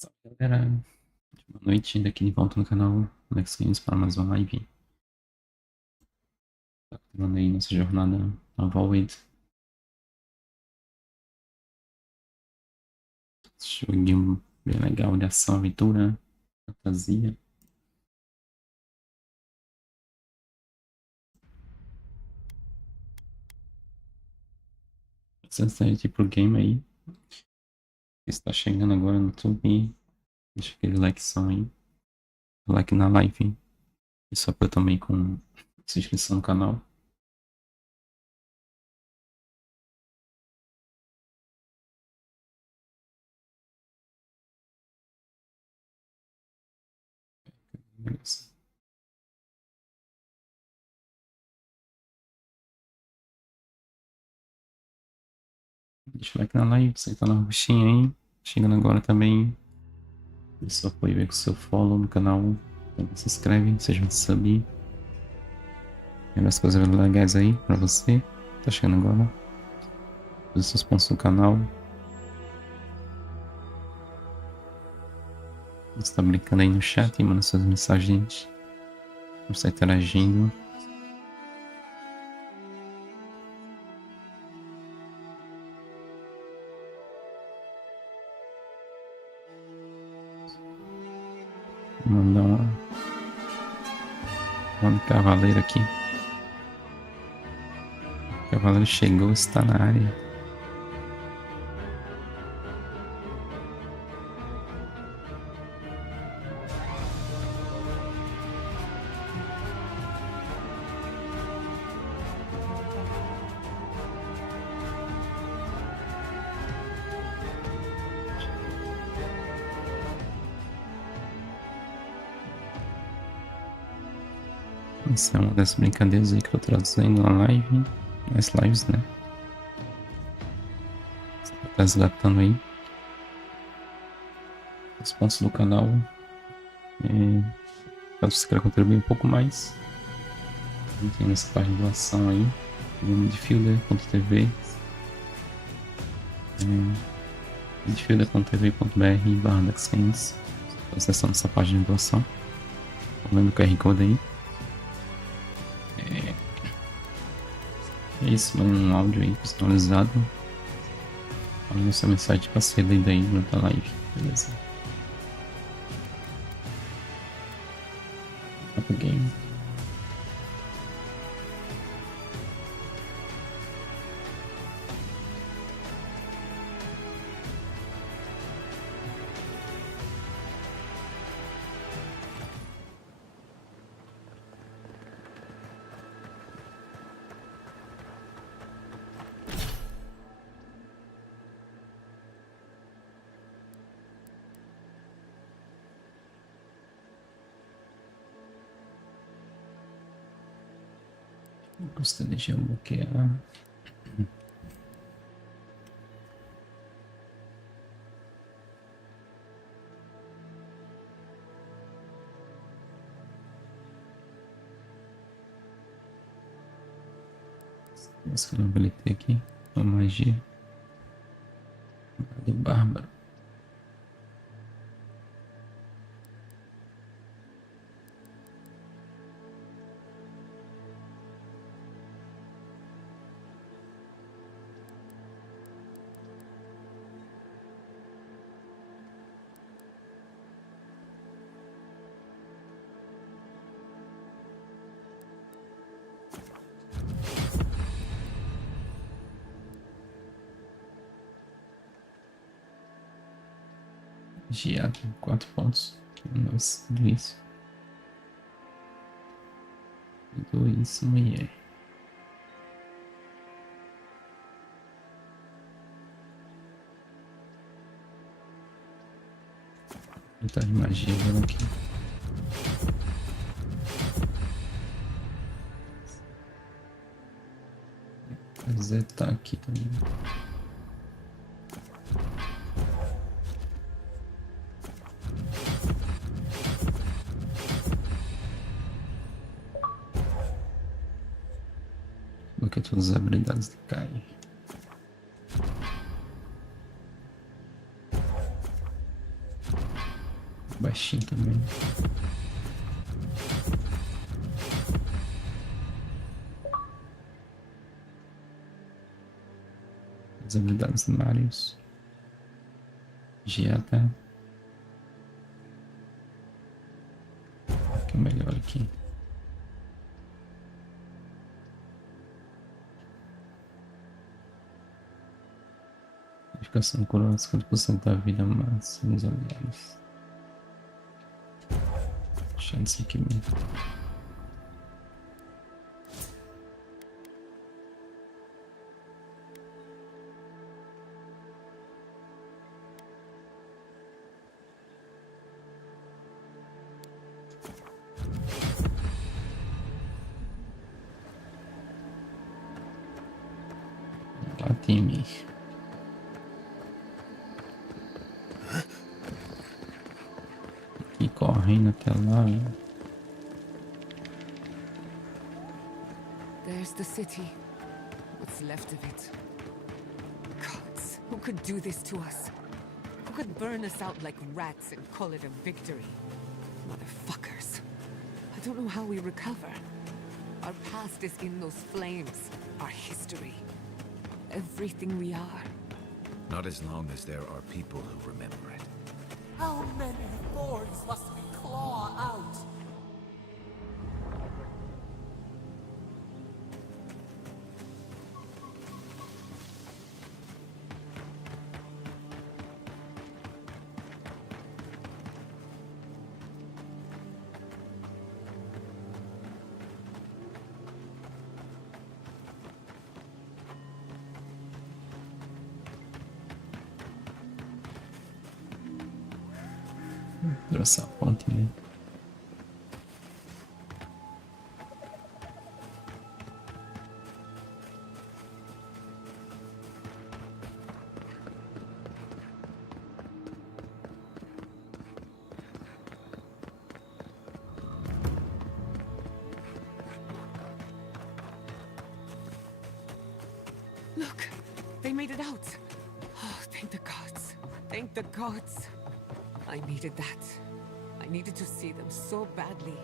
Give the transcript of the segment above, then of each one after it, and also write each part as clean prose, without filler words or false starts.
Salve, galera, boa noite, ainda aqui de volta no canal AndeXGames para mais uma live. Tá continuando aí nossa jornada Avowed. Esse joguinho bem legal de ação, aventura, fantasia. Bastante pro game aí. Se está chegando agora no YouTube, deixa aquele like só aí. Like na live. E só pra eu também com essa inscrição no canal. Beleza. Deixa o like na live, você tá na roxinha aí. Chegando agora também. Isso apoio aí com o seu follow no canal. Também se inscreve, seja um sub. Tem várias coisas legais aí pra você. Tá chegando agora. Os seus pontos no canal. Você tá brincando aí no chat, manda suas mensagens. Vamos estar interagindo. Vou mandar um cavaleiro aqui. O cavaleiro chegou, está na área. Essa é uma das brincadeiras aí que eu tô trazendo na live. Nas lives, né? Você tá resgatando aí os pontos do canal. Caso você queira contribuir um pouco mais, tem nessa página de doação aí, midfielder.tv, midfielder.tv.br/AndeXGames. Acessando essa página de doação, lendo o QR Code aí. É isso, mano, um áudio aí personalizado. Olha essa mensagem de parceiro aí durante a live, beleza? Up game. Gostaria de bloquear. Vamos que eu não habilitei aqui. Uma magia. Do bárbaro. Giado, 4 pontos. Nossa, tudo isso. Tudo isso, mulher. Botar de magia agora aqui. Fazer tá aqui também. Bloqueia todas as habilidades de Kai. baixinho também. As habilidades do Marius. Giata. Que é o melhor aqui. Modificação coroa 50% da vida máxima dos aliados. Deixando isso aqui mesmo. Lá time. E correndo até lá. There's the city. What's left of it. Gods, who could do this to us? Who could burn us out like rats and call it a victory? Motherfuckers. I don't know how we recover. Our past is in those flames. Our history. Everything we are. Not as long as there are people who remember it. How many thorns must we claw out? Trouxe a ponte, né? Look, they made it out. Oh, thank the gods. Thank the gods. I needed that. I needed to see them so badly.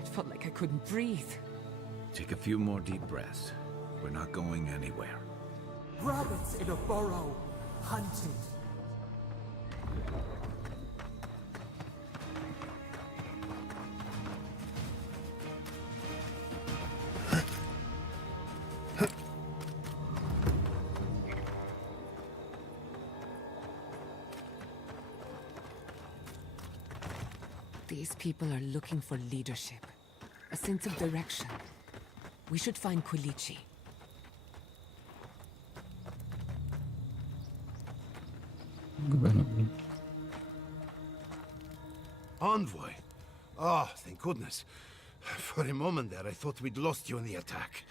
It felt like I couldn't breathe. Take a few more deep breaths. We're not going anywhere. Rabbits in a burrow, hunted. These people are looking for leadership, a sense of direction. We should find Quilici. Governador. Envoy? Oh, thank goodness. For a moment there, I thought we'd lost you in the attack.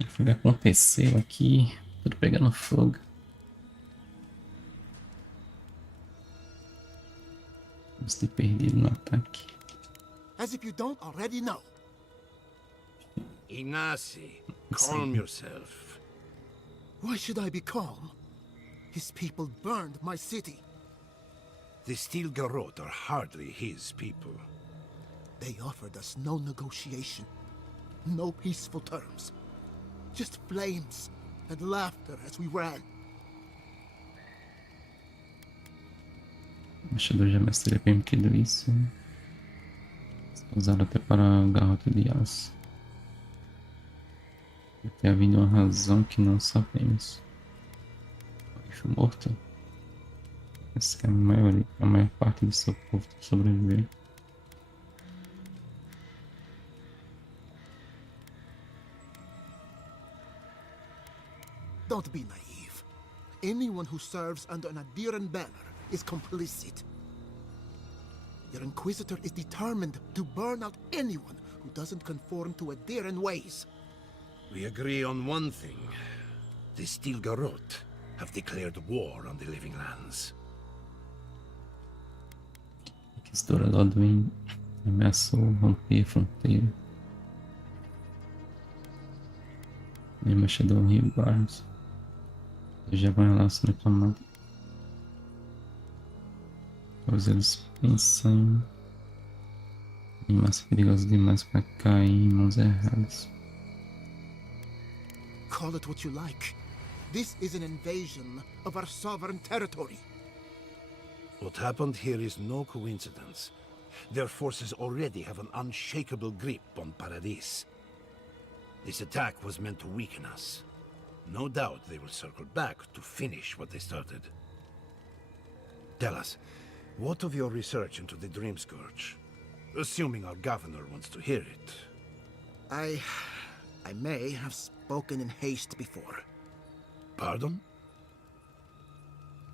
O que aconteceu aqui? Tudo pegando fogo. Vamos ter perdido no ataque. As if you don't already know. Ignacy, calm yourself. Why should I be calm? His people burned my city. The Steel Garrote are hardly his people. They offered us no negotiation, no peaceful terms. Just flames and laughter as we ran. O embaixador jamais teria permitido isso. Usado até para garrote de aço. Deve ter havido uma razão que não sabemos. Bicho morto. Essa que é a maior parte do seu povo sobreviver. Don't be naive. Anyone who serves under an Adiran banner is complicit. Your Inquisitor is determined to burn out anyone who doesn't conform to Adiran ways. We agree on one thing. The Steel Garrote have declared war on the Living Lands. A Inquisidora Lodwin ameaçou romper a fronteira. O embaixador Rio Barros já vai lá se reclamar. Talvez eles pensem em massa perigosa demais para cair em mãos erradas. Call it what you like. This is an invasion of our sovereign territory. What happened here is no coincidence. Their forces already have an unshakable grip on Paradis. This attack was meant to weaken us. No doubt they will circle back to finish what they started. Tell us, what of your research into the Dream Scourge? Assuming our governor wants to hear it. I may have spoken in haste before. Pardon?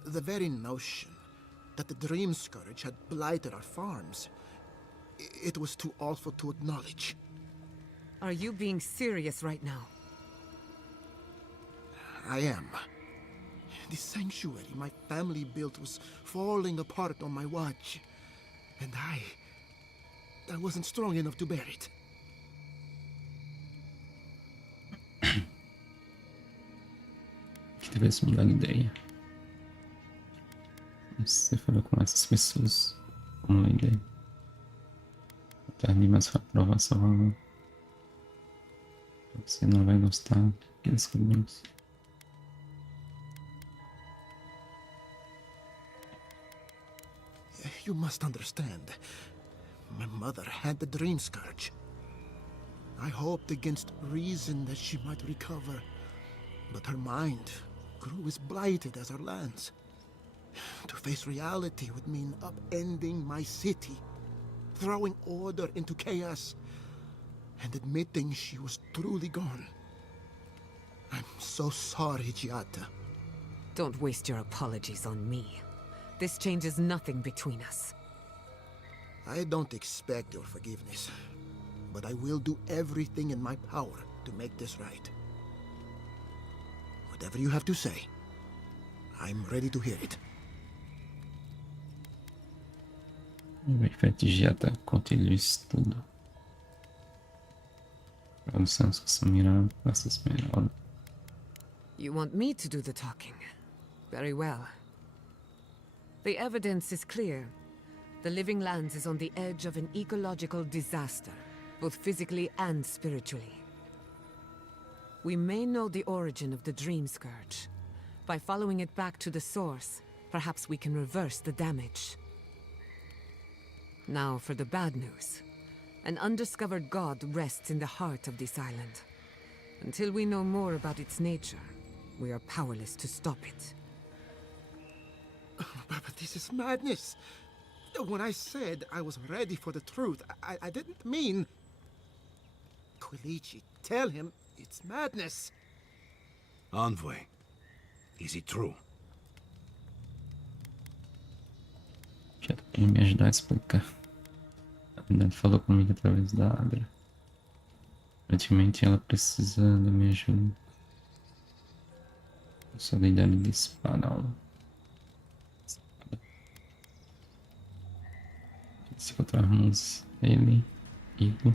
The very notion that the Dream Scourge had blighted our farms, it was too awful to acknowledge. Are you being serious right now? I am. The sanctuary my family built was falling apart on my watch, and I wasn't strong enough to bear it. Que tivesse mudado de ideia. Se você falar com essas pessoas, como uma ideia. Tarde mais para provar seu valor. Você não vai gostar que descobrimos. You must understand. My mother had the Dream Scourge. I hoped against reason that she might recover, but her mind grew as blighted as her lands. To face reality would mean upending my city, throwing order into chaos, and admitting she was truly gone. I'm so sorry, Giata. Don't waste your apologies on me. This changes nothing between us. I don't expect your forgiveness, but I will do everything in my power to make this right. Whatever you have to say, I'm ready to hear it. O efeito Giata contilha isso tudo. Produção consumirá essas melhor. You want me to do the talking? Very well. The evidence is clear. The Living Lands is on the edge of an ecological disaster, both physically and spiritually. We may know the origin of the Dream Scourge. By following it back to the source, perhaps we can reverse the damage. Now for the bad news. An undiscovered god rests in the heart of this island. Until we know more about its nature, we are powerless to stop it. But this is madness. When I said I was ready for the truth, I didn't mean... Quilici, tell him it's madness. Envoy, is it true? Já tem me ajudar a explicar. A verdade falou comigo através da Adra. Praticamente ela precisa da minha ajuda. Eu sou da idade de espada. Se encontrarmos ele, Igor,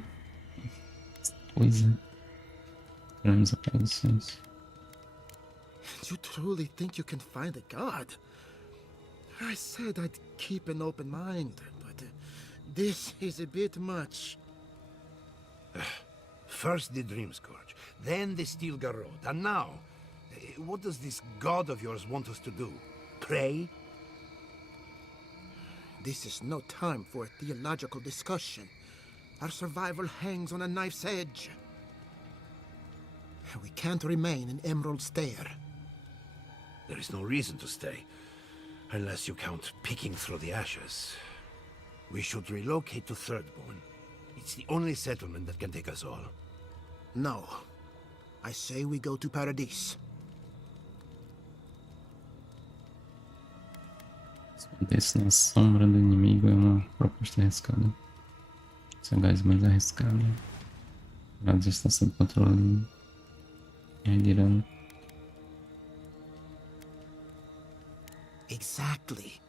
coisa, teremos aparições. You truly think you can find a god? I said I'd keep an open mind, but this is a bit much. First the Dream Scourge, then the Steel Garrote, and now, what does this god of yours want us to do? Pray? This is no time for a theological discussion. Our survival hangs on a knife's edge. We can't remain in Emerald Stair. There is no reason to stay, unless you count picking through the ashes. We should relocate to Thirdborn. It's the only settlement that can take us all. No. I say we go to Paradis. Esconder-se na sombra do inimigo é uma proposta arriscada. Esse é o gás mais arriscado. Variados está sob controle e dirão. Exactly.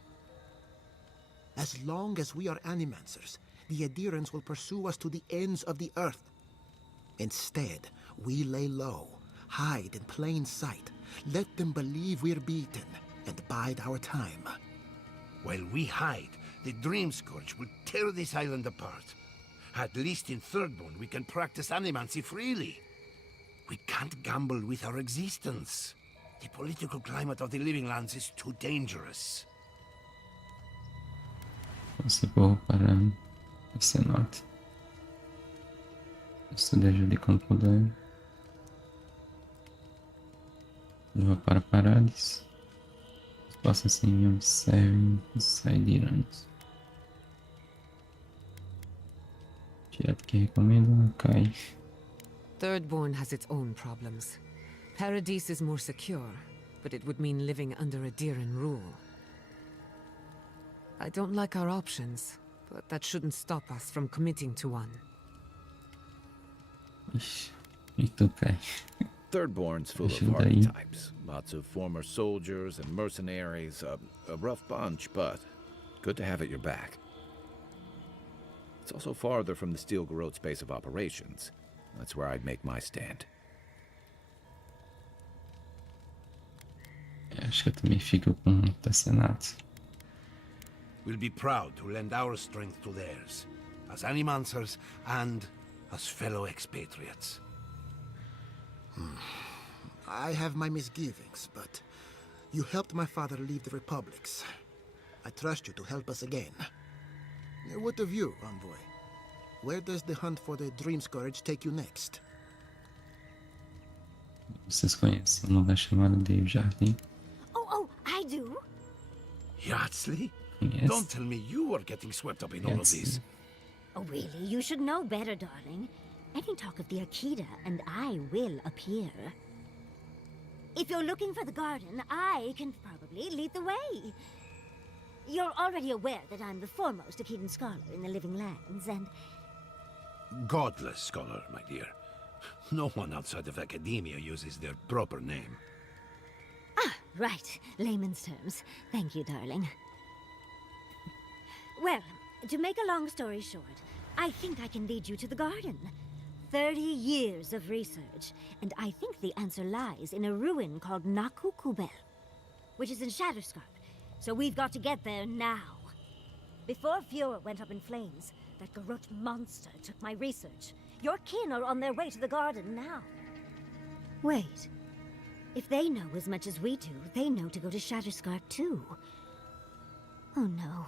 As long as we are animancers, the adherents will pursue us to the ends of the earth. Instead, we lay low, hide in plain sight, let them believe we're beaten, and bide our time. While we hide, the Dream Scourge will tear this island apart. At least in Thirdborn, we can practice animancy freely. We can't gamble with our existence. The political climate of the Living Lands is too dangerous. Você vou para você norte. Estude ajude quando puder. Leva para Parades. Passa assim, observe e sai de Iranos. Direto que recomendo, cai. Thirdborn has its own problems. Paradise is more secure, but it would mean living under a Diran rule. I don't like our options, but that shouldn't stop us from committing to one. Ixi, e tu cai. Thirdborn's full of Deixa daí. archetypes. Lots of former soldiers and mercenaries. A rough bunch, but good to have at your back. It's also farther from the Steel Garrote's base of operations. That's where I'd make my stand. Acho que eu também fico com o Tassenato. We'll be proud to lend our strength to theirs, as animancers and as fellow expatriates. I have my misgivings, but you helped my father leave the republics. I trust you to help us again. What of you, envoy? Where does the hunt for the Dream Scourge take you next? Vocês conhecem um lugar chamado de Jardim? Oh, I do. Yardsley? Yes. Don't tell me you are getting swept up in all of this. Oh, really? You should know better, darling. Any talk of the Akita, and I will appear. If you're looking for the garden, I can probably lead the way. You're already aware that I'm the foremost Akitan scholar in the Living Lands, and... Godless scholar, my dear. No one outside of academia uses their proper name. Ah, right. Layman's terms. Thank you, darling. Well, to make a long story short, I think I can lead you to the garden. 30 years of research, and I think the answer lies in a ruin called Nakukubel, which is in Shatterscarp. So we've got to get there now. Before Furor went up in flames, that Garrote monster took my research. Your kin are on their way to the garden now. Wait. If they know as much as we do, they know to go to Shatterscarp too. Oh no.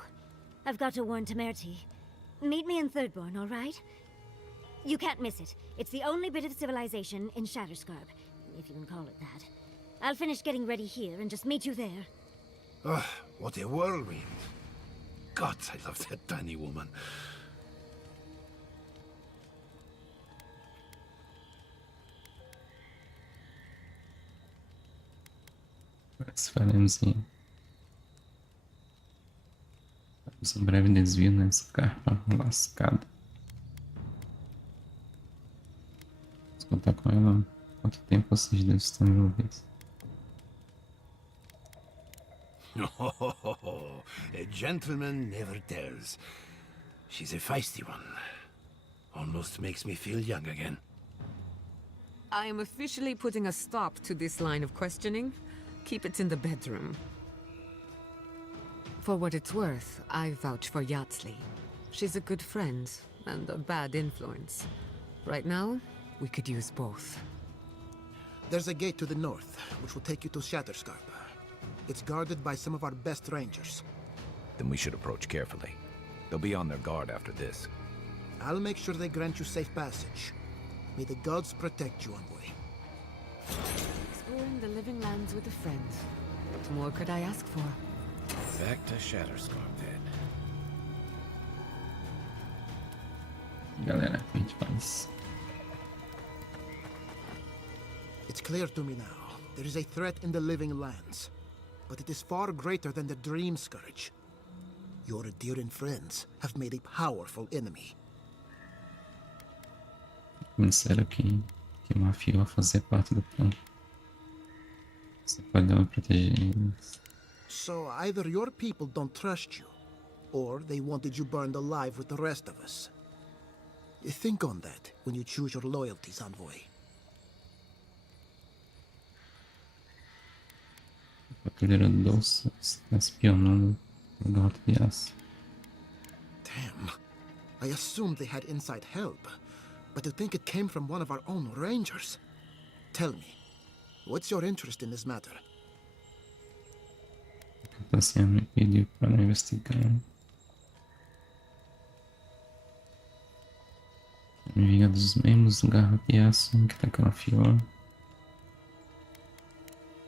I've got to warn Temerity. Meet me in Thirdborn, all right? You can't miss it. It's the only bit of civilization in Shatterscarp, if you can call it that. I'll finish getting ready here and just meet you there. Ugh, what a whirlwind. God, I love that tiny woman. Faremos um breve desvio nessa carpa lascada. Vamos contar com ela. Quanto tempo vocês dois estão envolvidos? Oh, a gentleman never tells. She's a feisty one. Almost makes me feel young again. I am officially putting a stop to this line of questioning. Keep it in the bedroom. For what it's worth, I vouch for Yardsley. She's a good friend and a bad influence. Right now, we could use both. There's a gate to the north, which will take you to Shatterscarp. It's guarded by some of our best rangers. Then we should approach carefully. They'll be on their guard after this. I'll make sure they grant you safe passage. May the gods protect you, envoy. Exploring the Living Lands with a friend. What more could I ask for? Back to Shatterscarp then. Galera, o que a gente faz? It's clear to me now. There is a threat in the Living Lands. But it is far greater than the Dream Scourge. Your dear friends have made a powerful enemy. Me disseram que o Mafio vai fazer parte do plano. Você pode dar uma proteger eles. So either your people don't trust you, or they wanted you burned alive with the rest of us. Think on that when you choose your loyalties, envoy. A patrulheira doce está espionando o garoto de aço. him. I assumed they had inside help, but to think it came from one of our own rangers. Tell me, what's your interest in this matter? Fantasia me pediu para investigar. Envia dos membros do garra de ação que tá aquela fiora.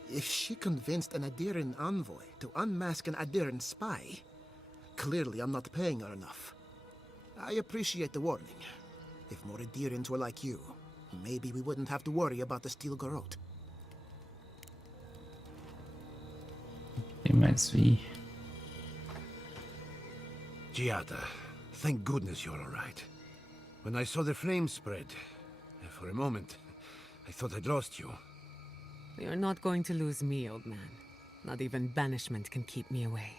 If she convinced an Adiran envoy to unmask an Adiran spy, clearly I'm not paying her enough. I appreciate the warning. If more Adirans were like you, maybe we wouldn't have to worry about the Steel Garrote. Tem mais vi. Giada, thank goodness you're all right. When I saw the flames spread, for a moment, I thought I'd lost you. You're not going to lose me, old man. Not even banishment can keep me away.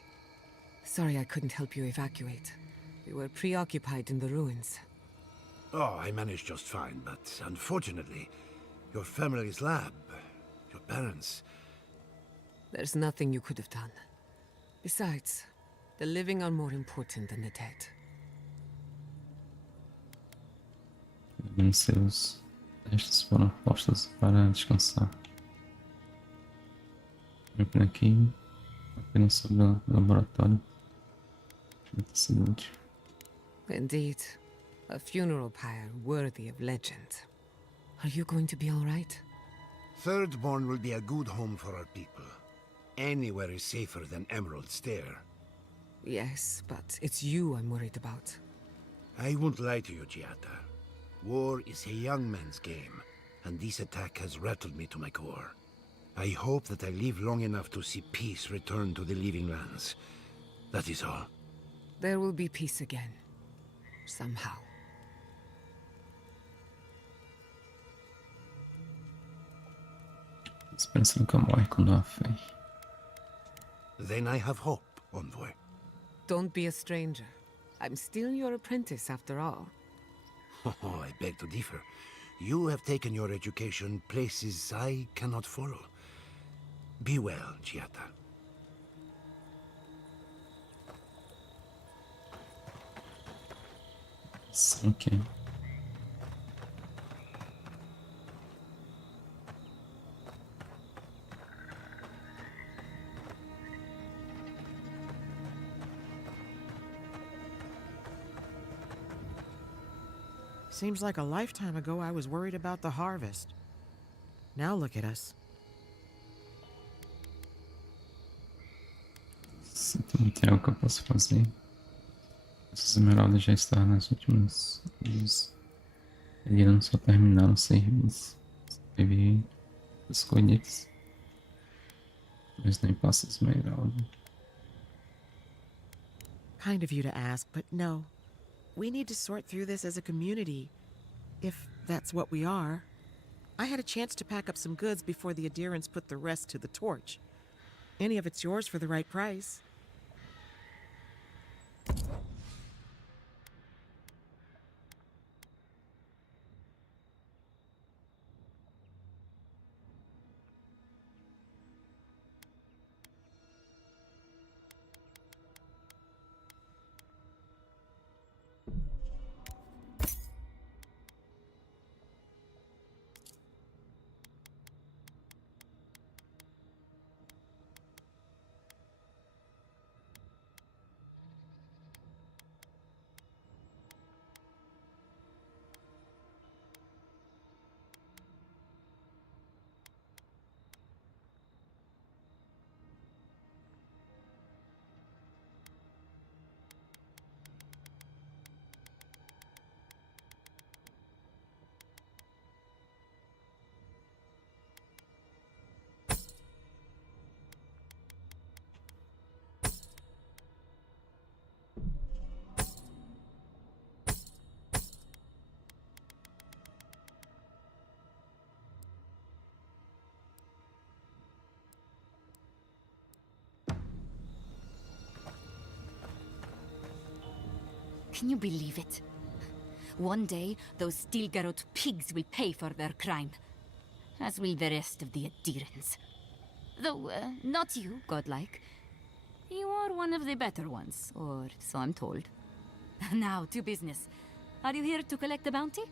Sorry I couldn't help you evacuate. We were preoccupied in the ruins. Oh, I managed just fine, but unfortunately, your family's lab, your parents... There's nothing you could have done. Besides, the living are more important than the dead. Seus testes foram postos para descansar. Por aqui, apenas sobre o laboratório. Seguinte. Indeed, a funeral pyre worthy of legend. Are you going to be all right? Thirdborn will be a good home for our people. Anywhere is safer than Emerald Stair. Yes, but it's you I'm worried about. I won't lie to you, Giada. War is a young man's game, and this attack has rattled me to my core. I hope that I live long enough to see peace return to the living lands. That is all. There will be peace again. Somehow. Esperança nunca morre quando há fé. Then I have hope, Envoy. Don't be a stranger. I'm still your apprentice after all. Oh, I beg to differ. You have taken your education places I cannot follow. Be well, Giada. Ok. Seems like a lifetime ago I was worried about the harvest. Now look at us. Se tem algo que eu posso fazer. Essas esmeraldas já estavam nas últimas. Eles não só terminaram o serviço. Teve as colheitas. Mas nem passa esmeralda. Kind of you to ask, but no. We need to sort through this as a community, if that's what we are. I had a chance to pack up some goods before the Adirans put the rest to the torch. Any of it's yours for the right price. Can you believe it? One day, those Stilgarot pigs will pay for their crime. As will the rest of the Adirans. Though, not you, godlike. You are one of the better ones, or so I'm told. Now, to business. Are you here to collect the bounty?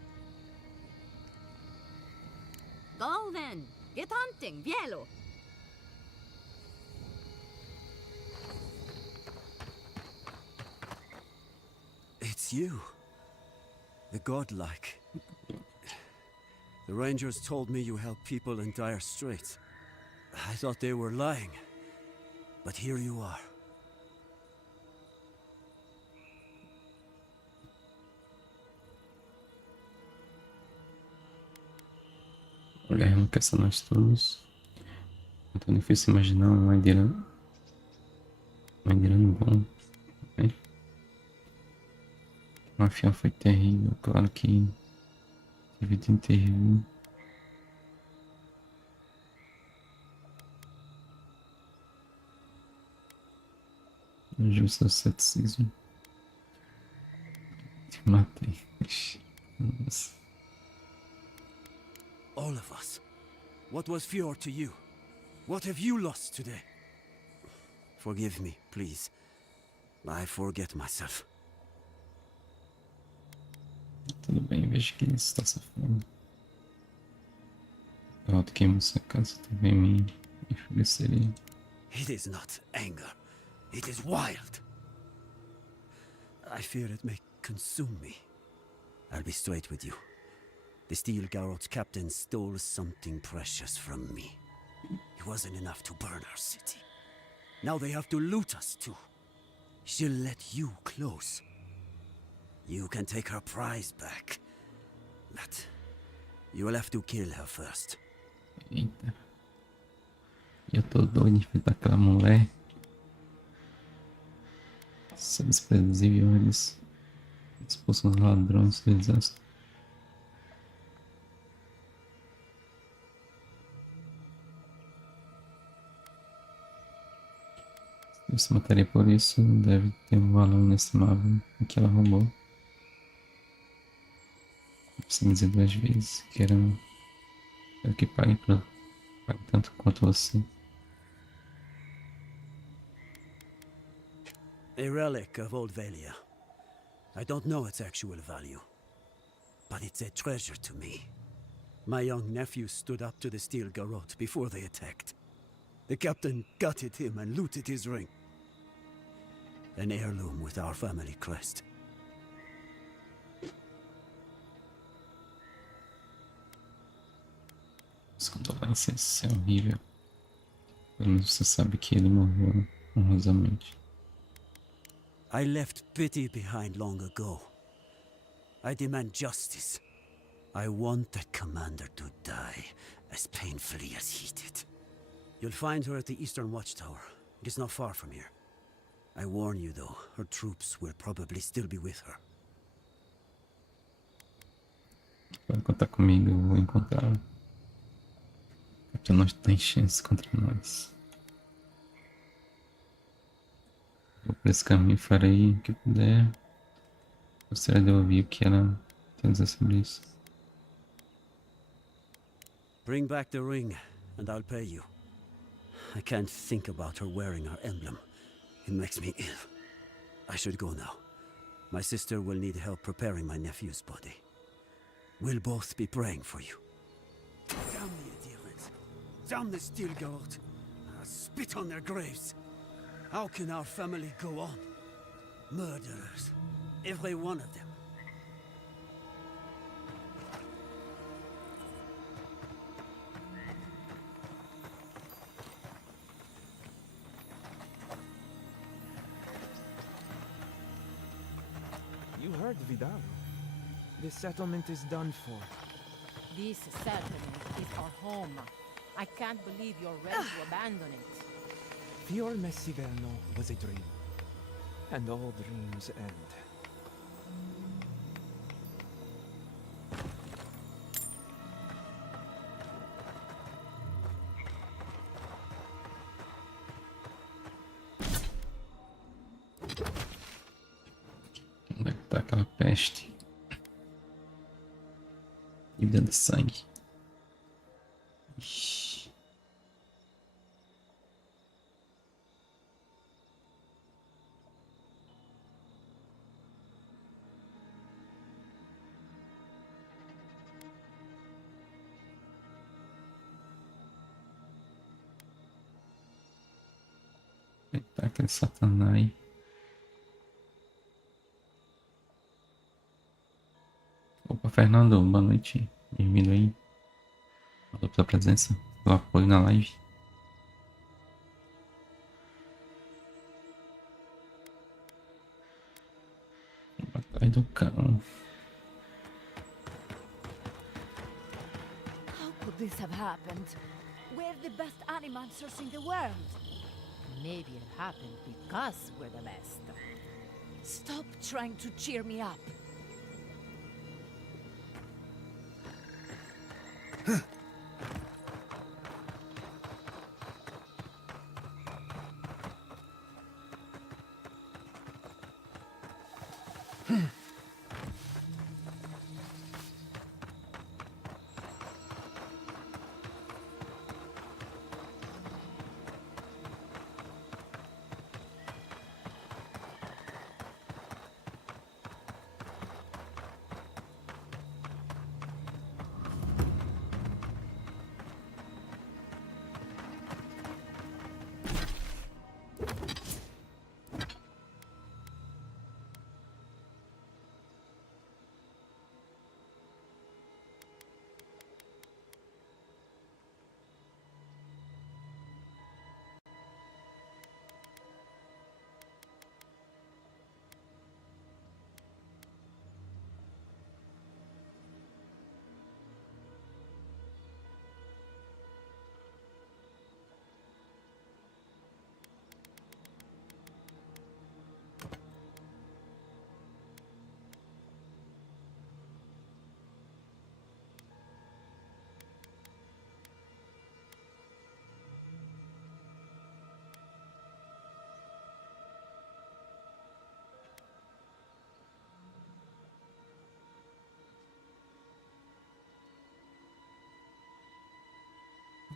Go then. Get hunting, Vielo. It's you. The godlike. The rangers told me you help people in dire straits. I thought they were lying. But here you are. Olha, enlouquece nós todos. É tão difícil imaginar um Adirano bom. O afião foi terrível, claro que teve de intervir. Justo ceticismo. Te matei. Nossa. All of us. What was Fjord to you? What have you lost today? Forgive me, please. I forget myself. Tudo bem, vejo que isso está sofrendo. Eu queimo sua casa também me enfureceria. It is not anger. It is wild. I fear it may consume me. I'll be straight with you. The Steel Garrot's captain stole something precious from me. It wasn't enough to burn our city. Now they have to loot us too. She'll let you close. You can take her prize back. But you will have to kill her first. Eita. Eu tô doido de enfrentar aquela mulher. Essa desprezível, eles expulsam os ladrões do exército. Se você mataria por isso, deve ter um valor inestimável o que ela roubou. Não precisa dizer duas vezes. Quero que pague tanto quanto você. A relic of old Venha. I don't know its actual value, but it's a treasure to me. My young nephew stood up to the Steel Garrote before they attacked. The captain gutted him and looted his ring. An heirloom with our family crest. As condolências é horrível. Pelo menos você sabe que ele morreu honrosamente. I left pity behind long ago. I demand justice. I want that commander to die as painfully as he did. You'll find her at the Eastern Watchtower. It is not far from here. I warn you though, her troops will probably still be with her. Pode contar comigo, eu vou encontrá-la. Porque não tem chance contra nós. Vou por esse caminho, farei o que puder. Gostaria de ouvir o que ela tem a dizer sobre isso. Bring back the ring, and I'll pay you. I can't think about her wearing our emblem. It makes me ill. I should go now. My sister will need help preparing my nephew's body. We'll both be praying for you. Damn the adherents. Damn the Steel Garrote. I'll spit on their graves. How can our family go on? Murderers. Every one of them. You heard Vidal. This settlement is done for. This settlement is our home. I can't believe you're ready to abandon it. Fior Messiverno was a dream. And all dreams end. Onde é que tá aquela peste? Dívida de sangue. Ixi. Tá aquele satanás. Opa, Fernando, boa noite. Bem-vindo aí. Valeu pela presença, pelo apoio na live. Atrás do cão. How could this have happened? We're the best animancers in the world. Maybe it happened because we're the best. Stop trying to cheer me up.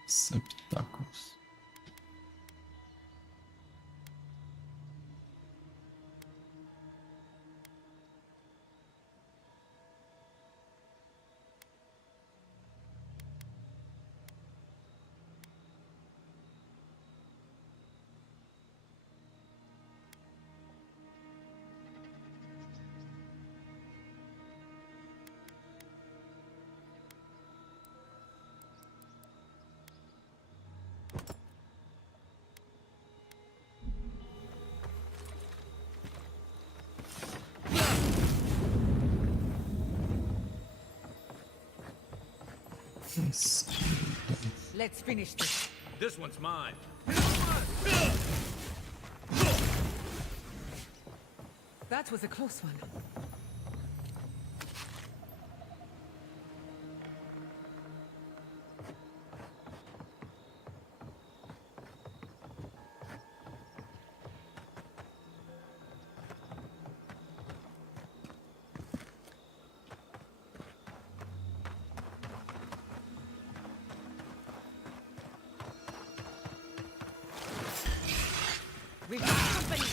Receptáculos. Let's finish this. This one's mine. That was a close one. We've got company.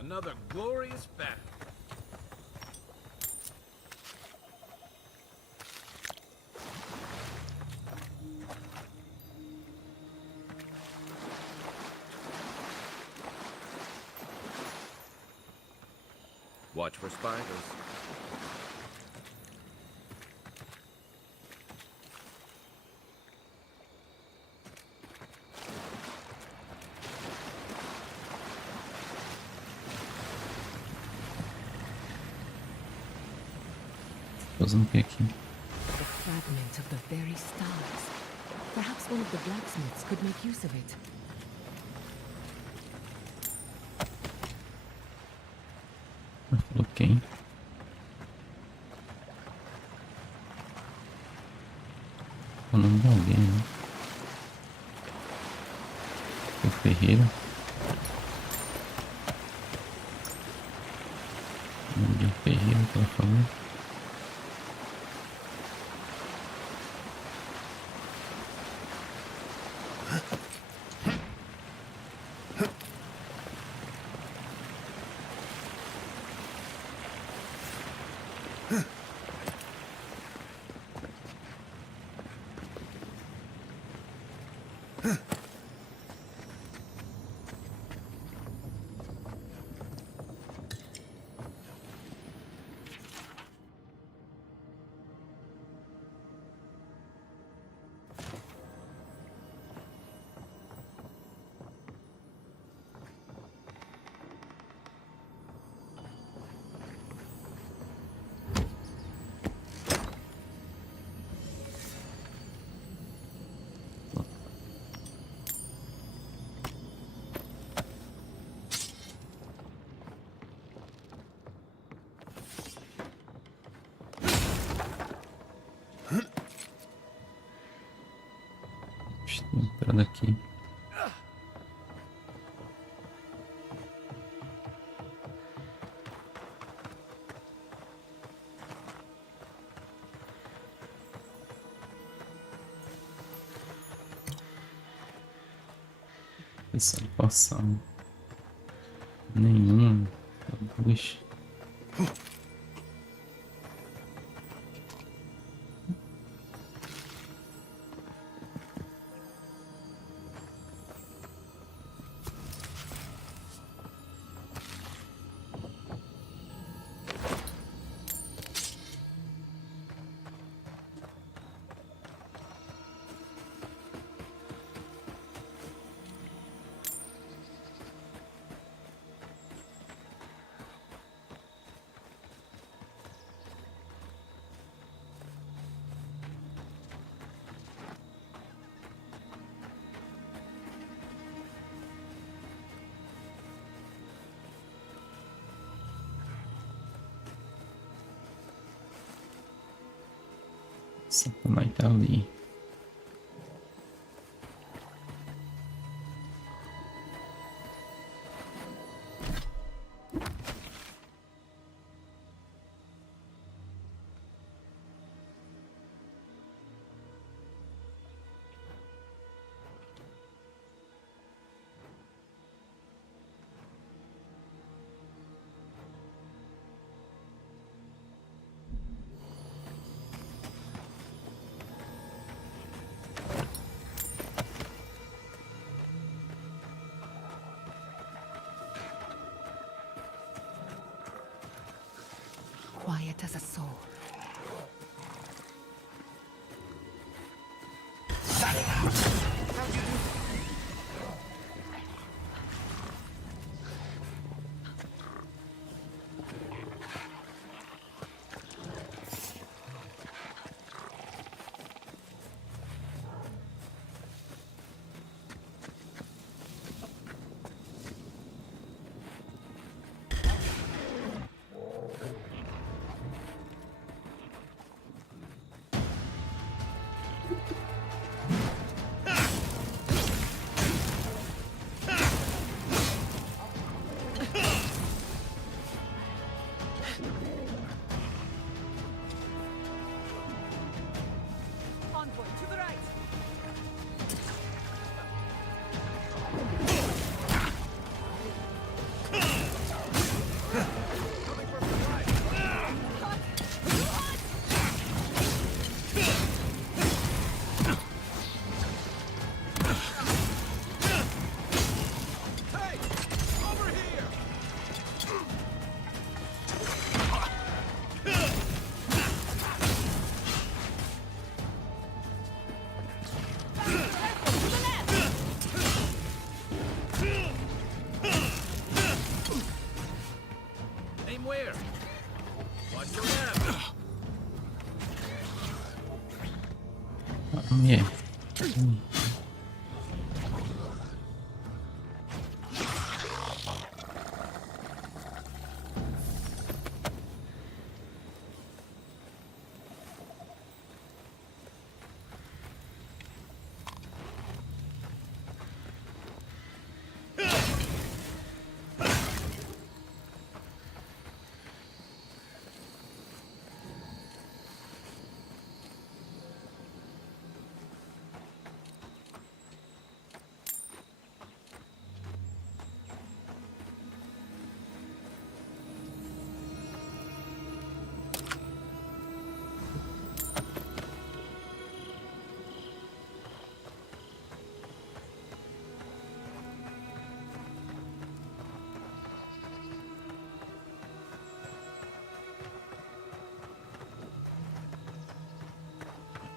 Another glorious battle. Watch for spiders. Fazendo o que aqui? A fragment of the very stars. Perhaps one of the blacksmiths could make use of it. Ok. O nome de alguém, né? O ferreiro. O nome de um ferreiro que ela falou. Entrada aqui. Essa poção. Nenhuma. Duas. Essa também tá ali. Quiet as a soul. Aim where? Watch your left. Yeah.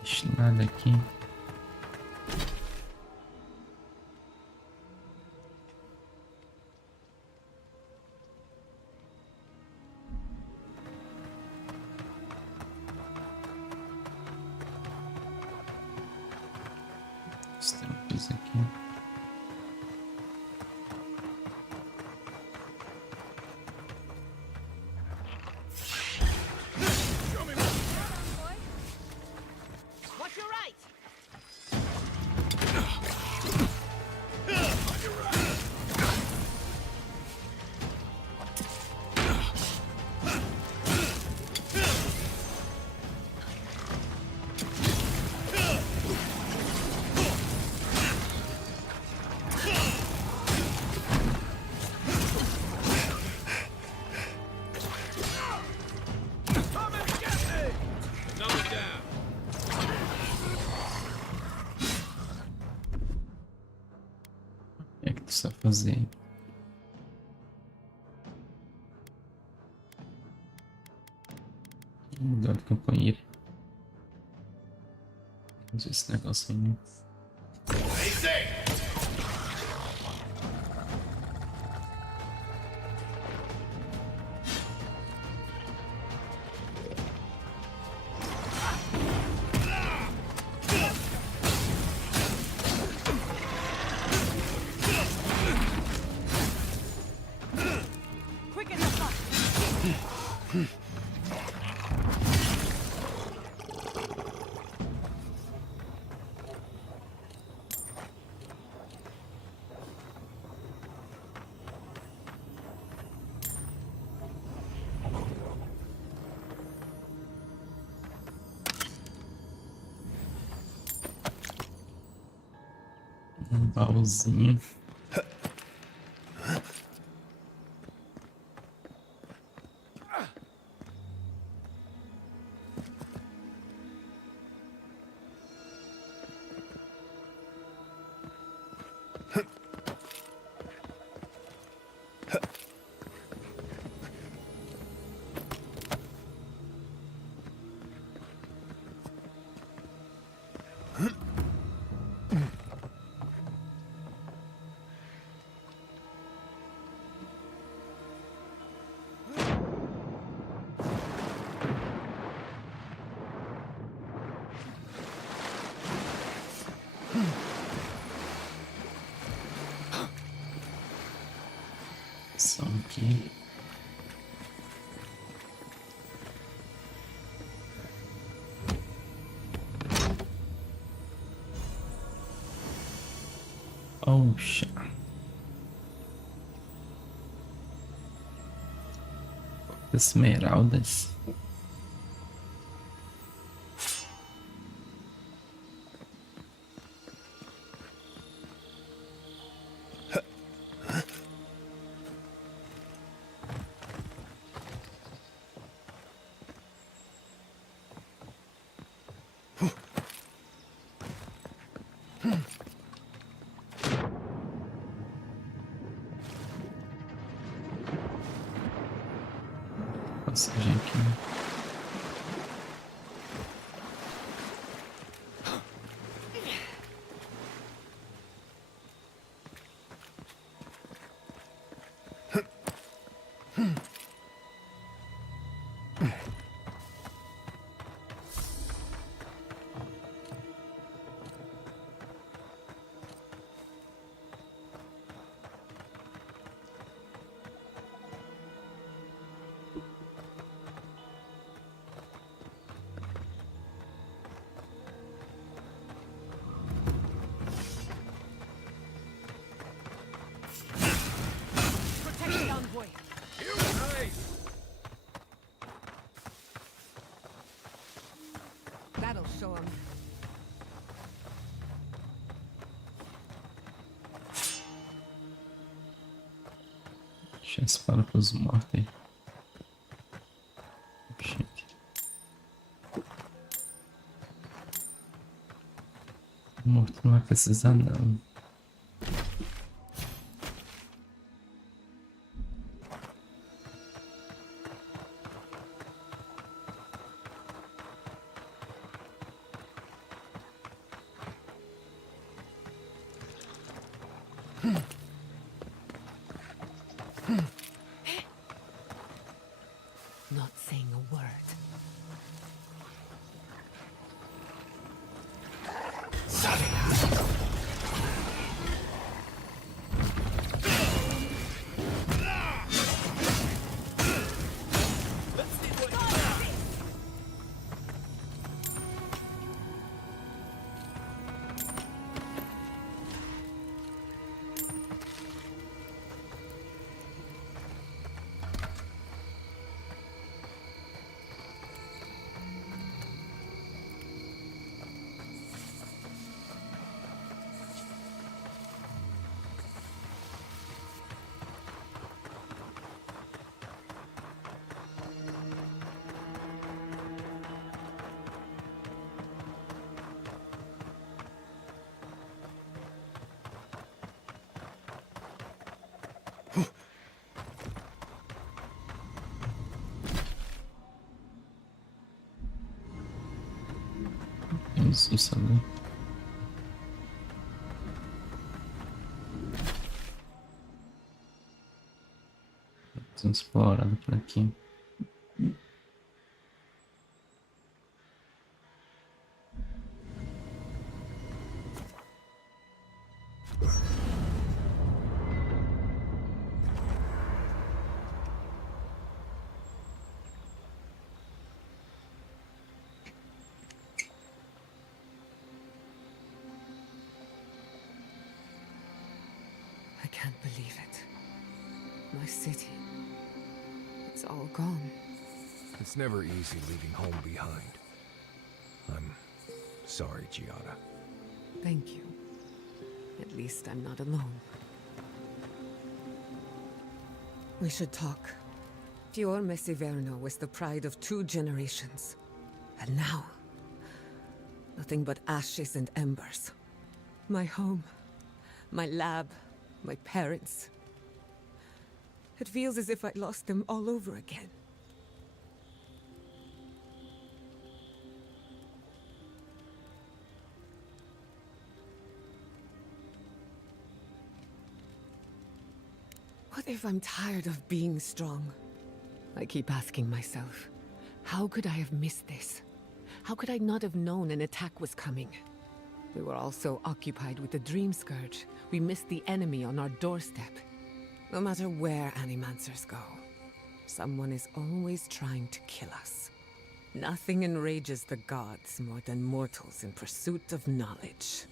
Deixa nada aqui. Estampos aqui. O que é que tu sabe fazer? Mudar de companheiro. Vamos ver esse negócio aí, né? Um baúzinho. Só aqui. Poxa. Esmeraldas. Passagem aqui. That'll show him. Deixa a espada pros mortos aí. Gente. O morto não vai precisar não. Not saying a word. Isso, sabe? Vamos explorar por aqui. I can't believe it. My city. It's all gone. It's never easy leaving home behind. I'm sorry, Gianna. Thank you. At least I'm not alone. We should talk. Fior Messiverno was the pride of 2 generations. And now, nothing but ashes and embers. My home, my lab, my parents. It feels as if I lost them all over again. What if I'm tired of being strong? I keep asking myself, how could I have missed this? How could I not have known an attack was coming? We were all so occupied with the Dream Scourge, we missed the enemy on our doorstep. No matter where Animancers go, someone is always trying to kill us. Nothing enrages the gods more than mortals in pursuit of knowledge.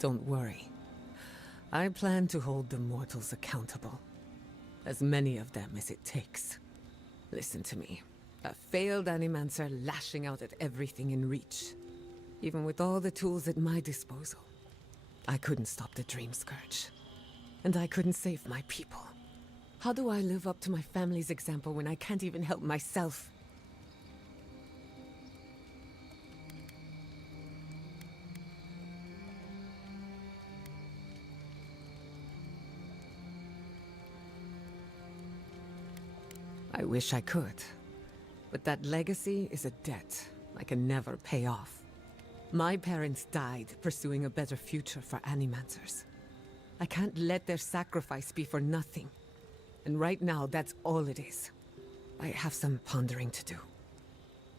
Don't worry. I plan to hold the mortals accountable. As many of them as it takes. Listen to me. A failed Animancer lashing out at everything in reach. Even with all the tools at my disposal. I couldn't stop the Dream Scourge. And I couldn't save my people. How do I live up to my family's example when I can't even help myself? I wish I could. But that legacy is a debt I can never pay off. My parents died pursuing a better future for Animancers. I can't let their sacrifice be for nothing. And right now, that's all it is. I have some pondering to do.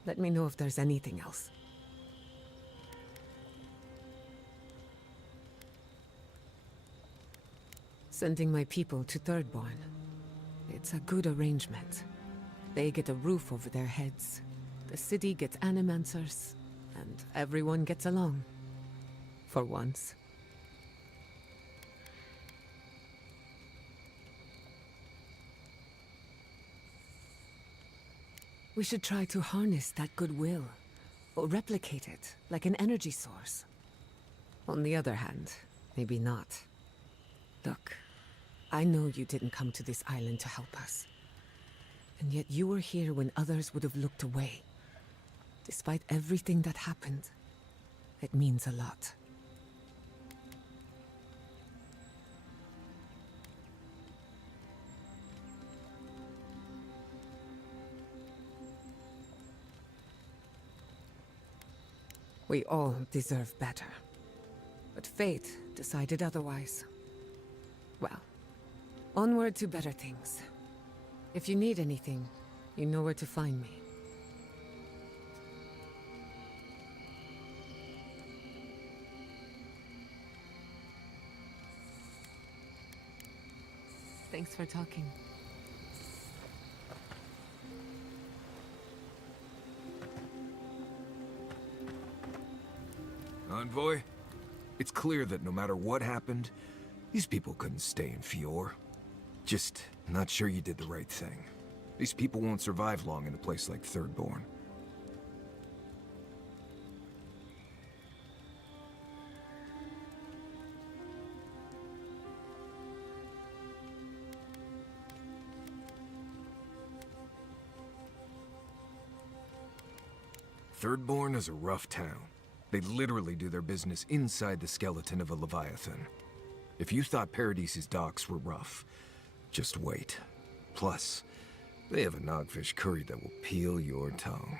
Let me know if there's anything else. Sending my people to Thirdborn. It's a good arrangement. They get a roof over their heads. The city gets animancers. And everyone gets along. For once. We should try to harness that goodwill. Or replicate it, like an energy source. On the other hand, maybe not. Look, I know you didn't come to this island to help us. And yet you were here when others would have looked away. Despite everything that happened, it means a lot. We all deserve better. But fate decided otherwise. Well, onward to better things. If you need anything, you know where to find me. Thanks for talking. Envoy, it's clear that no matter what happened, these people couldn't stay in Fior. Just not sure you did the right thing. These people won't survive long in a place like Thirdborn. Thirdborn is a rough town. They literally do their business inside the skeleton of a Leviathan. If you thought Paradise's docks were rough, just wait. Plus, they have a nogfish curry that will peel your tongue.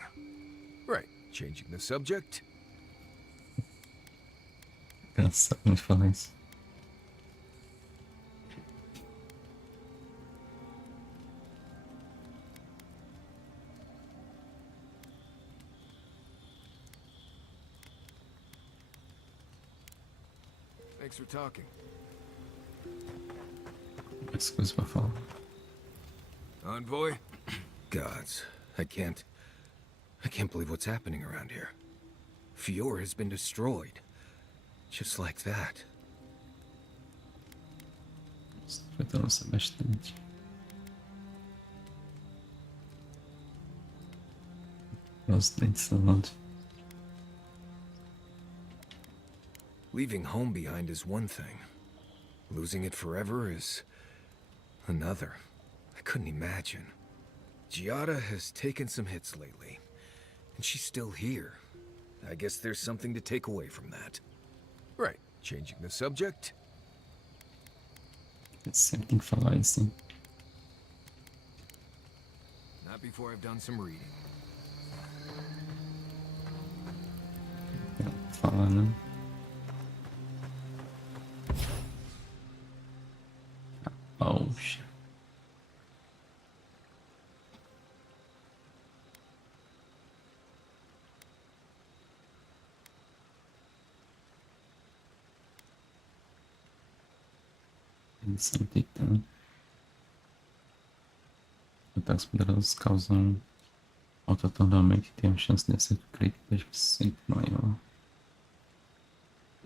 Right, changing the subject. Engraçado quando fala isso. Thanks for talking. Mais coisas pra falar. Envoy? Gods, I can't believe what's happening around here. Fior has been destroyed. Just like that. Afetando-se bastante. Os dentes salando. Leaving home behind is one thing. Losing it forever is another. I couldn't imagine. Giada has taken some hits lately, and she's still here. I guess there's something to take away from that. Right, changing the subject. Sempre tem que falar isso, hein? Not before I've done some reading. Falar, né? Poxa. Edição Titã. Ataques poderosos causam automaticamente tem uma chance de acerto crítico 10% maior.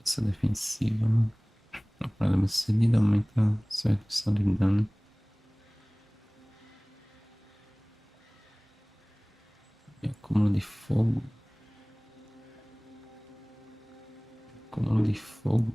Essa defensiva. A parada bem sucedida aumenta a sua redução de dano. E acúmulo de fogo. Acúmulo de fogo.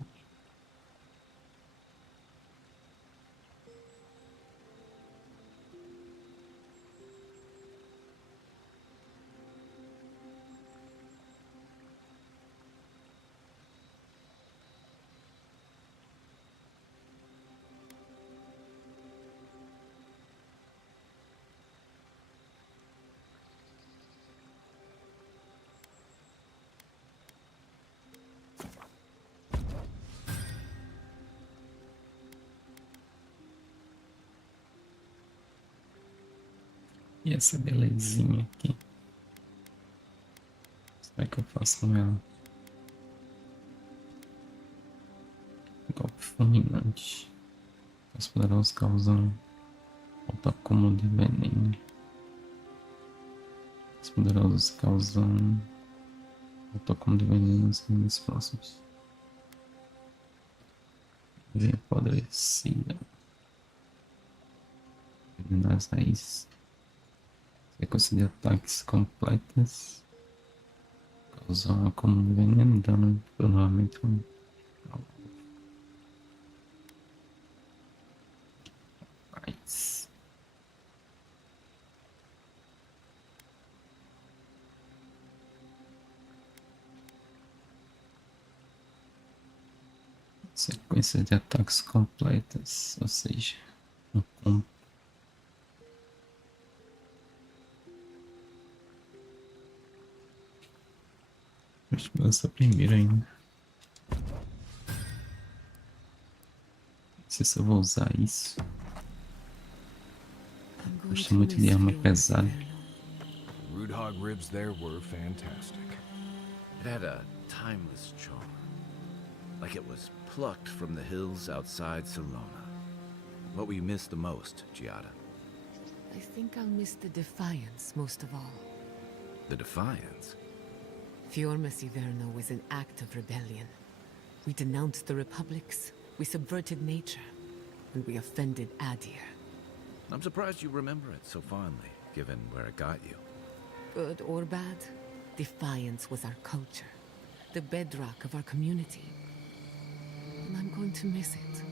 E essa belezinha aqui. Será que eu faço com ela? Golpe fulminante. Os poderosos causam alto acúmulo de veneno. poderosos causam autocom de veneno nos inimigos próximos. Venha apodrecida. Veneno nas raízes. Sequência de ataques completas. Causam acúmulo de veneno, dano provavelmente um. Mais. Sequência de ataques completas, ou seja, um combo. Acho que essa primeira ainda. Não sei se eu vou usar isso. Gosto muito de arma pesada. Root hog ribs there were fantastic. It had a timeless charm. Like it was plucked from the hills outside Salona. What will you miss the most, Giada? I think I'll miss the defiance most of all. The Defiance? Fiorma Siverno was an act of rebellion. We denounced the republics, we subverted nature, and we offended Adir. I'm surprised you remember it so fondly, given where it got you. Good or bad, defiance was our culture, the bedrock of our community. And I'm going to miss it.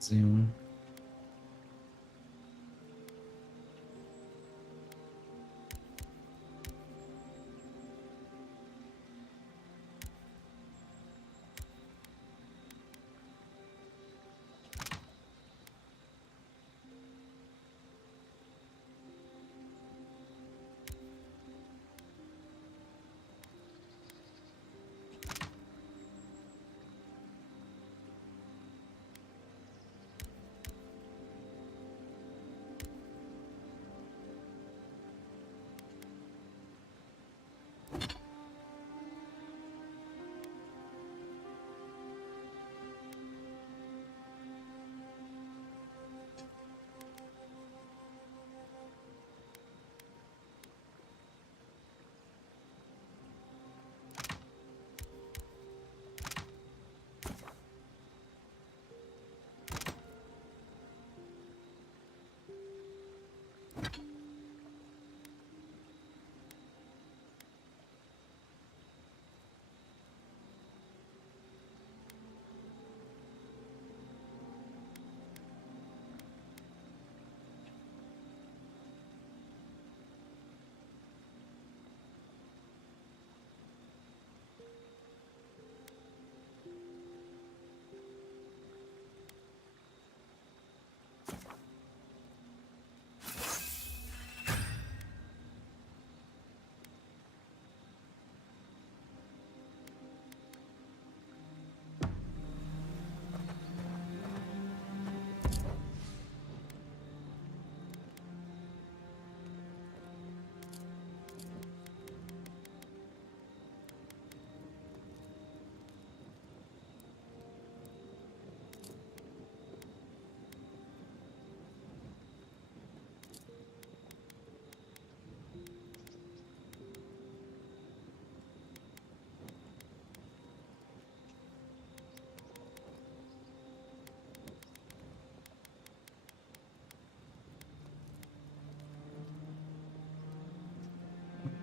Fazer um.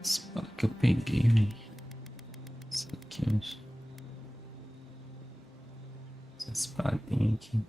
Espada. que eu peguei, velho? Isso aqui, eu acho. Essa espadinha aqui.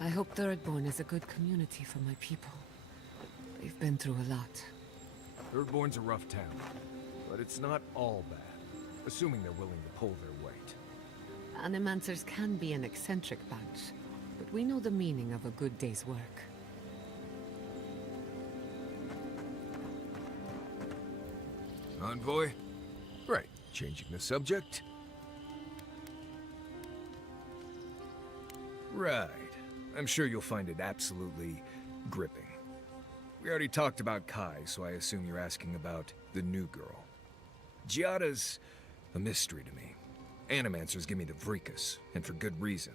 I hope Thirdborn is a good community for my people. They've been through a lot. Thirdborn's a rough town, but it's not all bad, assuming they're willing to pull their weight. Animancers can be an eccentric bunch, but we know the meaning of a good day's work. Envoy? Right, changing the subject. Right. I'm sure you'll find it absolutely gripping. We already talked about Kai, so I assume you're asking about the new girl. Giada's a mystery to me. Animancers give me the vricus, and for good reason.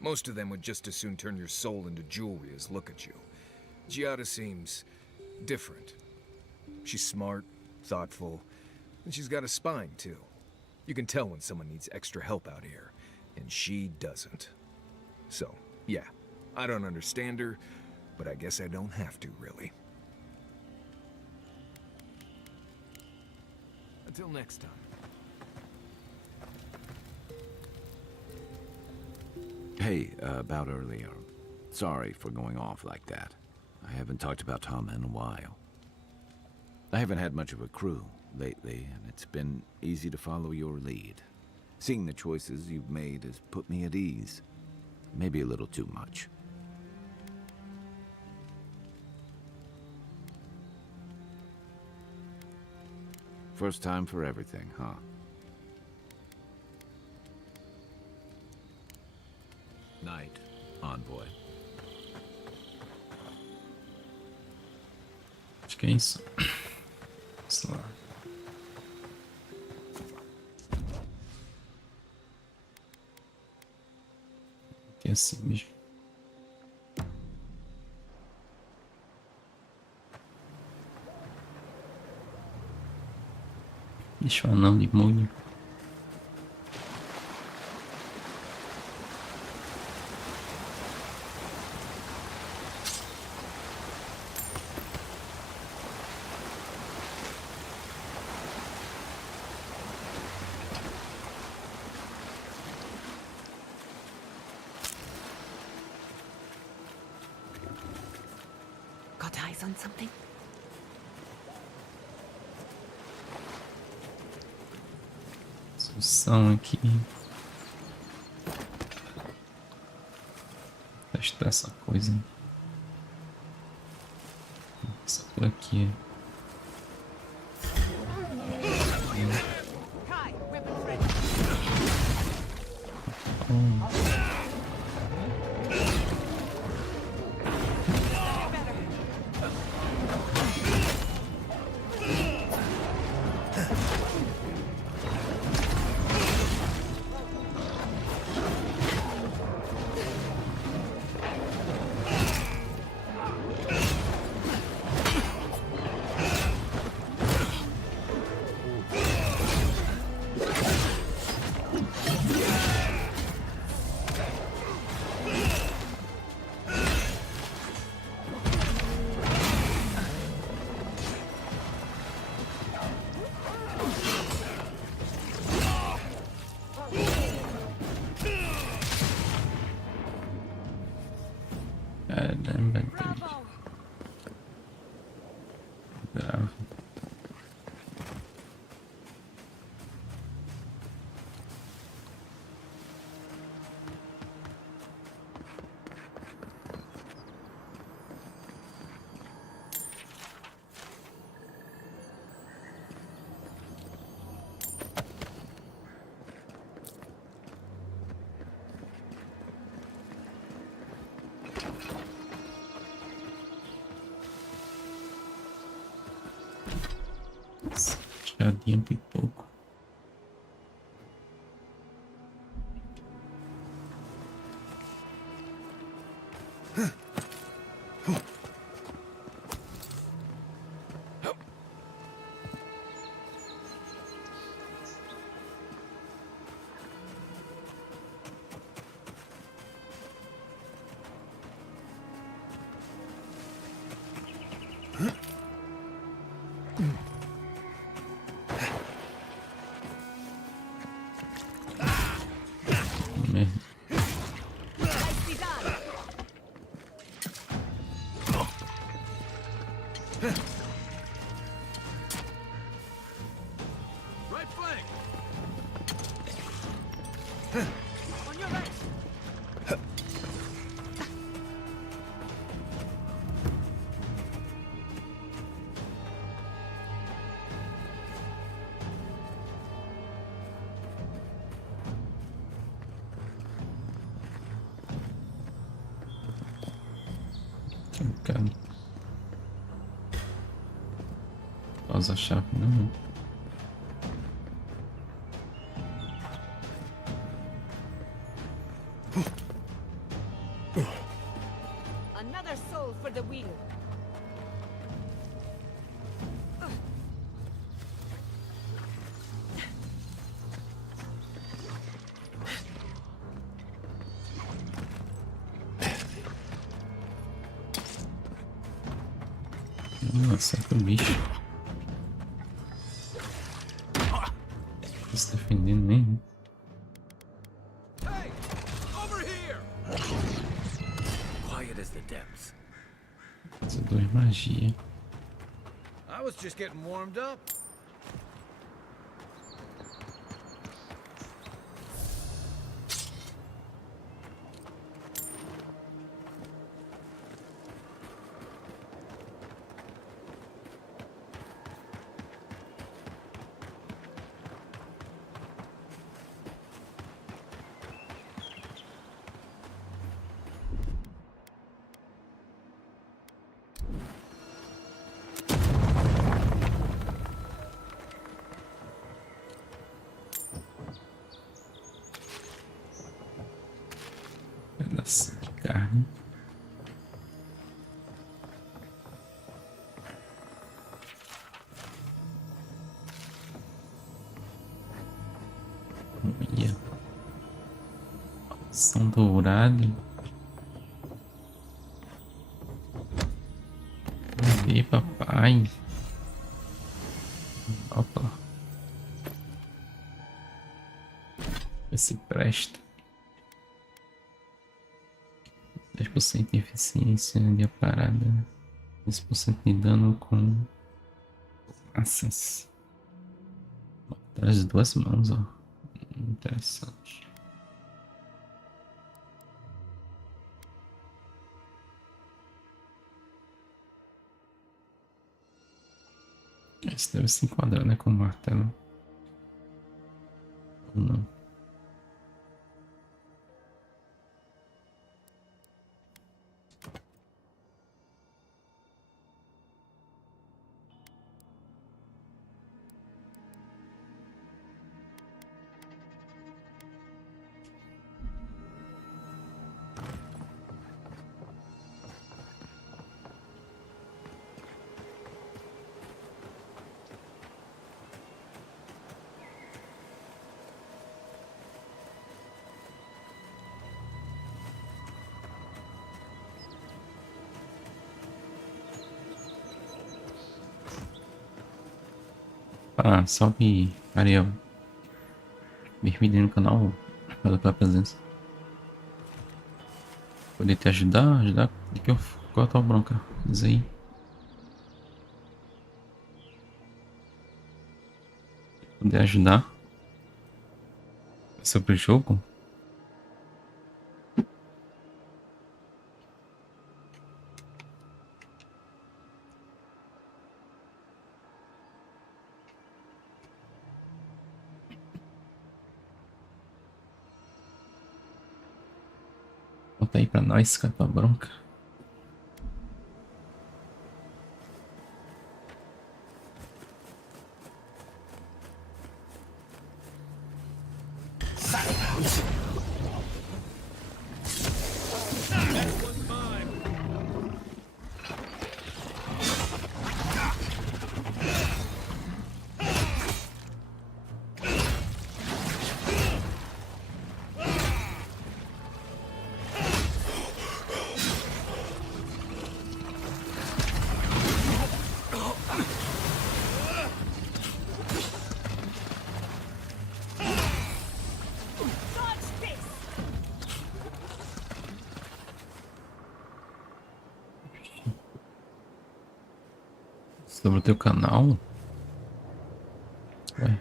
Most of them would just as soon turn your soul into jewelry as look at you. Giada seems different. She's smart, thoughtful, and she's got a spine, too. You can tell when someone needs extra help out here, and she doesn't. So, yeah, I don't understand her, but I guess I don't have to, really. Until next time. Hey, about earlier. Sorry for going off like that. I haven't talked about Tom in a while. I haven't had much of a crew lately, and it's been easy to follow your lead. Seeing the choices you've made has put me at ease. Maybe a little too much. First time for everything, huh? Night, Envoy. Acho que é isso. Vamos lá. Aqui é assim mesmo. Deixa o anão de molho. Got eyes on something? Solução aqui. Testar essa coisa. Essa por aqui. Caramba, Já adianta e pouco. Merda. Right flank. On your right. Cara. Pausa a chave, não. Another soul for the wheel. Acerta o bicho. Tá se defendendo mesmo. Hey! Over here! Quiet as the depths. Fazer 2 magia. I was just getting warmed up. Pedaço de carne. Olha. Ação dourada. Cadê, papai? Opa. Vê se presta. 10% de eficiência de parada. 10% de dano com massas. Traz 2 mãos, ó. Interessante. Esse deve se enquadrar, né, com o martelo. Ou não? Ah, salve, Ariel. Bem-vindo no canal. Valeu pela presença. Poder te ajudar? Ajudar? Qual a tua bronca? Diz aí. Poder ajudar? Sobre o jogo? Conta aí pra nós, cara, tua bronca. Sobre o teu canal? Ué.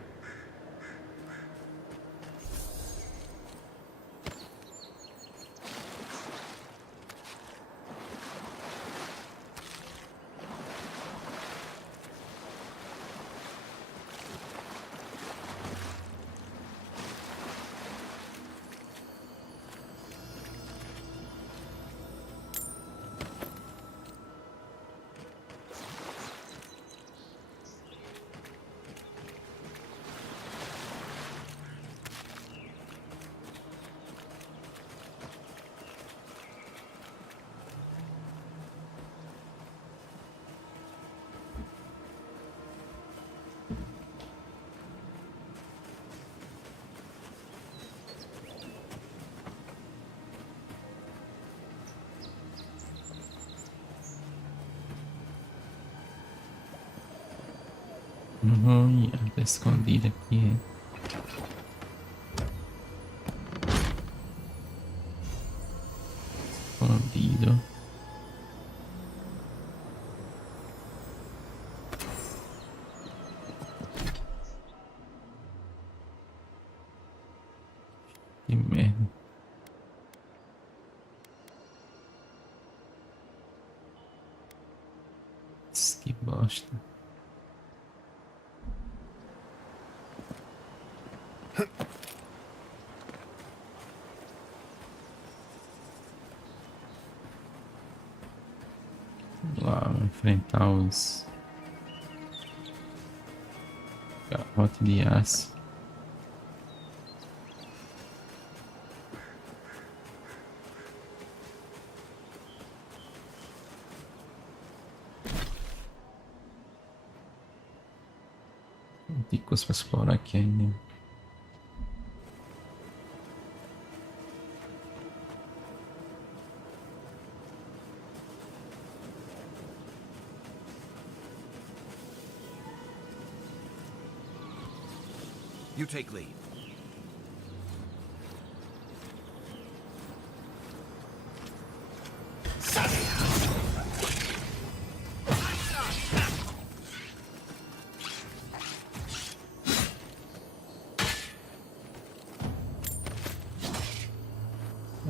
Tá escondida aqui. Escondido. Que merda. Que bosta. Lá, enfrentar os garrote de aço. Tem coisa pra explorar aqui ainda. You take lead.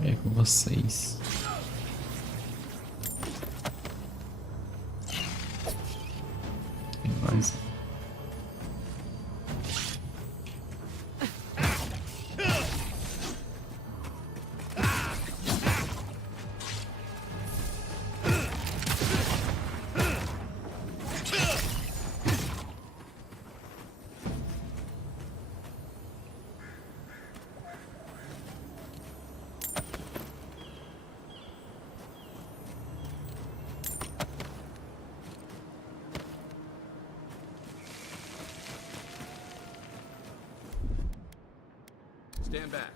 É com vocês. Tem mais. Stand back.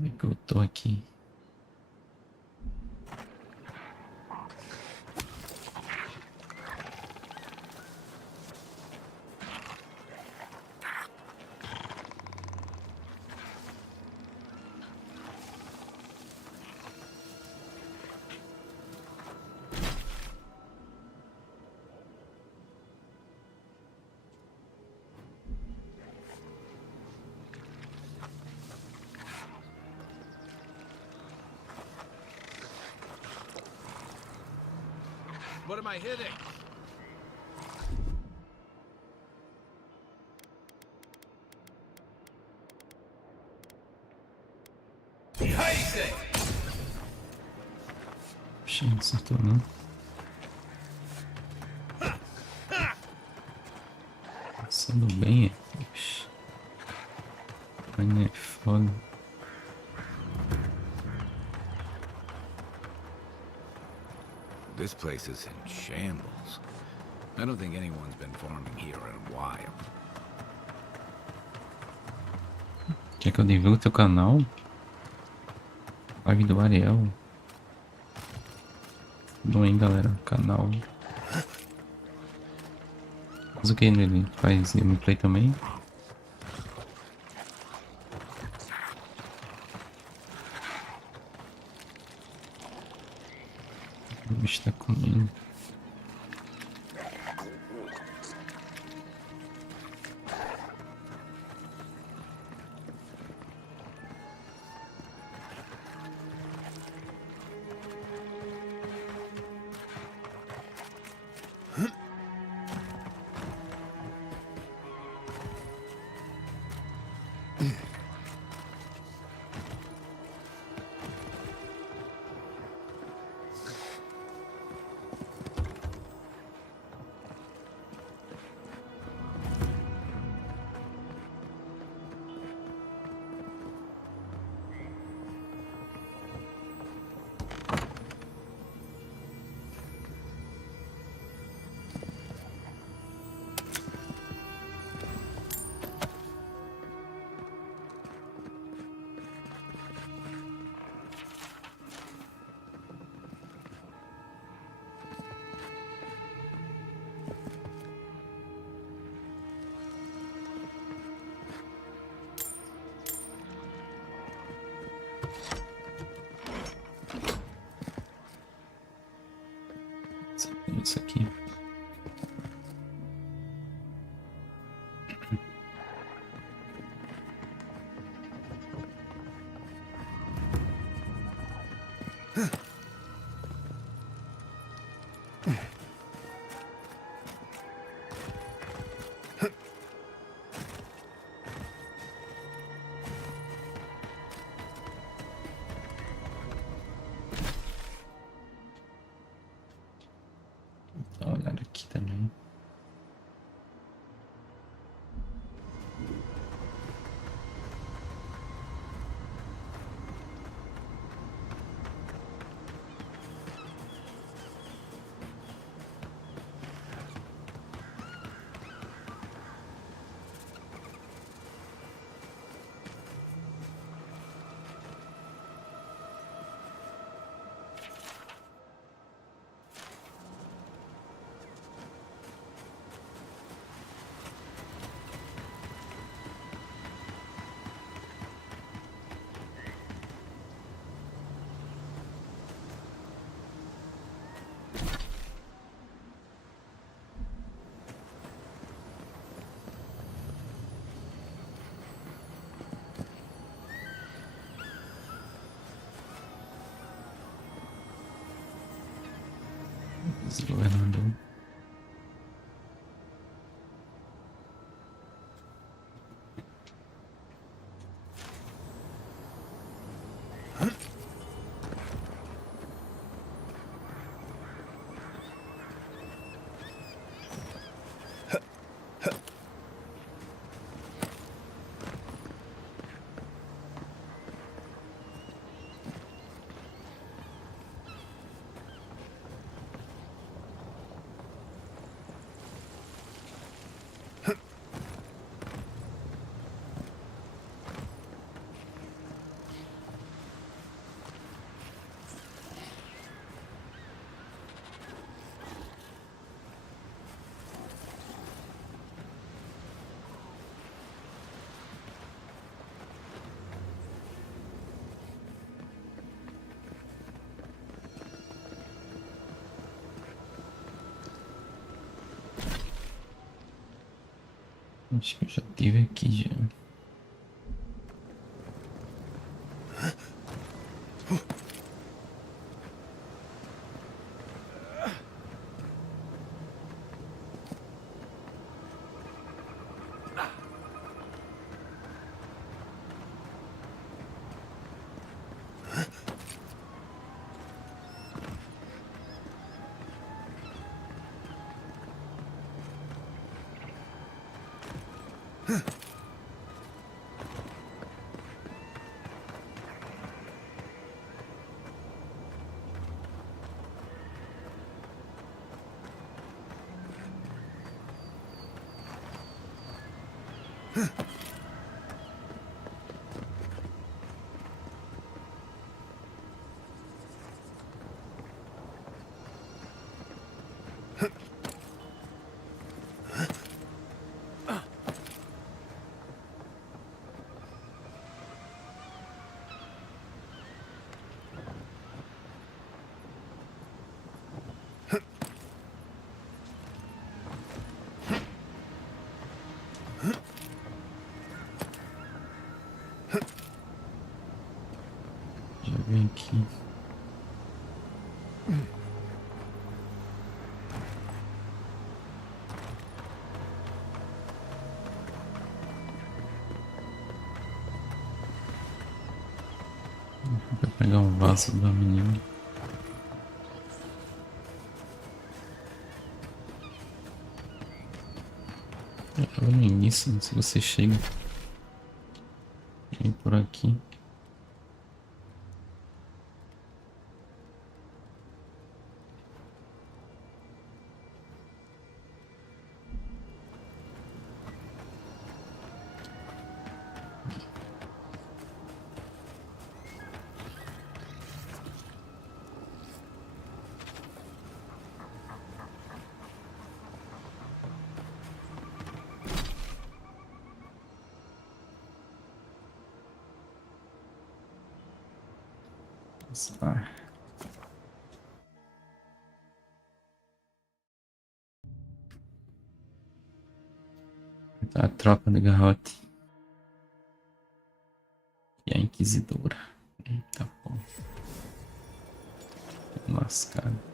Como é que eu tô aqui? What am I hitting? Ixi, não acertou não. Passando bem, é. Ixi. Venha é foda. This place is in shambles. I don't think anyone's been farming here in a while. Quer que eu divulgue teu canal? Live do Ariel. Não aí, galera. Canal. Faz o que nele? Faz gameplay também? O bicho tá comendo. Isso aqui. Dá uma olhada aqui também. Desgovernador. Acho que eu já tive aqui já. Já vem aqui. Vou pegar um vaso da menina. Eu tava no início, se você chega. Vem por aqui. Está. A tropa de garrote. E a inquisidora. Eita porra. Lascado.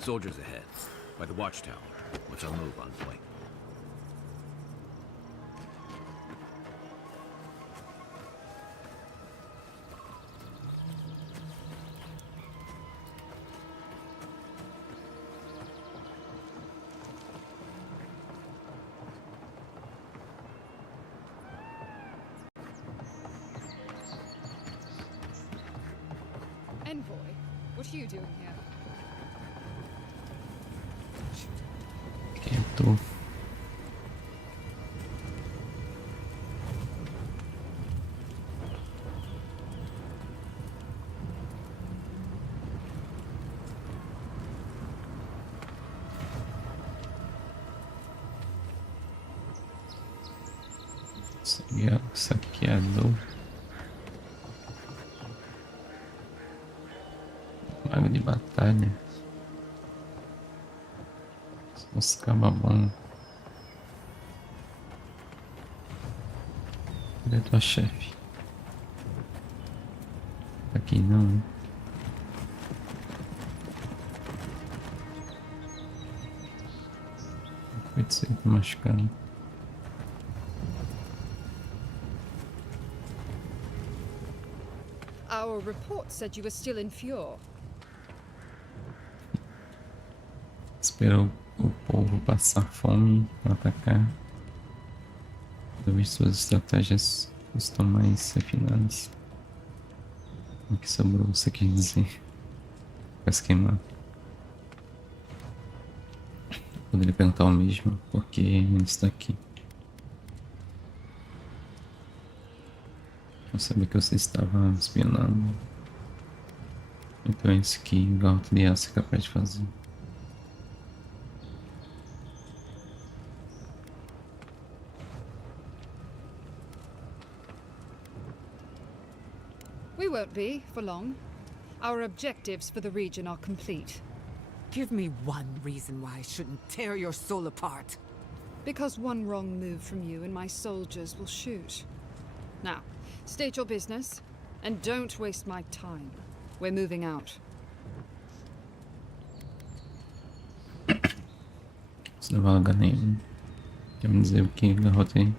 Soldiers ahead, by the watchtower. What's our move, envoy? Envoy, what are you doing here? Quieto. Saqueador. Mago de batalha. Os cababão. Cadê tua chefe? Aqui não, né? Foi disso aí, tá machucando. Our report said you were still in Fjord. Esperou o povo passar fome para atacar. Talvez suas estratégias estão mais refinadas. O que sobrou, você quer dizer? Vai se queimar. Poderia perguntar o mesmo, porque ele está aqui. Eu sabia que você estava espionando. Então é isso que o garoto de Essa é capaz de fazer. We won't be, for long. Our objectives for the region are complete. Give me one reason why I shouldn't tear your soul apart. Because one wrong move from you and my soldiers will shoot. Now, state your business, and don't waste my time. We're moving out. Isso não vai a lugar nenhum. Quer me dizer o que derrotei?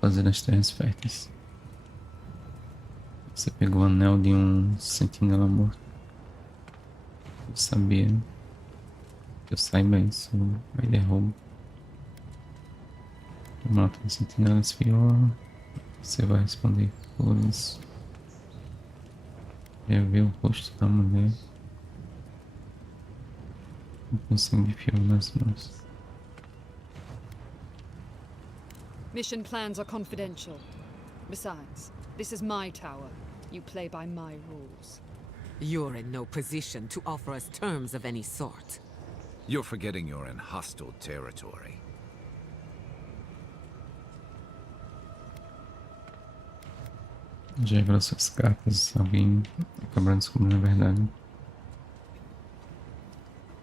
Fazer nas terras férteis. Você pegou o anel de um sentinela morto. Eu sabia. Que eu saiba isso. Vai derrubar. Eu mato um sentinela espiou. Você vai responder por isso. Quer ver o rosto da mulher? Com sangue fio nas mãos. Mission plans are confidential. Besides, this is my tower. You play by my rules. You're in no position to offer us terms of any sort. You're forgetting you're in hostile territory. Já revelou suas cartas, alguém acabará descobrindo a verdade.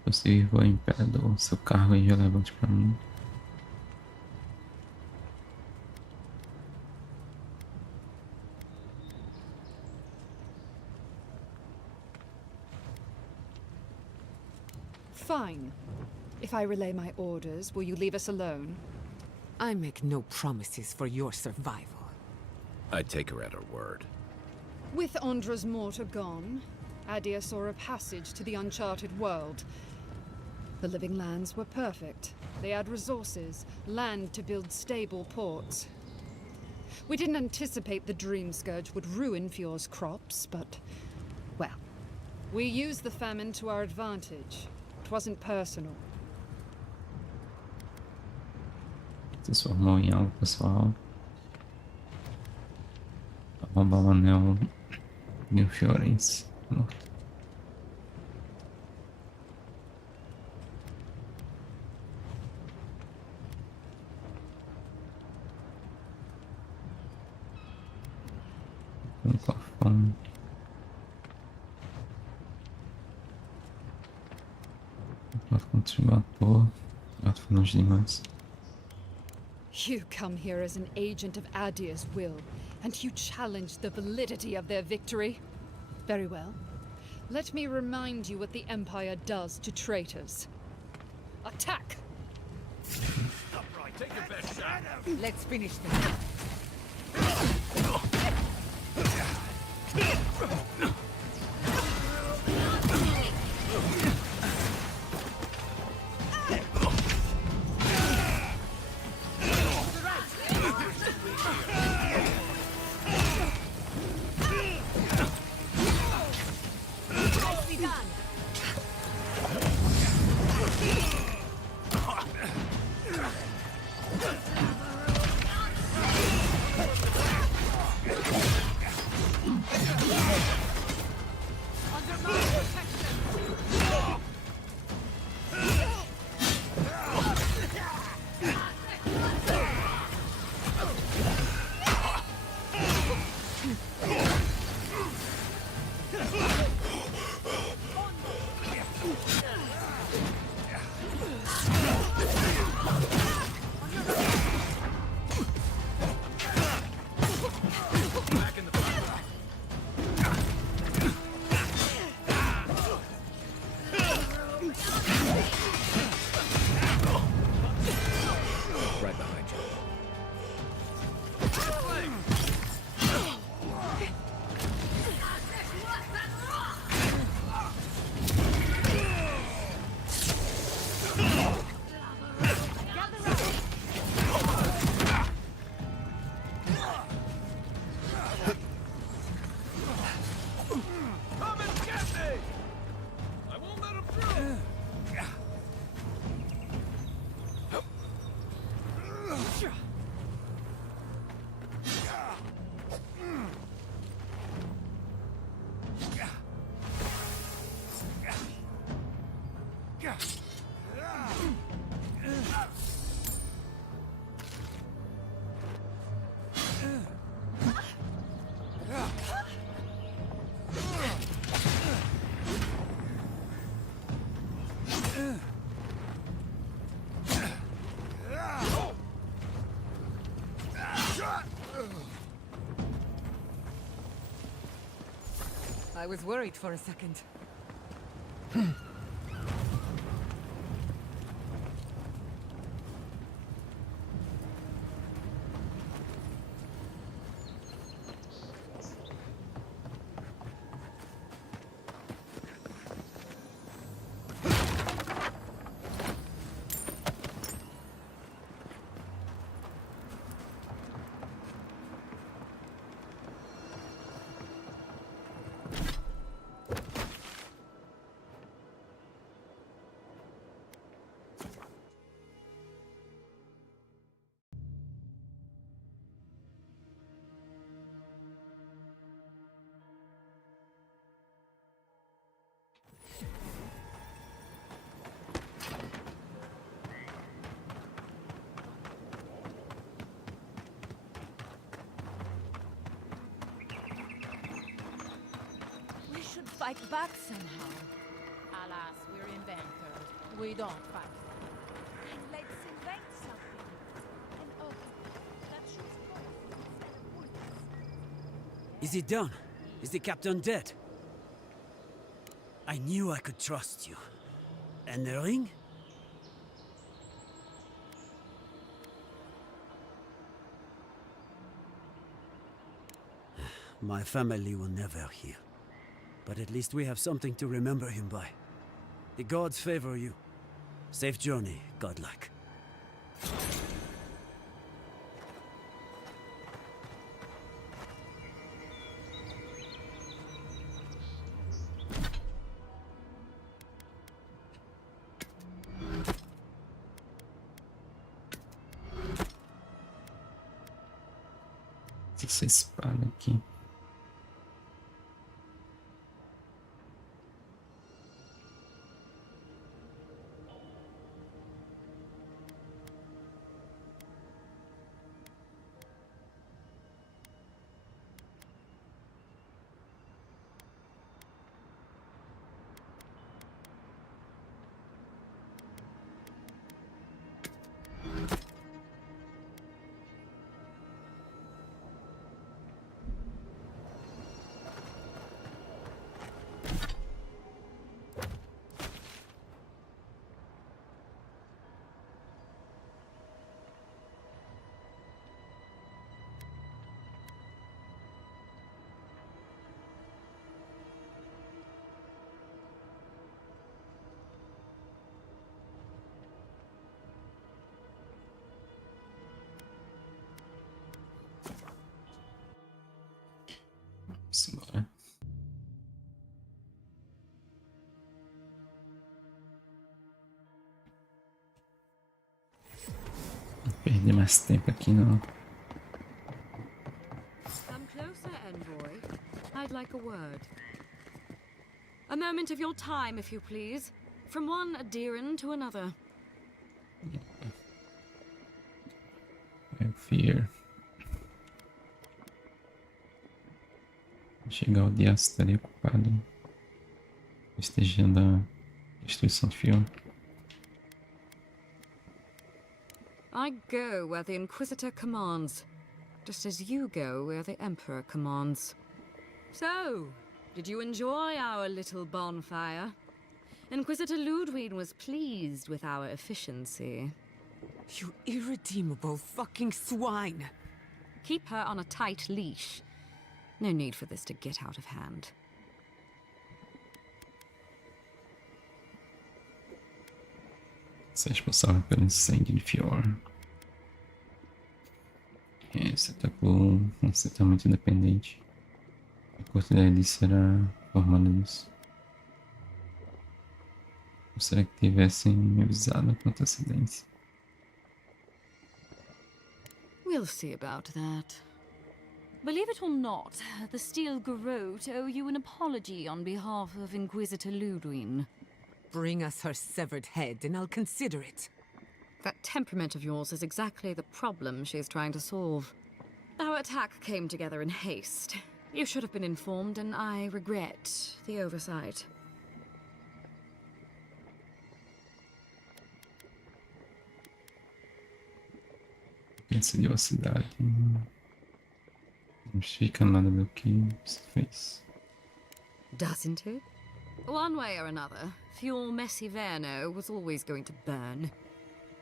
Eu sirvo ao imperador, seu cargo é irrelevante para mim. Fine. If I relay my orders, will you leave us alone? I make no promises for your survival. I'd take her at her word. With Andra's mortar gone, Adia saw a passage to the uncharted world. The living lands were perfect. They had resources, land to build stable ports. We didn't anticipate the Dream Scourge would ruin Fjord's crops, but, well, we used the famine to our advantage. It wasn't personal. Transformou em algo pessoal. Roubar o anel de um Fiorense morto. Um cofão. Contra o ator. Ato foi longe demais. You come here as an agent of Adia's will, and you challenge the validity of their victory. Very well. Let me remind you what the Empire does to traitors. Attack! Upright, take your best shot. Let's finish this. I was worried for a second. fight back somehow. Alas, we're inventors. We don't fight. And let's invent something. And oh, that shoots bullets instead of bullets. Is it done? Is the captain dead? I knew I could trust you. And the ring? My family will never hear. But at least we have something to remember him by. The gods favor you. Safe journey, godlike. Essa espada aqui. Simbora. Não perder mais tempo aqui não. Come closer, envoy. I'd like a word. A moment of your time, if you please. From one adherent to another. I fear. Chegar o dia estaria ocupado festejando a destruição de Fiona. I go where the Inquisitor commands, just as you go where the Emperor commands. So, did you enjoy our little bonfire? Inquisitor Ludwig was pleased with our efficiency. You irredeemable fucking swine! Keep her on a tight leash. No need for this to get out of hand. Você é responsável pelo incêndio de Fiora. Você atacou. Você está muito independente. A corte da Elise será formada disso. Gostaria que tivessem me avisado com antecedência. We'll see about that. Believe it or not, the Steel Garrote owe you an apology on behalf of Inquisitor Ludwig. Bring us her severed head and I'll consider it. That temperament of yours is exactly the problem she's trying to solve. Our attack came together in haste. You should have been informed, and I regret the oversight. Incendiou a cidade. Não justifica nada do que você fez. Doesn't it? One way or another, Fuel Messiverno was always going to burn.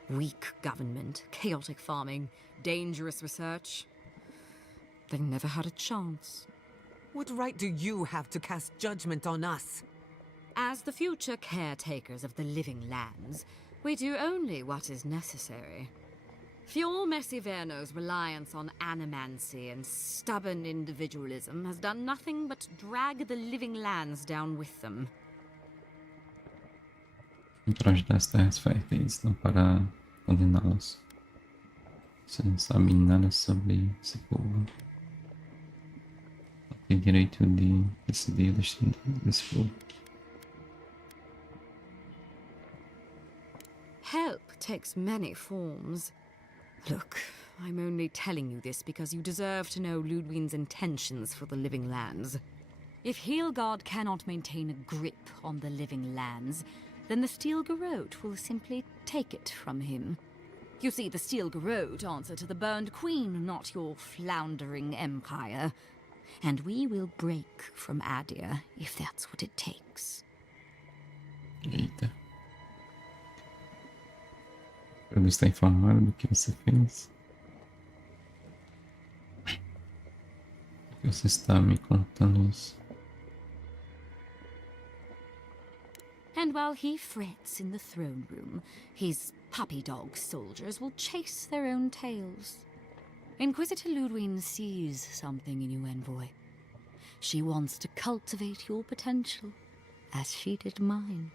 Weak government, chaotic farming, dangerous research. They never had a chance. What right do you have to cast judgment on us? As the future caretakers of the living lands, we do only what is necessary. Fuel Messiverno's reliance on animancy and stubborn individualism has done nothing but drag the living lands down with them. Para ajudar as terras férteis, não para condená-los. Você não sabe nada sobre esse povo. Não tem direito de decidir o destino desse povo. Help takes many forms. Look, I'm only telling you this because you deserve to know Ludwig's intentions for the living lands. If Heelgard cannot maintain a grip on the living lands, then the Steel Garrote will simply take it from him. You see, the Steel Garrote answer to the Burned Queen, not your floundering empire. And we will break from Adia, if that's what it takes. Eita. Ele está informado do que você fez? Por que você está me contando isso? And while he frets in the throne room, his puppy dog soldiers will chase their own tails. Inquisitor Ludwig sees something in you, envoy. She wants to cultivate your potential, as she did mine.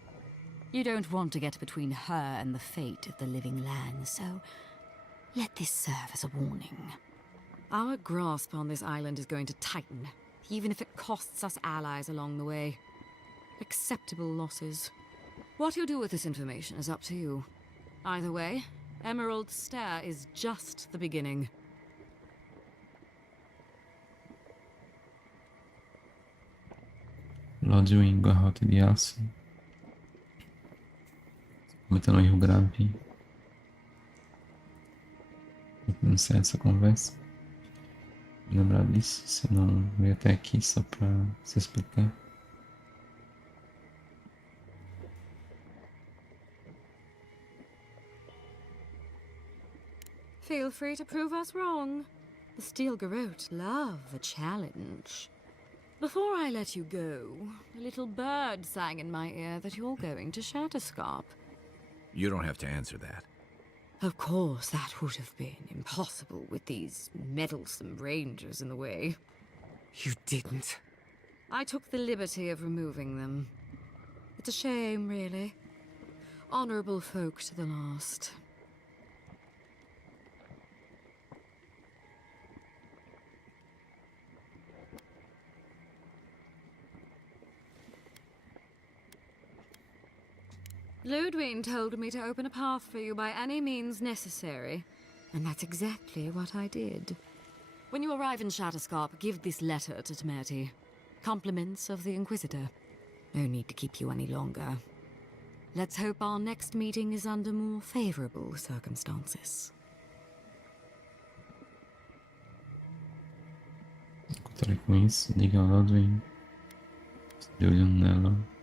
You don't want to get between her and the fate of the living land, so let this serve as a warning. Our grasp on this island is going to tighten, even if it costs us allies along the way. Acceptable losses. What you do with this information is up to you. Either way, Emerald Stair is just the beginning. Ludwig, garrote de aço. Cometendo um erro grave. Vou iniciar essa conversa. Vou lembrar disso, senão veio até aqui só para se explicar. Feel free to prove us wrong. The Steel Garrote love a challenge. Before I let you go, a little bird sang in my ear that you're going to Shatterscarp. You don't have to answer that. Of course, that would have been impossible with these meddlesome rangers in the way. You didn't. I took the liberty of removing them. It's a shame, really. Honorable folk to the last. Ludwig told me to open a path for you by any means necessary, and that's exactly what I did. When you arrive in Shatterscarp, give this letter to Temerty. Compliments of the Inquisitor. No need to keep you any longer. Let's hope our next meeting is under more favorable circumstances. Encontrei com isso, diga ao Ludwig. Estou olhando nela.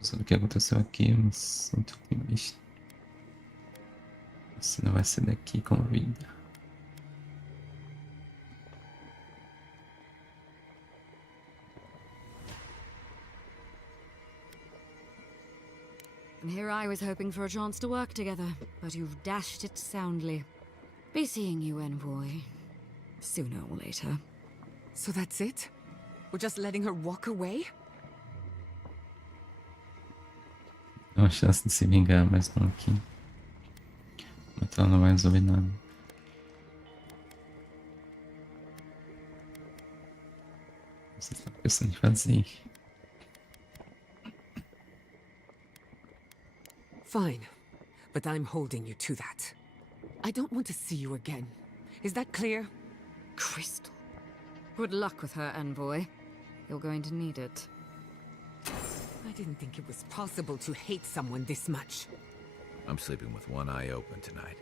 Sabe o que aconteceu aqui? Eu me sinto otimista. Você não vai sair daqui com vida. And here I was hoping for a chance to work together, but you've dashed it soundly. Be seeing you, envoy. Sooner or later. So that's it? We're just letting her walk away? Há uma chance de se vingar, mas não aqui. Mas ela não vai resolver nada. Você está pensando em fazer? Fine. But I'm holding you to that. I don't want to see you again. Is that clear? Crystal. Good luck with her, envoy. You're going to need it. I didn't think it was possible to hate someone this much. I'm sleeping with one eye open tonight.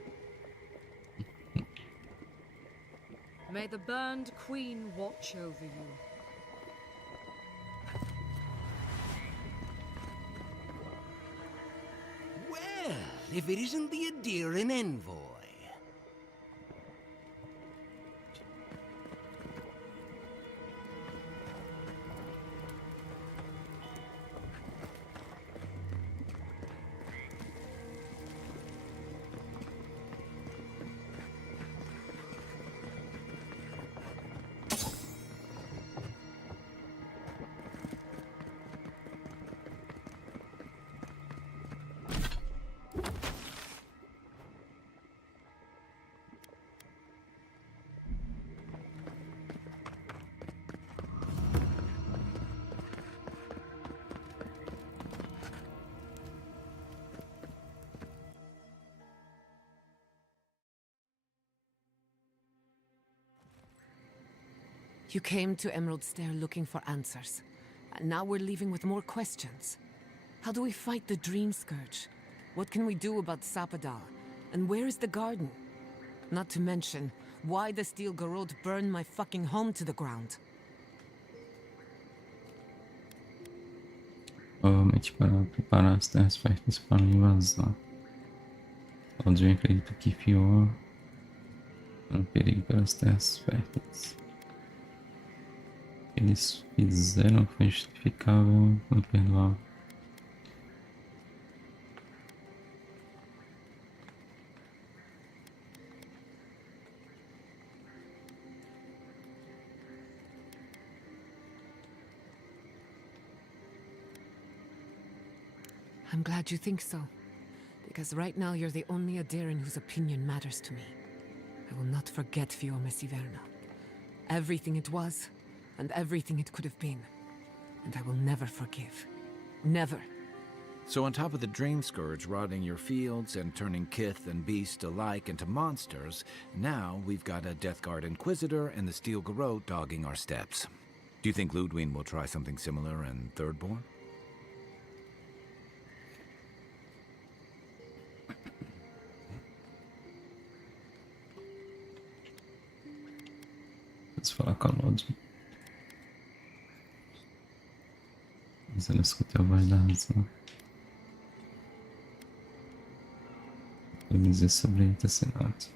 May the Burned Queen watch over you. Well, if it isn't the Adirian envoy. You came to Emerald Stair looking for answers, and now we're leaving with more questions. How do we fight the Dream Scourge? What can we do about Sapadal? And where is the garden? Not to mention, why the Steel Garrote burned my fucking home to the ground. Provavelmente para preparar as terras férteis para a invasão. Aldrin acredita que Fior é um perigo para as terras férteis. O que eles fizeram foi justificável e imperdoável. I'm glad you think so. Because right now you're the only Adiran whose opinion matters to me. I will not forget Fior Messiverna. Everything it was, and everything it could have been. And I will never forgive. Never. So on top of the Dream Scourge rotting your fields and turning kith and beast alike into monsters, now we've got a Death Guard Inquisitor and the Steel Garrote dogging our steps. Do you think Ludwig will try something similar in Thirdborn? Preciso falar com a Lodge. Mas ela escuta a voz da razão. Vou dizer sobre o assassinato.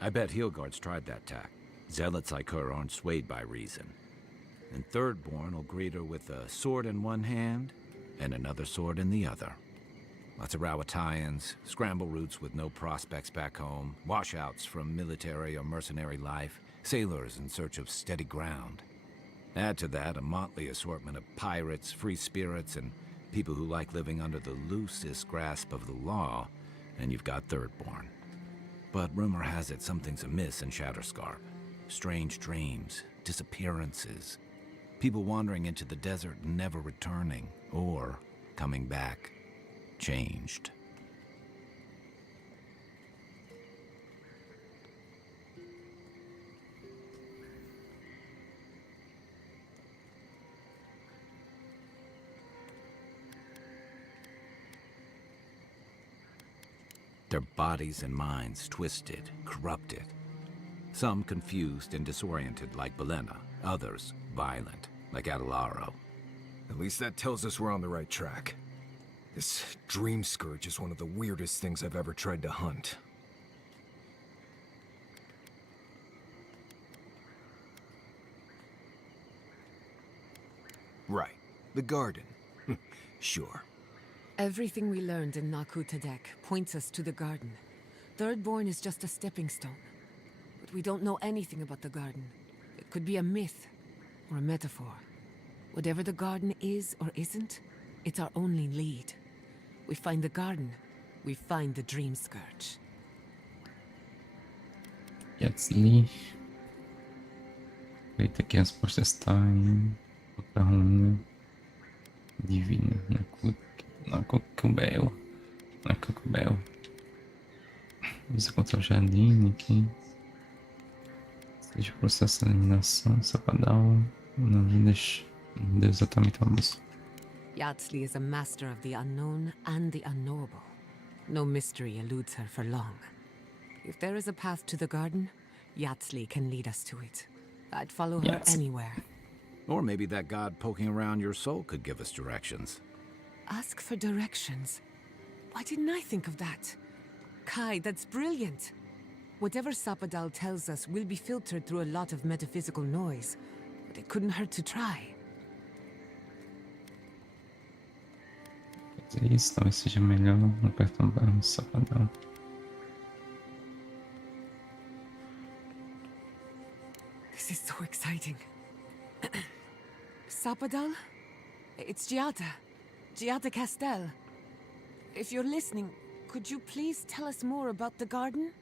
I bet Heelguard's tried that tack. Zealots like her aren't swayed by reason. And Thirdborn will greet her with a sword in one hand and another sword in the other. Lots of Rawatayans, scramble routes with no prospects back home, washouts from military or mercenary life, sailors in search of steady ground. Add to that a motley assortment of pirates, free spirits, and people who like living under the loosest grasp of the law, and you've got Thirdborn. But rumor has it something's amiss in Shatterscarp. Strange dreams, disappearances, people wandering into the desert and never returning, or coming back changed. Their bodies and minds twisted, corrupted. Some confused and disoriented like Belena, others violent like Adelaro. At least that tells us we're on the right track. This Dream Scourge is one of the weirdest things I've ever tried to hunt. Right. The garden. Sure. Everything we learned in Naku Tadek points us to the garden. Thirdborn is just a stepping stone. But we don't know anything about the garden. It could be a myth or a metaphor. Whatever the garden is or isn't, it's our only lead. We find the garden, we find the Dream Scourge. Yatsli. Eita, que a resposta está em outra runa divina. Na Cucubel. Vamos encontrar o jardim aqui. Seja o processo de eliminação, Sapadal. Não deixa exatamente a música. Yatsli is a master of the unknown and the unknowable. No mystery eludes her for long. If there is a path to the garden, Yatsli can lead us to it. I'd follow her anywhere. Or maybe that god poking around your soul could give us directions. Ask for directions. Why didn't I think of that? Kai, that's brilliant. Whatever Sapadal tells us will be filtered through a lot of metaphysical noise, but it couldn't hurt to try. Fazer isso talvez seja melhor não perturbar o Sapadal. This is so exciting. Sapadal? It's Giada Castel. If you're listening, could you please tell us more about the garden?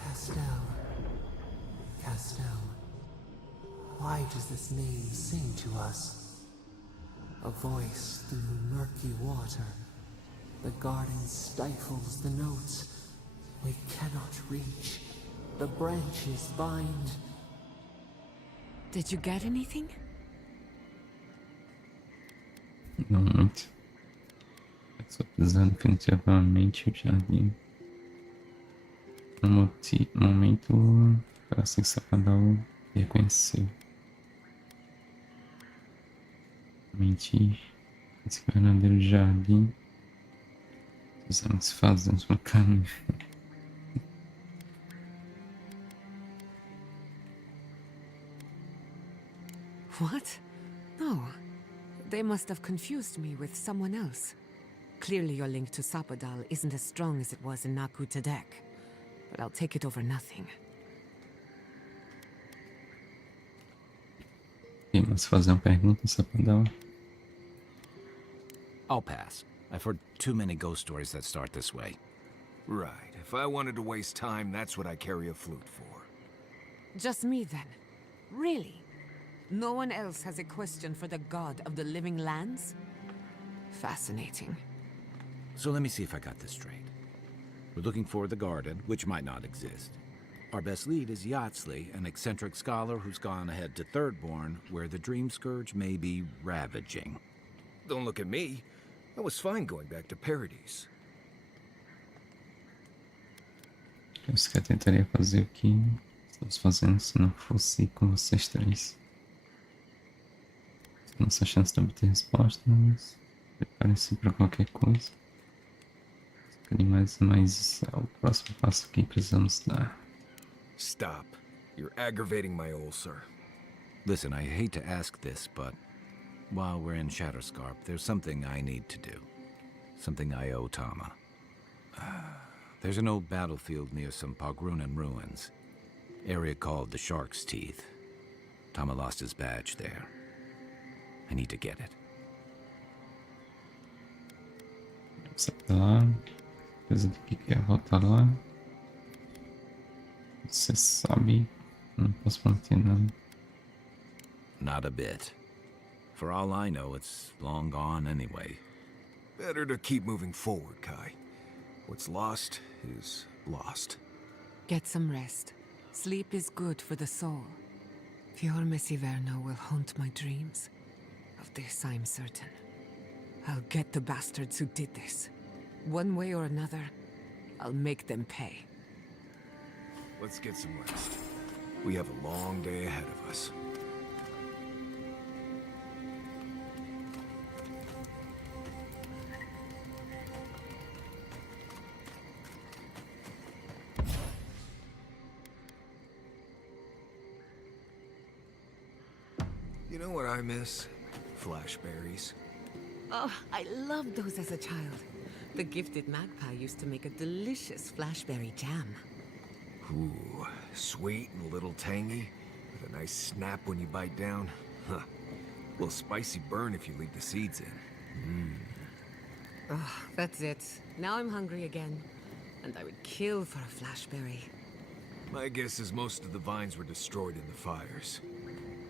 Castel. Why does this name sing to us? A voice through murky water. The garden stifles the notes we cannot reach. The branches bind. Did you get anything? Não muito. Só pisando definitivamente o jardim. No momento para assim Sapandal reconheceu. Realmente esse verdadeiro jardim. Os anos fazem no caminho. What? No. They must have confused me with someone else. Clearly your link to Sapadal isn't as strong as it was in Naku Tadek. But I'll take it over nothing. Mas fazer uma pergunta, Sapandal? I'll pass. I've heard too many ghost stories that start this way. Right. If I wanted to waste time, that's what I carry a flute for. Just me then? Really? No one else has a question for the god of the living lands? Fascinating. So let me see if I got this straight. We're looking for the garden, which might not exist. Our best lead is Yatsley, an eccentric scholar who's gone ahead to Thirdborn, where the Dream Scourge may be ravaging. Don't look at me. I was fine going back to Paradise. Isso que eu tentaria fazer o que estamos fazendo se não fosse com vocês três. Nossa chance de obter resposta, mas preparem-se para qualquer coisa. Mas é o próximo passo que precisamos dar. Stop. You're aggravating my ulcer. Listen, I hate to ask this, but while we're in Shatterscarp, there's something I need to do. Something I owe Tama. There's an old battlefield near some Pogrunan ruins. Area called the Shark's Teeth. Tama lost his badge there. I need to get it. Você tá lá. Coisa do que quer voltar lá. Você sabe. Não posso prometer nada. Not a bit. For all I know, it's long gone anyway. Better to keep moving forward, Kai. What's lost is lost. Get some rest. Sleep is good for the soul. Fior Messiverno will haunt my dreams. Of this I'm certain. I'll get the bastards who did this. One way or another, I'll make them pay. Let's get some rest. We have a long day ahead of us. You know what I miss? Flashberries. Oh, I loved those as a child. The gifted magpie used to make a delicious flashberry jam. Ooh, sweet and a little tangy, with a nice snap when you bite down. Huh. A little spicy burn if you leave the seeds in. Oh, that's it. Now I'm hungry again. And I would kill for a flashberry. My guess is most of the vines were destroyed in the fires.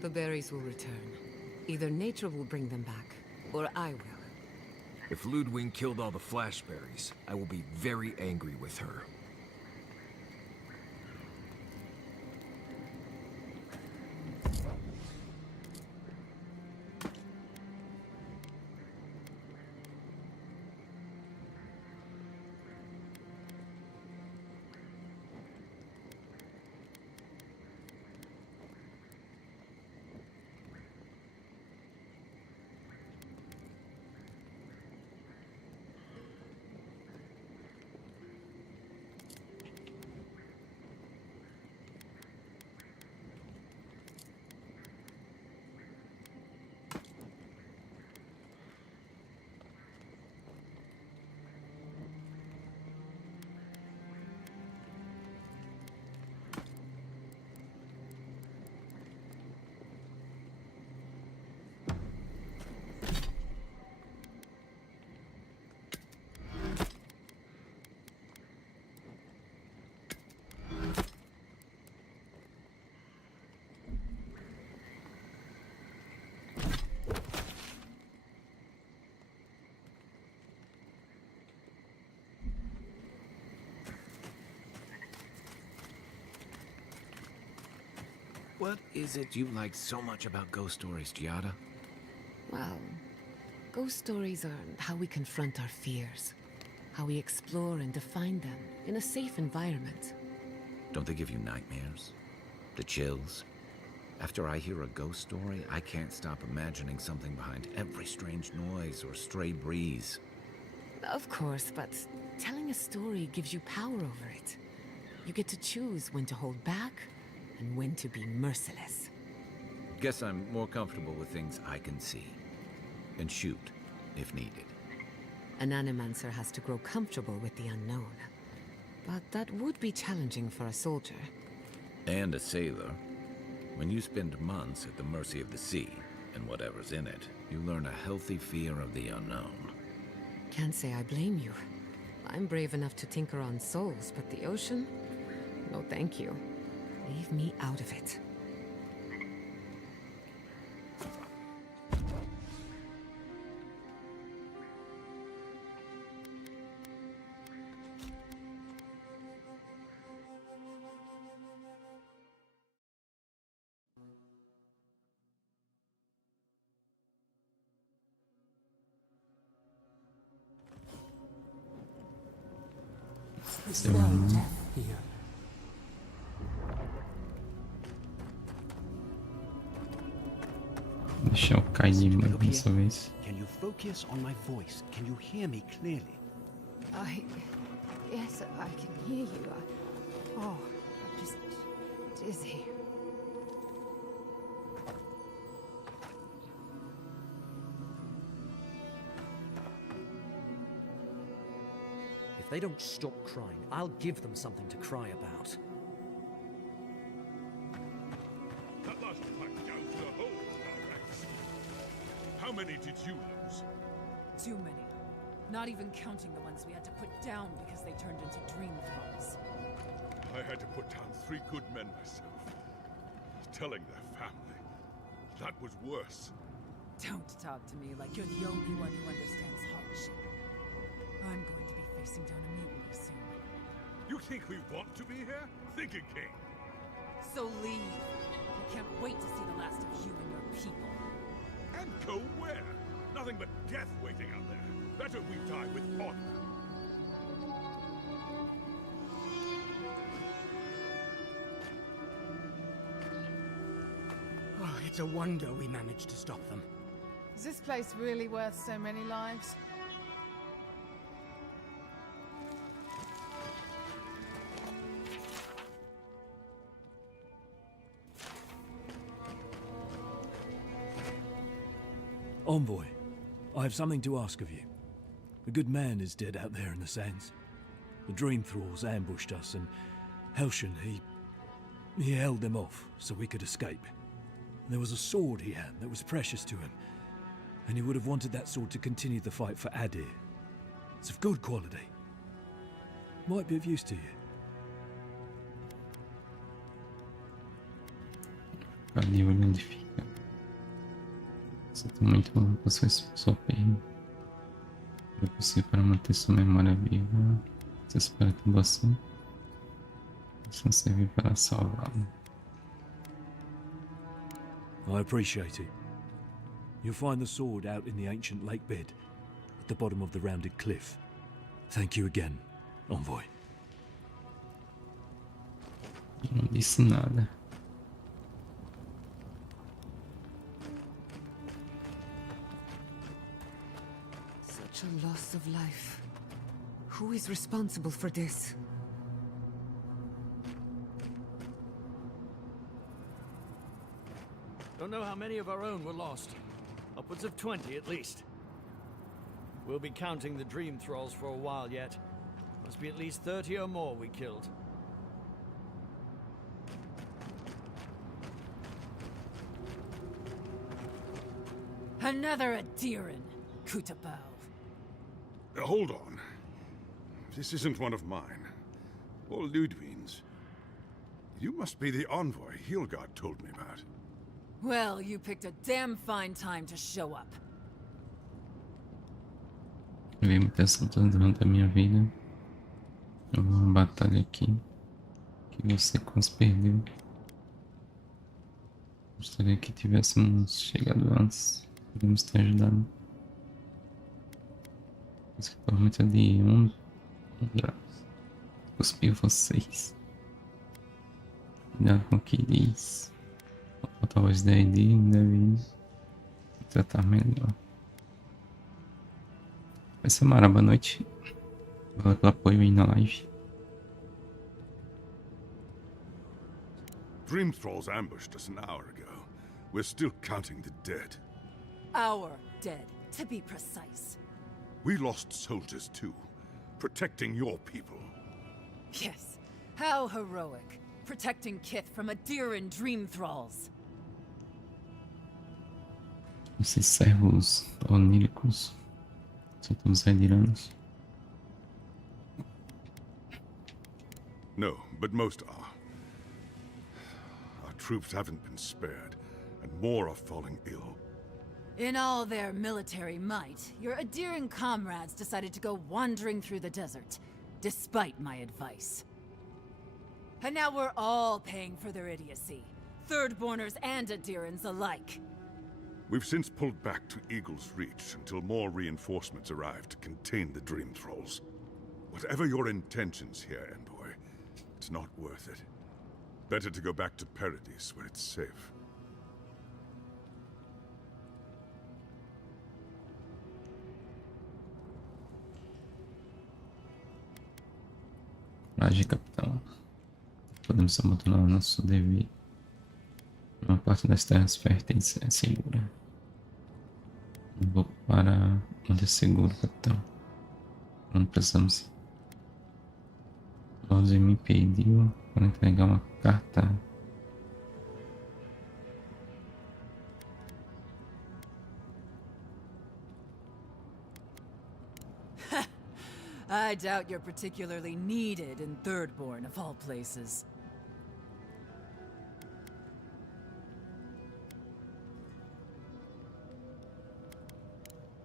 The berries will return. Either nature will bring them back, or I will. If Ludwig killed all the flashberries, I will be very angry with her. What is it you like so much about ghost stories, Giada? Well, ghost stories are how we confront our fears, how we explore and define them in a safe environment. Don't they give you nightmares? The chills? After I hear a ghost story, I can't stop imagining something behind every strange noise or stray breeze. Of course, but telling a story gives you power over it. You get to choose when to hold back and when to be merciless. Guess I'm more comfortable with things I can see. And shoot, if needed. An animancer has to grow comfortable with the unknown. But that would be challenging for a soldier. And a sailor. When you spend months at the mercy of the sea, and whatever's in it, you learn a healthy fear of the unknown. Can't say I blame you. I'm brave enough to tinker on souls, but the ocean? No thank you. Leave me out of it. Is there death here? Deixa eu cair dessa vez. Can you focus on my voice? Can you hear me clearly? Yes, I can hear you. I'm just dizzy. If they don't stop crying, I'll give them something to cry about. That last pack down to the hole, Rex. How many did you lose? Too many. Not even counting the ones we had to put down because they turned into dream thralls. I had to put down 3 good men myself. Telling their family. That was worse. Don't talk to me like you're the only one who understands hardship. I'm going to be facing down a mutiny soon. You think we want to be here? Think again. So leave. I can't wait to see the last of you and your people. And go where? Nothing but death waiting out there. Better we die with honor. Oh, it's a wonder we managed to stop them. Is this place really worth so many lives? Envoy, I have something to ask of you. A good man is dead out there in the sands. The dream thralls ambushed us, and Helshin, he held them off so we could escape. There was a sword he had that was precious to him, and he would have wanted that sword to continue the fight for Adir. It's of good quality. Might be of use to you. Ali olhando onde fica. Você tem muito bom com sua perna. É possível para manter sua memória viva. Você espera tudo assim. Isso servir para salvá-lo. I appreciate it. You'll find the sword out in the ancient lake bed, at the bottom of the rounded cliff. Thank you again, Envoy. Não disse nada. Such a loss of life. Who is responsible for this? Don't know how many of our own were lost. Upwards of 20 at least. We'll be counting the dream thralls for a while yet. Must be at least 30 or more we killed. Another Adiran, Kutabal. Hold on. This isn't one of mine. Or Ludwig's. You must be the envoy Hilgard told me about. Well, you picked a damn fine time to show up. Eu vi muita assuntos durante a minha vida. Houve uma batalha aqui que você quase perdeu. Gostaria que tivéssemos chegado antes. Podemos ter ajudado. Isso foi muito de cuspir vocês. Cuidado com o que diz. Ou talvez deve tratar melhor. Vai ser Mara, boa noite. Valeu pelo apoio aí na live. Dream thralls ambushed us an hour ago. We're still counting the dead. Our dead, to be precise. We lost soldiers too, protecting your people. Yes, how heroic. Protecting Kith from Adiran dream thralls. Esses servos oníricos são todos adiranos. No, but most are. Our troops haven't been spared, and more are falling ill. In all their military might, your Adiran comrades decided to go wandering through the desert, despite my advice. And now we're all paying for their idiocy. Thirdborners and Adirans alike. We've since pulled back to Eagle's Reach until more reinforcements arrive to contain the Dream Thralls. Whatever your intentions here, Envoy, it's not worth it. Better to go back to Paradise where it's safe. Coragem, capitão. Podemos abandonar o nosso dever. Uma parte das terras férteis é segura. Vou para onde é seguro, capitão. Não precisamos. Você me pediu para entregar uma carta. I doubt you're particularly needed in Thirdborn, of all places.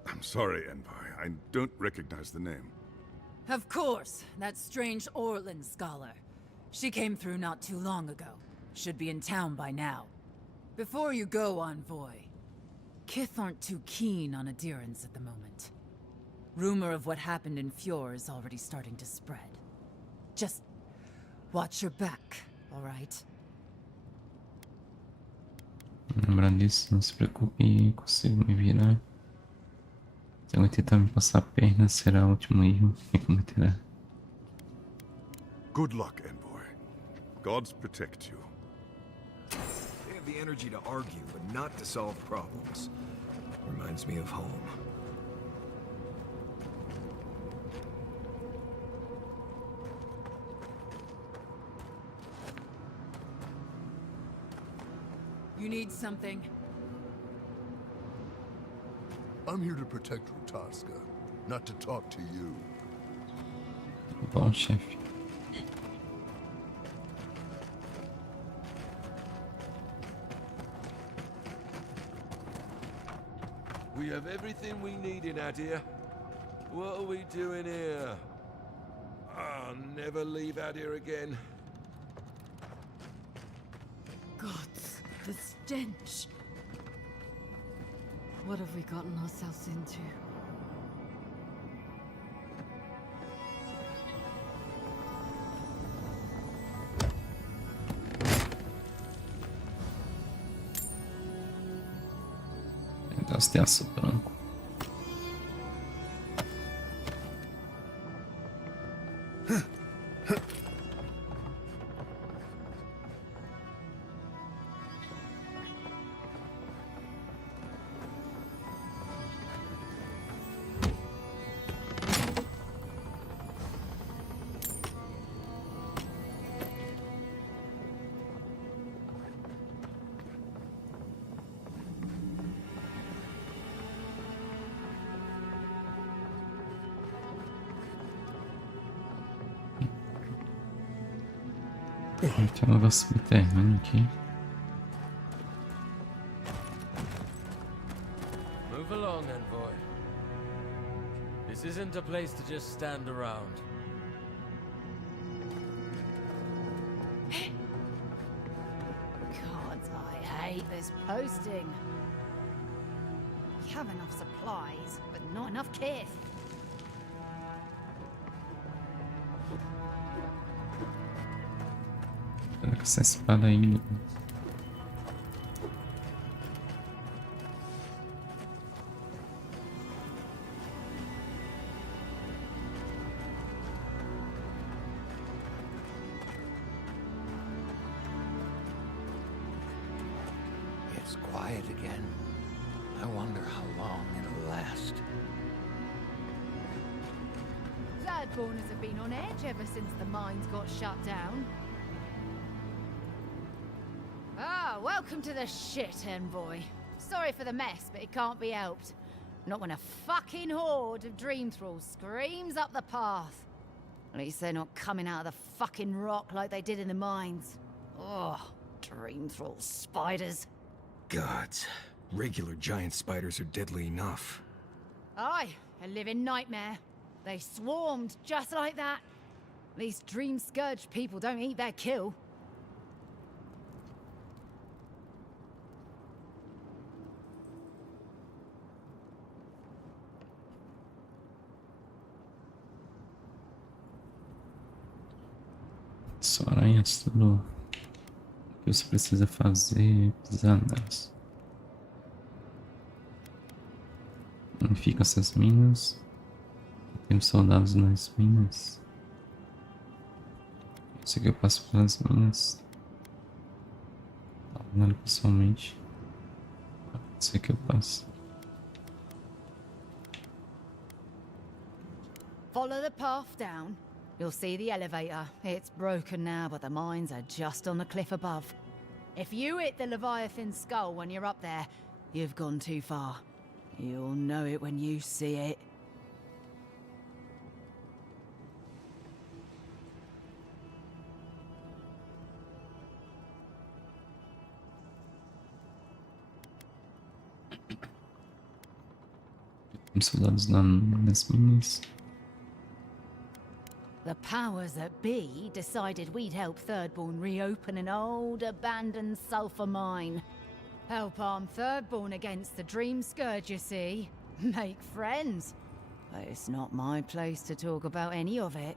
I'm sorry, Envoy. I don't recognize the name. Of course, that strange Orlin scholar. She came through not too long ago. Should be in town by now. Before you go, Envoy, Kith aren't too keen on Adirans at the moment. Rumor of what happened in Fjord is already starting to spread. Just watch your back, all right? Lembrar disso, não se preocupe, consigo me virar. Se alguém tentar me passar a perna, será o último erro que cometerá. Good luck, Envoy. Gods protect you. They have the energy to argue, but not to solve problems. Reminds me of home. You need something? I'm here to protect Rutaska, not to talk to you. Bom, chefe. We have everything we need in Adir. What are we doing here? I'll never leave Adir again. Gods, the stench. What have we gotten ourselves into? Negócio de aço branco. Tem um negócio subterrâneo aqui. Move along, Envoy. This isn't a place to just stand around. God, I hate this posting. We have enough supplies, but not enough kit. Será que essa espada aí... It's quiet again. I wonder how long it'll last. Thirdborners have been on edge ever since the mines got shut down. Ah, welcome to the shit, envoy. Sorry for the mess, but it can't be helped. Not when a fucking horde of dream thralls screams up the path. At least they're not coming out of the fucking rock like they did in the mines. Oh, dream thrall spiders. Gods. Regular giant spiders are deadly enough. Aye, a living nightmare. They swarmed just like that. These dream scourge people don't eat their kill. Só aranhas, tudo que você precisa fazer, pisar nelas. Fica essas minas. Temos soldados nas minas. Isso aqui eu passo pelas minas. Olha pessoalmente. Isso aqui eu passo. Follow the path down. You'll see the elevator. It's broken now, but the mines are just on the cliff above. If you hit the Leviathan's skull when you're up there, you've gone too far. You'll know it when you see it. Temos soldados nas minas. The powers that be decided we'd help Thirdborn reopen an old, abandoned sulfur mine. Help arm Thirdborn against the Dream Scourge, you see. Make friends. But it's not my place to talk about any of it.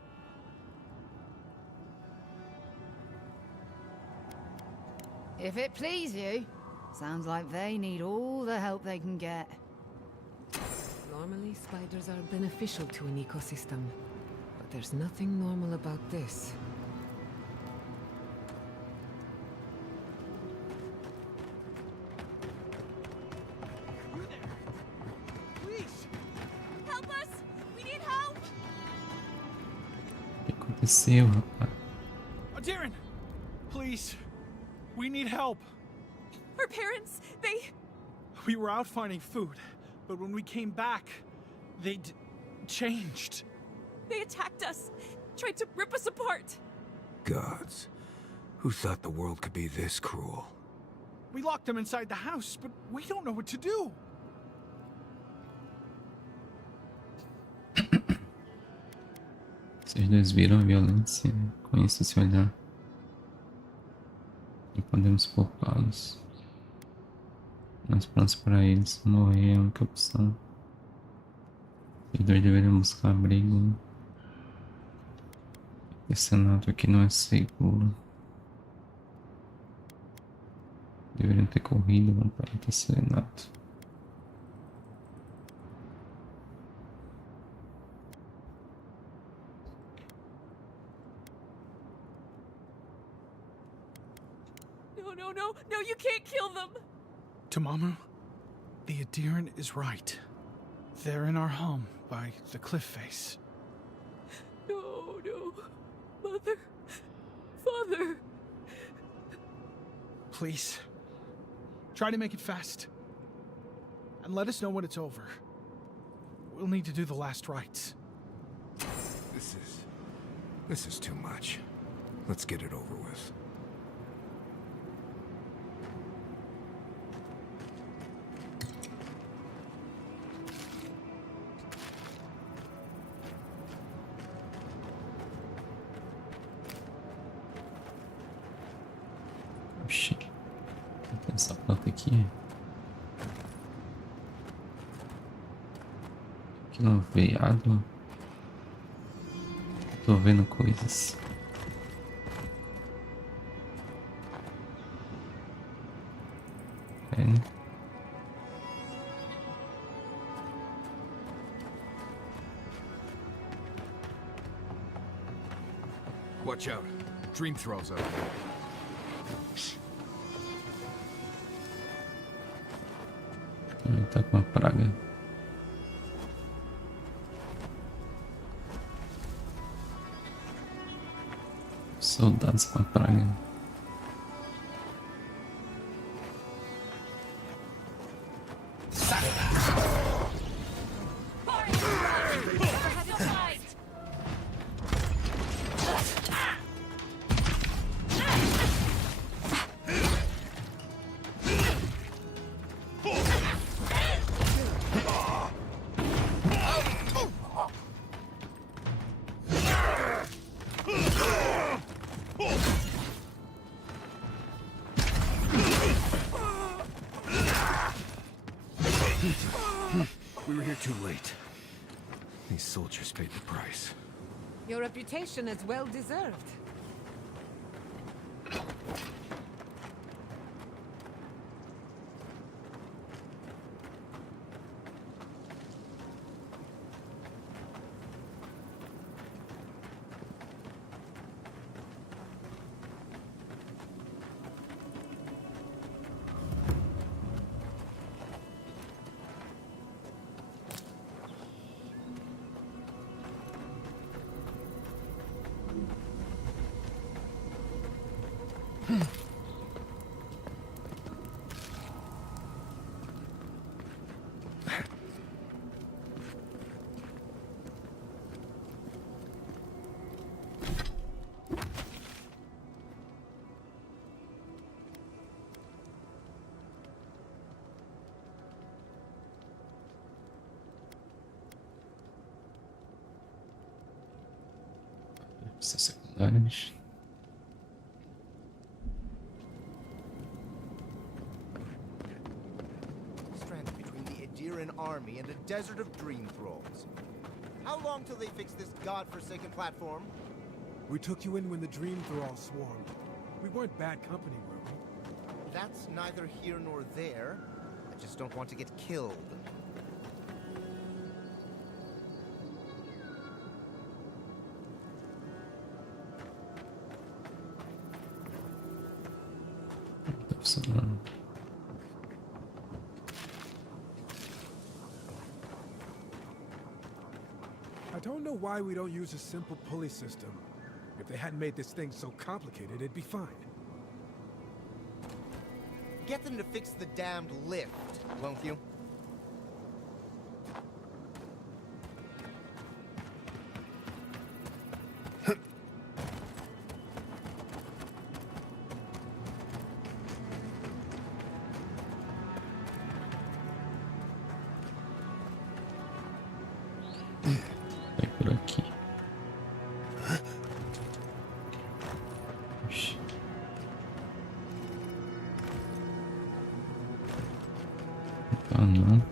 If it please you, sounds like they need all the help they can get. Normally, spiders are beneficial to an ecosystem. But there's nothing normal about this. Please! Help us! We need help! O que aconteceu, rapaz? Darren! Please! We need help! Our parents, they... We were out finding food, but when we came back, they'd changed. They attacked us, tried to rip us apart. Gods. Who thought the world could be this cruel? We locked them inside the house, but we don't know what to do. Vocês dois viram a violência com isso se olhar. E podemos poupá-los. Mas prontos para eles, morrer é a única opção. Os dois deveriam buscar abrigo. Esse cenário aqui não é seguro. Deveriam ter corrido para o tercenato. No, you can't kill them! Tamamu, the Adiran is right. They're in our home by the cliff face. No. Mother. Father. Please. Try to make it fast. And let us know when it's over. We'll need to do the last rites. This is too much. Let's get it over with. Oxi. Vou pensar pra aqui. Aqui no veado. Tô vendo coisas. É, né? Watch out. Dream thralls out there. Ele tá com uma praga. Soldados com a praga. We were here too late. These soldiers paid the price. Your reputation is well deserved. Essas secundárias. Stranded between the Adiran army and a desert of dream thralls. How long till they fix this godforsaken platform? We took you in when the dream thralls swarmed. We weren't bad company, were we? That's neither here nor there. I just don't want to get killed. Tá funcionando. I don't know why we don't use a simple pulley system. If they hadn't made this thing so complicated, it'd be fine. Get them to fix the damned lift, won't you? Vai por aqui. Ixi. Ah, não.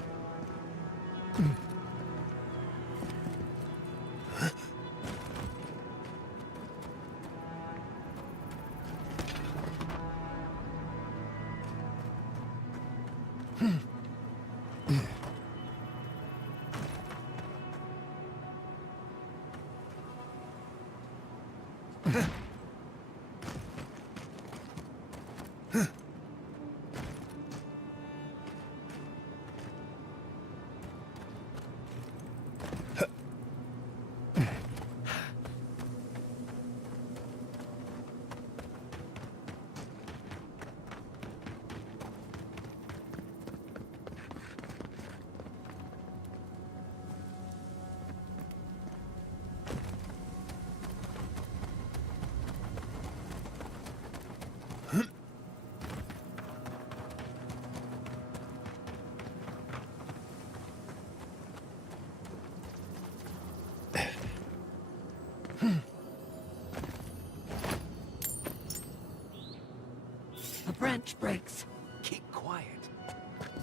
A branch breaks. Keep quiet. quiet.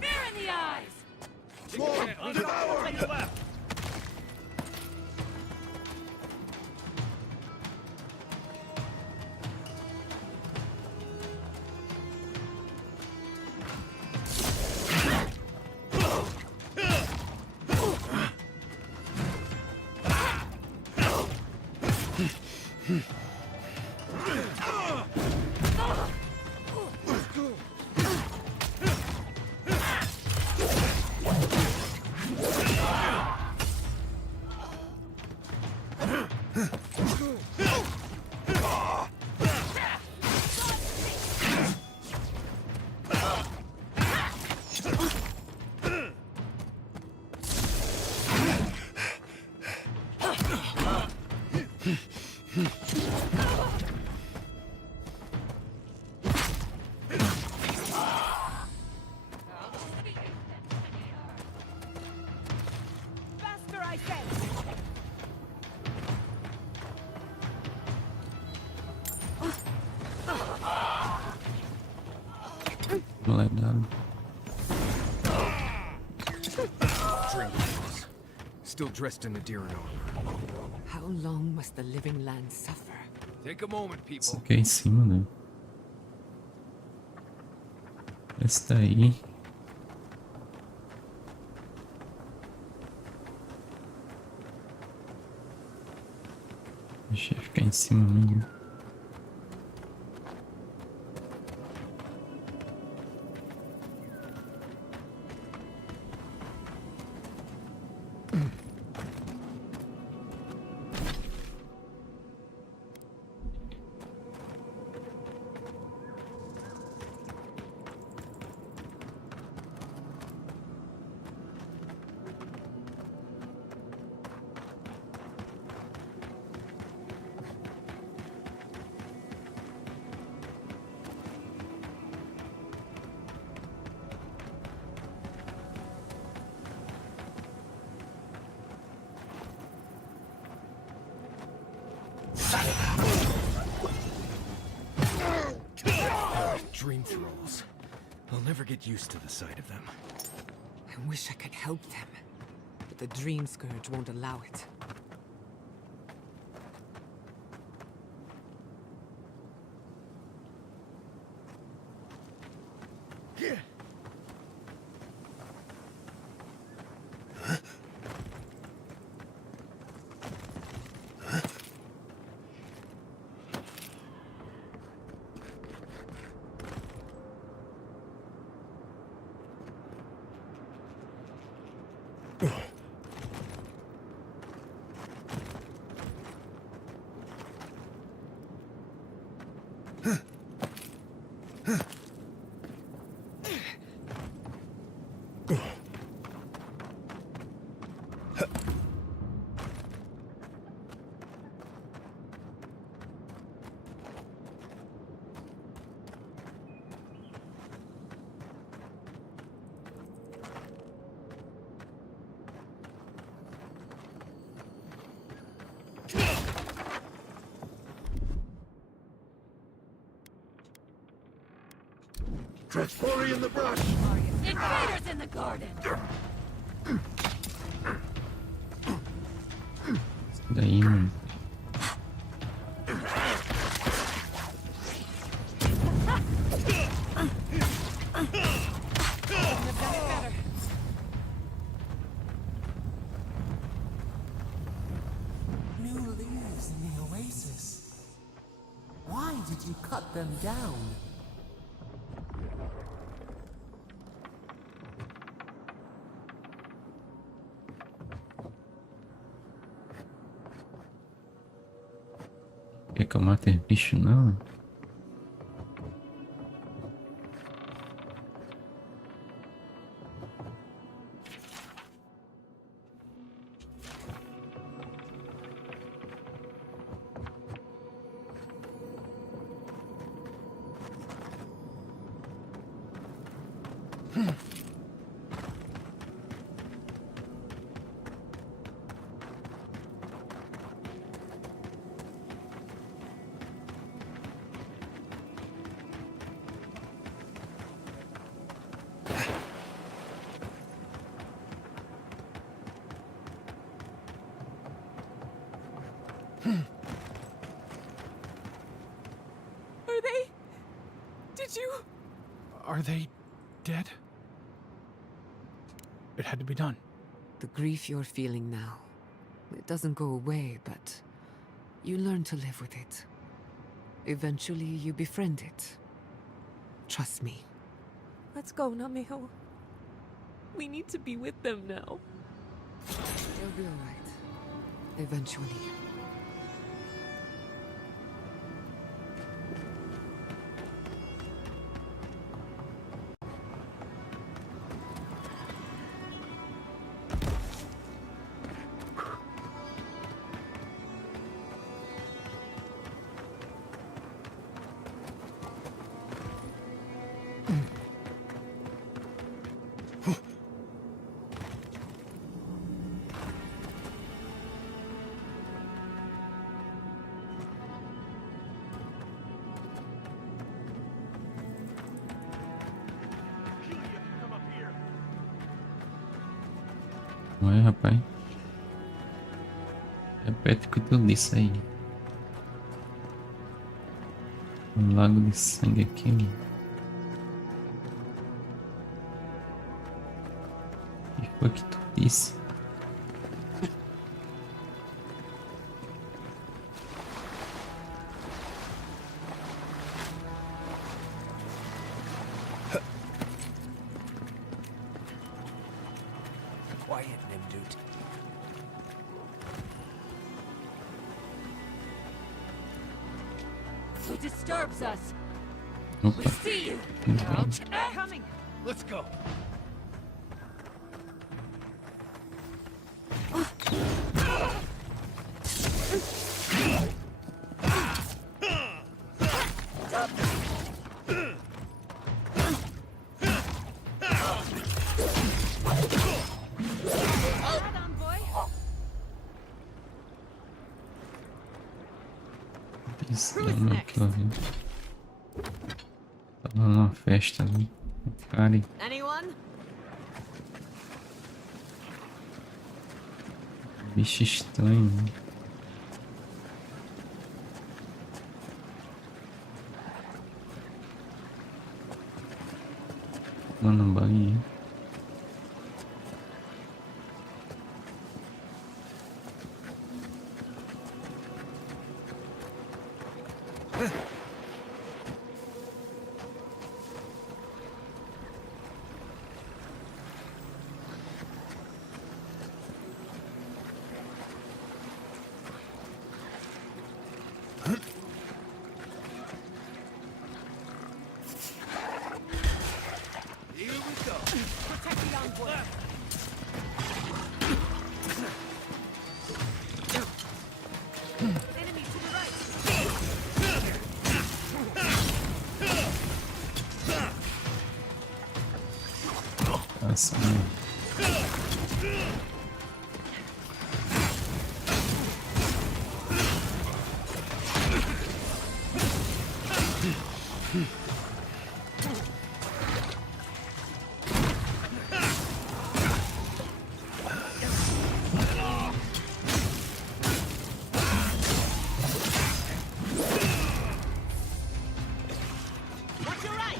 Fear in the eyes! Devour! Take a left! Faster, I said! Legal. Drinkers. Still dressed in Adiran armor. How long must the living land suffer? Take a moment, Isso people. aqui é em cima, né? Esse daí. Deixa eu ficar em cima mesmo. Dream thralls. I'll never get used to the sight of them. I wish I could help them, but the Dream Scourge won't allow it. Trespori in the brush! Invaders in the garden! Isso daí, mano. New leaves in the oasis. Why did you cut them down? Quer que eu mate bicho, não? Did you? Are they dead? It had to be done. The grief you're feeling now, it doesn't go away, but you learn to live with it. Eventually, you befriend it. Trust me. Let's go, Namiho. We need to be with them now. They'll be all right. Eventually. Ué, rapaz. Repete o que tu disse aí. Um lago de sangue aqui. O que foi que tu disse? Quiet, Nimdut. He disturbs us. Opa. See you. Out. Coming. Let's go. Tava numa festa ali. Karen. Anyone? Bicho estranho. Né? Mano, banho. Here we go. Protect the envoy. Enemy to the right. Ação. Watch your right.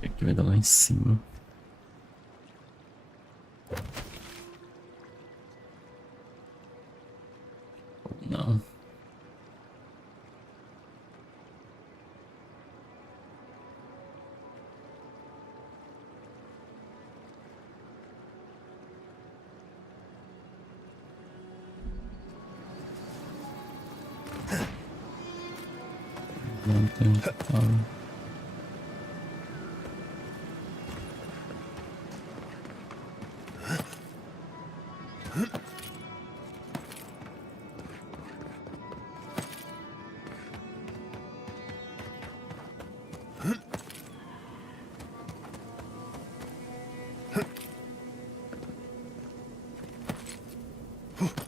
Aqui vai dar lá em cima. Ou não. Não tem tal.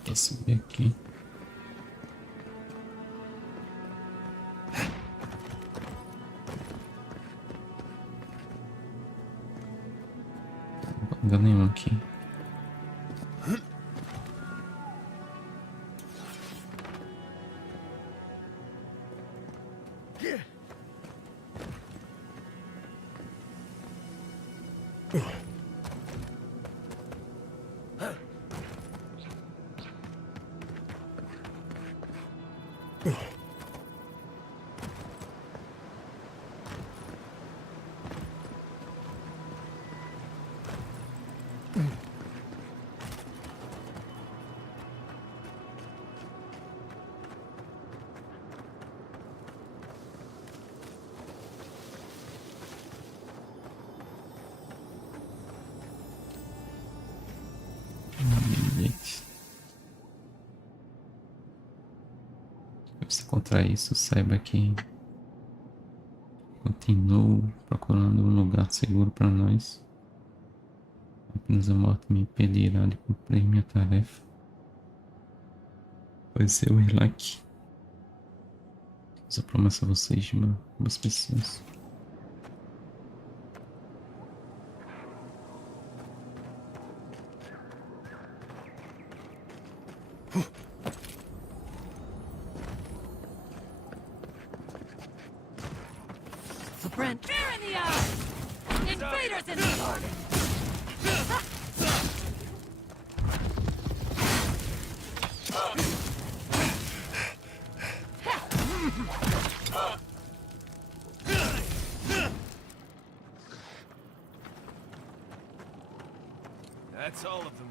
Vou subir aqui. Não dá nenhum aqui. Se encontrar isso, saiba que continuo procurando um lugar seguro para nós. Apenas a morte me impedirá de cumprir minha tarefa. Pois eu ir lá aqui. Fiz a promessa a vocês de umas pessoas. Brent, fear in the eye! Invaders in the garden! That's all of them.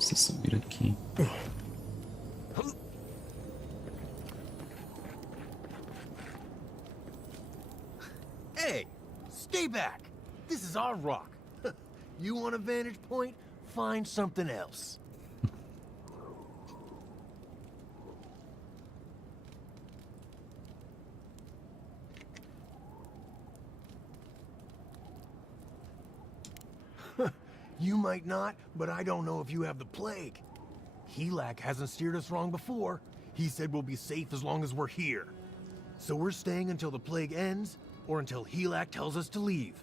Preciso subir aqui. Hey, stay back. This is our rock. You want a vantage point? Find something else. You might not, but I don't know if you have the plague. Helak hasn't steered us wrong before. He said we'll be safe as long as we're here. So we're staying until the plague ends, or until Helak tells us to leave.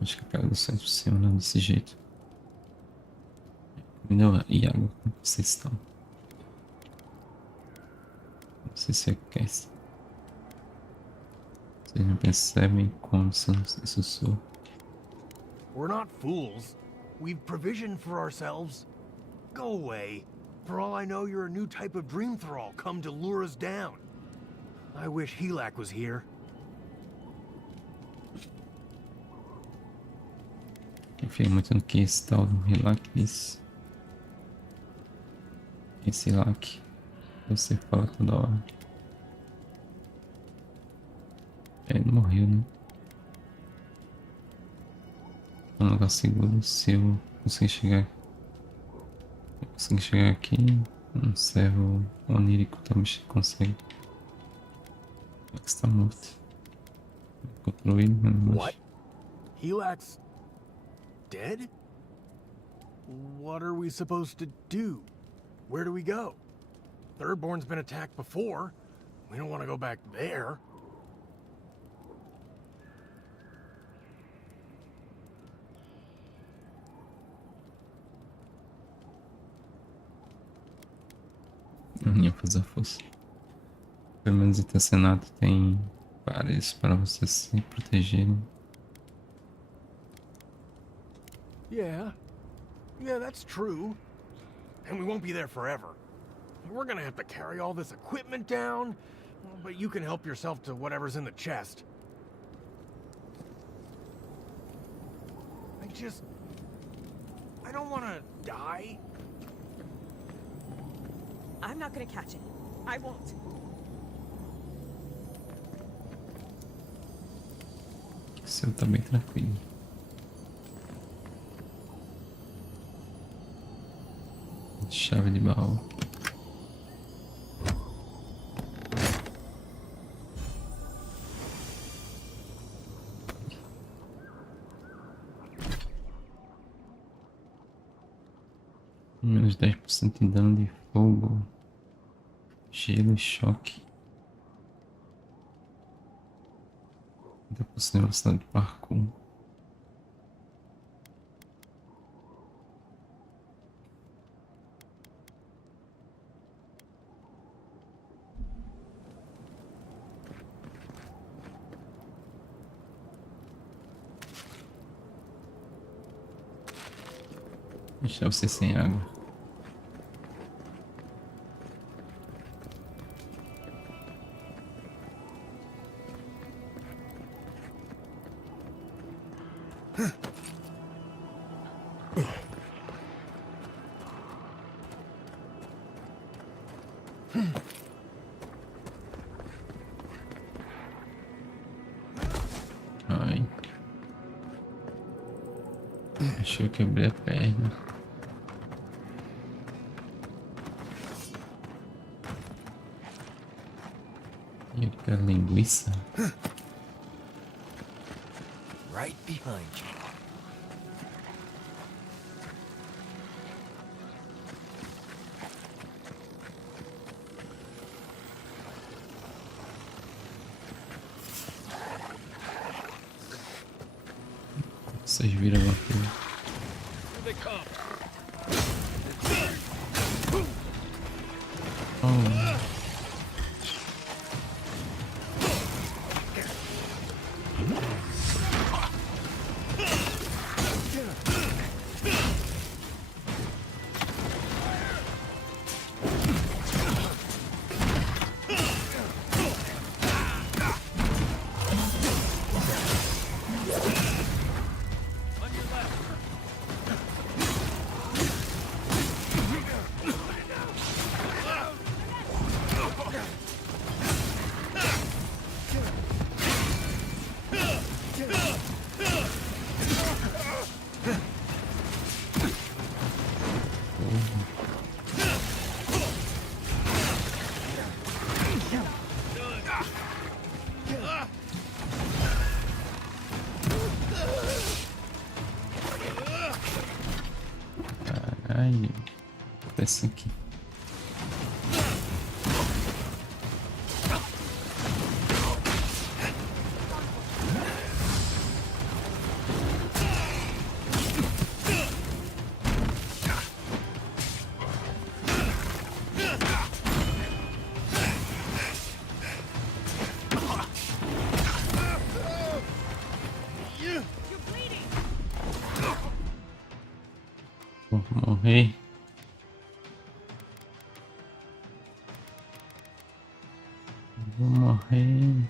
Acho que a cara do céu funciona desse jeito. Comida e água, como vocês estão? Não sei se aquece. Vocês não percebem como isso soa. We're not fools. We've provisioned for ourselves. Go away. For all I know, you're a new type of dream thrall come to lure us down. I wish Helak was here. Confio muito no que esse tal do Helak disse. Esse Helak, você fala toda hora. Ele morreu, né? É um lugar seguro. Se eu conseguir chegar, aqui, um servo onírico também consegue. Helak está morto. Encontrou ele, né? What? Helak's dead? What are we supposed to do? Where do we go? Thirdborn's been attacked before. We don't want to go back there. Não ia fazer força. Pelo menos até o Senado tem pares para você se proteger. Yeah, that's true. And we won't be there forever. We're gonna have to carry all this equipment down, but you can help yourself to whatever's in the chest. I don't want to die. I'm not gonna catch it. I won't. O seu tá bem tranquilo. Chave de baú. Menos 10% de dano de fogo, gelo e choque. 30% de velocidade de parkour. Deixar você sem água. Ai. Acho que eu quebrei a perna. E aquela linguiça. Right behind you. Vocês viram alguma coisa? Oh. Ai, essa aqui. Vou morrer. Vou morrer.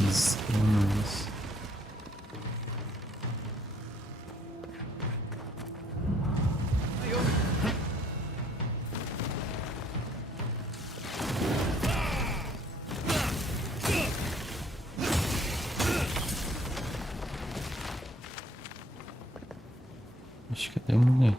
Desgramas. Acho que até mulher.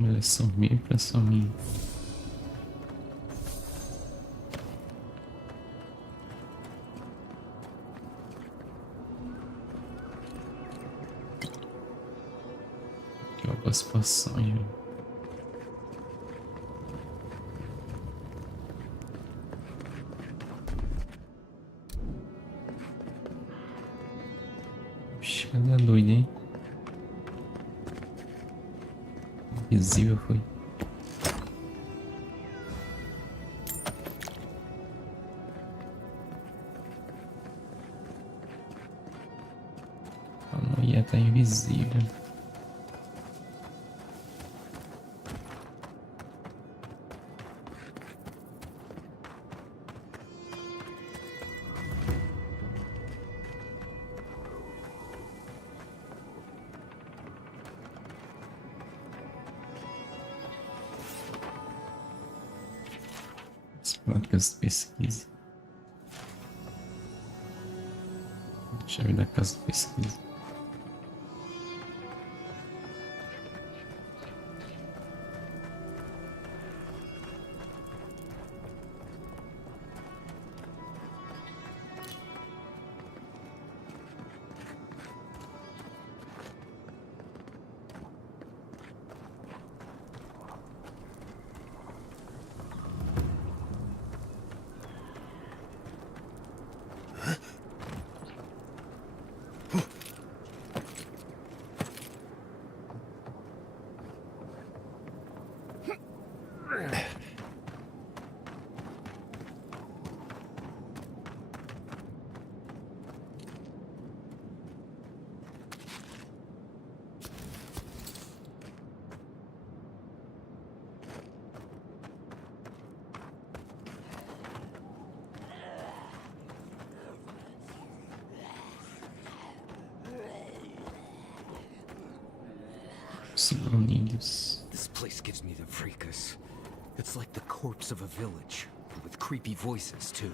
Eles são meio pra mim. Aqui algumas poções. Oxi, cadê a doida, hein? Invisível foi. A mulher tá invisível. Práticas de pesquisa. Chave da casa de pesquisa. This place gives me the fracas. It's like the corpse of a village, with creepy voices too.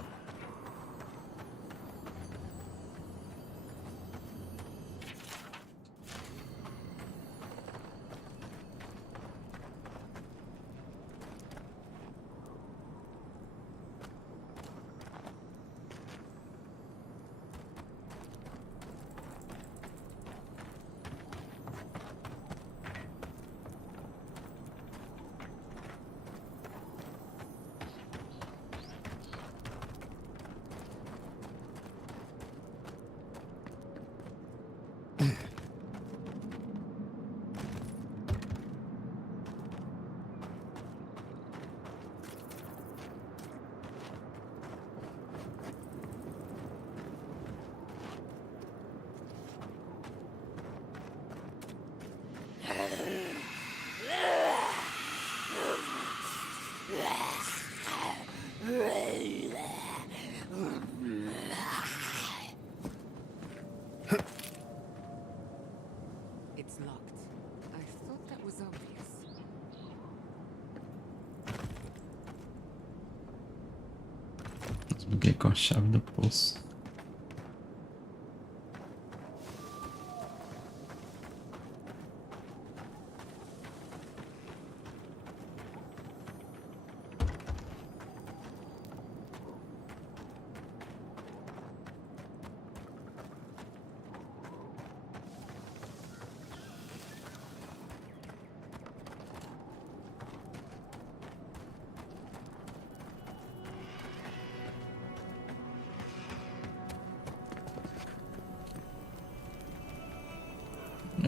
Desbloqueei com a chave do poço.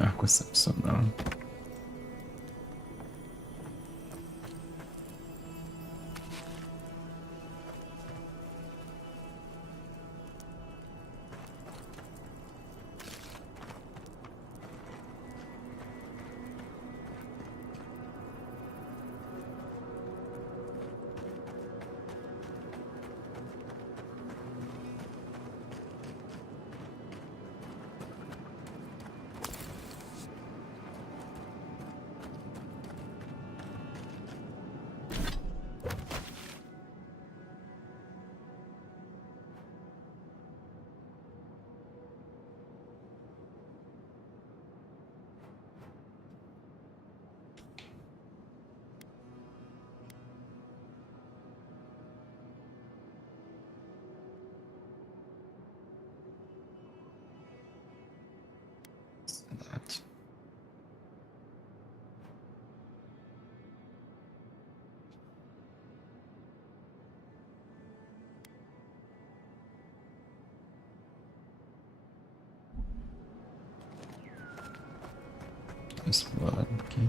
Arco excepcional. Explorado aqui.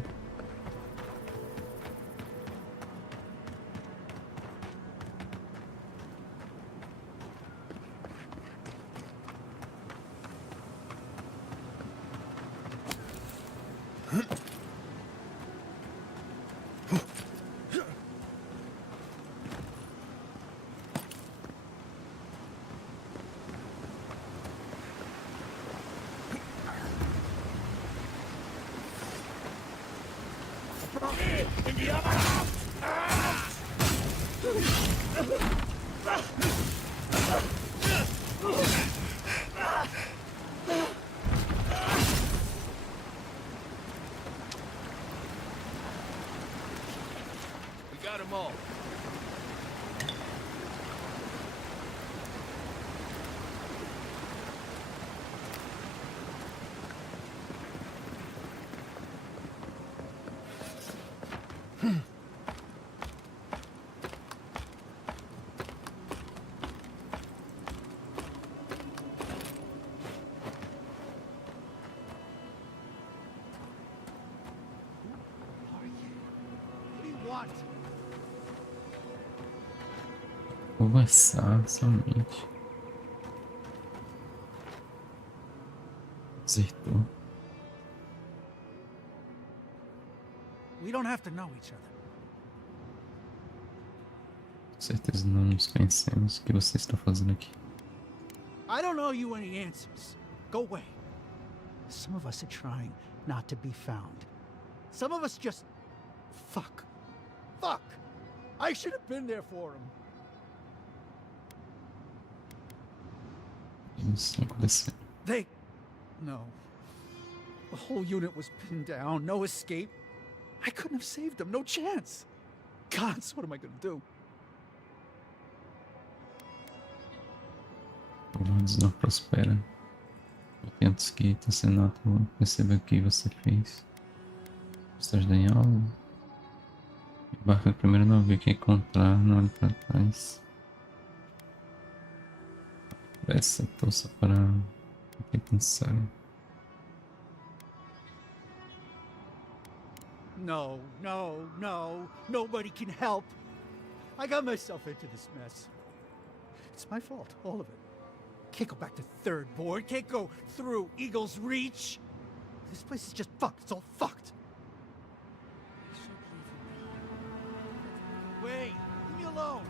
We got them all. Conversar somente. Acertou. We don't have to know each other. Com certeza não nos conhecemos. O que você está fazendo aqui? I don't owe you any answers. Go away. Some of us are trying not to be found. Some of us just... Fuck. Fuck! I should have been there for him. Isso aconteceu. They... No. The whole unit was pinned down, no escape. I couldn't have saved them, no chance. Gods, what am I gonna do? Comandos não prospera. Atentos que Senato perceba o que você fez. Você ajuda em algo? Embarca no primeiro navio que encontrar, não olhe para trás. Essa torça para o que pensar. No, no, no. Nobody can help. I got myself into this mess. It's my fault, all of it. Can't go back to third board. Can't go through Eagle's Reach. This place is just fucked. It's all fucked. Wait, leave me alone.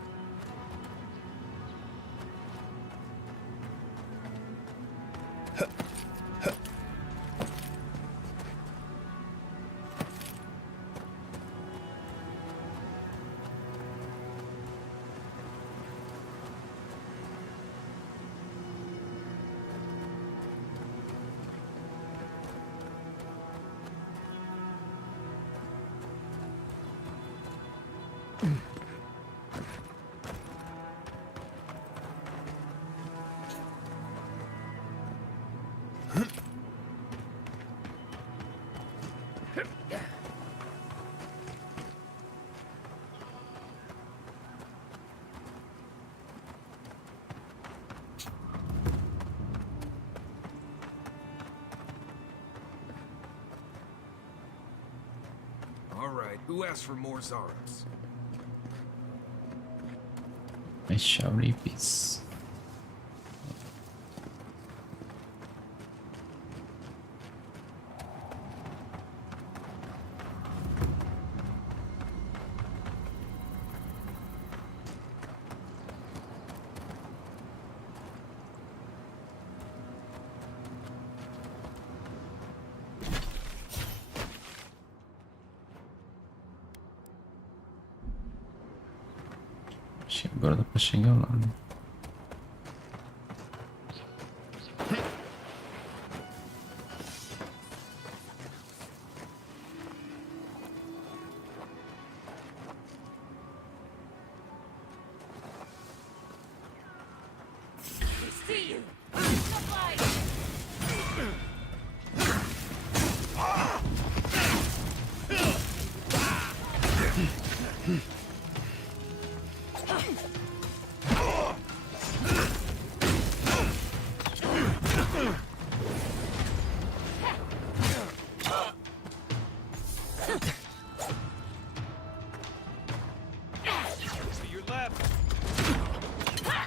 Who asked for more Zarabs? Charipes. Agora dá pra chegar lá, né?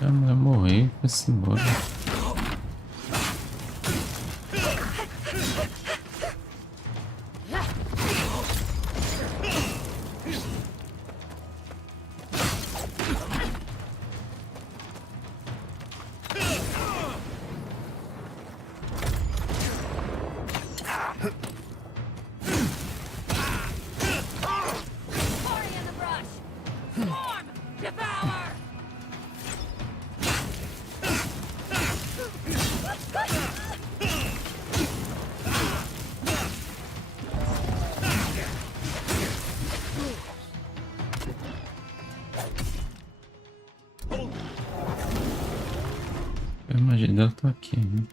A mulher morreu, foi-se embora. Eu imagino que eu tô aqui, né?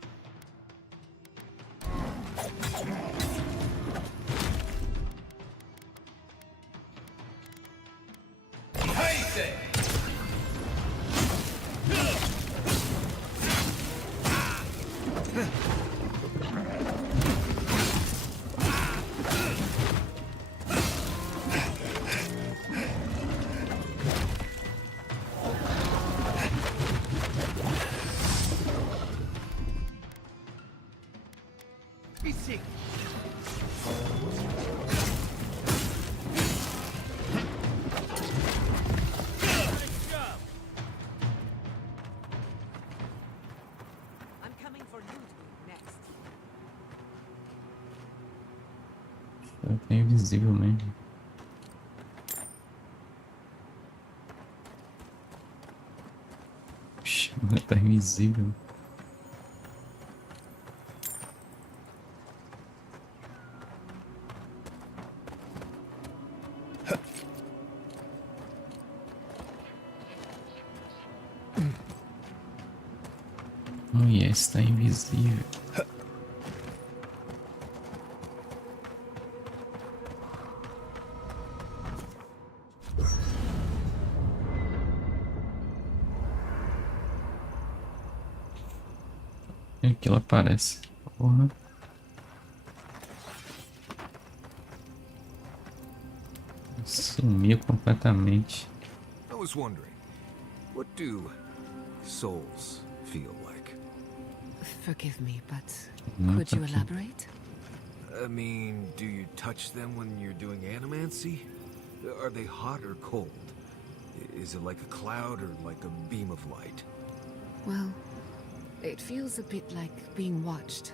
É invisível mesmo. Puxa, ela tá invisível. Oh yes, tá invisível. E aqui ela aparece. Porra. Sumiu completamente. I was wondering, what do souls feel like? Forgive me, but Não, could tá you aqui. elaborate? I mean, do you touch them when you're doing animancy? Are they hot or cold? Is it like a cloud or like a beam of light? Well, it feels a bit like being watched.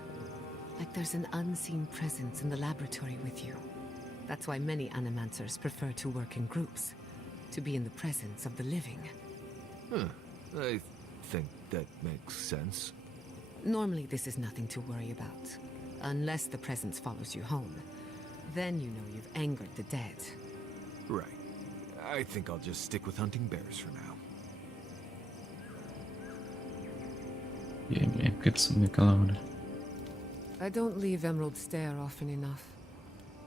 Like there's an unseen presence in the laboratory with you. That's why many animancers prefer to work in groups, to be in the presence of the living. I think that makes sense. Normally this is nothing to worry about, unless the presence follows you home. Then you know you've angered the dead. Right. I think I'll just stick with hunting bears for now. E aí, por que tu sumiu aquela hora? I don't leave Emerald Stair often enough.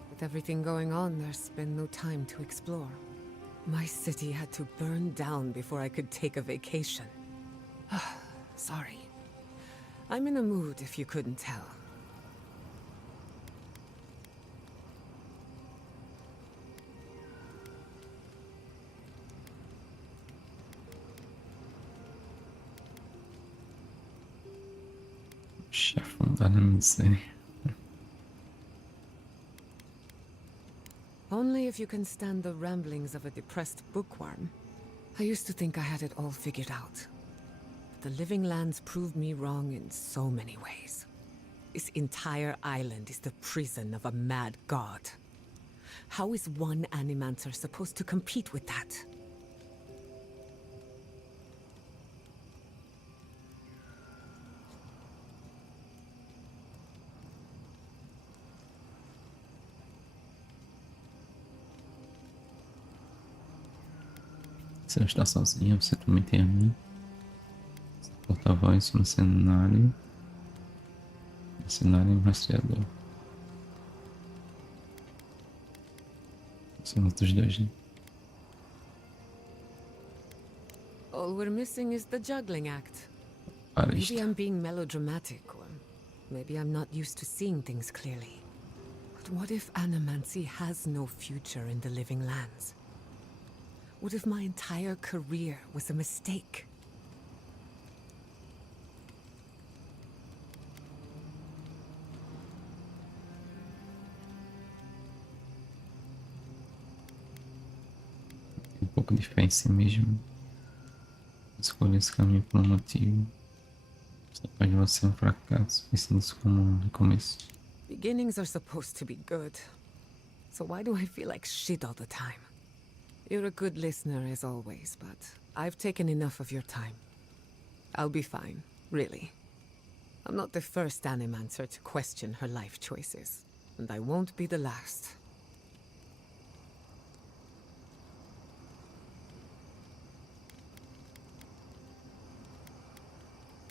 With everything going on, there's been no time to explore. My city had to burn down before I could take a vacation. Sorry. I'm in a mood, if you couldn't tell. Chefão da miséria. Only if you can stand the ramblings of a depressed bookworm. I used to think I had it all figured out. The living lands proved me wrong in so many ways. This entire island is the prison of a mad god. How is one Animancer supposed to compete with that? Você não está sozinha, você também tem a mim. Porta-voz no cenário. Cenário e rastreador. São outros dois, né? All we're missing is the juggling act. Para Maybe isto. I'm being melodramatic, or maybe I'm not used to seeing things clearly. But what if Animancy has no future in the living lands? What if my entire career was a mistake? Um pouco de fé em si mesmo. Escolher esse caminho por um motivo. Só pode você um fracasso. Pense nisso como um recomeço. Beginnings are supposed to be good. So why do I feel like shit all the time? You're a good listener as always, but I've taken enough of your time. I'll be fine, really. I'm not the first Animancer to question her life choices, and I won't be the last.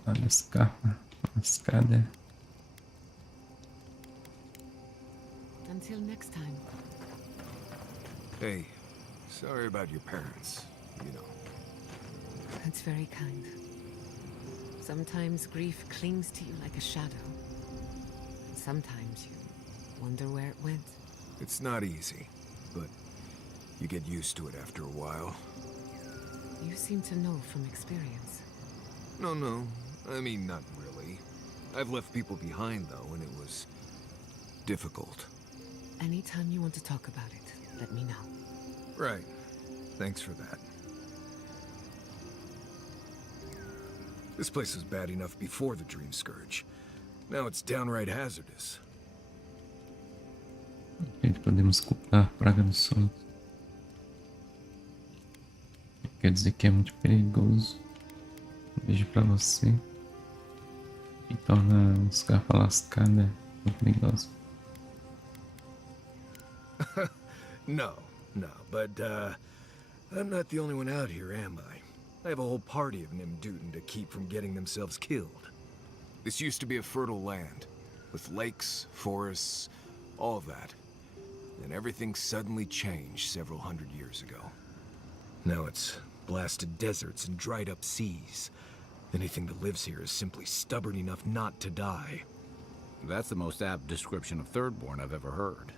Olha a escada. A escada. Until next time. Hey, sorry about your parents, you know. That's very kind. Sometimes grief clings to you like a shadow. And sometimes you wonder where it went. It's not easy, but you get used to it after a while. You seem to know from experience. No, I mean, not really. I've left people behind, though, and it was difficult. Anytime you want to talk about it, let me know. Right. Thanks for that. This place was bad enough before the Dream Scourge. Now it's downright hazardous. Podemos culpar a praga dos sonhos. Quer dizer que é muito perigoso. Um beijo pra você. E torna os garfas lascada muito perigoso. No, but, I'm not the only one out here, am I? I have a whole party of Nimdutin to keep from getting themselves killed. This used to be a fertile land, with lakes, forests, all of that. Then everything suddenly changed several hundred years ago. Now it's blasted deserts and dried up seas. Anything that lives here is simply stubborn enough not to die. That's the most apt description of Thirdborn I've ever heard.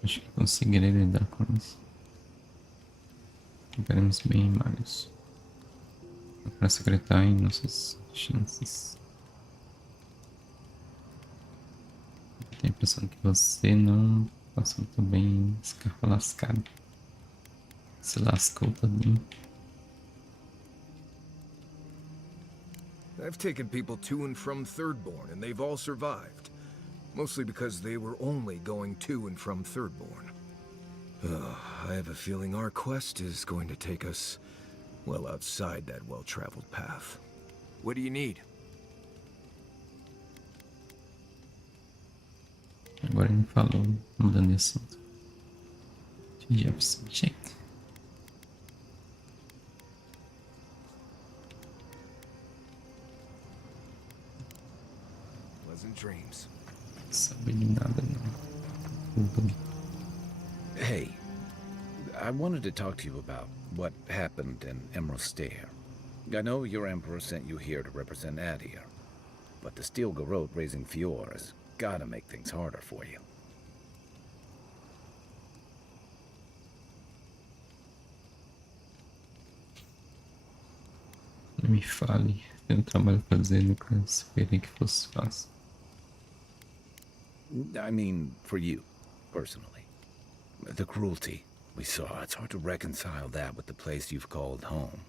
Acho que conseguirei lidar com isso. Ficaremos bem, Marius. Para secretar em nossas chances. Tenho a impressão que você não passou muito bem em escarpa lascado. Se lascou todinho. I've taken people to and from Thirdborn, and they've all survived. Mostly because they were only going to and from Thirdborn. I have a feeling our quest is going to take us well outside that well-traveled path. What do you need? Agora ele falou, mudando de assunto. Jefferson, check. Pleasant dreams. Sabe de nada, não. Hey, I wanted to talk to you about what happened in Emerald Stair. I know your Emperor sent you here to represent Adir, but the Steel Garrote raising Fior has gotta make things harder for you. Não me fale. Tem um trabalho a fazer, nunca esperei que fosse fácil. I mean, for you, personally. The cruelty we saw, it's hard to reconcile that with the place you've called home.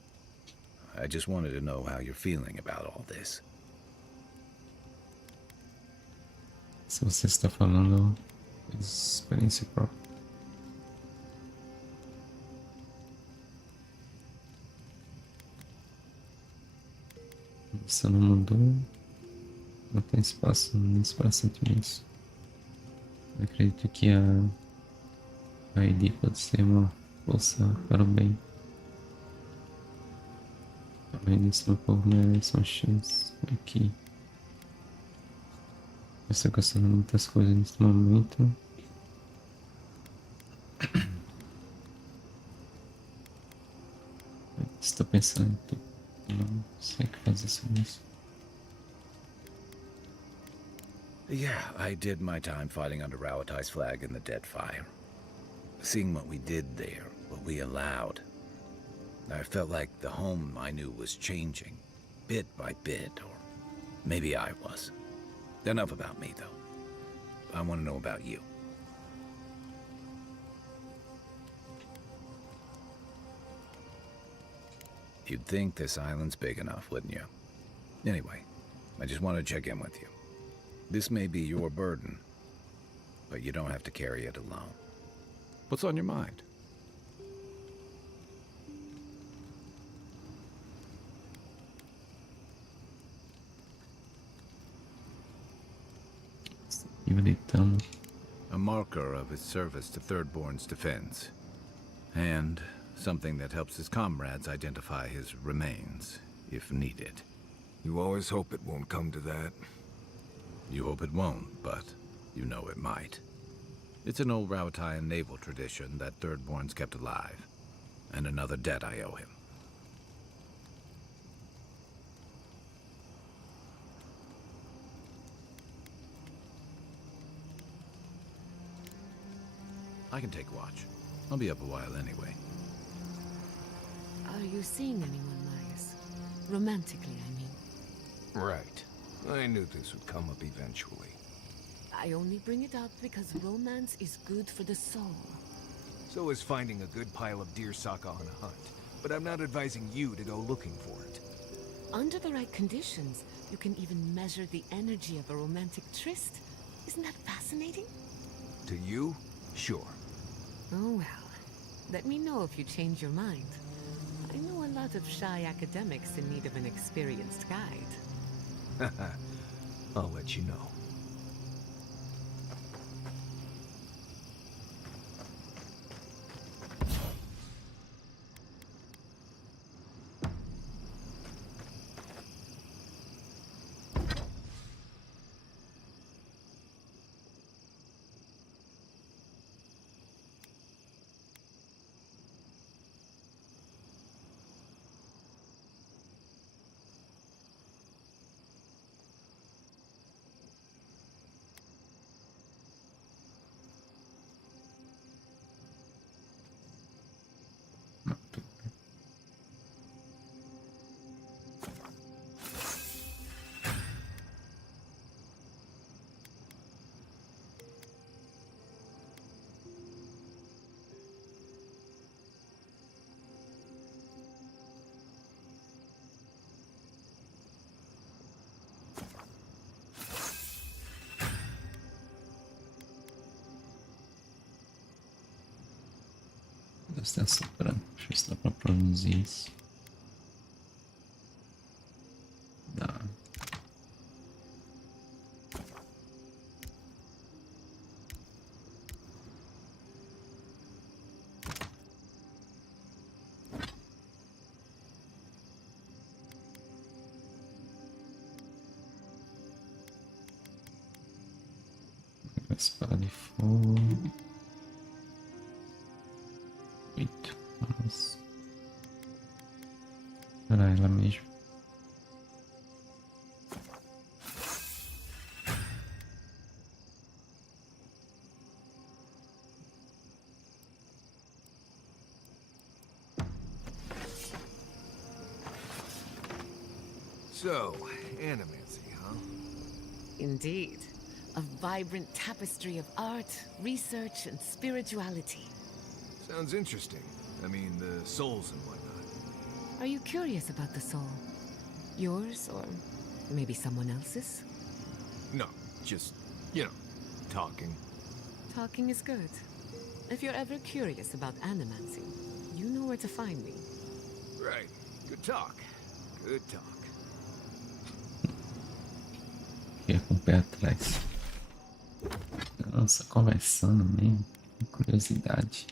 I just wanted to know how you're feeling about all this. Se você está falando de experiência própria. Você não mudou, não tem espaço nisso para sentimentos. Eu acredito que a ideia pode ser uma força para o bem. Além disso, meu povo merece uma chance aqui. Eu estou gostando de muitas coisas nesse momento. Estou pensando em tudo. Não sei o que fazer sobre isso. Yeah, I did my time fighting under Rauatai's flag in the Deadfire. Seeing what we did there, what we allowed, I felt like the home I knew was changing, bit by bit, or maybe I was. Enough about me, though. I want to know about you. You'd think this island's big enough, wouldn't you? Anyway, I just want to check in with you. This may be your burden, but you don't have to carry it alone. What's on your mind? A marker of his service to Thirdborn's defense, and something that helps his comrades identify his remains, if needed. You always hope it won't come to that. You hope it won't, but you know it might. It's an old Rauataian naval tradition that Thirdborn's kept alive, and another debt I owe him. I can take watch. I'll be up a while anyway. Are you seeing anyone, Myers? Romantically, I mean. Right. I knew this would come up eventually. I only bring it up because romance is good for the soul. So is finding a good pile of deer saka on a hunt. But I'm not advising you to go looking for it. Under the right conditions, you can even measure the energy of a romantic tryst. Isn't that fascinating? To you? Sure. Oh well. Let me know if you change your mind. I know a lot of shy academics in need of an experienced guide. I'll let you know. Está soprando. Deixa eu ver se dá pra produzir isso. Dá. Espada de fogo. 8. Vamos. Era ela mesmo. So, animancy, huh? Indeed. A vibrant tapestry of art, research, and spirituality. Sounds interesting. I mean, the souls and whatnot. Are you curious about the soul? Yours, or maybe someone else's? No, just, you know, talking. Talking is good. If you're ever curious about animancy, you know where to find me. Right. Good talk. Good talk. Fica com o pé atrás. Nossa, conversando mesmo. Que curiosidade.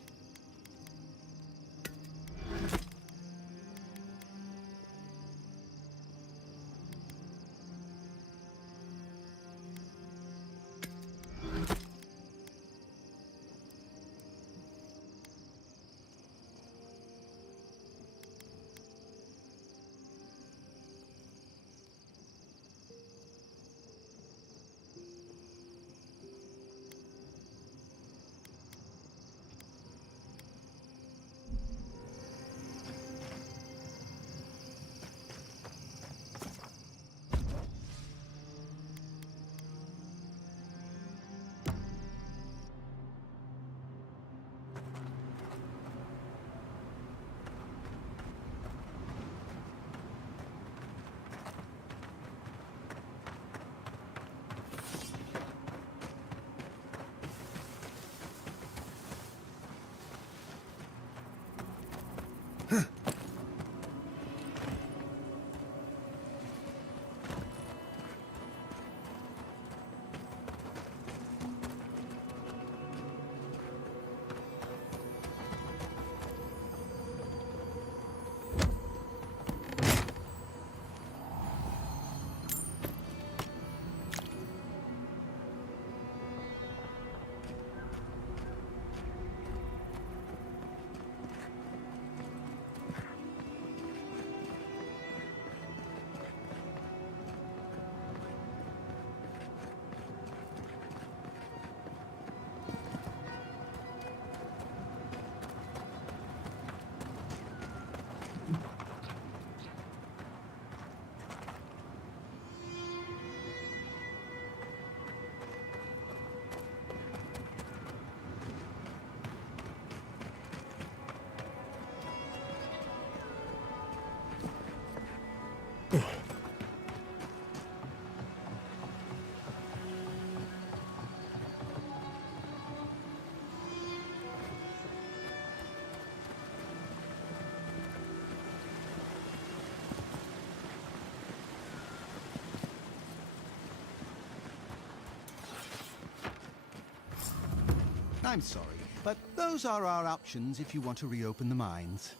I'm sorry, but those are our options if you want to reopen the mines.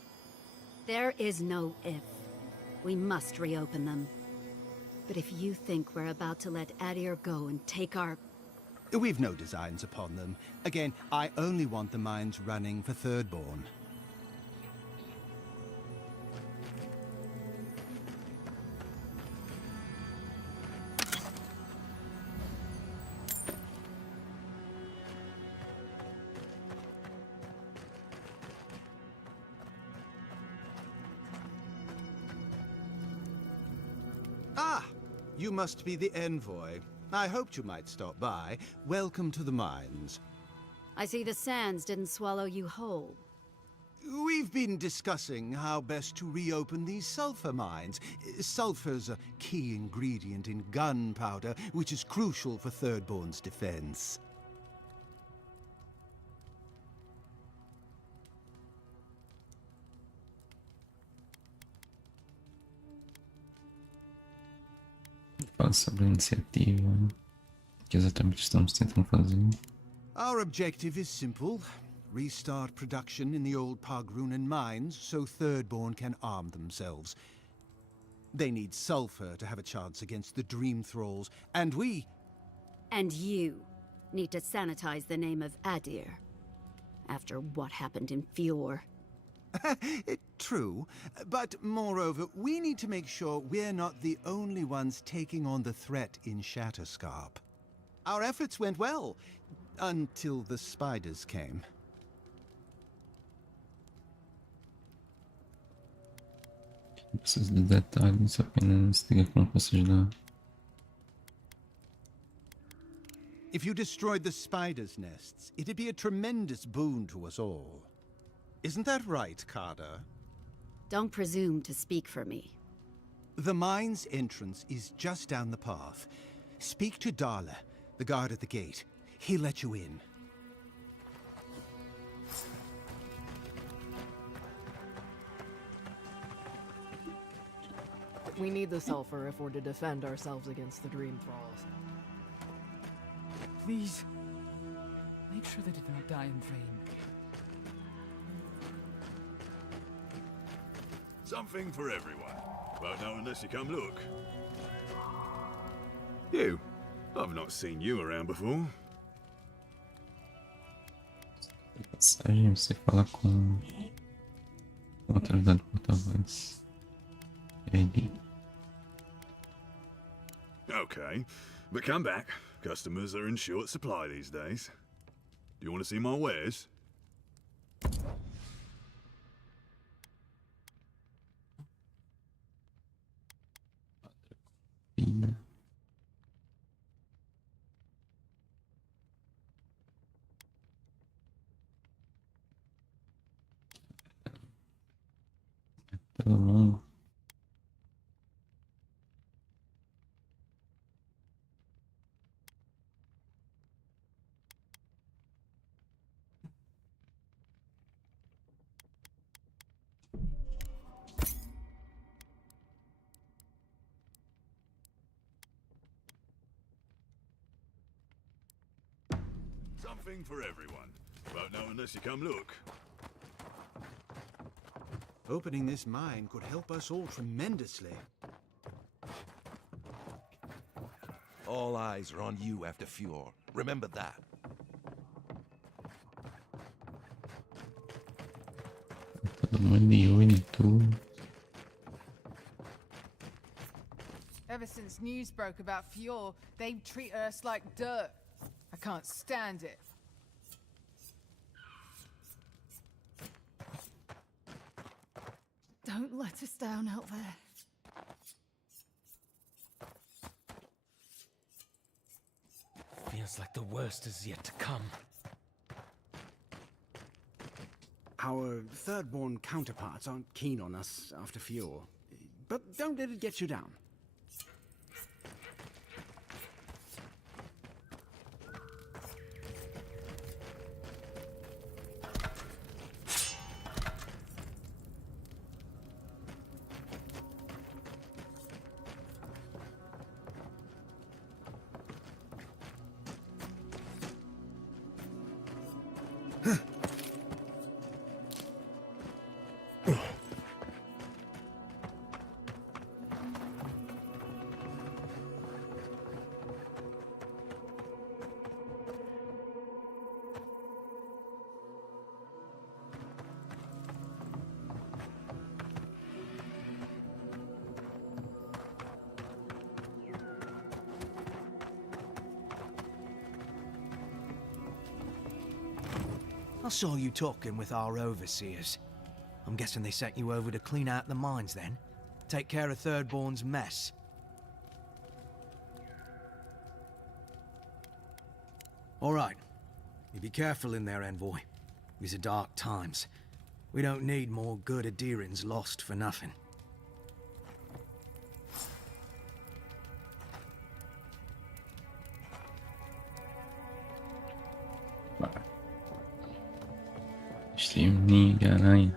There is no if. We must reopen them. But if you think we're about to let Adir go and take our... We've no designs upon them. Again, I only want the mines running for Thirdborn. You must be the envoy. I hoped you might stop by. Welcome to the mines. I see the sands didn't swallow you whole. We've been discussing how best to reopen these sulfur mines. Sulfur's a key ingredient in gunpowder, which is crucial for Thirdborn's defense. Fala sobre a iniciativa, né? O que exatamente estamos tentando fazer. Our objective is simple. Restart production in the old Pogrunan mines so Thirdborn can arm themselves. They need sulfur to have a chance against the Dream Thralls, and we... And you need to sanitize the name of Adir. After what happened in Fjord. True, but moreover, we need to make sure we're not the only ones taking on the threat in Shatterscarp. Our efforts went well, until the spiders came. Não preciso de detalhes, apenas diga como posso ajudar. If you destroyed the spiders' nests, it'd be a tremendous boon to us all. Isn't that right, Carter? Don't presume to speak for me. The mine's entrance is just down the path. Speak to Darla, the guard at the gate. He'll let you in. We need the sulfur if we're to defend ourselves against the dream thralls. Please, make sure they did not die in vain. Something for everyone. Won't know unless you come look. You. I've not seen you around before. Passagem, você fala com o autoridade porta-voz. Ele. Okay, but come back. Customers are in short supply these days. Do you want to see my wares? Pelo longo. Something for everyone. Won't know unless you come look. Opening this mine could help us all tremendously. All eyes are on you after Fjord. Remember that. Todo mundo de olho em tudo. Ever since news broke about Fjord, they treat us like dirt. I can't stand it. Don't let us down out there. Feels like the worst is yet to come. Our third-born counterparts aren't keen on us after Fjord. But don't let it get you down. I saw you talking with our overseers. I'm guessing they sent you over to clean out the mines then? Take care of Thirdborn's mess. All right. You be careful in there, Envoy. These are dark times. We don't need more good Adirans lost for nothing. Ninho de aranha.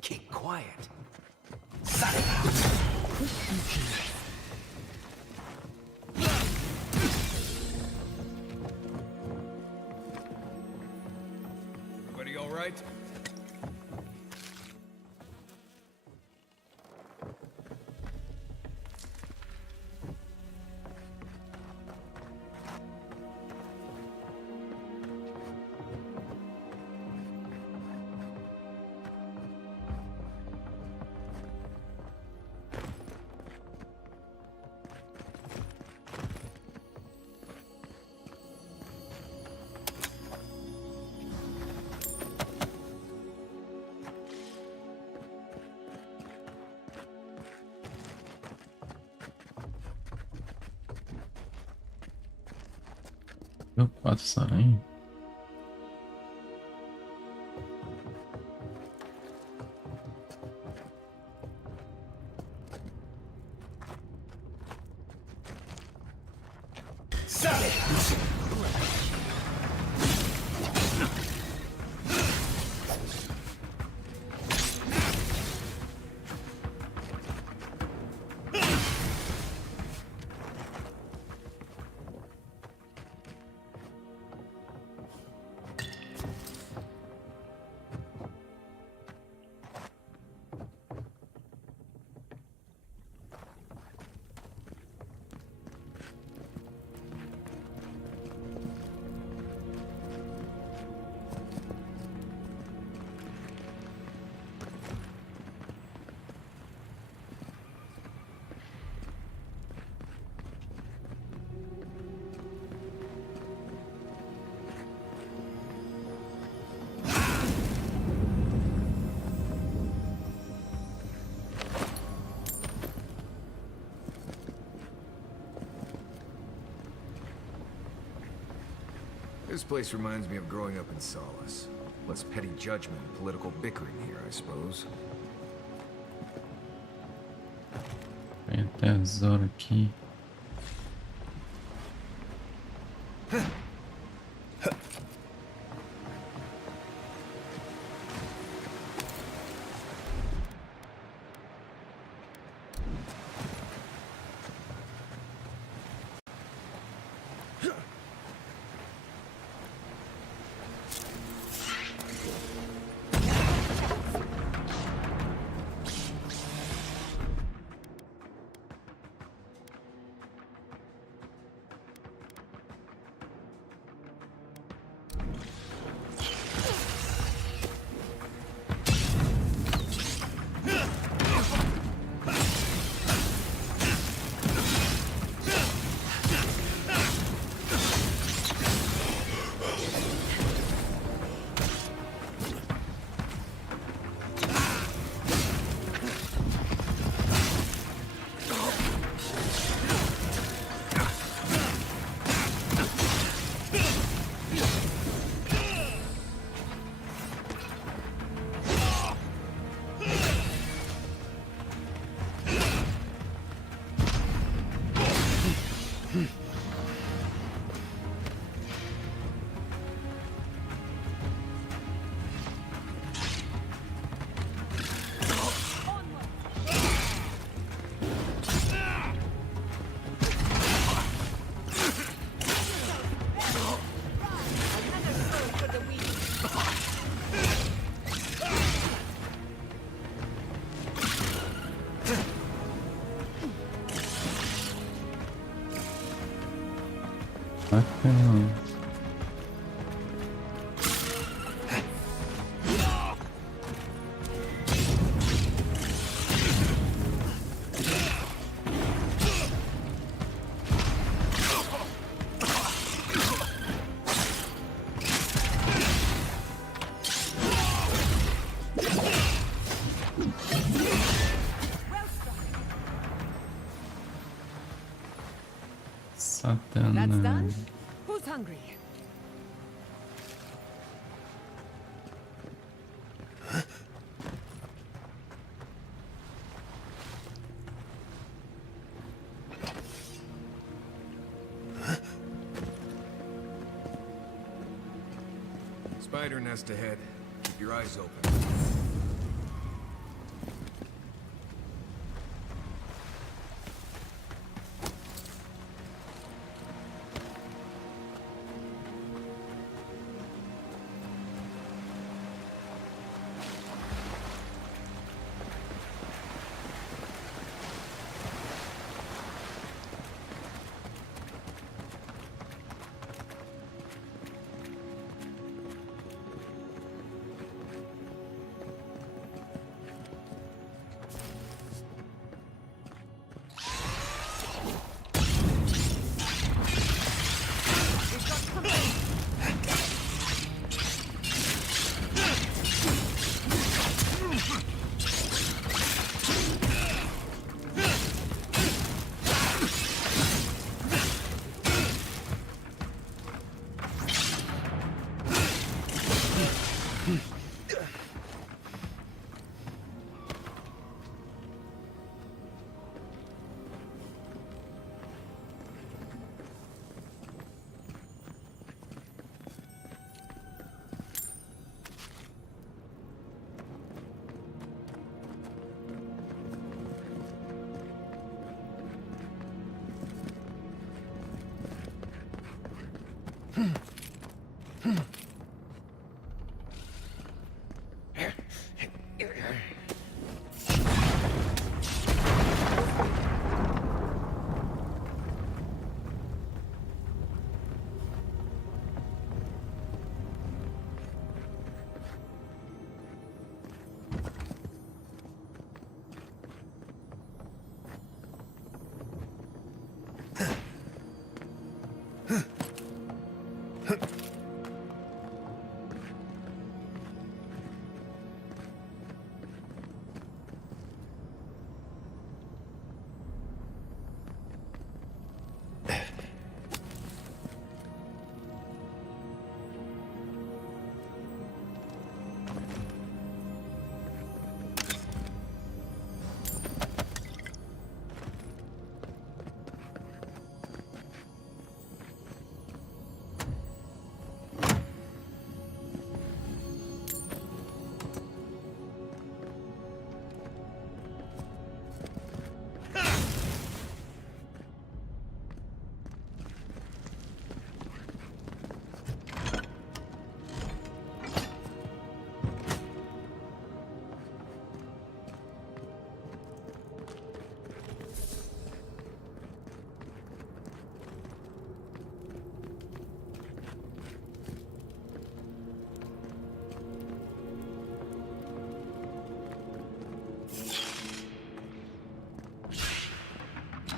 Keep quiet. Everybody all right? Meu 4 saranho. This place reminds me of growing up in Solace. Less petty judgment and political bickering here, I suppose. Vai até as horas aqui. Bacana. That's done? Who's hungry? Spider nest ahead. Keep your eyes open.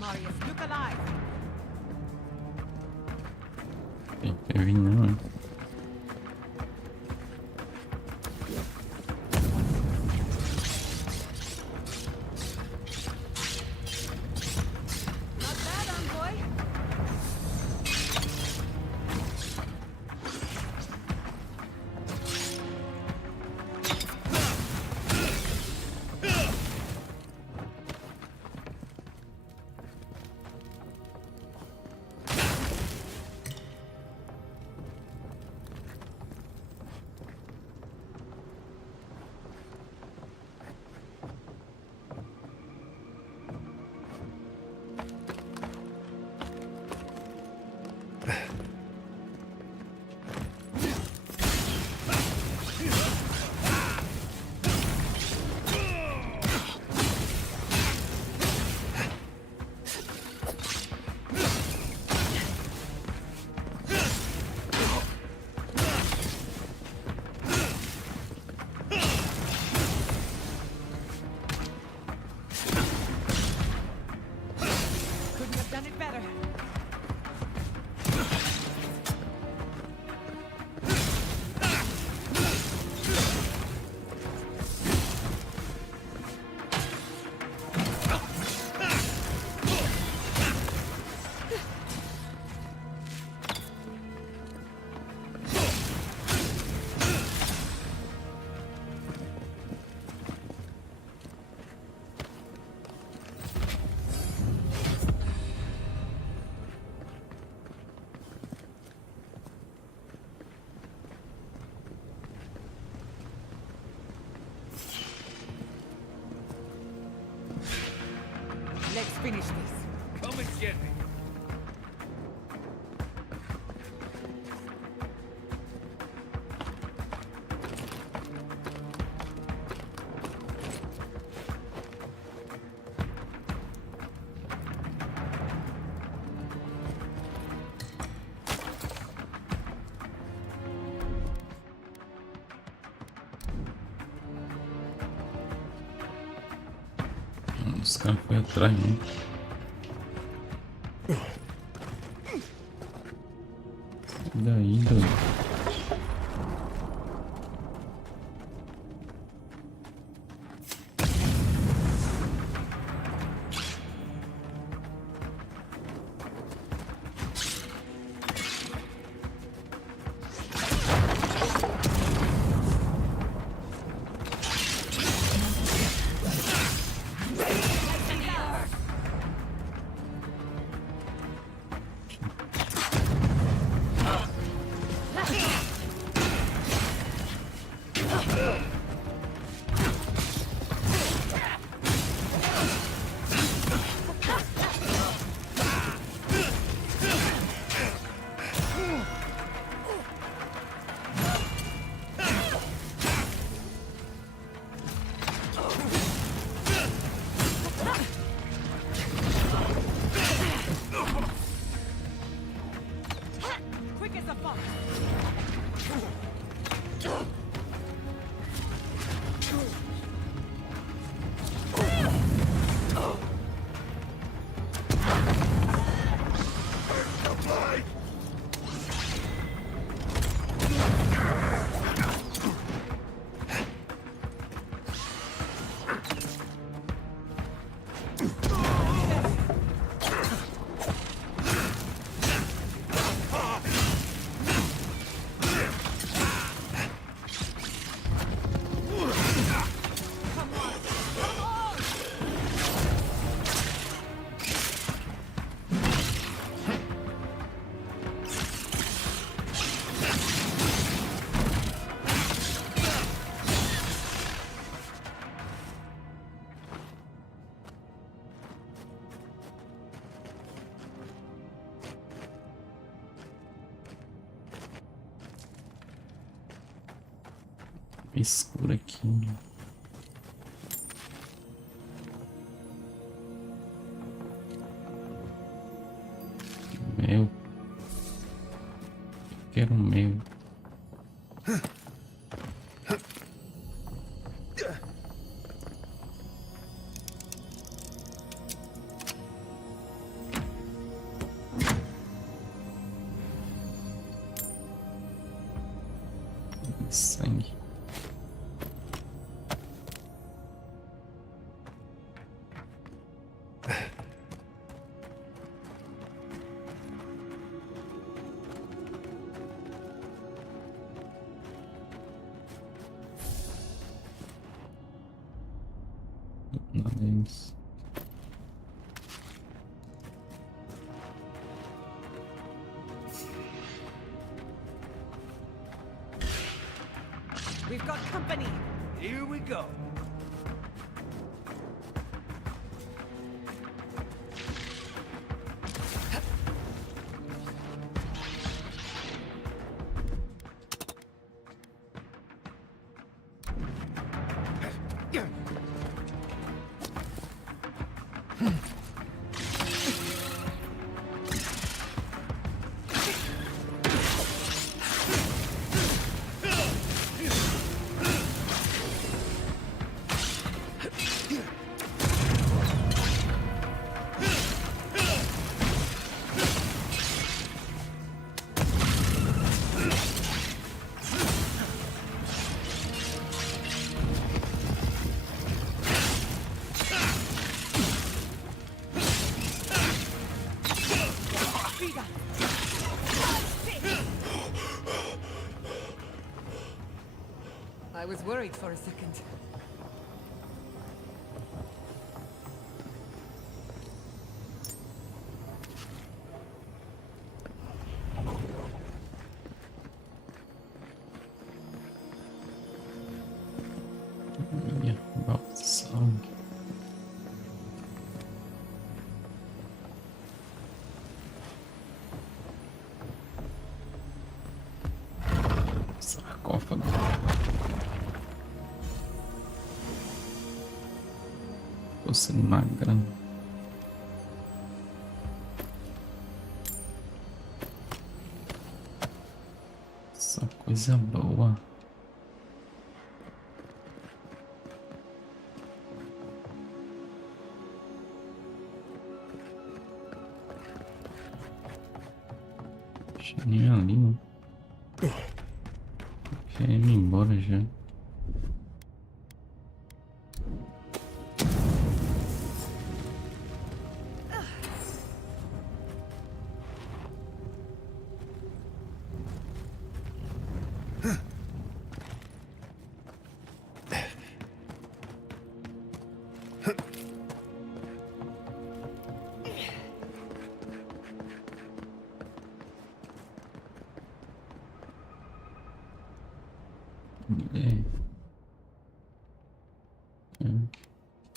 Marius, look alive. Venha, né? Not bad, envoy. Couldn't have done it better. Let's finish this. Come and get me. Os caras foram atrás, né? E daí, doido? escuro aqui. Meu. Eu quero meu. Sangue. Nada disso. We've got company. Here we go. I was worried for a second. Minha balsão. Sarcófago. Tô sendo magra. Só coisa boa. Cheguei ali, né? Quer ir embora já.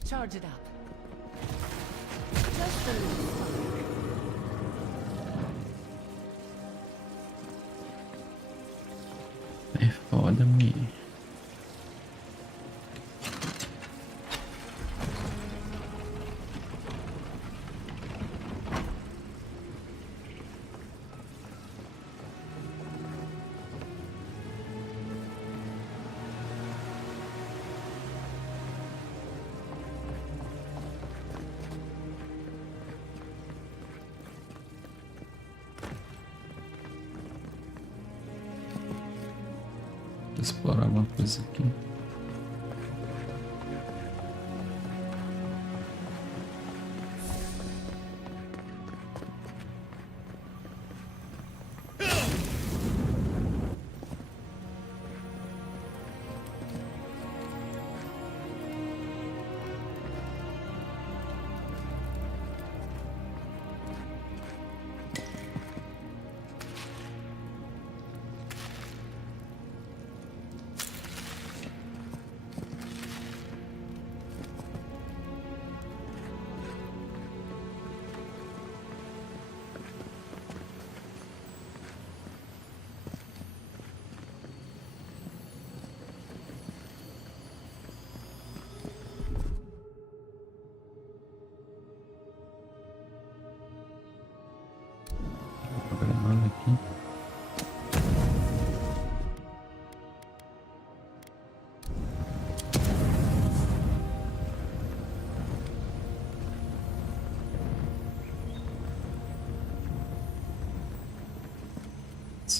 Charge it up. Just a little spark. É foda, me. Explorar alguma coisa aqui.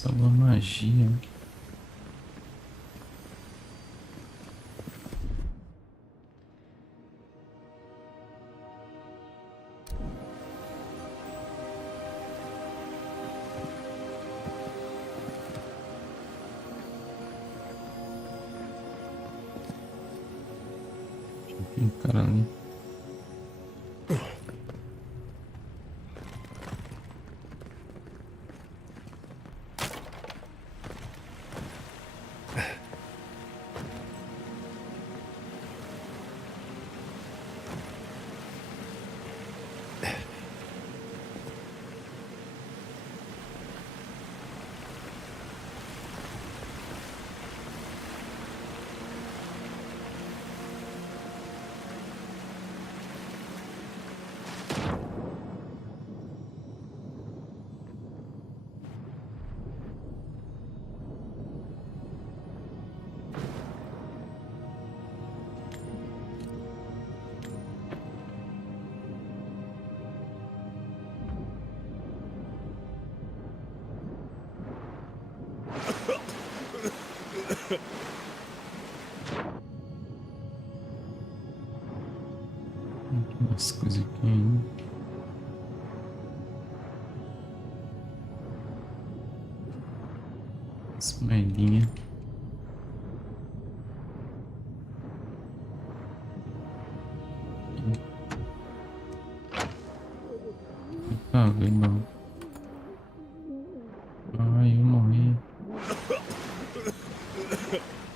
Só uma magia. Tem um cara ali. Umas coisas aqui ainda. As moedinhas. Ah, não. Ai, eu morri.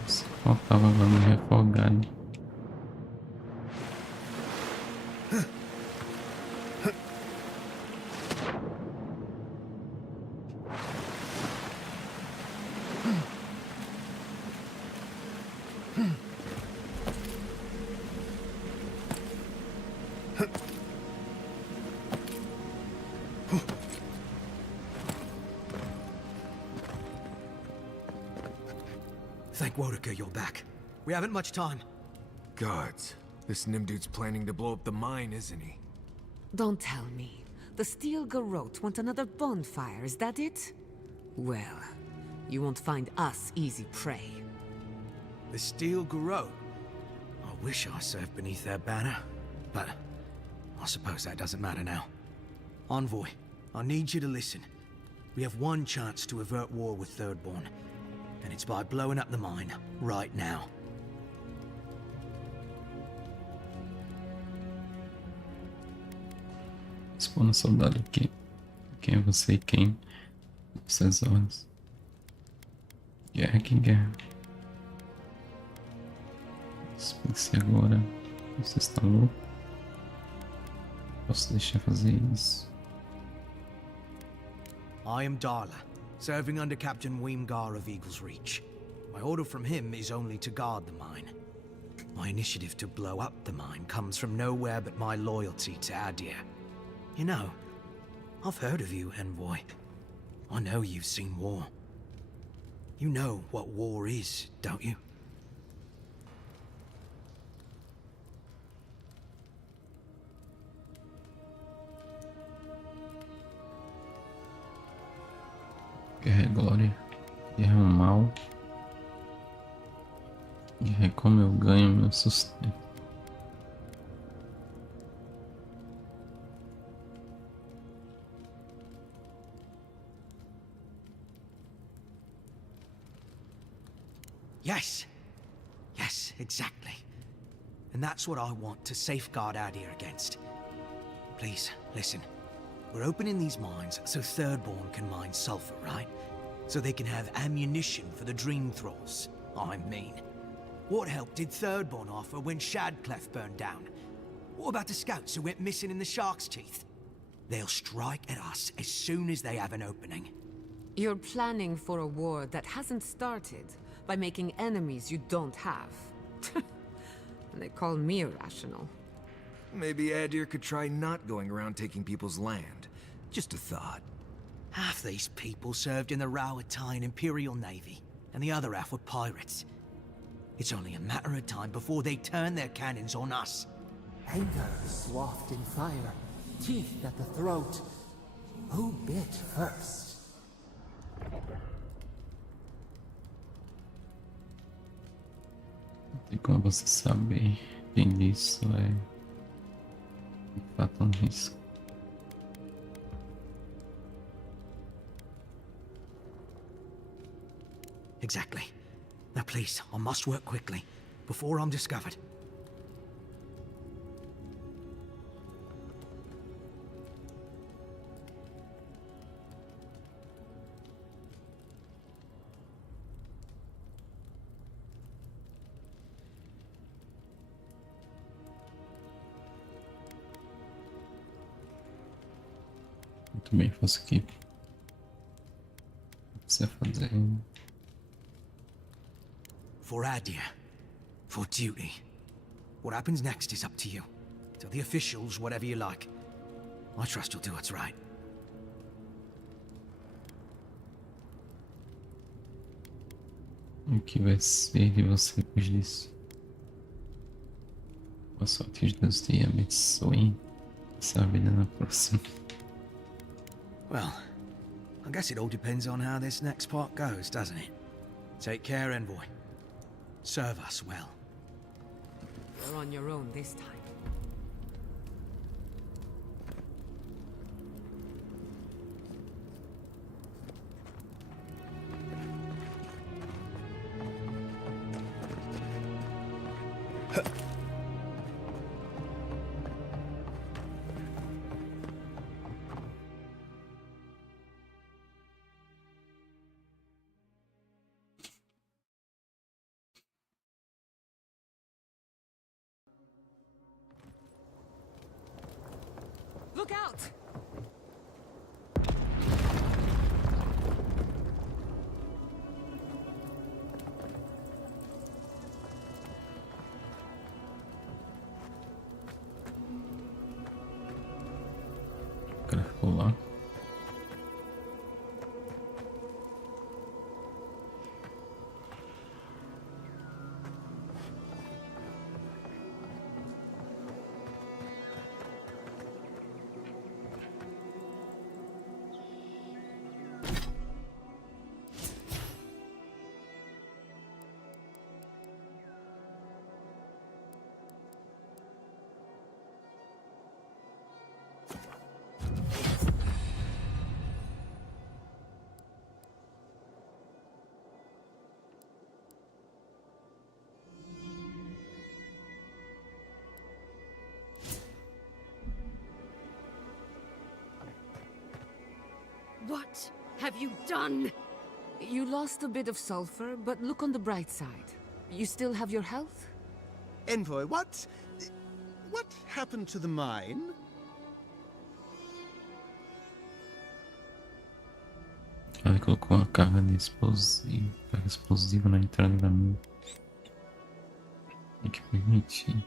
Só faltava agora me refogar. Thank Wodeker you're back. We haven't much time. Gods, this Nimdude's planning to blow up the mine, isn't he? Don't tell me. The Steel Garrote want another bonfire, is that it? Well, you won't find us easy prey. The Steel Garrote? I wish I served beneath their banner, but I suppose that doesn't matter now. Envoy, I need you to listen. We have one chance to avert war with Thirdborn, and it's by blowing up the mine right now. Responda, soldado, quem é você e quem? Essas horas. Guerra que guerra. Pense agora. Você está louco? Posso deixar fazer isso? I am Darla, serving under Captain Weemgar of Eagle's Reach. My order from him is only to guard the mine. My initiative to blow up the mine comes from nowhere but my loyalty to Adir. You know, I've heard of you, Envoy. I know you've seen war. You know what war is, don't you? Guerra é glória, guerra é o mal, guerra é como eu ganho meu sustento. Yes. Yes, exactly. And that's what I want to safeguard Adir against. Please, listen. We're opening these mines so Thirdborn can mine sulfur, right? So they can have ammunition for the Dream Thralls. I mean, what help did Thirdborn offer when Shadclef burned down? What about the scouts who went missing in the Shark's Teeth? They'll strike at us as soon as they have an opening. You're planning for a war that hasn't started by making enemies you don't have. They call me irrational. Maybe Adir could try not going around taking people's land. Just a thought. Half these people served in the Rowatine Imperial Navy, and the other half were pirates. It's only a matter of time before they turn their cannons on us. Anger swathed in fire, teeth at the throat. Who bit first? Tem como você saber que isso é de fato um risco. Exactly. Now please, I must work quickly, before I'm discovered. Muito bem, faço aqui. O que você vai fazer? For idea. For duty. What happens next is up to you. Tell the officials whatever you like. I trust you'll do what's right. O que vai ser de você depois disso? Boa sorte, que Deus te abençoe. Essa vida na próxima. Well, I guess it all depends on how this next part goes, doesn't it? Take care, envoy. Serve us well. You're on your own this time. Look out! O cara ficou lá. What have you done? You lost a bit of sulfur, but look on the bright side. You still have your health? Envoy, what happened to the mine? Ela colocou uma carga explosiva na entrada da mina. Tem que permitir.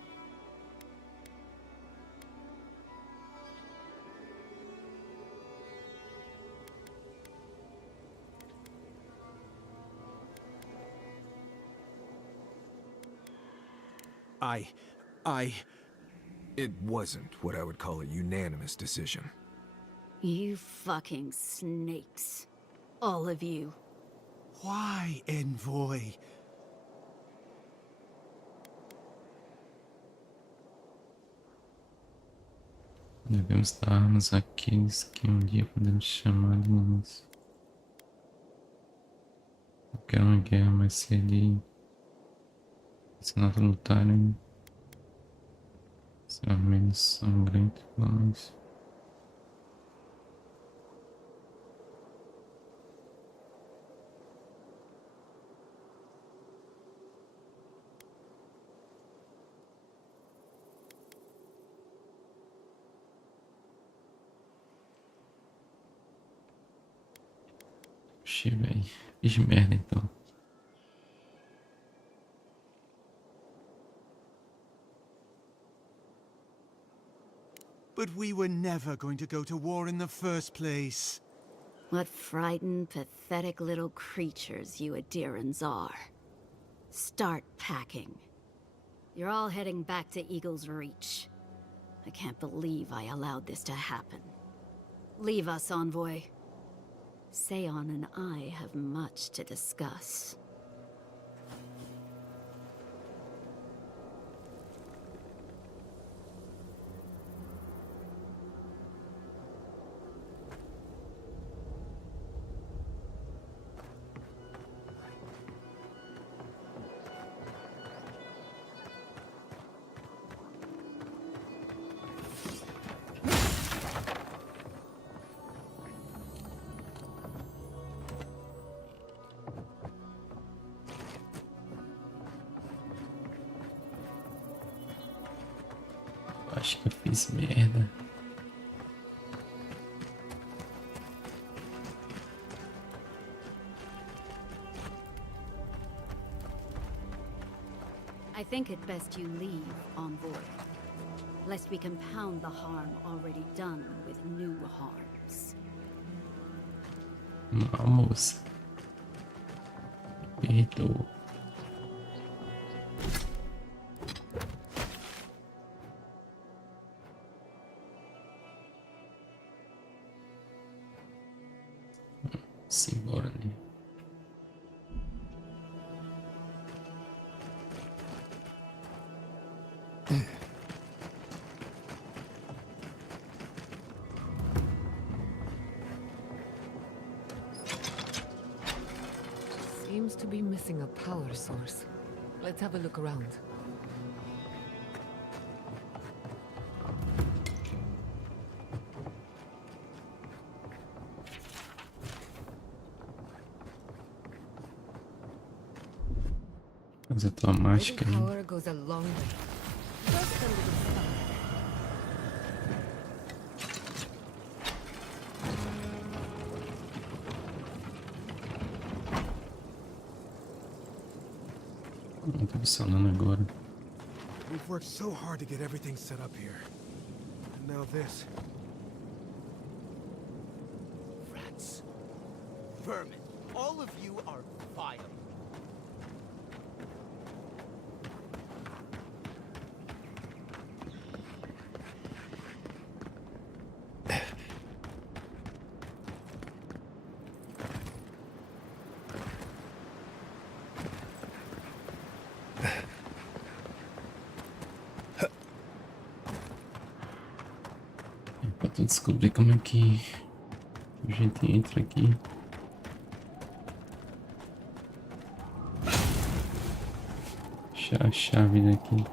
It wasn't what I would call a unanimous decision. You fucking snakes. All of you. Why, Envoy? Devemos dar armas àqueles que um dia podemos chamar de inimigos. Eu quero uma guerra, mas se ele nós lutarem, será menos sangrento, pelo menos. Oxi, velho. Fiz merda então. But we were never going to go to war in the first place. What frightened, pathetic little creatures you Adirans are. Start packing. You're all heading back to Eagle's Reach. I can't believe I allowed this to happen. Leave us, Envoy. Seon and I have much to discuss. Acho que eu fiz merda. I think it best you leave, Envoy, lest we compound the harm already done with new harms. Vamos. Perdoa. Simbora, né? Seems to be missing a power source. Let's have a look around. Fazer a tua mágica. Maybe power goes a long way. Just a little stuff. Não tá funcionando agora. We've worked so hard to get everything set up here. And now this. Rats. Vermin. All of you are vile. Pra tu descobrir como é que a gente entra aqui. Achar a chave daqui.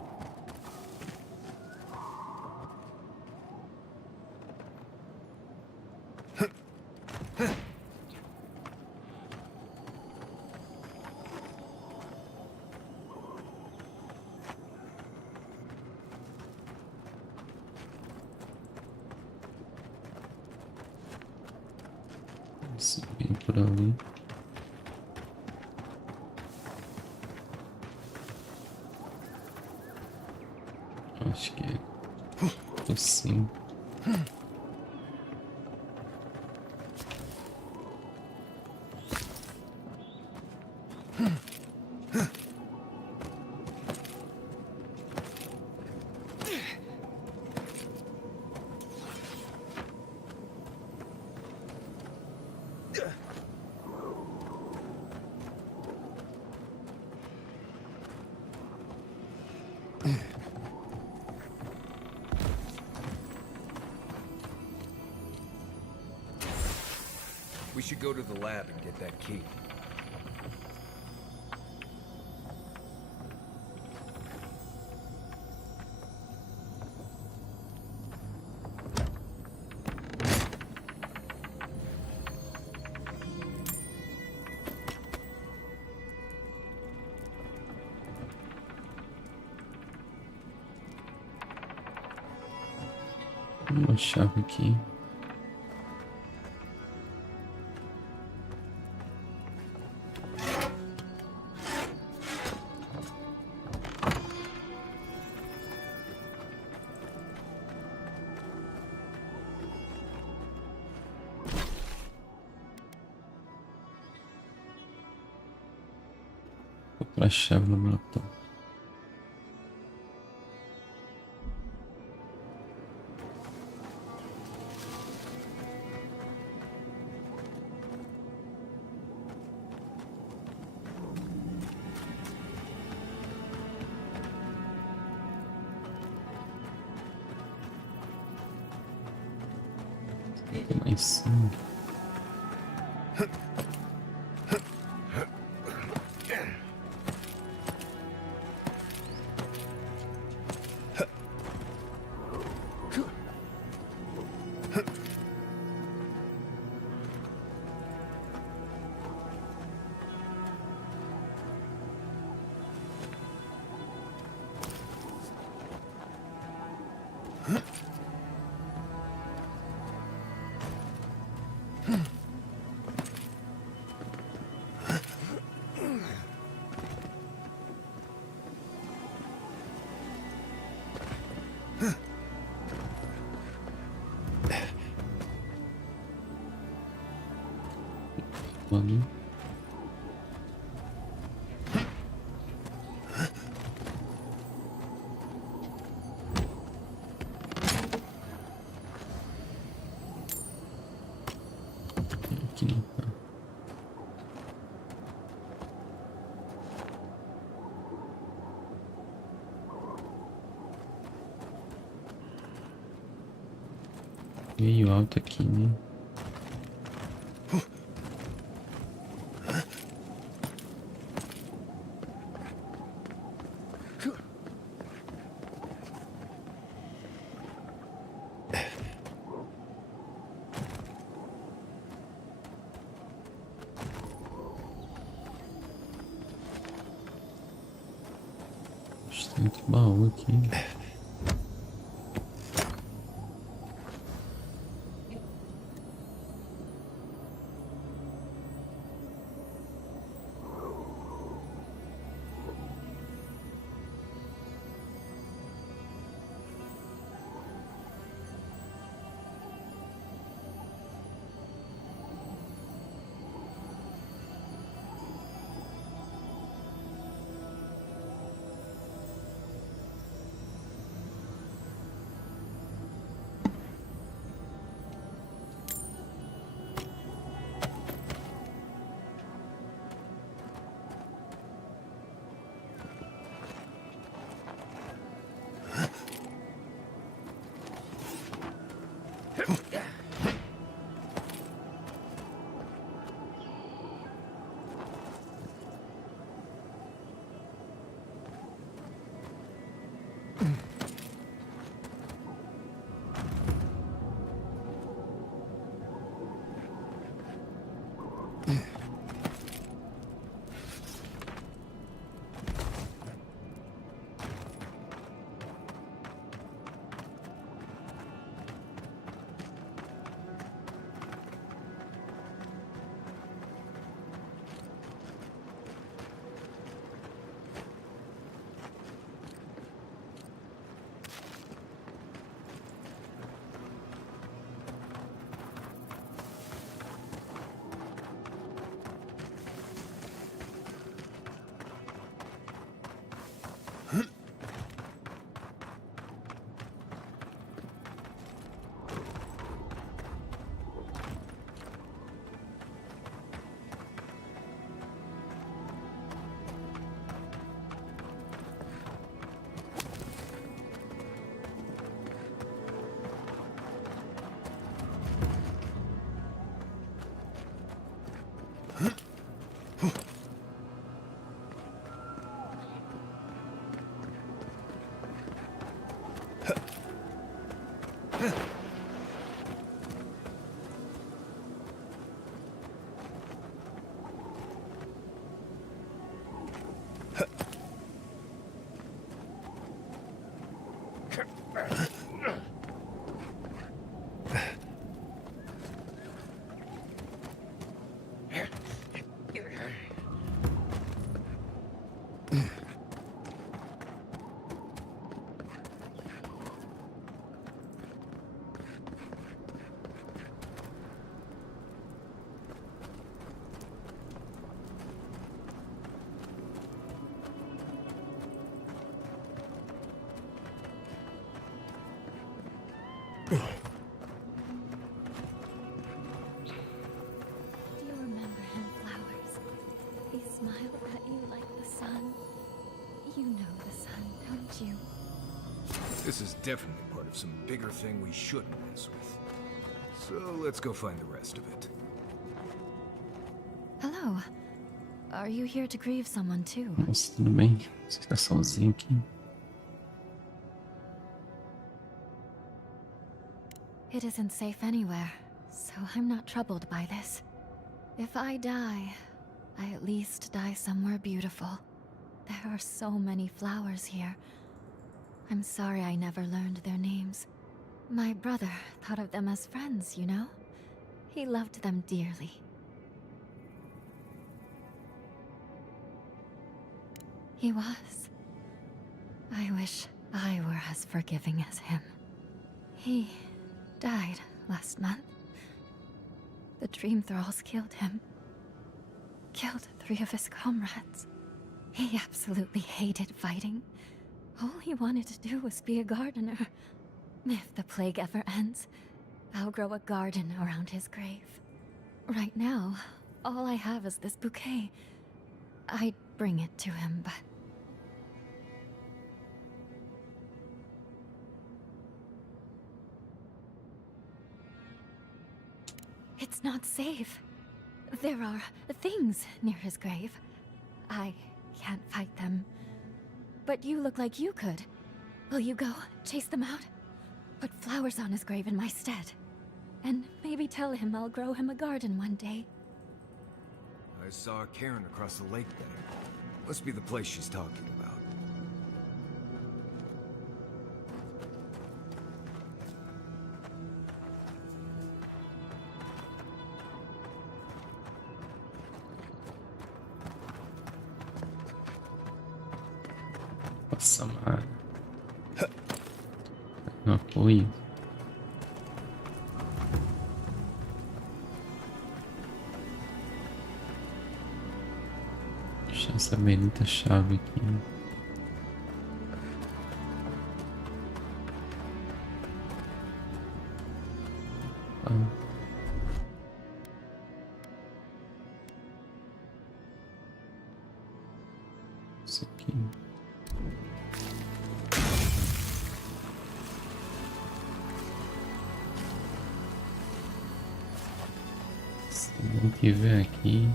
Subir por ali. Acho que é assim. We should go to the lab and get that key. Uma chave aqui. Vou pôr a chave no meu laptop. Tem lá em cima. Vamos. Aqui não tá. Meio alto aqui, né? Bastante baú aqui. This is definitely part of some bigger thing we shouldn't mess with. So let's go find the rest of it. Hello. Are you here to grieve someone too? Nossa, tudo bem? Você está sozinho aqui? It isn't safe anywhere, so I'm not troubled by this. If I die, I at least die somewhere beautiful. There are so many flowers here. I'm sorry I never learned their names. My brother thought of them as friends, you know? He loved them dearly. He was. I wish I were as forgiving as him. He died last month. The Dream Thralls killed him. Killed 3 of his comrades. He absolutely hated fighting. All he wanted to do was be a gardener. If the plague ever ends, I'll grow a garden around his grave. Right now, all I have is this bouquet. I'd bring it to him, but... It's not safe. There are things near his grave. I can't fight them. But you look like you could. Will you go chase them out? Put flowers on his grave in my stead. And maybe tell him I'll grow him a garden one day. I saw a cairn across the lake there. Must be the place she's talking about. Nossa, mano. No apoio. Deixa essa bendita chave aqui. Isso aqui. Tem que ver aqui.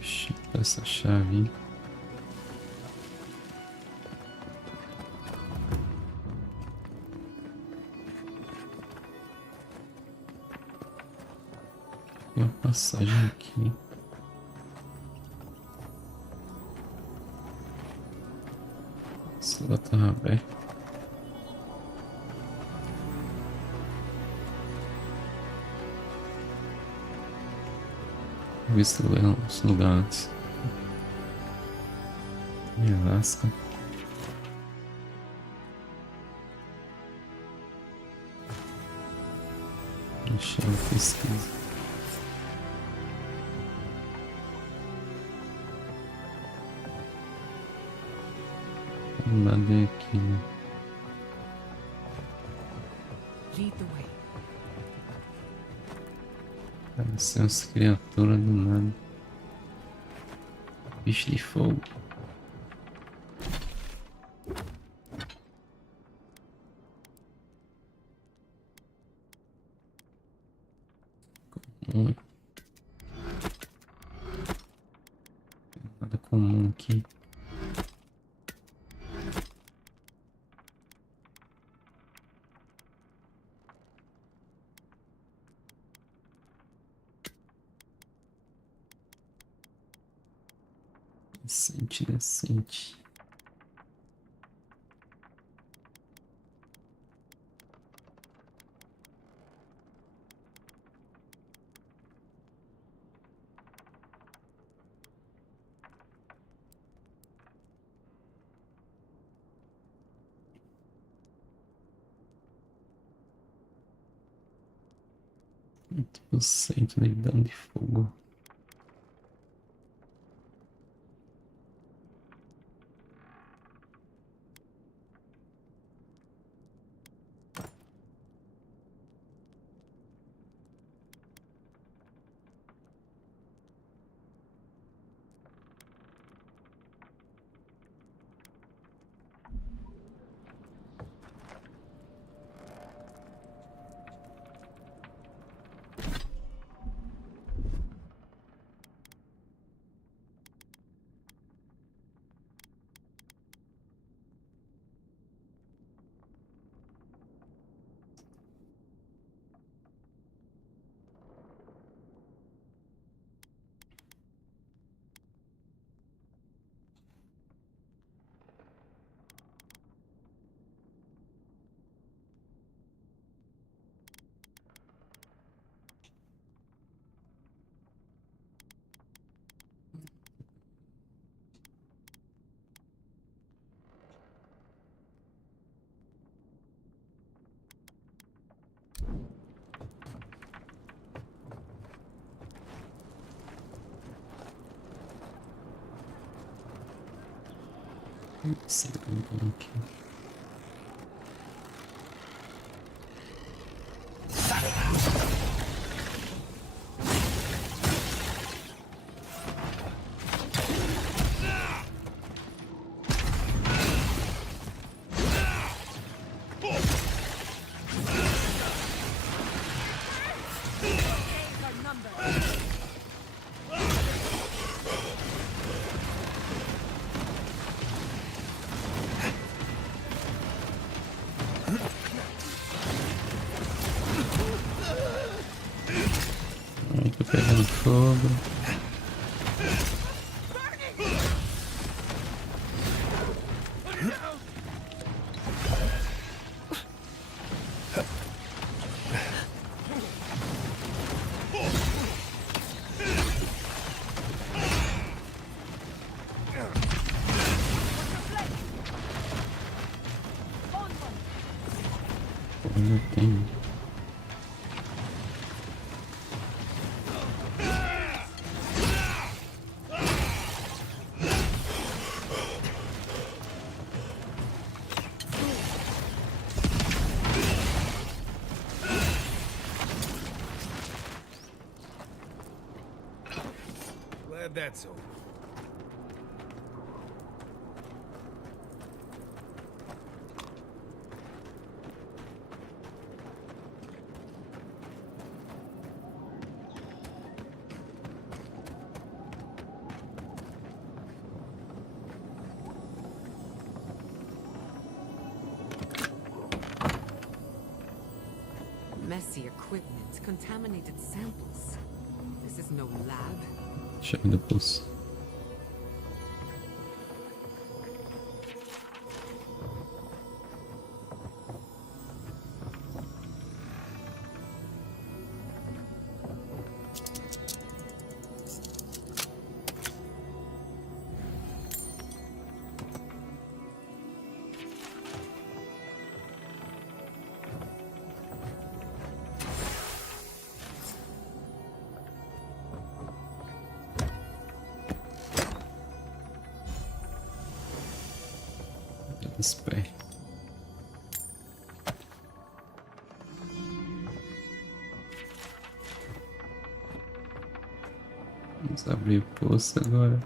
Deixa eu dar essa chave. Tem uma passagem aqui. Se ela tá aberta. Vou ver se eu leio os lugares. Me lasca. Deixa eu pesquisar. Nada aqui, né? Lead the way. Parecem umas criaturas do nada. Bicho de fogo. Comum. Nada comum aqui. Decente, decente. Muito por cento de dano de fogo. Segundo aqui. Aí tô pegando fogo. Não tem. Glad that's over. Messy equipment, contaminated samples. This is no lab. Chave do pulso. Espere. Vamos abrir o poço agora.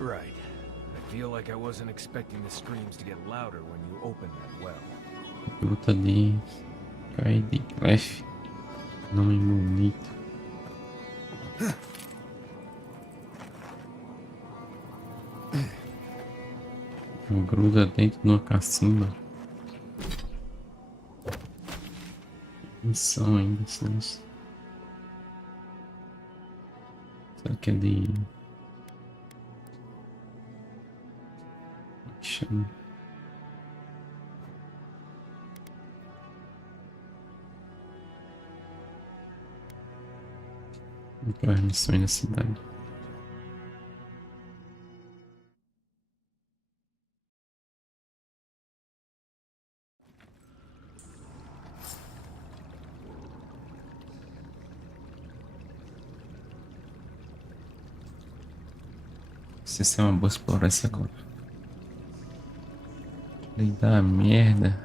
Right. I feel like I wasn't expecting the screams to get louder when you opened that well. Gruta de Clef. Nome bonito. Gruda dentro de uma cacimba. Missão ainda, senhores. Será que é de... Chama. Aquelas missões na cidade. Se é uma boa explorar essa agora. Lei da merda.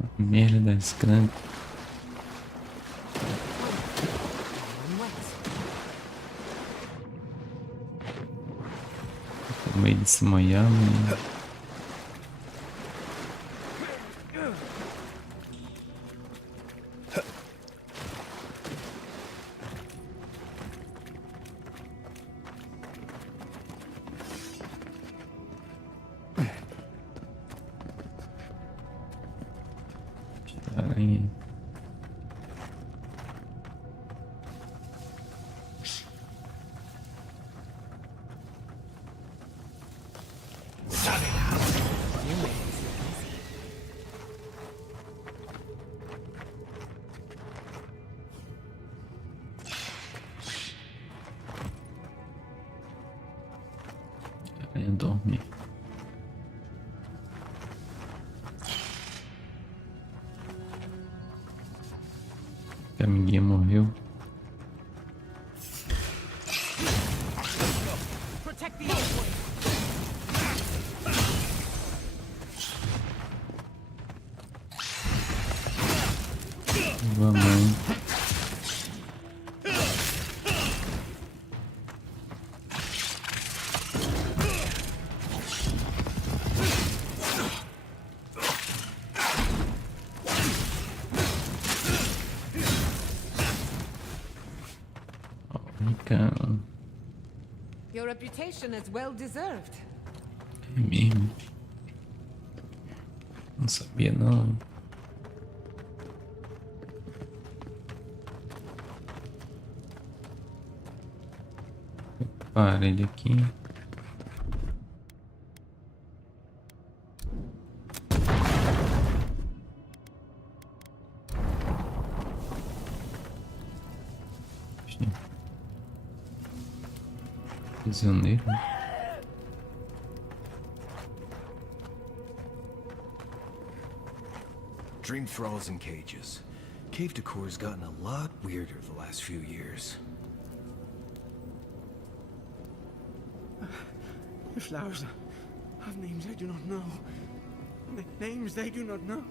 A merda das grandes. No meio desse Miami. Aranha. Venha dormir. A amiguinha morreu. Vamos. Your reputation is well deserved. É mesmo? Não sabia não. Para ele aqui. Prisioneiro. Dream thralls in cages. Cave decor has gotten a lot weirder the last few years. The flowers have names I do not know. Names they do not know.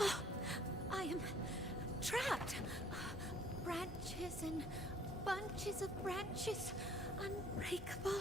Oh, I am trapped. Branches and bunches of branches, unbreakable.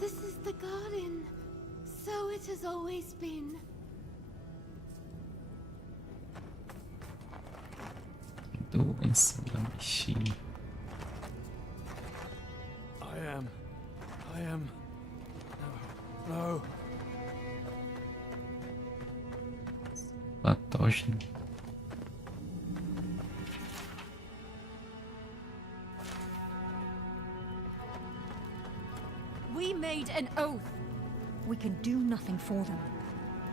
This is the garden. So it has always been. Doença da bichinha. I am. No. Patógeno. We made an oath. We can do nothing for them.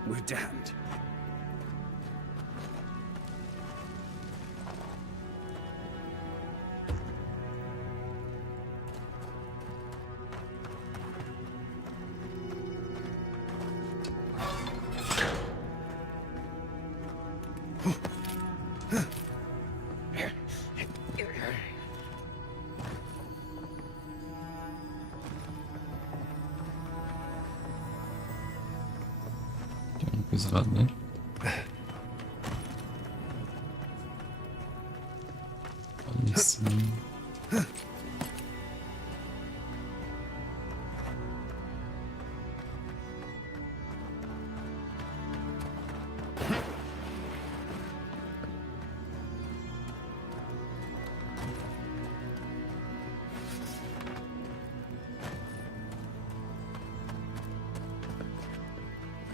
We're damned. Tem uma coisa lá dentro. Olha isso.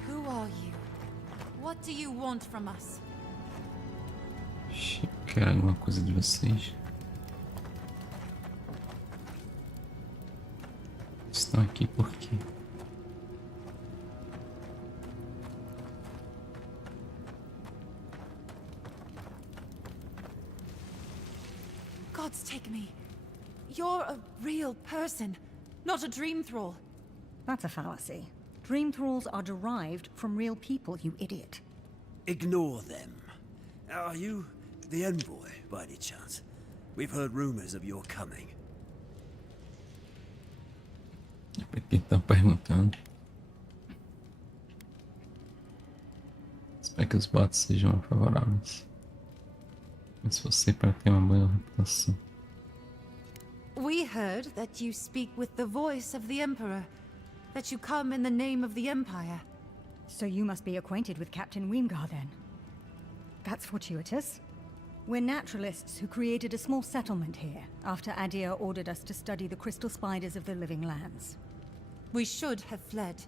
Who are you? What do you want from us? Quero alguma coisa de vocês. Estão aqui por quê? Gods take me. You're a real person, not a dream thrall. That's a fallacy. Dream thralls are derived from real people, you idiot. Ignore them. Are you the envoy, by any chance? We've heard rumors of your coming. Pra quem tá perguntando. Espero que os bots sejam favoráveis. Mas você para ter uma boa reputação. We heard that you speak with the voice of the Emperor, that you come in the name of the Empire. So you must be acquainted with Captain Weemgar then. That's fortuitous. We're naturalists who created a small settlement here after Adir ordered us to study the crystal spiders of the living lands. We should have fled.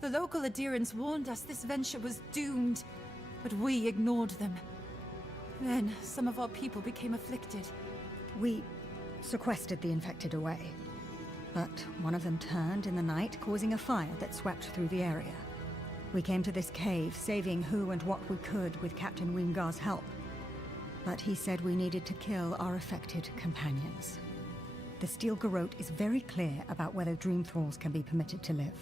The local adherents warned us this venture was doomed, but we ignored them. Then, some of our people became afflicted. We sequestered the infected away. But one of them turned in the night, causing a fire that swept through the area. We came to this cave, saving who and what we could with Captain Wimgar's help. But he said we needed to kill our affected companions. The Steel Garrote is very clear about whether Dream Thralls can be permitted to live.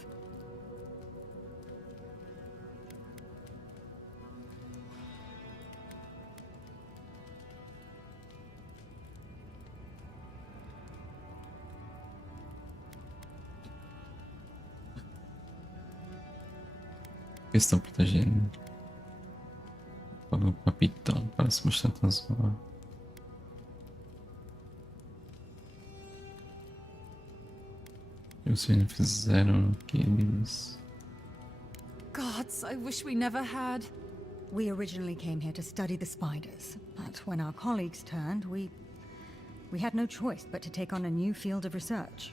Estão protegendo. Falou o capitão, parece bastante razoável. E vocês não fizeram o que eles... Gods, I wish we never had. We originally came here to study the spiders, but when our colleagues turned, we had no choice but to take on a new field of research.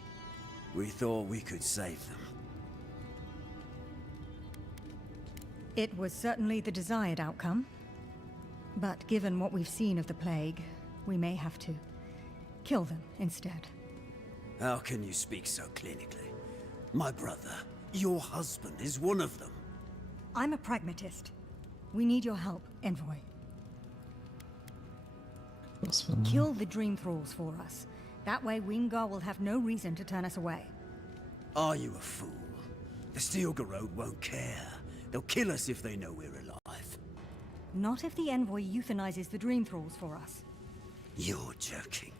We thought we could save them. It was certainly the desired outcome. But given what we've seen of the plague, we may have to kill them instead. How can you speak so clinically? My brother, your husband, is one of them. I'm a pragmatist. We need your help, Envoy. Kill the Dream Thralls for us. That way Wimgar will have no reason to turn us away. Are you a fool? The Steel Garrote won't care. They'll kill us if they know we're alive. Not if the Envoy euthanizes the Dream Thralls for us. You're joking.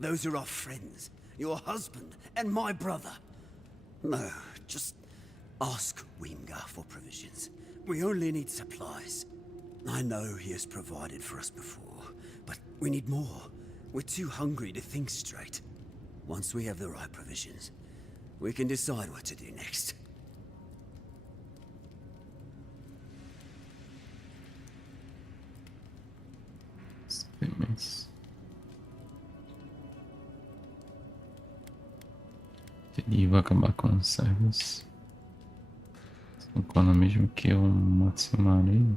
Those are our friends, your husband, and my brother. No, just ask Wimgar for provisions. We only need supplies. I know he has provided for us before, but we need more. We're too hungry to think straight. Once we have the right provisions, we can decide what to do next. Mas... ele vai acabar com os servos. Quando mesmo que eu maximar ele.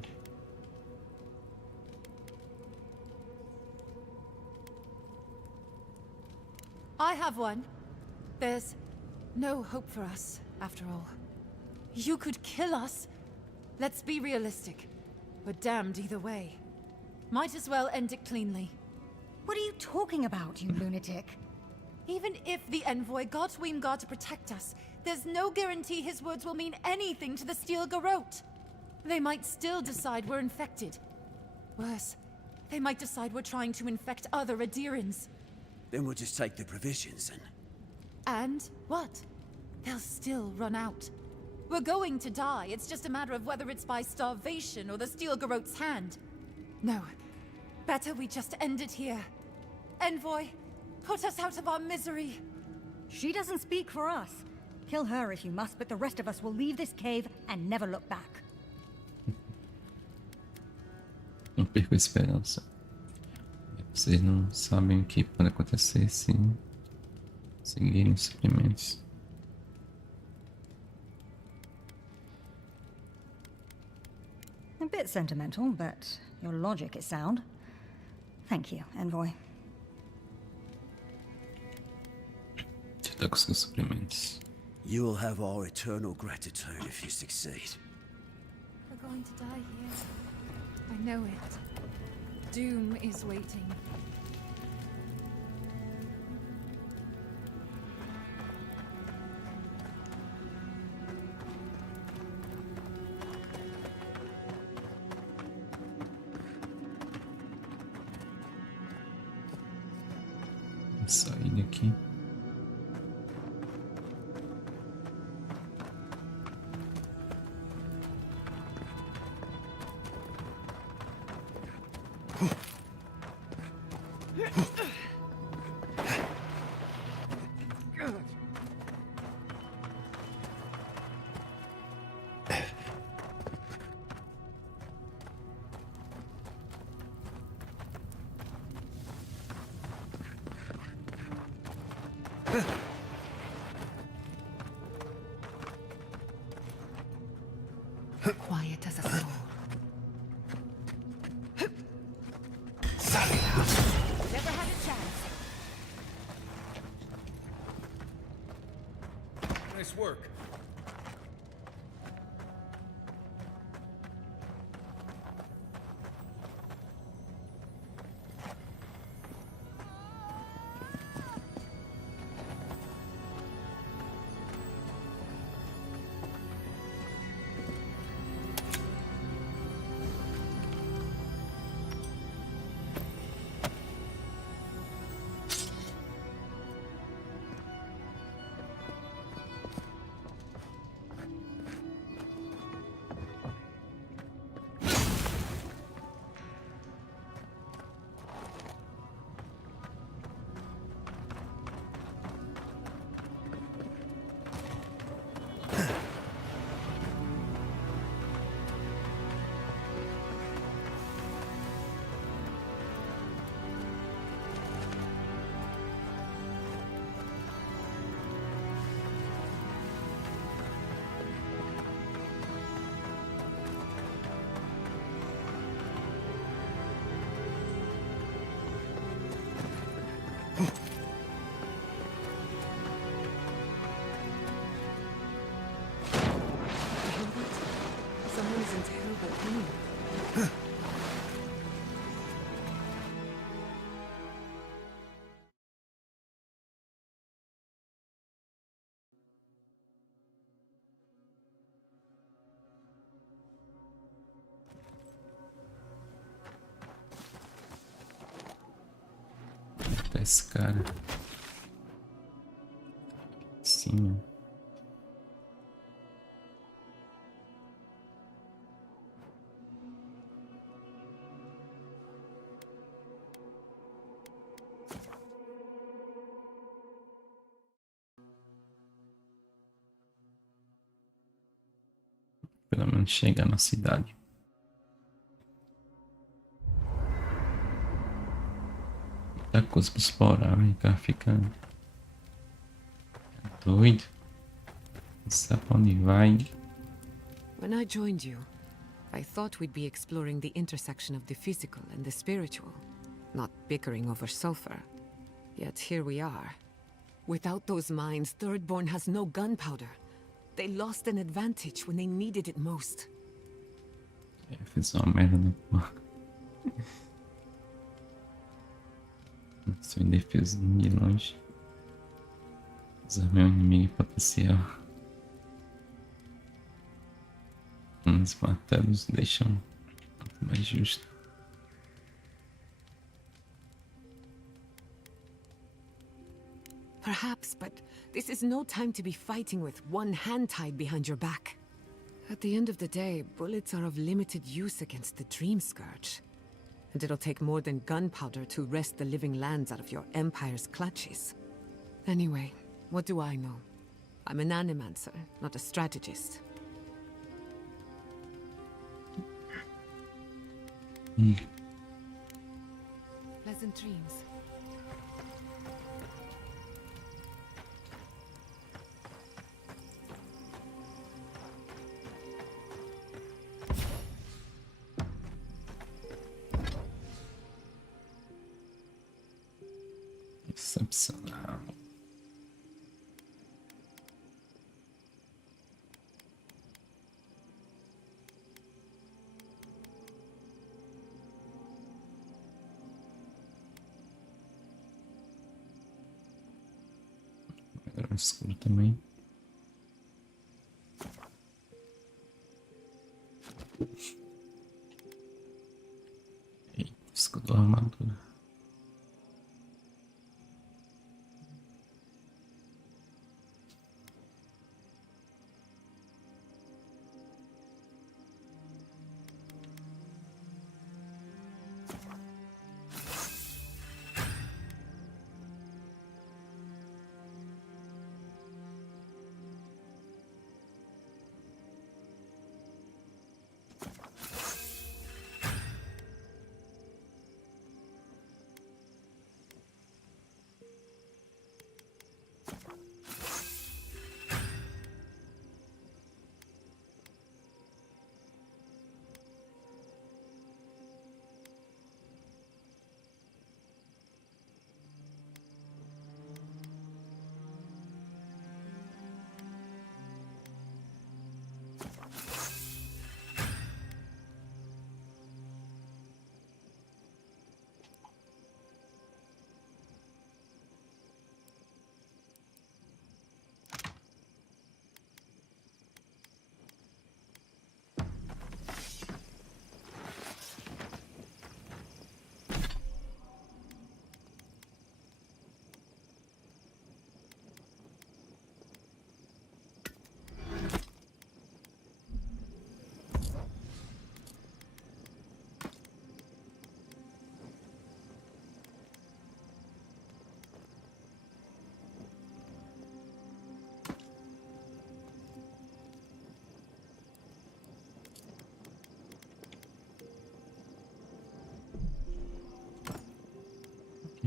I have one. There's no hope for us, after all. You could kill us. Let's be realistic. We're damned either way. Might as well end it cleanly. What are you talking about, you lunatic? Even if the Envoy got Wimgar to protect us, there's no guarantee his words will mean anything to the Steel Garrote. They might still decide we're infected. Worse, they might decide we're trying to infect other adherents. Then we'll just take the provisions and... And what? They'll still run out. We're going to die. It's just a matter of whether it's by starvation or the Steel Garrote's hand. No. Better we just end it here. Envoy, put us out of our misery. She doesn't speak for us. Kill her if you must, but the rest of us will leave this cave and never look back. Não perco a esperança. Vocês não sabem o que pode acontecer se seguirem os suprimentos. A bit sentimental, but your logic is sound. Thank you, Envoy. Tá com seus suprimentos. You'll have our eternal gratitude if you succeed. We're going to die here. I know it. Doom is waiting. Vou sair daqui. Quiet as a soul. Never had a chance. Nice work. Someone's in terrible pain. Esse cara. Sim. Pelo menos chegar na cidade. Muita coisa pra explorar, o cara fica doido. Não sabe pra onde vai. When I joined you, I thought we'd be exploring the intersection of the physical and the spiritual, not bickering over sulfur. Yet here we are. Without those mines, Thirdborn has no gunpowder. They lost an advantage when they needed it most. Fiz uma merda, né? Sou indefeso de longe. Usar meu inimigo em potencial. Uns martelos deixam muito mais justo. Perhaps, but this is no time to be fighting with one hand tied behind your back. At the end of the day, bullets are of limited use against the Dream Scourge. And it'll take more than gunpowder to wrest the living lands out of your Empire's clutches. Anyway, what do I know? I'm an animancer, not a strategist. Pleasant dreams. Excepcional. Era escuro também. Eita, escudo da armadura.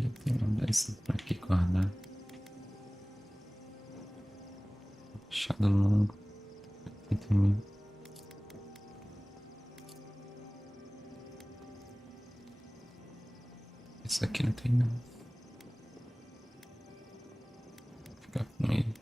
Já tem uma dessa pra aqui guardar. Machado longo. Aqui também. Esse aqui não tem não. Vou ficar com ele.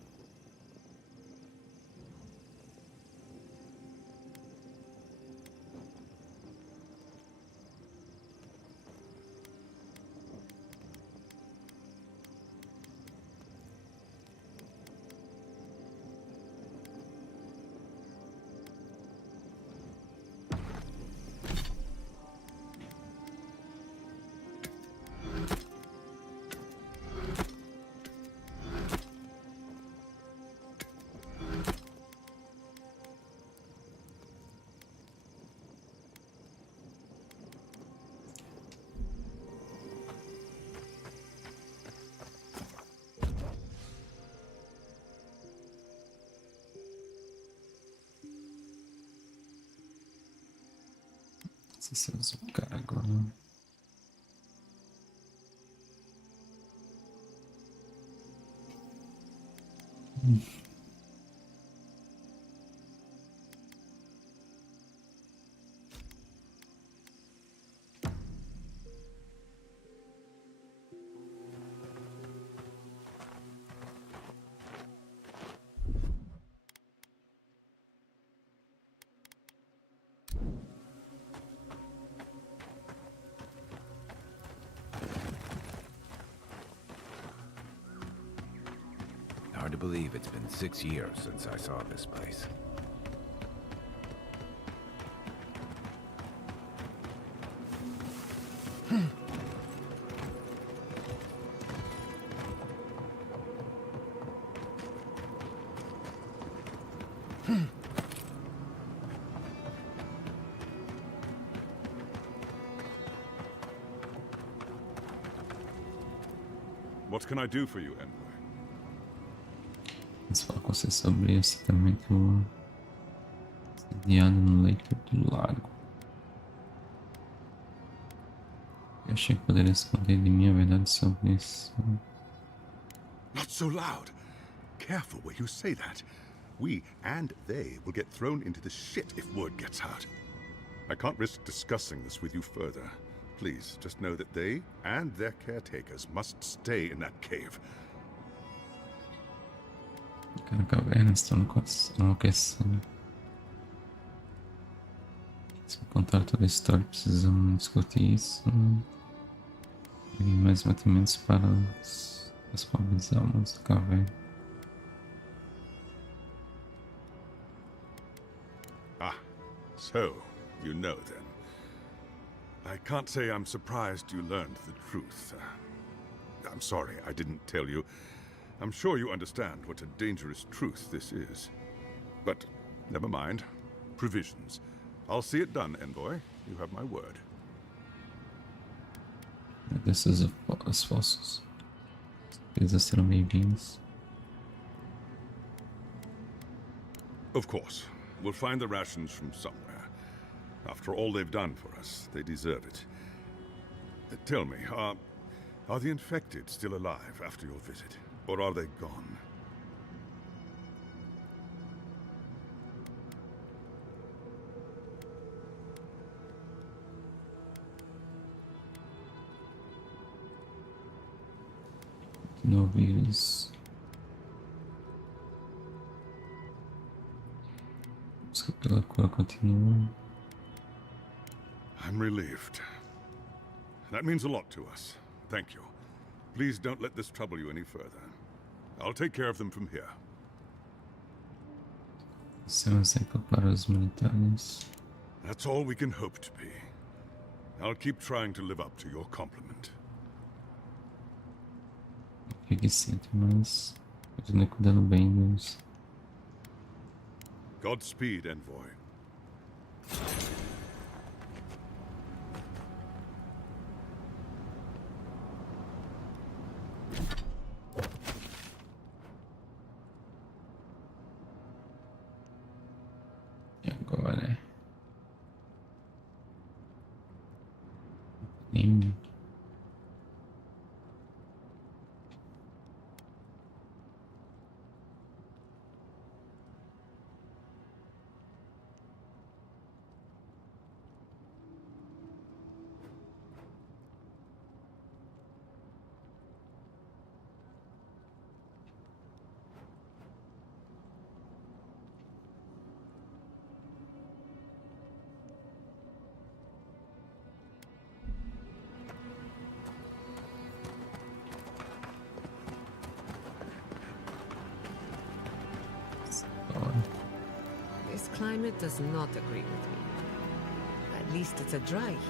Se eu uso o cara agora. Hard to believe it's been 6 years since I saw this place. What can I do for you, Envoy? Vamos falar com você sobre esse também que eu sediado no leito do lago. Eu achei que poderia esconder de mim a verdade sobre isso. Not so loud. Careful where you say that. We and they will get thrown into the shit if word gets out. I can't risk discussing this with you further. Please, just know that they and their caretakers must stay in that cave. Aquela caverna está enlouquecendo. Se eu contar toda a história, precisamos discutir isso. E mais mantimentos para as pobres almas da caverna. Ah, so you know then. I can't say I'm surprised you learned the truth. I'm sorry I didn't tell you. I'm sure you understand what a dangerous truth this is. But never mind. Provisions. I'll see it done, Envoy. You have my word. Desses esforços. Eles serão bem-vindos. Of course. We'll find the rations from somewhere. After all they've done for us, they deserve it. Tell me, are the infected still alive after your visit? Or are they gone? No vírus. Busca pela cura continua. I'm relieved. That means a lot to us. Thank you. Please don't let this trouble you any further. I'll take care of them from here. Isso é um exemplo para os militares. That's all we can hope to be. I'll keep trying to live up to your compliment. Fique ciente, mas continue cuidando bem dos. Godspeed, Envoy. E agora? Nem climate does not agree with me. At least it's a dry heat.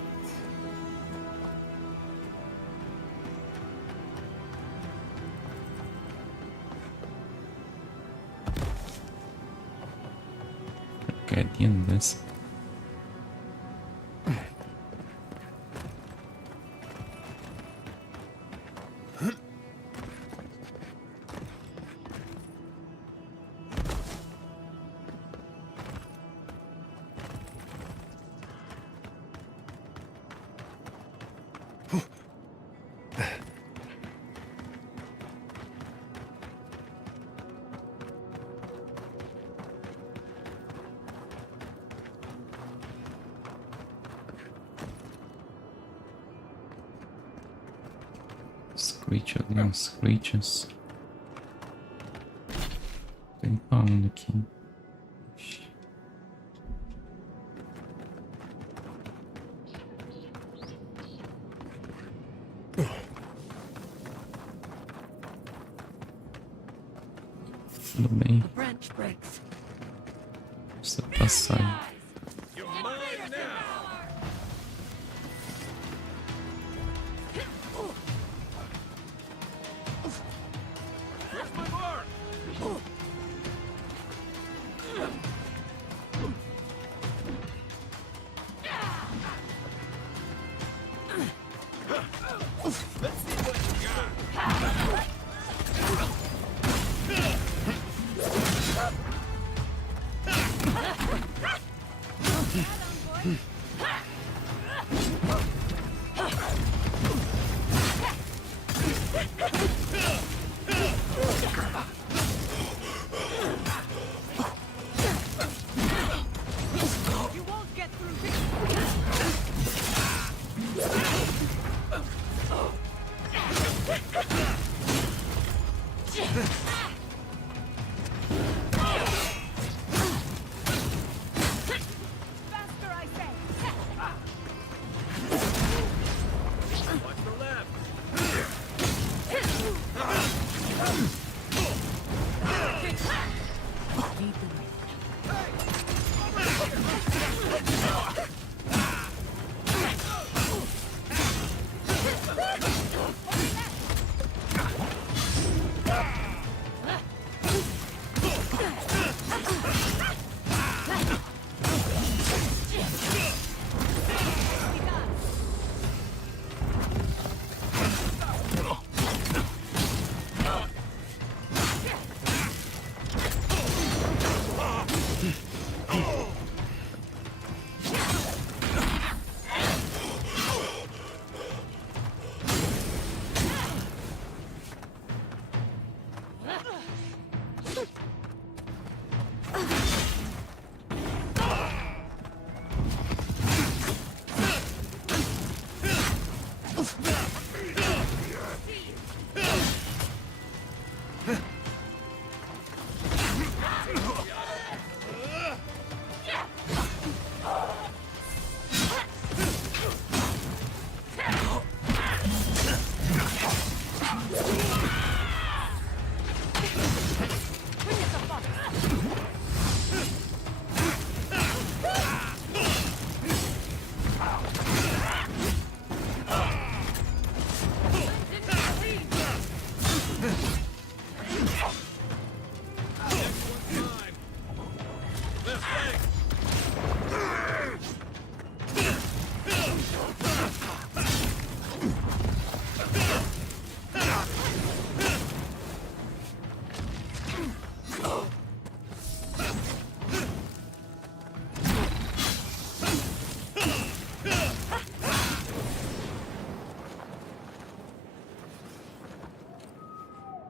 Quedinha dessa. Screech ali, uns screeches. Tem pra onde aqui? Tudo bem. Precisa passar.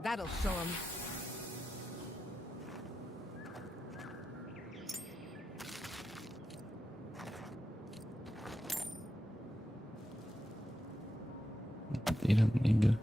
That'll show him. Madeira negra.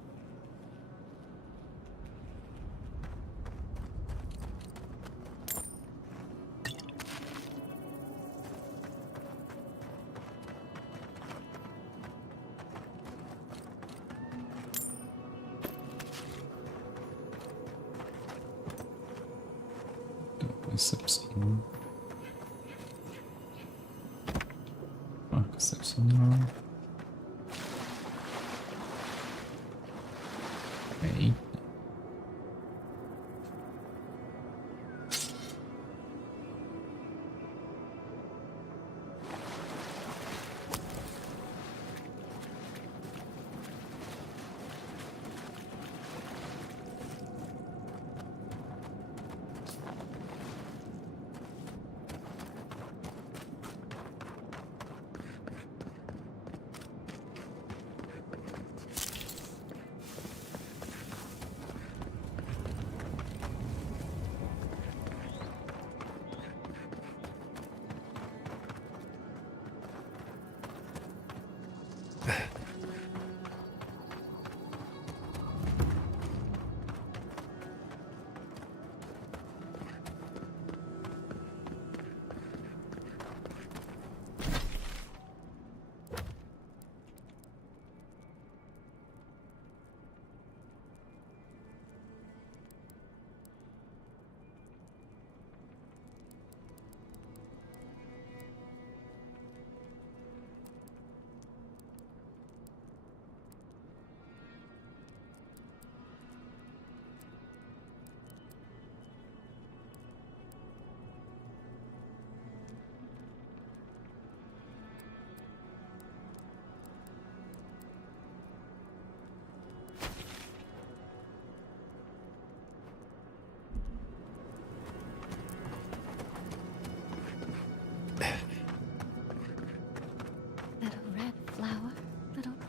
Percepção. Só... Eita.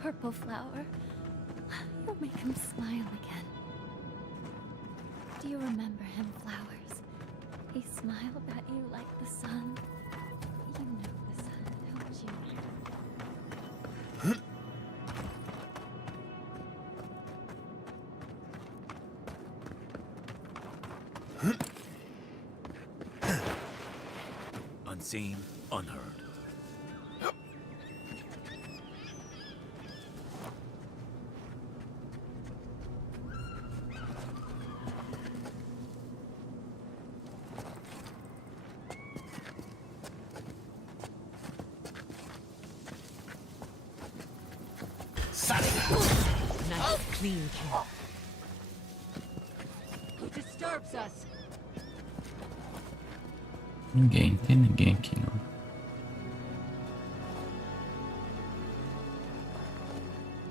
Purple flower. You'll make him smile again. Do you remember him, Flowers? He smiled at you like the sun. You know the sun, don't you? Unseen, unheard. Nice, clean kill. Who disturbs us? Ninguém, tem ninguém aqui não.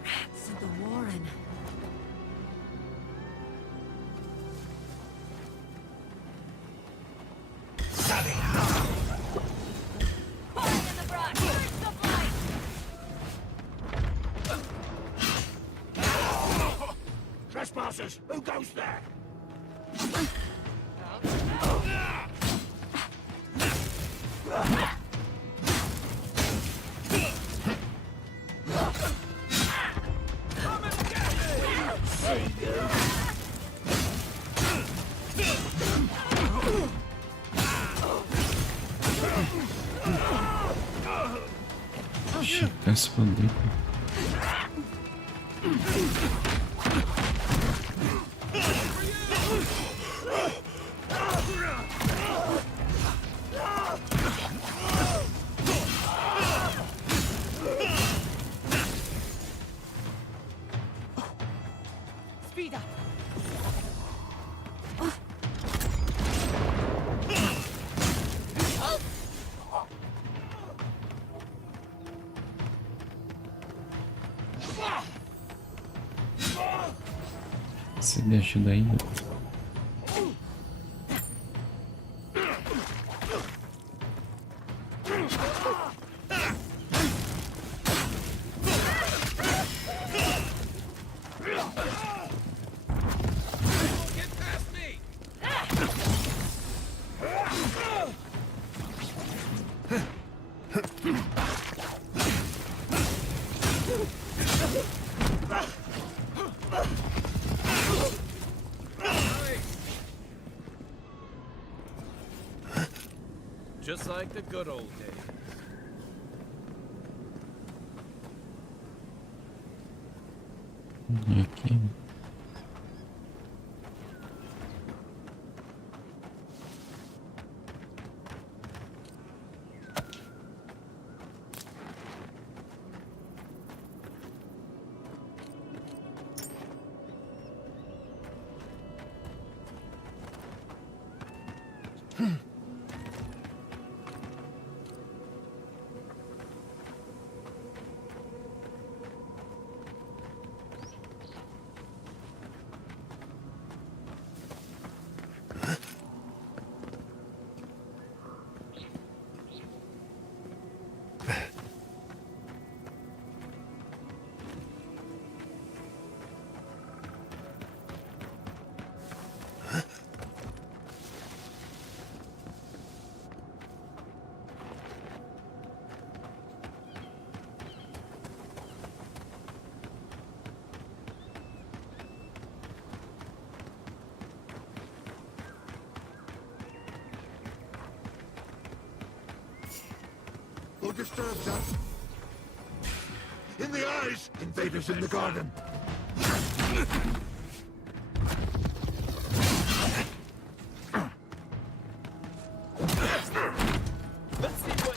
Rats in the warren. Trespassers! Who goes there? Chega se foder. Speed up. Se deixa daí. Just like the good old days. Aqui. disturbs us. In the eyes! Invaders in the garden! Let's see what...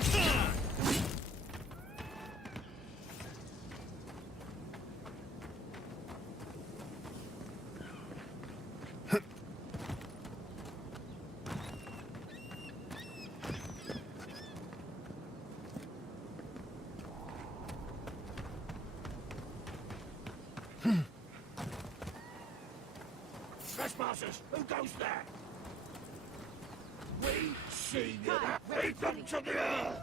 Trespassers! Who goes there? We see you! Lead them to the earth!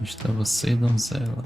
Está você, donzela?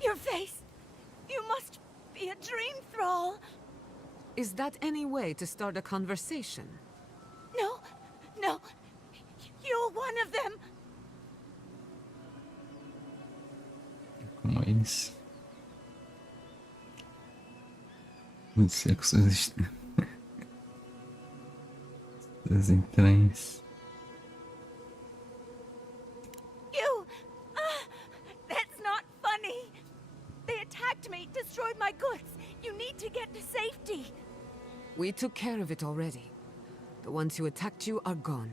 Your face! You must be a dream thrall! Is that any way to start a conversation? No, no. You're one of them! Como eles... Muito sexo existe. Das entranhas. That's not funny! They attacked me, destroyed my goods. You need to get to safety. We took care of it already. The ones who attacked you are gone.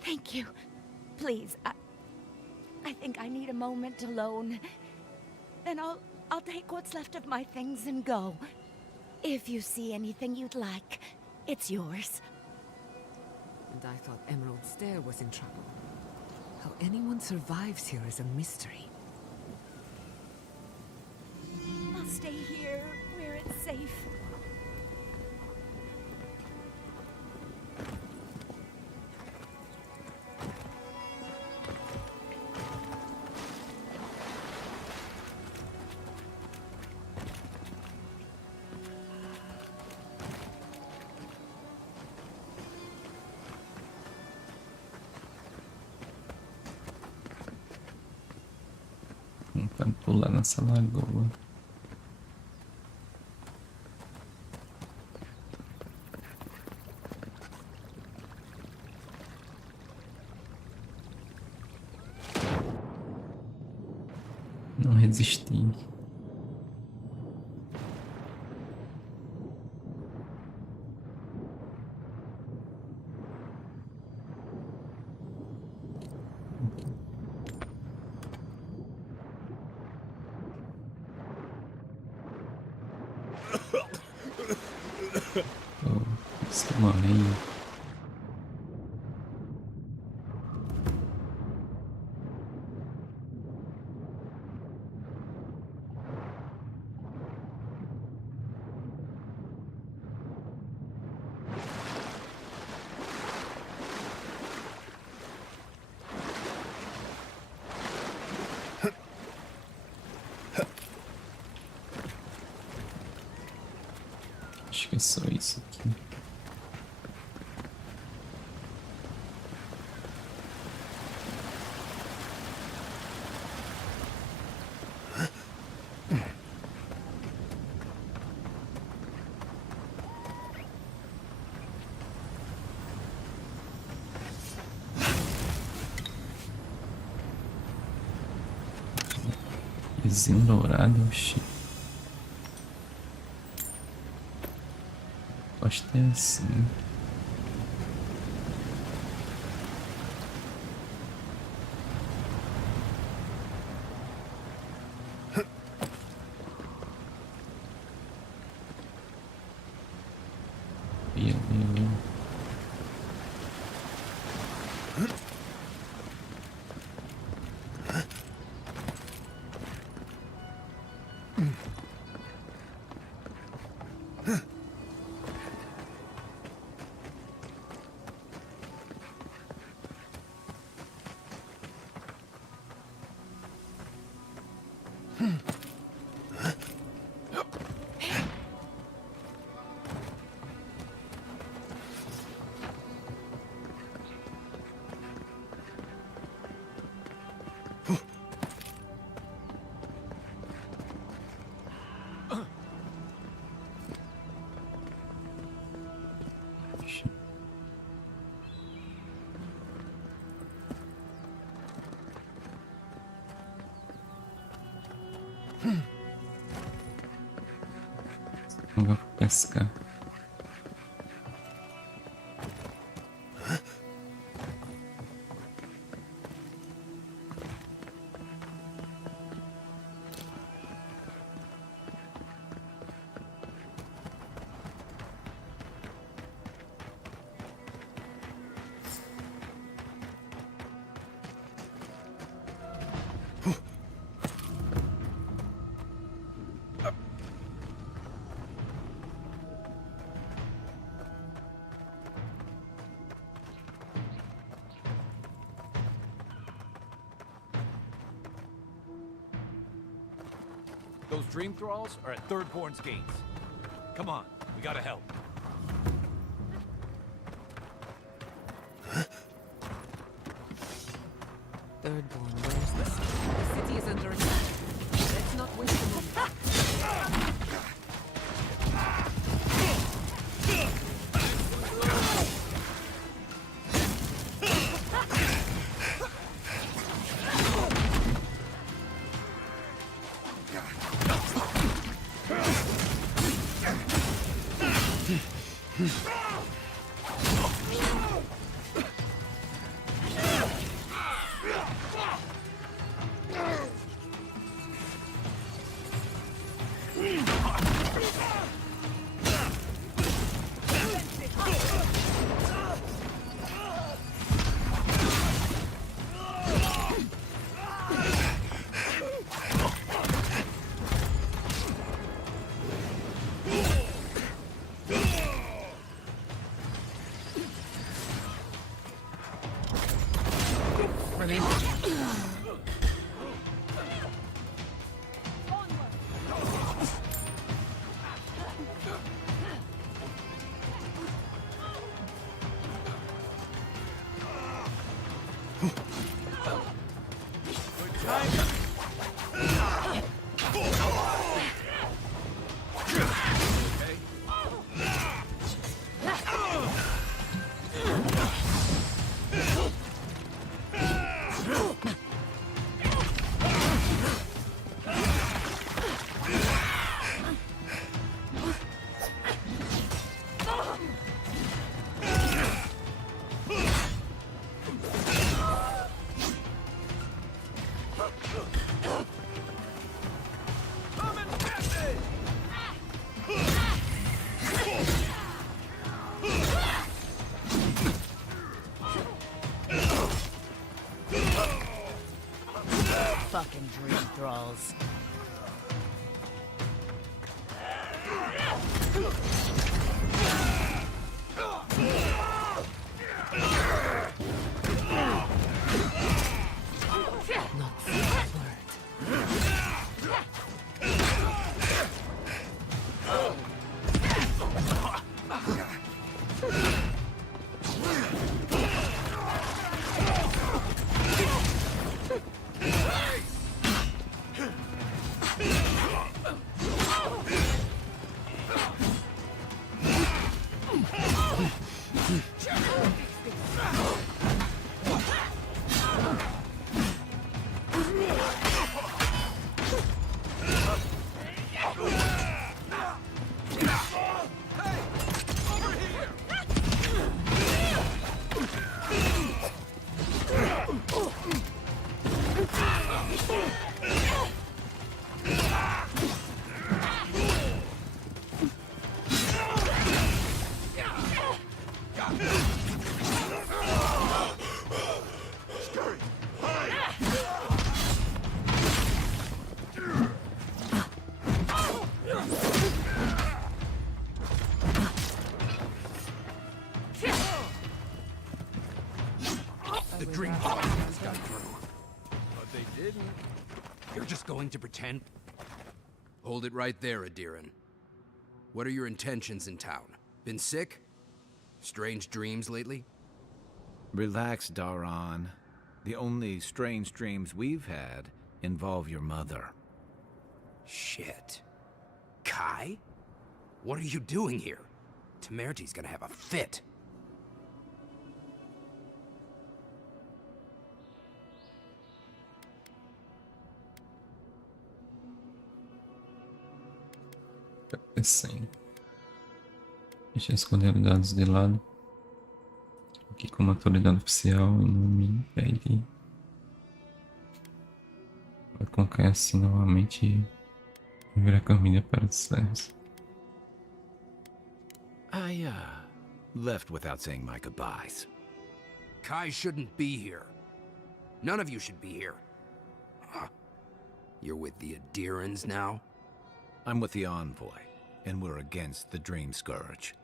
Thank you. Please, I think I need a moment alone. Then I'll take what's left of my things and go. If you see anything you'd like, it's yours. And I thought Emerald Stair was in trouble. How anyone survives here is a mystery. I'll stay here, where it's safe. Vamos pular nessa lagoa. Não resisti. Uma areia. Acho que é só isso aqui. Vizinho dourado, oxi. pode ter assim. Vou pescar. Those dream thralls are at Thirdborn's gates. Come on, we gotta help. Thirdborn, where's the city? The city is under attack. Let's not waste a moment. Fucking dream thralls. The dream thralls got through. But they didn't. You're just going to pretend? Hold it right there, Adiran. What are your intentions in town? Been sick? Strange dreams lately? Relax, Daran. The only strange dreams we've had involve your mother. Shit. Kai? What are you doing here? Temerty's gonna have a fit. Assim. Deixa escolher dados de lado. Aqui como autoridade oficial e não me impede. Vai colocar assim novamente e virar a caminha para o César. I, left without saying my goodbyes. Kai shouldn't be here. None of you should be here. Huh. You're with the Adirans now? I'm with the Envoy, and we're against the Dream Scourge.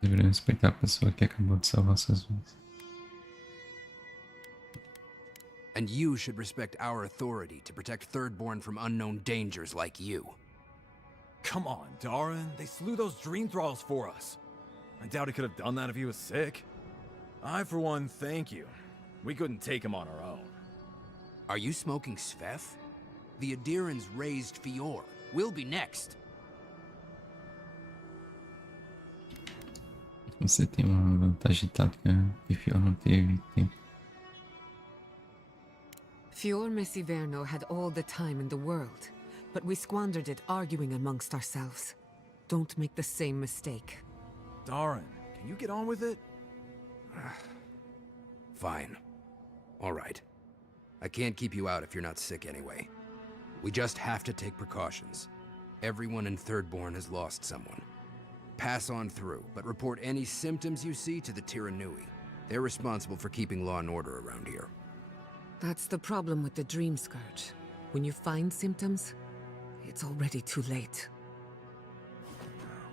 Deveriam respeitar a pessoa que acabou de salvar suas vidas. And you should respect our authority to protect Thirdborn from unknown dangers like you. Come on, Daran. They slew those dream thralls for us. I doubt he could have done that if he was sick. I, for one, thank you. We couldn't take him on our own. Are you smoking Svef? The Adirans raised Fior. We'll be next. Você tem uma vantagem tática que Fior não teve tempo. Fior Messiverno had all the time in the world, but we squandered it arguing amongst ourselves. Don't make the same mistake. Daran, can you get on with it? Fine. All right. I can't keep you out if you're not sick anyway. We just have to take precautions. Everyone in Thirdborn has lost someone. Pass on through, but report any symptoms you see to the Tiranui. They're responsible for keeping law and order around here. That's the problem with the Dream Scourge. When you find symptoms, it's already too late.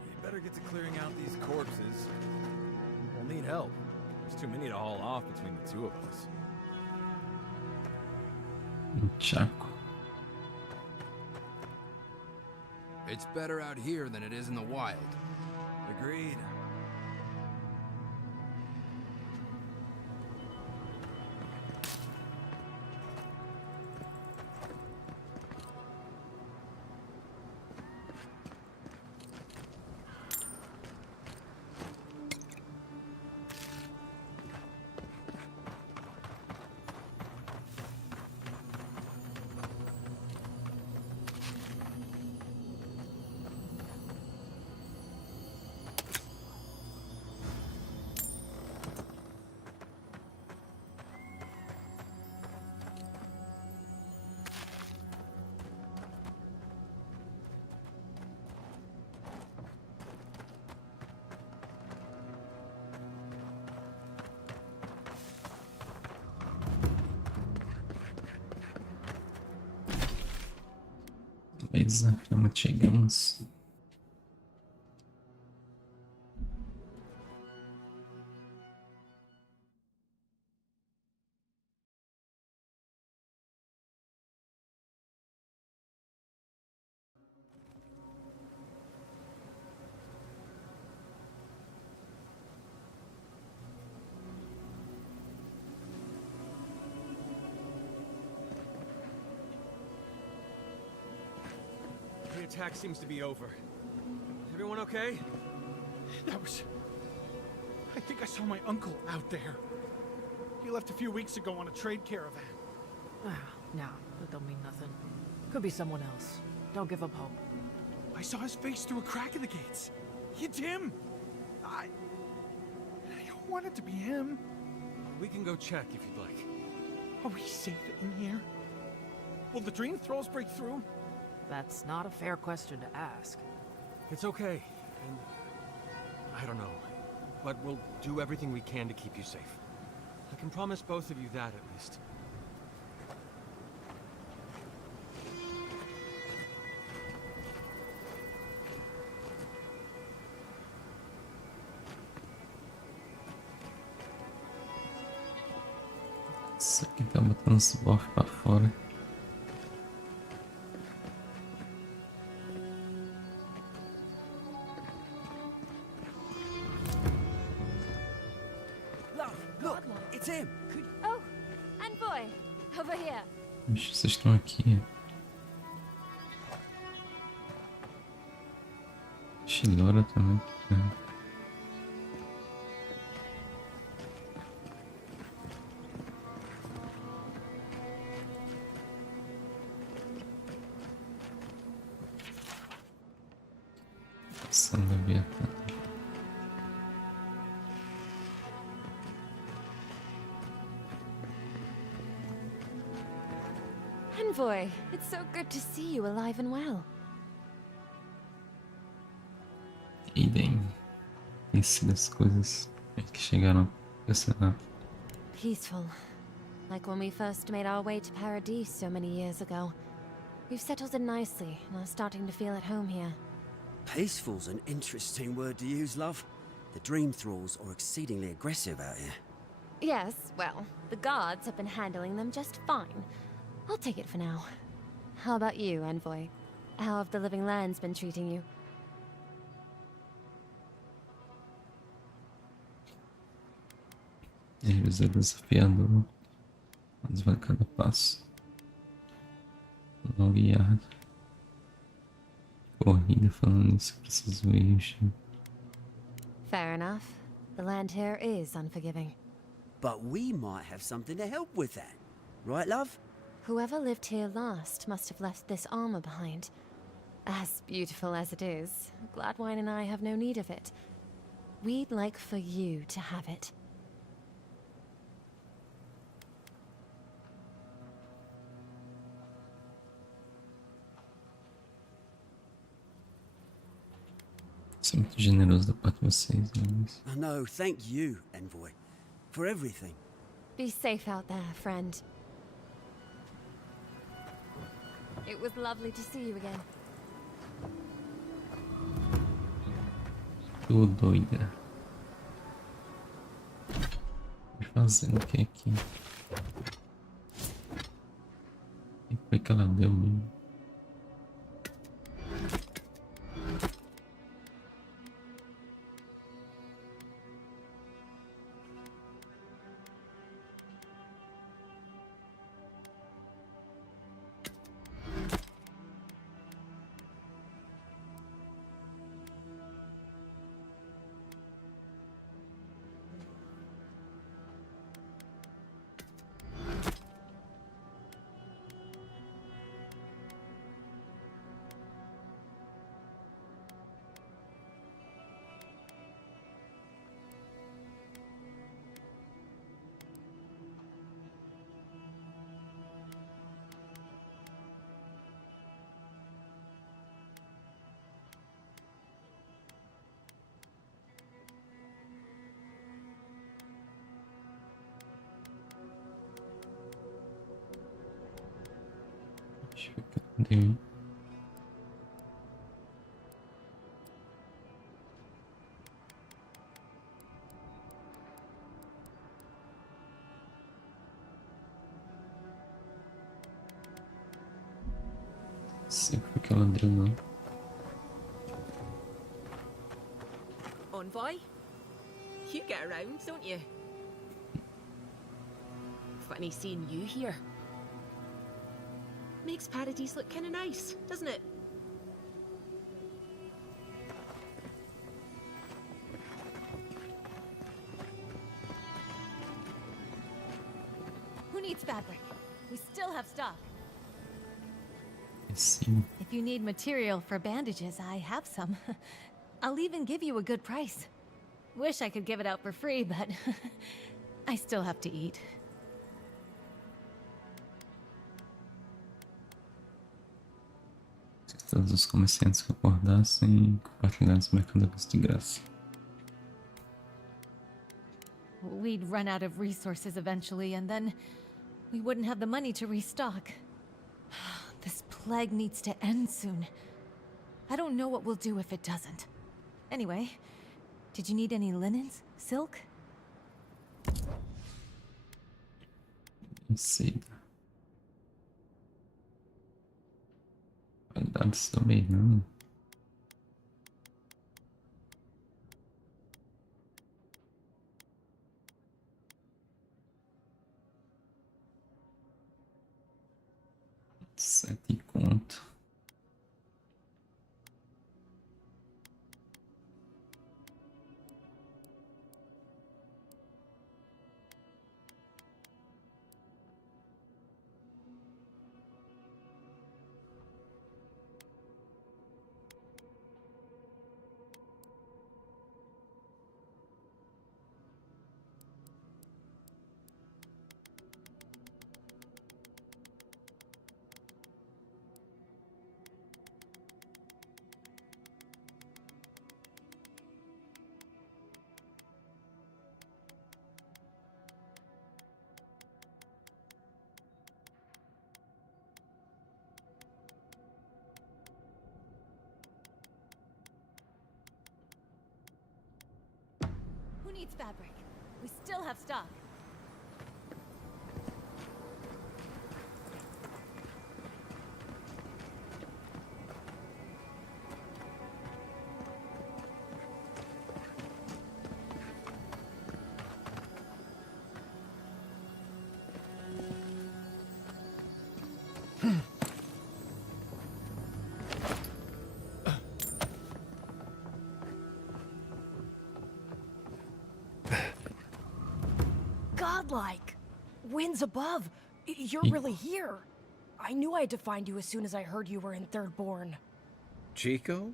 We better get to clearing out these corpses. We'll need help. There's too many to haul off between the two of us. Chaco. It's better out here than it is in the wild. Agreed. Beleza, finalmente chegamos. The attack seems to be over. Everyone okay? That was... I think I saw my uncle out there. He left a few weeks ago on a trade caravan. No, that don't mean nothing. Could be someone else. Don't give up hope. I saw his face through a crack in the gates. It's him! I don't want it to be him. We can go check if you'd like. Are we safe in here? Will the dream thralls break through? That's not a fair question to ask. It's okay. And I don't know. But we'll do everything we can to keep you safe. I can promise both of you that, at least. Isso aqui tá botando os buff pra fora. Look, it's him. Oh, Envoy, over here. Ixi, vocês estão aqui. Chilora também. É. Passando a ver. Envoy, it's so good to see you alive and well. Idem. Tem sido as coisas que chegaram a pressionar. Peaceful. Like when we first made our way to Paradise so many years ago. We've settled in nicely and are starting to feel at home here. Peaceful's an interesting word to use, love. The dream thralls are exceedingly aggressive out here. Yes, well, the guards have been handling them just fine. I'll take it for now. How about you, Envoy? How have the living lands been treating you? Às vezes é desafiador, mas vai cada passo. Não guiado. Corrida, falando nisso, preciso ir. Fair enough. The land here is unforgiving. But we might have something to help with that. Right, love? Whoever lived here last must have left this armor behind. As beautiful as it is, Gladwine and I have no need of it. We'd like for you to have it. Isso é muito generoso da parte de vocês, mas... No, thank you, Envoy, for everything. Be safe out there, friend. It was lovely to see you again. Tô doida. Fazendo o que aqui? O que foi que ela deu mesmo? Cadê? Sei o que ela deu, não. Envoy? You get around, don't you? Funny seeing you here. Makes Paradise look kinda nice, doesn't it? Who needs fabric? We still have stock. Sim. If you need material for bandages, I have some. I'll even give you a good price. Wish I could give it out for free, but I still have to eat. Se todos os comerciantes concordassem, compartilhar as mercadorias de graça. We'd run out of resources eventually, and then we wouldn't have the money to restock. This plague needs to end soon. I don't know what we'll do if it doesn't. Anyway, did you need any linens? Silk? seda. Variados também não. R$7. Who needs fabric? We still have stock. Godlike! Winds above! You're really here! I knew I had to find you as soon as I heard you were in Thirdborn. Chico?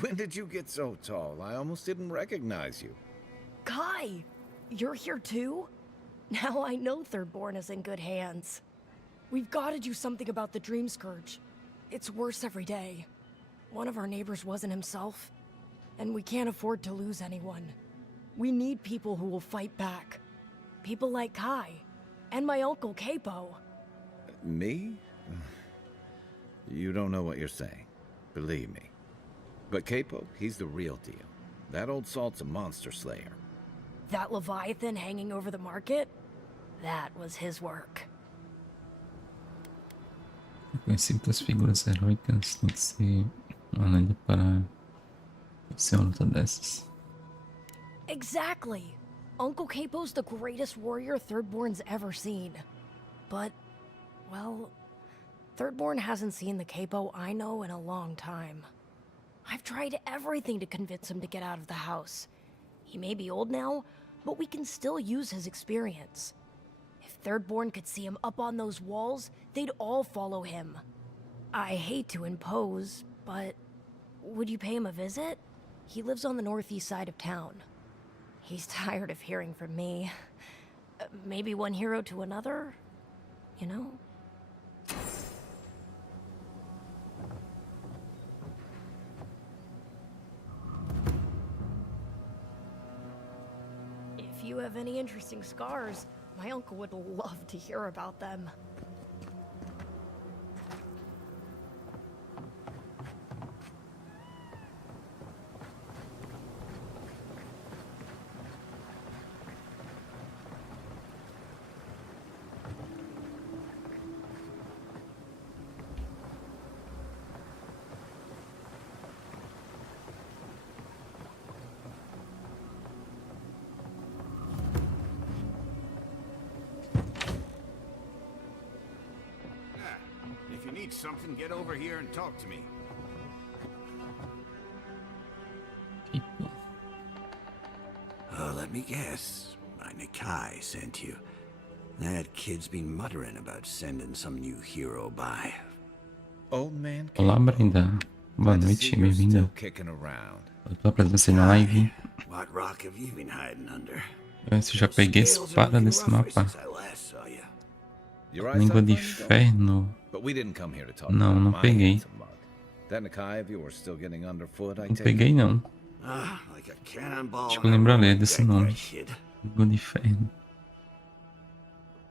When did you get so tall? I almost didn't recognize you. Kai! You're here too? Now I know Thirdborn is in good hands. We've got to do something about the Dream Scourge. It's worse every day. One of our neighbors wasn't himself, and we can't afford to lose anyone. We need people who will fight back. People like Kai, and my uncle Capo. Me? You don't know what you're saying. Believe me. But Capo, he's the real deal. That old salt's a monster slayer. That Leviathan hanging over the market? That was his work. Conheci muitas figuras heróicas, tem que ser uma lenda para ser uma luta dessas. Exactly. Uncle Capo's the greatest warrior Thirdborn's ever seen. But, well, Thirdborn hasn't seen the Capo I know in a long time. I've tried everything to convince him to get out of the house. He may be old now, but we can still use his experience. If Thirdborn could see him up on those walls, they'd all follow him. I hate to impose, but would you pay him a visit? He lives on the northeast side of town. He's tired of hearing from me. Maybe one hero to another, you know? If you have any interesting scars, my uncle would love to hear about them. If you need something, get over here and talk to me. Oh, let me guess. My Nikai sent you. That kid's been muttering about sending some new hero by. Old man. Olá, Brenda. Boa noite, bem-vinda. A tua presença na live. What rock have you been hiding under? Se eu já peguei esse espada desse mapa. Língua de Inferno. Não, não peguei. Não peguei, não. Acho que eu lembro a ler desse nome. Língua de Inferno.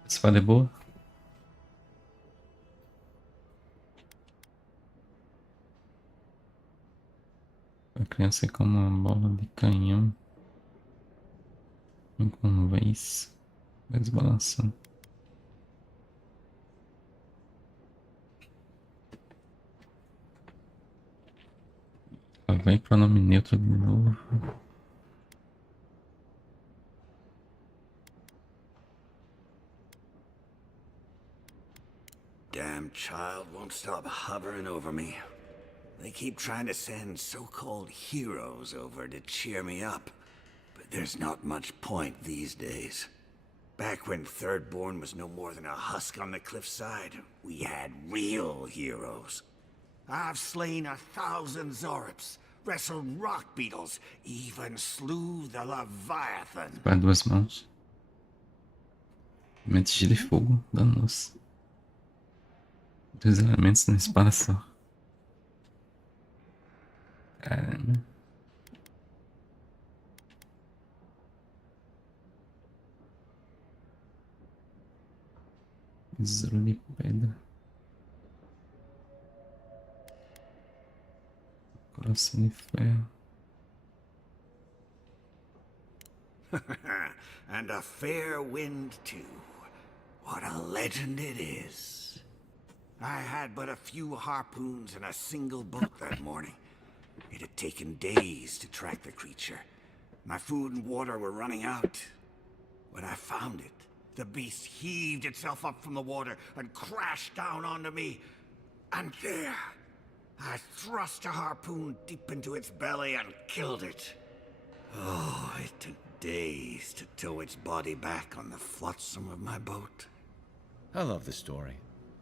Essa espada é boa? A criança é como uma bola de canhão. Com vez balançando. vai em pronome neutro de novo. Damn child won't stop hovering over me. They keep trying to send so-called heroes over to cheer me up. But there's not much point these days. Back when Thirdborn was no more than a husk on the cliffside, we had real heroes. I've slain 1,000 Zorops, wrestled rock beetles, even slew the Leviathan. Para duas mãos. Elementos de gelo e fogo, danos. Dois elementos numa espada só. Caramba. Tesouro de pedra. Coração de ferro. And a fair wind too. What a legend it is. I had but a few harpoons and a single boat that morning. It had taken days to track the creature. My food and water were running out. When I found it, the beast heaved itself up from the water and crashed down onto me. And there, I thrust a harpoon deep into its belly and killed it. Oh, it took days to tow its body back on the flotsam of my boat. I love the story,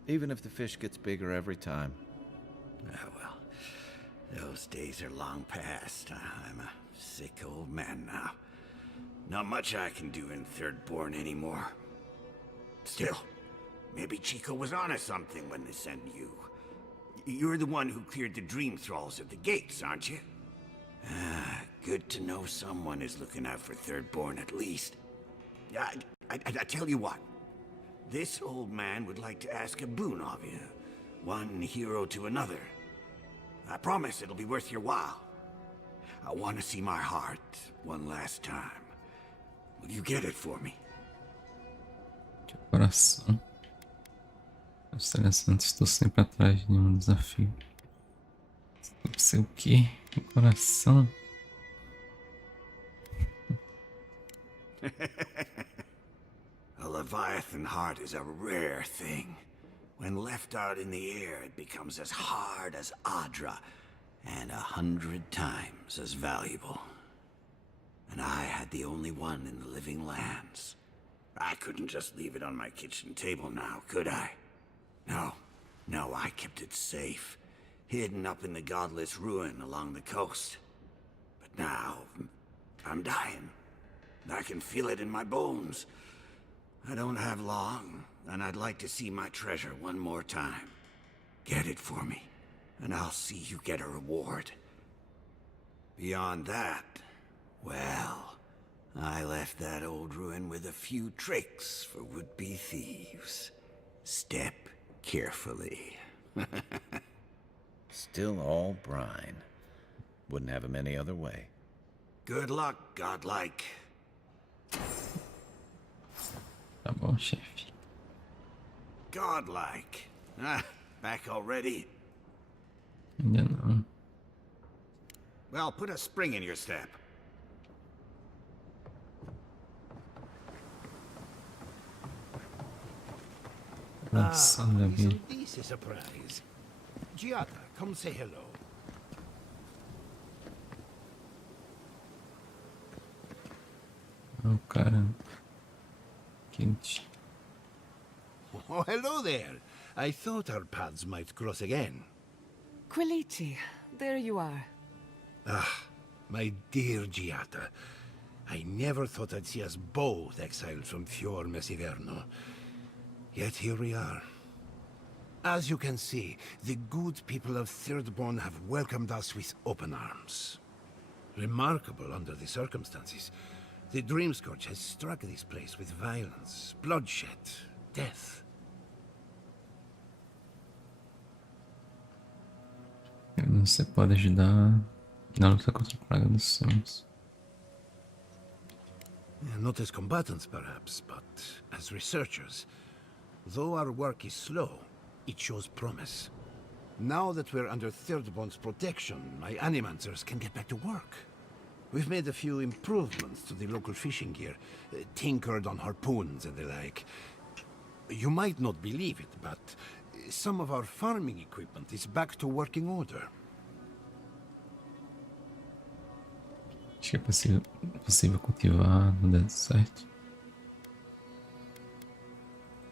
even if the fish gets bigger every time. Ah, well, those days are long past. I'm a sick old man now. Not much I can do in Thirdborn anymore. Still, maybe Chico was onto something when they sent you. You're the one who cleared the dream thralls at the gates, aren't you? Ah, good to know someone is looking out for Thirdborn at least. I tell you what. This old man would like to ask a boon of you. One hero to another. I promise it'll be worth your while. I want to see my heart one last time. Will you get it for me? Coração. Interessante, estou sempre atrás de um desafio. Não sei o que. Coração. A Leviathan heart is a rare thing. When left out in the air, it becomes as hard as Adra, and 100 times as valuable. And I had the only one in the living lands. I couldn't just leave it on my kitchen table now, could I? No, I kept it safe, hidden up in the godless ruin along the coast. But now, I'm dying. I can feel it in my bones. I don't have long, and I'd like to see my treasure one more time. Get it for me, and I'll see you get a reward. Beyond that, well, I left that old ruin with a few tricks for would-be thieves. Step carefully. Still all brine. Wouldn't have him any other way. Good luck, godlike. Tá bom, chefe. Godlike. Ah, back already? Ainda não. Well, put a spring in your step. Nossa, já vi. Isn't this a surprise? Giata, come say hello. Oh, caramba. Quente. Oh, hello there. I thought our paths might cross again. Quilici, there you are. Ah, my dear Giata. I never thought I'd see us both exiled from Fior Messiverno. Yet here we are. As you can see, the good people of Thirdborn have welcomed us with open arms. Remarkable under the circumstances. The Dreamscourge has struck this place with violence, bloodshed, death. Você pode ajudar na luta contra a praga dos sonhos. Not as combatants, perhaps, but as researchers. Though our work is slow, it shows promise. Now that we're under Thirdborn's protection, my animancers can get back to work. We've made a few improvements to the local fishing gear, tinkered on harpoons and the like. You might not believe it, but some of our farming equipment is back to working order. Acho que é possível cultivar no deserto.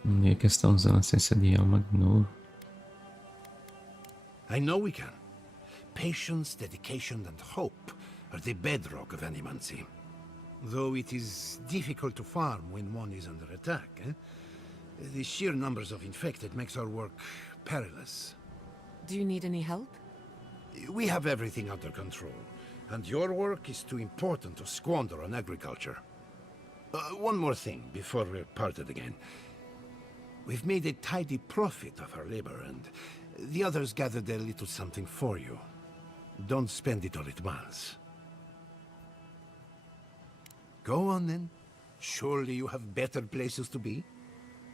E a questão usando a essência de alma de novo. I know we can. Patience, dedication, and hope are the bedrock of animancy. Though it is difficult to farm when one is under attack, eh? The sheer numbers of infected makes our work perilous. Do you need any help? We have everything under control, and your work is too important to squander on agriculture. One more thing before we're parted again. We've made a tidy profit of our labor, and the others gathered a little something for you. Don't spend it all at once. Go on, then. Surely you have better places to be.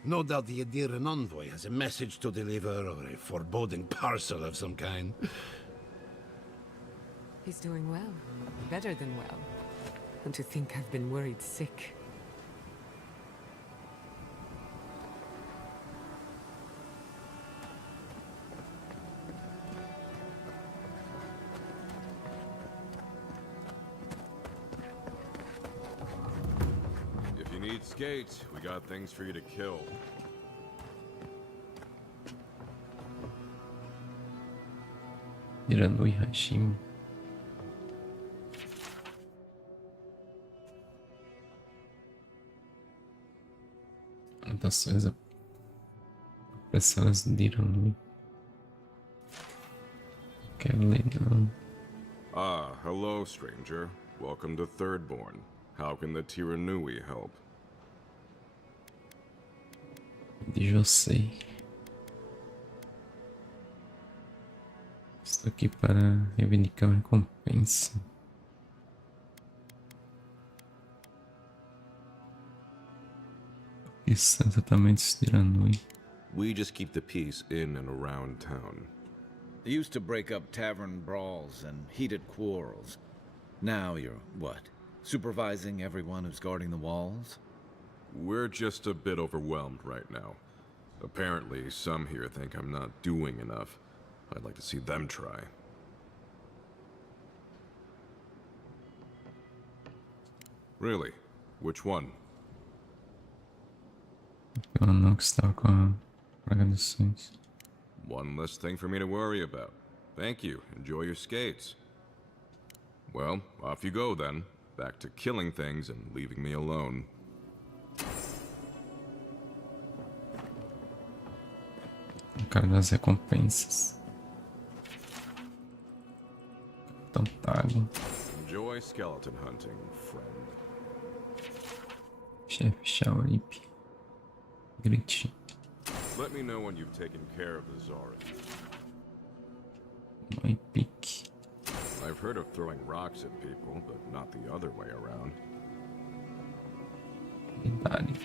No doubt the Adiran envoy has a message to deliver, or a foreboding parcel of some kind. He's doing well. Better than well. And to think I've been worried sick. If you need skates, we got things for you to kill. Tirando o Hashim. Anotações apressadas de Iranui. Quero ler não. Ah, hello, stranger. Welcome to Thirdborn. How can the Tiranui help? De você. Estou aqui para reivindicar uma recompensa. O que são exatamente os Tiranui? We just keep the peace in and around town. They used to break up tavern brawls and heated quarrels. Now you're, what, supervising everyone who's guarding the walls? We're just a bit overwhelmed right now. Apparently, some here think I'm not doing enough. I'd like to see them try. Really? Which one? Eu não que estava com a praga dos sonhos. One less thing for me to worry about. Thank you. Enjoy your skates. Well, off you go then. Back to killing things and leaving me alone. O cara das recompensas. Capitão Tago. Enjoy skeleton hunting, friend. Chefe Shaurip. Grit. Let me know when you've taken care of the Zarin. My pick. I've heard of throwing rocks at people, but not the other way around. Deidade.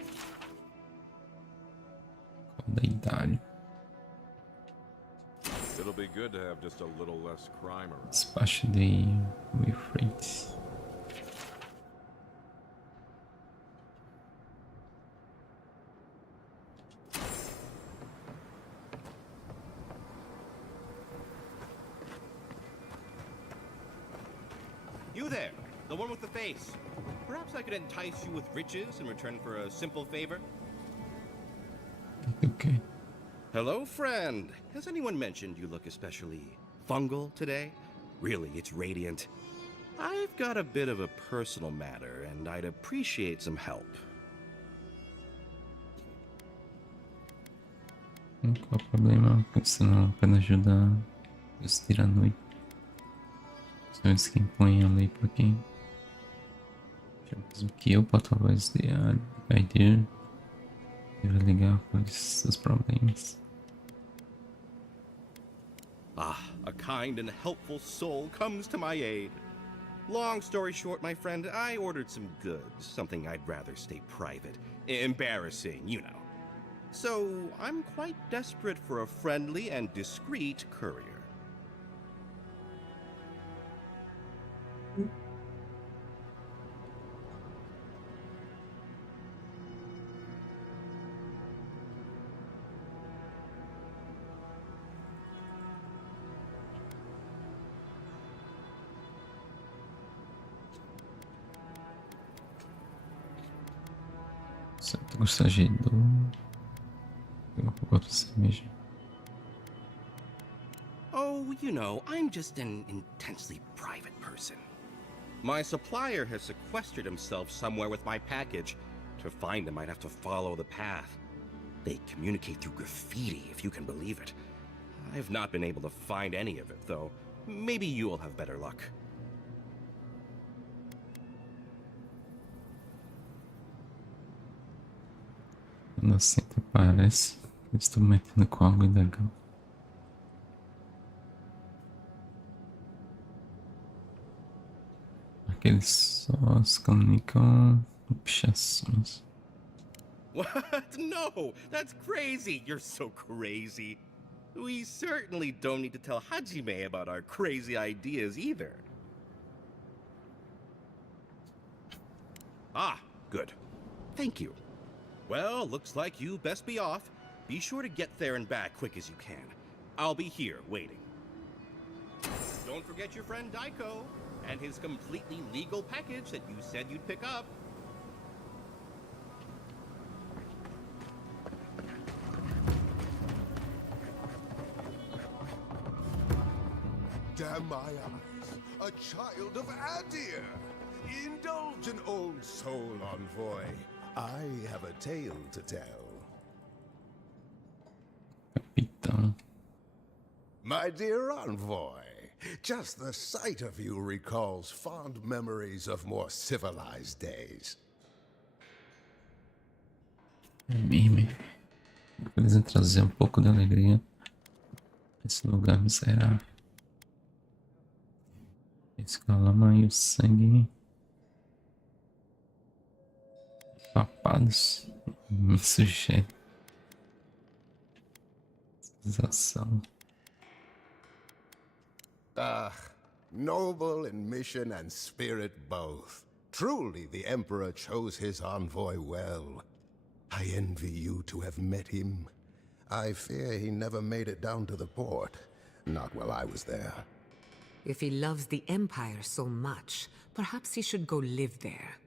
Deidade. It'll be good to have just a little less crime around. Despacho de Wilfred. You there, the one with the face. Perhaps I could entice you with riches in return for a simple favor? Okay. Hello, friend. Has anyone mentioned you look especially fungal today? Really, it's radiant. I've got a bit of a personal matter, and I'd appreciate some help. Qual o problema? Você não apenas ajudar os Tiranui. São eles que impõem a lei por aqui. O que eu, porta-voz de Idea, deve ligar por esses problemas. Ah, a kind and helpful soul comes to my aid. Long story short, my friend, I ordered some goods, something I'd rather stay private. Embarrassing, you know. So I'm quite desperate for a friendly and discreet courier. Certo, gostaria do... Eu vou você mesmo. Oh, you know, I'm just an intensely private person. My supplier has sequestered himself somewhere with my package. To find him, I'd have to follow the path. They communicate through graffiti, if you can believe it. I've not been able to find any of it, though. Maybe you'll have better luck. Quando sempre parece que estou metendo com algo ilegal. Aqueles só se comunicam com pichações. What? No! That's crazy! You're so crazy. We certainly don't need to tell Hajime about our crazy ideas either. Ah, good. Thank you. Well, looks like you best be off. Be sure to get there and back quick as you can. I'll be here waiting. Don't forget your friend Daiko and his completely legal package that you said you'd pick up. Damn my eyes, a child of Adir! Indulge an old soul, envoy. I have a tale to tell. Capitão. My dear envoy, just the sight of you recalls fond memories of more civilized days. É mesmo. Eles vão trazer um pouco de alegria a esse lugar miserável. Escalama e o sangue papados me sugere sensação. Ah, noble in mission and spirit both. Truly the Emperor chose his envoy well. I envy you to have met him. I fear he never made it down to the port. Not while I was there. If he loves the Empire so much, perhaps he should go live there.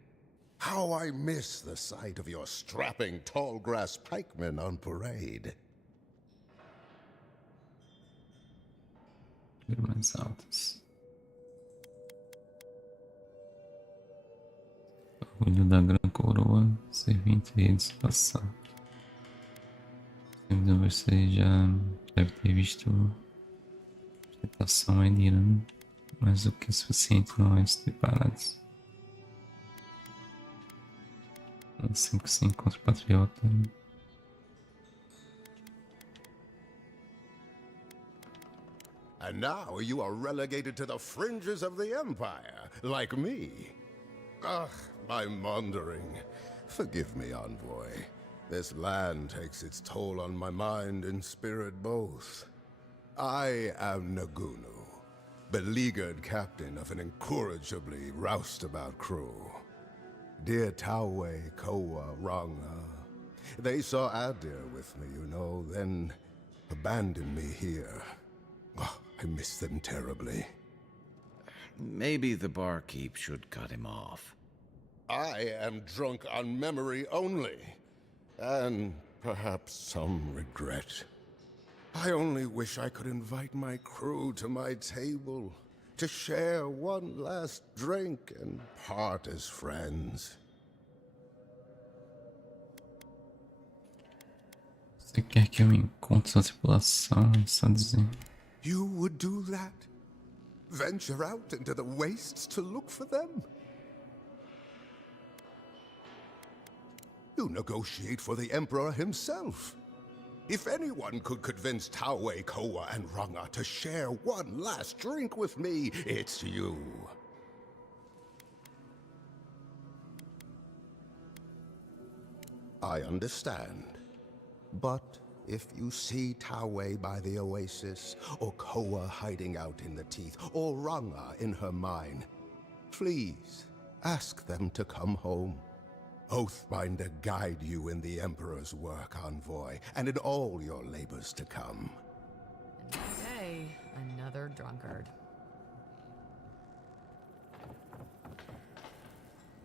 How I miss the sight of your strapping tall grass pikemen on parade. Mais altas. Orgulho da Gran Coroa, servente e redes passar. Você já deve ter visto a ostentação Edira, né? Mas o que é suficiente não é se parados. Assim que se encontra o patriota. And now you are relegated to the fringes of the Empire, like me. Ugh, my maundering. Forgive me, envoy. This land takes its toll on my mind and spirit both. I am Nagunu, beleaguered captain of an incorrigibly roustabout crew. Dear Taue, Koa, Ranga, they saw Adir with me, you know, then abandoned me here. Oh, I miss them terribly. Maybe the barkeep should cut him off. I am drunk on memory only, and perhaps some regret. I only wish I could invite my crew to my table, to share one last drink and part as friends. Você quer que eu encontre essa tripulação? Só dizer. You would do that? Venture out into the wastes to look for them? You negotiate for the Emperor himself. If anyone could convince Taue, Koa, and Ranga to share one last drink with me, it's you. I understand. But if you see Tawe by the oasis, or Koa hiding out in the teeth, or Ranga in her mine, please ask them to come home. Oathbinder guide you in the Emperor's work, envoy, and in all your labors to come. Hey, another drunkard.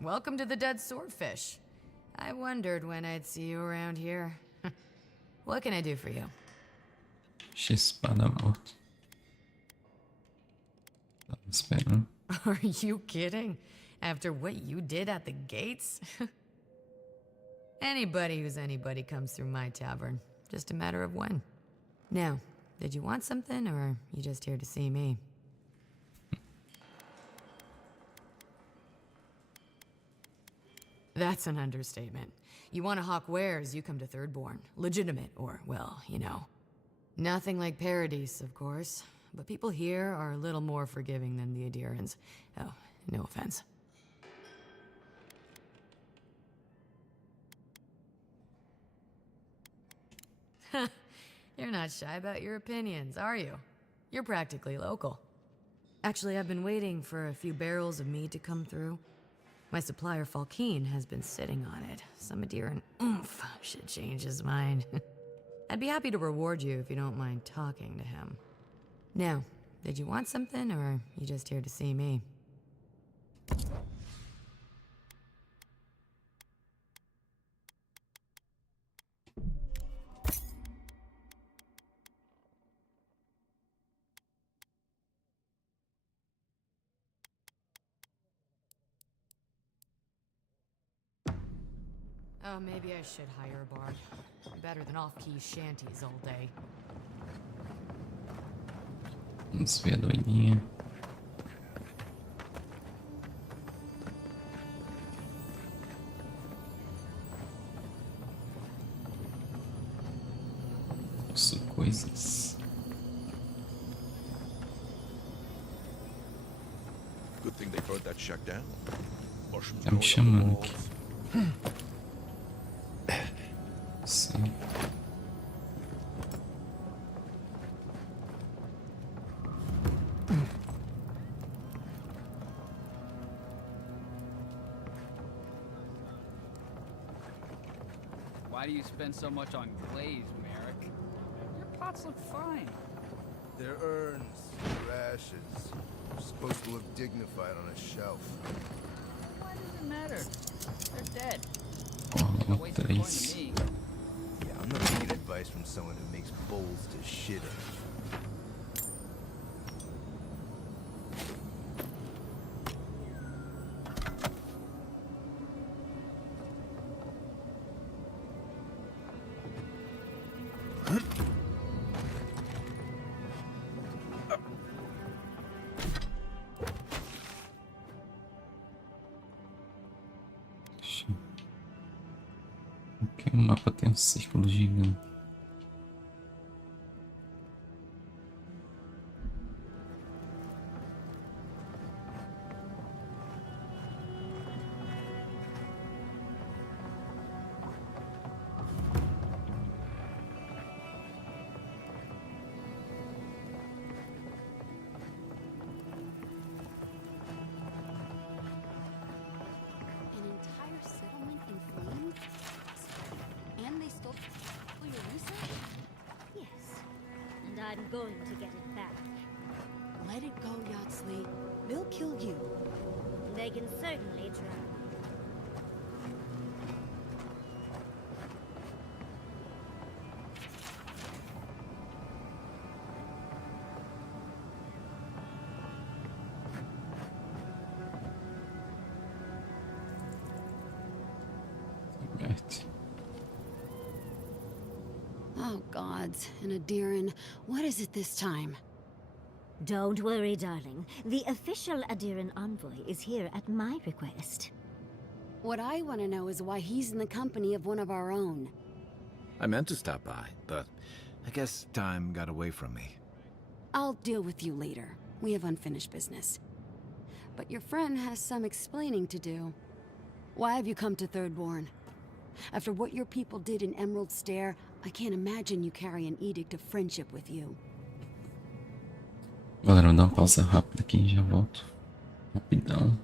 Welcome to the Dead Swordfish. I wondered when I'd see you around here. What can I do for you? Espada morto. Tava esperando. Are you kidding? After what you did at the gates? Anybody who's anybody comes through my tavern. Just a matter of when. Now, did you want something, or are you just here to see me? That's an understatement. You want to hawk wares, you come to Thirdborn. Legitimate, or, well, you know. Nothing like Paradise, of course. But people here are a little more forgiving than the Adirans. Oh, no offense. You're not shy about your opinions, are you? You're practically local. Actually, I've been waiting for a few barrels of mead to come through. My supplier, Falkeen, has been sitting on it. Some Adiran oomph should change his mind. I'd be happy to reward you if you don't mind talking to him. Now, did you want something, or are you just here to see me? Oh, maybe I should hire a bard. Better than off-key shanties all day. Vamos ver a doidinha. Ouço coisas. Good thing they burnt that shack down. Tá me chamando aqui. Sim. Why do you spend so much on glaze, Merrick? Your pots look fine. They're urns, they're ashes. They're supposed to look dignified on a shelf. Why does it matter? They're dead. Oh, Not wasting coin três. to me. Yeah, I'm not taking advice from someone who makes bowls to shit in. Aqui o mapa tem um círculo gigante. An entire settlement in flames? And they stole your research? Yes, and I'm going to get it back. Let it go, Yatsley. They'll kill you. They can certainly try. Right. Oh, gods. And Adiran, what is it this time? Don't worry, darling. The official Adiran envoy is here at my request. What I want to know is why he's in the company of one of our own. I meant to stop by, but I guess time got away from me. I'll deal with you later. We have unfinished business. But your friend has some explaining to do. Why have you come to Thirdborn? After what your people did in Emerald Stair, I can't imagine you carry an edict of friendship with you. Galera, vou dar uma pausa rápida aqui e já volto. Rapidão.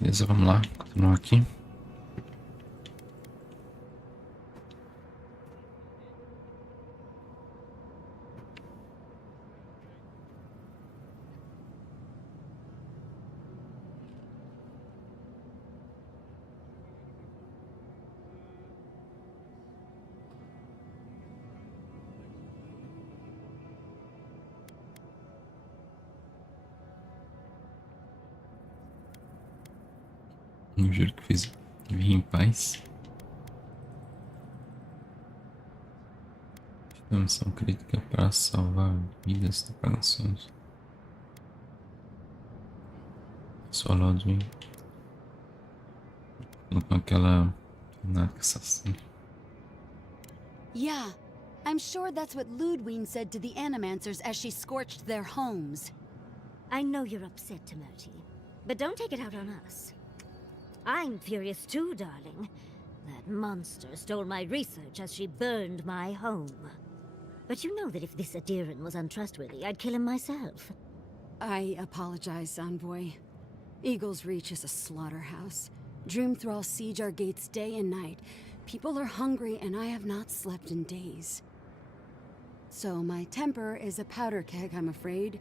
Beleza, vamos lá. Continuar aqui. Eu juro que vim em paz. Uma missão crítica para salvar vidas de operações. Soldado com aquela assassina. Yeah, I'm sure that's what Ludwig said to the Animancers as she scorched their homes. I know you're upset, Timothy, but don't take it out on us. I'm furious too, darling. That monster stole my research as she burned my home. But you know that if this Adiran was untrustworthy, I'd kill him myself. I apologize, Envoy. Eagle's Reach is a slaughterhouse. Dreamthralls siege our gates day and night. People are hungry, and I have not slept in days. So my temper is a powder keg, I'm afraid.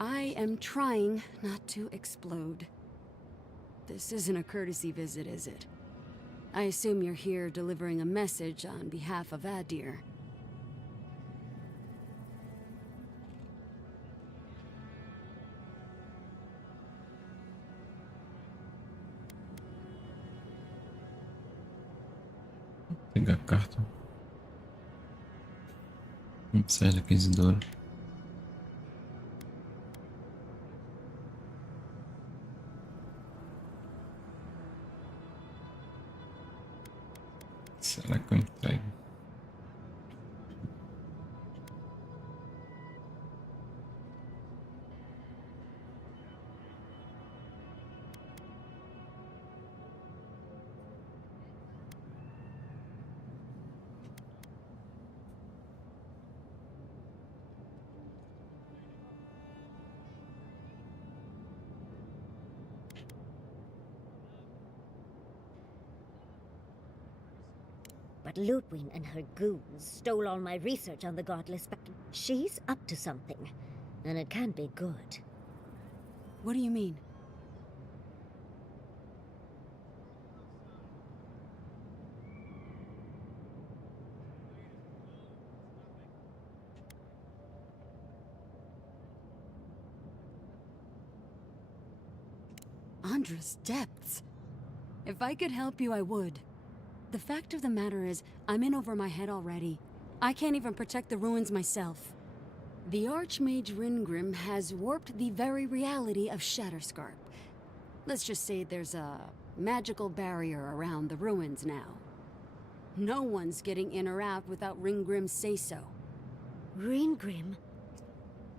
I am trying not to explode. This isn't a courtesy visit, is it? I assume you're here delivering a message on behalf of Adir. Pegar a carta. Sai da Inquisidora. Será que eu entrego? But Ludwig and her goons stole all my research on the godless back. She's up to something, and it can't be good. What do you mean? Andra's depths. If I could help you, I would. The fact of the matter is, I'm in over my head already. I can't even protect the ruins myself. The Archmage Ringrim has warped the very reality of Shatterscarp. Let's just say there's a magical barrier around the ruins now. No one's getting in or out without Ringgrim's say-so. Ringgrim?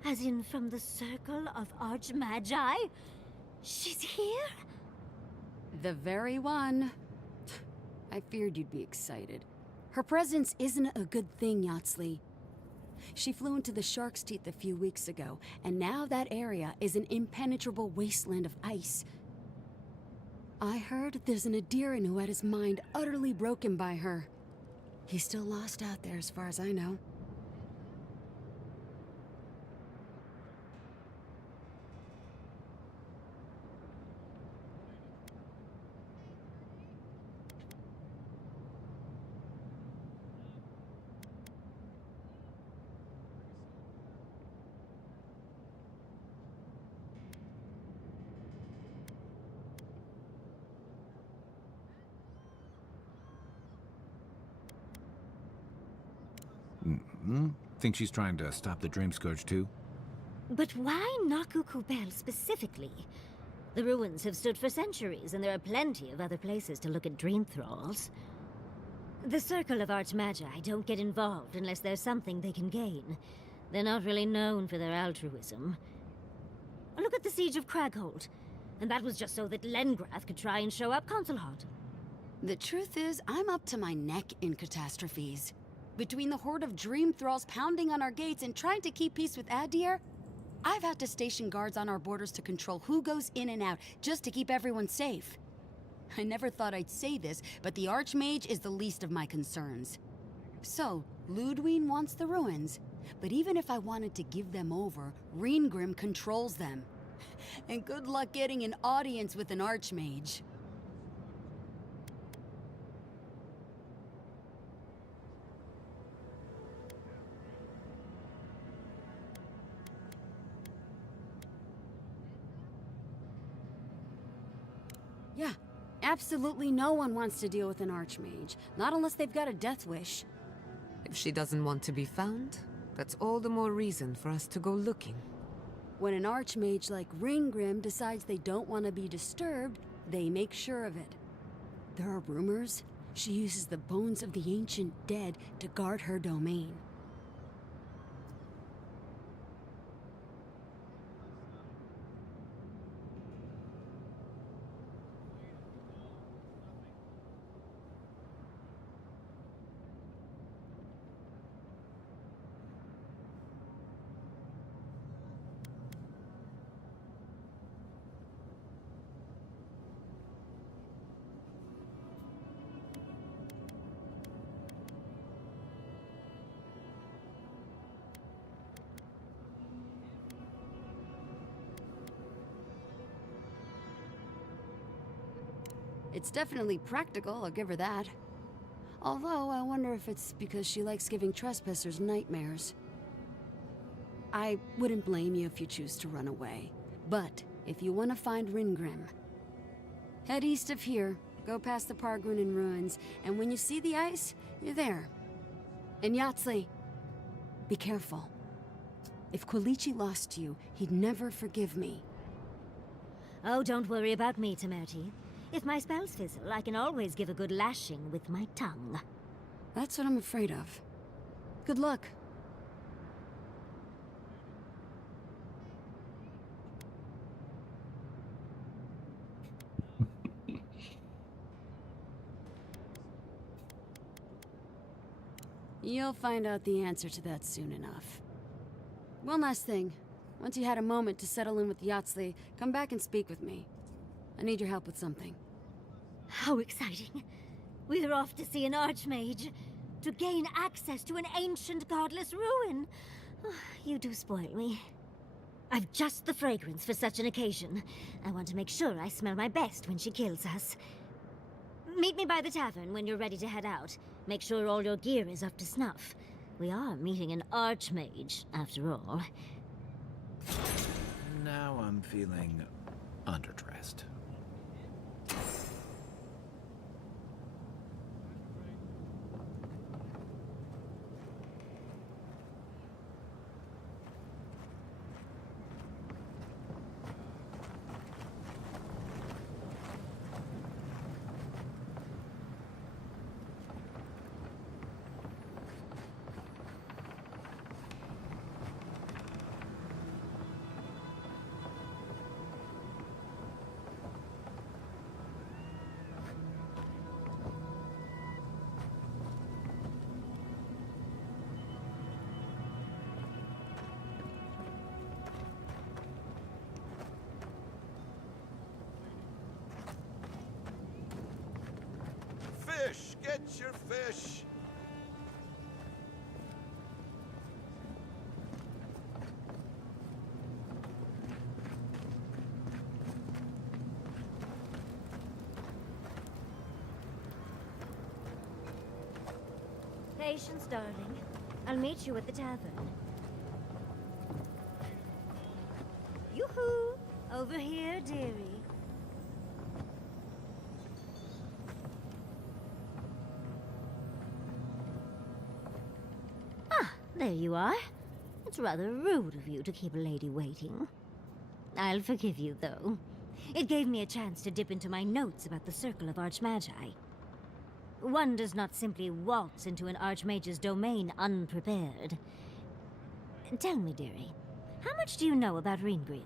As in from the Circle of Archmagi? She's here? The very one. I feared you'd be excited. Her presence isn't a good thing, Yatsley. She flew into the Shark's Teeth a few weeks ago, and now that area is an impenetrable wasteland of ice. I heard there's an Adiran who had his mind utterly broken by her. He's still lost out there as far as I know. Think she's trying to stop the Dream Scourge too? But why Nakukubel specifically? The ruins have stood for centuries, and there are plenty of other places to look at dream thralls. The Circle of Archmagi don't get involved unless there's something they can gain. They're not really known for their altruism. Look at the Siege of Craghold. And that was just so that Lengrath could try and show up Consulhot. The truth is, I'm up to my neck in catastrophes. Between the horde of dream thralls pounding on our gates and trying to keep peace with Adir, I've had to station guards on our borders to control who goes in and out, just to keep everyone safe. I never thought I'd say this, but the Archmage is the least of my concerns. So, Ludwig wants the ruins, but even if I wanted to give them over, Reengrim controls them. And good luck getting an audience with an Archmage. Yeah, absolutely no one wants to deal with an Archmage, not unless they've got a death wish. If she doesn't want to be found, that's all the more reason for us to go looking. When an Archmage like Reengrim decides they don't want to be disturbed, they make sure of it. There are rumors she uses the bones of the ancient dead to guard her domain. It's definitely practical, I'll give her that. Although, I wonder if it's because she likes giving trespassers nightmares. I wouldn't blame you if you choose to run away. But, if you want to find Reengrim, head east of here, go past the Pargunin ruins, and when you see the ice, you're there. And Yahtzee, be careful. If Quilichi lost you, he'd never forgive me. Oh, don't worry about me, Temerity. If my spells fizzle, I can always give a good lashing with my tongue. That's what I'm afraid of. Good luck. You'll find out the answer to that soon enough. One last thing. Once you had a moment to settle in with Yahtzee, come back and speak with me. I need your help with something. How exciting. We're off to see an Archmage. To gain access to an ancient godless ruin. You do spoil me. I've just the fragrance for such an occasion. I want to make sure I smell my best when she kills us. Meet me by the tavern when you're ready to head out. Make sure all your gear is up to snuff. We are meeting an Archmage, after all. Now I'm feeling underdressed. Fish! Get your fish! Patience, darling. I'll meet you at the tavern. Yoo-hoo! Over here, dearie. There you are. It's rather rude of you to keep a lady waiting. I'll forgive you, though. It gave me a chance to dip into my notes about the Circle of Archmagi. One does not simply waltz into an Archmage's domain unprepared. Tell me, dearie, how much do you know about Reengrim?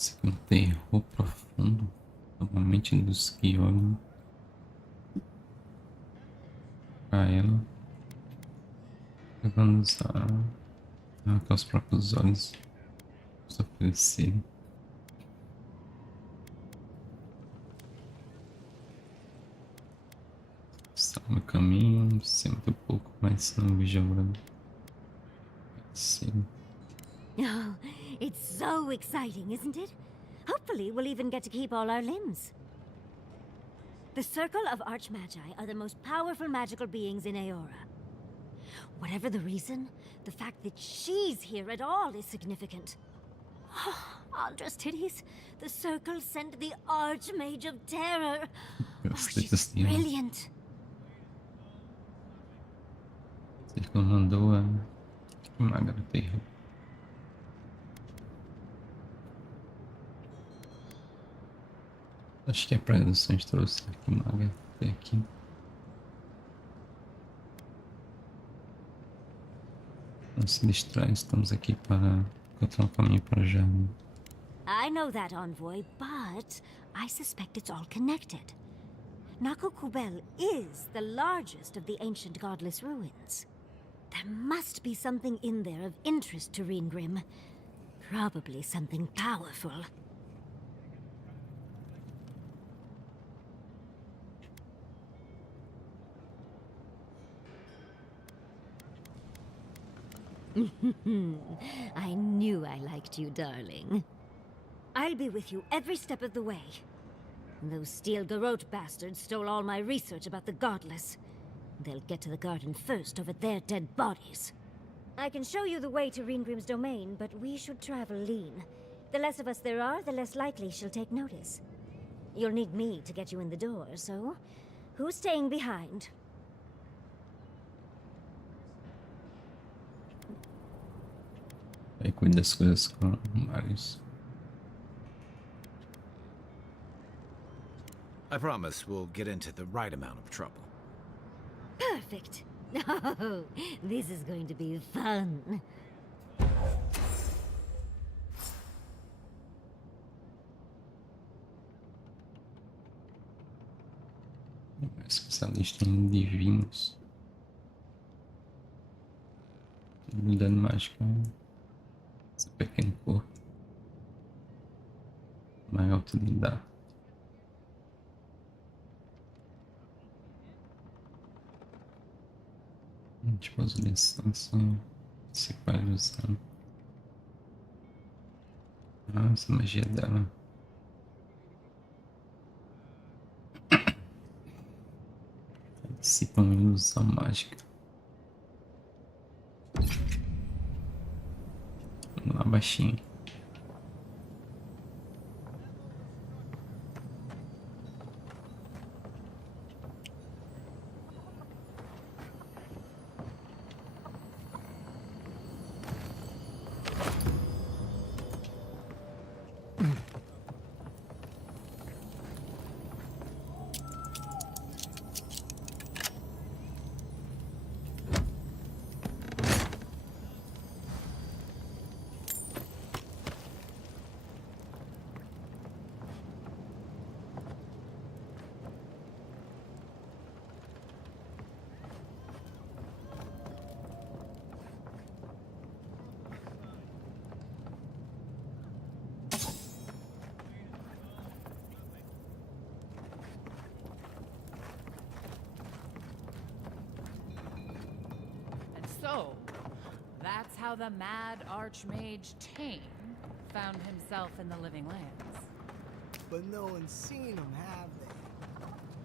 Esse aqui é um terror profundo. Normalmente dos que olham pra ela, levando até os próprios olhos os oferecerem. Está no caminho, sei muito pouco, mas não vejo a hora. Sim. Oh, it's so exciting, isn't it? Hopefully we'll even get to keep all our limbs. The Circle of Archmagi are the most powerful magical beings in Aora. Whatever the reason, the fact that she's here at all is significant. Oh, Andra's titties. The Circle sent the Archmage of Terror. Oh, she's brilliant. O Círculo mandou a magra terra. Acho que a produção trouxe aqui magra até aqui. Não se distrai, estamos aqui para encontrar um caminho para já. I know that, Envoy, but I suspect it's all connected. Nakukubel is the largest of the ancient godless ruins. There must be something in there of interest to Reengrim. Probably something powerful. I knew I liked you, darling. I'll be with you every step of the way. Those Steel Garrote bastards stole all my research about the Godless. They'll get to the garden first over their dead bodies. I can show you the way to Reengrim's domain, but we should travel lean. The less of us there are, the less likely she'll take notice. You'll need me to get you in the door, so who's staying behind? Aí cuida das coisas com Marius. I promise we'll get into the right amount of trouble. Perfect. Oh, this is going to be fun. Especialista em divinos. Habilidade mágica. Esse pequeno corpo. Maior utilidade. Tipo as lições se pode usar. Ah, essa magia dela. Dissipa uma ilusão mágica. Vamos lá, baixinho. So, that's how the mad archmage Tame found himself in the Living Lands. But no one's seen him, have they?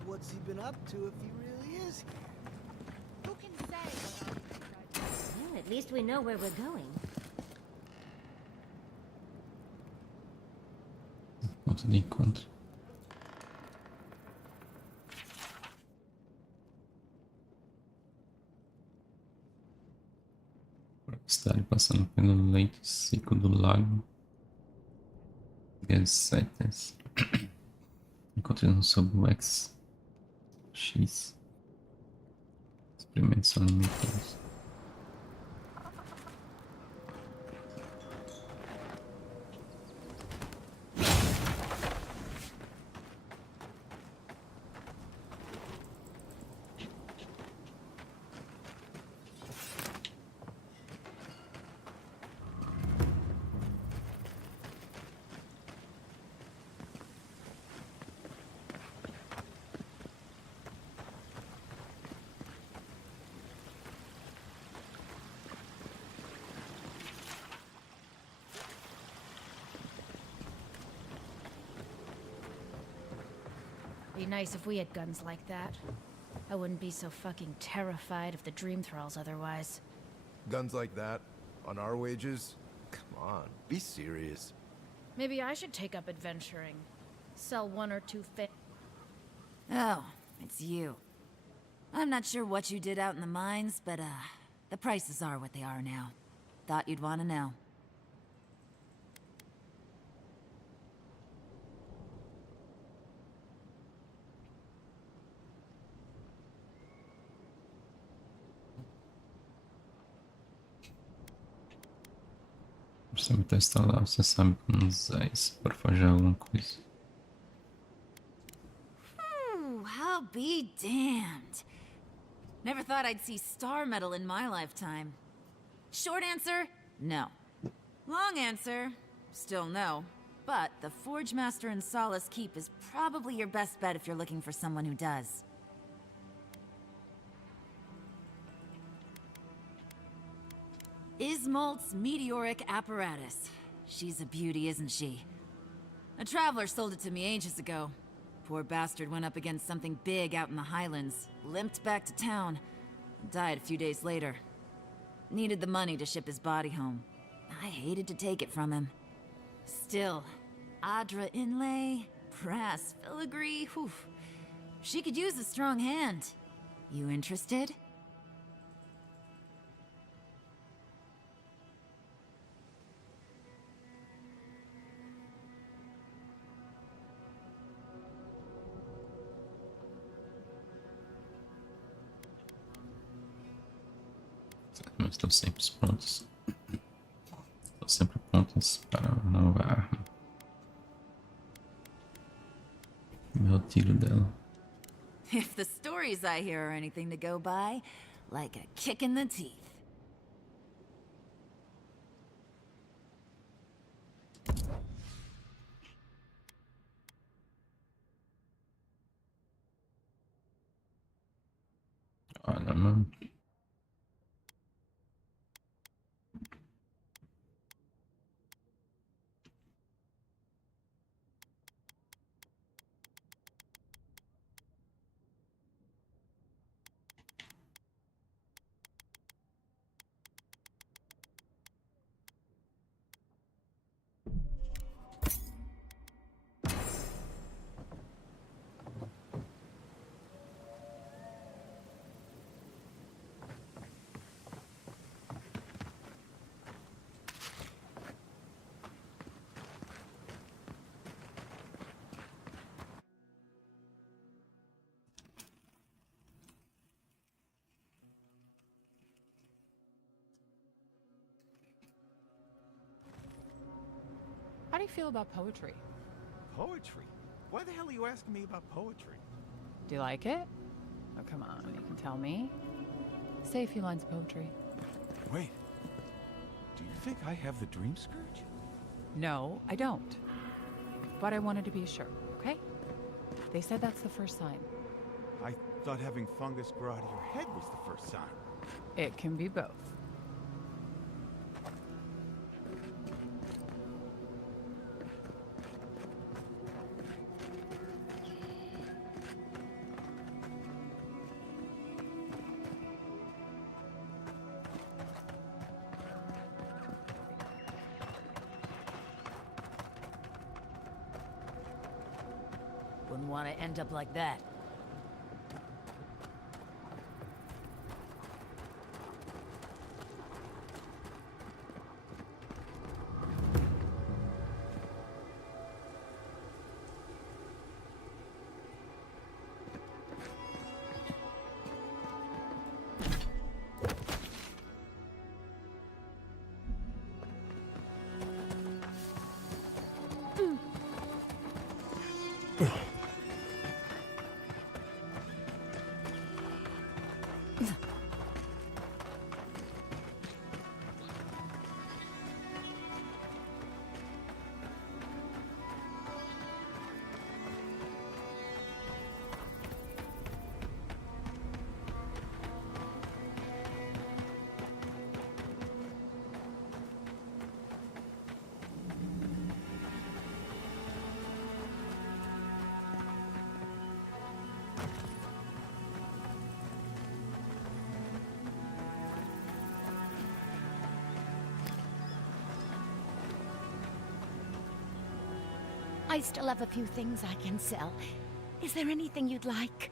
What's he been up to if he really is here? Who can say what Well, at least we know where we're going. Ponto de encontro. Está passando pelo leito seco do lago Gazetas. Encontrando sobre o X. Experimentos são limitados. Be nice if we had guns like that. I wouldn't be so fucking terrified of the dream thralls otherwise. Guns like that? On our wages? Come on, be serious. Maybe I should take up adventuring. Sell one or two Oh, it's you. I'm not sure what you did out in the mines, but, the prices are what they are now. Thought you'd want to know. Você me testar lá, você sabe como usar isso para fazer alguma coisa. I'll be damned. Never thought I'd see star metal in my lifetime. Short answer, no. Long answer, still no. But the Forge Master in Solace Keep is probably your best bet if you're looking for someone who does. Ismolt's meteoric apparatus. She's a beauty, isn't she? A traveler sold it to me ages ago. Poor bastard went up against something big out in the Highlands, limped back to town, and died a few days later. Needed the money to ship his body home. I hated to take it from him. Still, Adra inlay, brass filigree, whew. She could use a strong hand. You interested? Mas estou sempre prontos. Estou sempre prontos para uma nova arma. Meu tiro dela. If the stories I hear are anything to go by, like a kick in the teeth. Olha, mano. How do you feel about poetry? Poetry? Why the hell are you asking me about poetry? Do you like it? Oh, come on, you can tell me. Say a few lines of poetry. Wait. Do you think I have the dream scourge? No, I don't. But I wanted to be sure, okay? They said that's the first sign. I thought having fungus grow out of your head was the first sign. It can be both. Wouldn't want to end up like that. I still have a few things I can sell. Is there anything you'd like?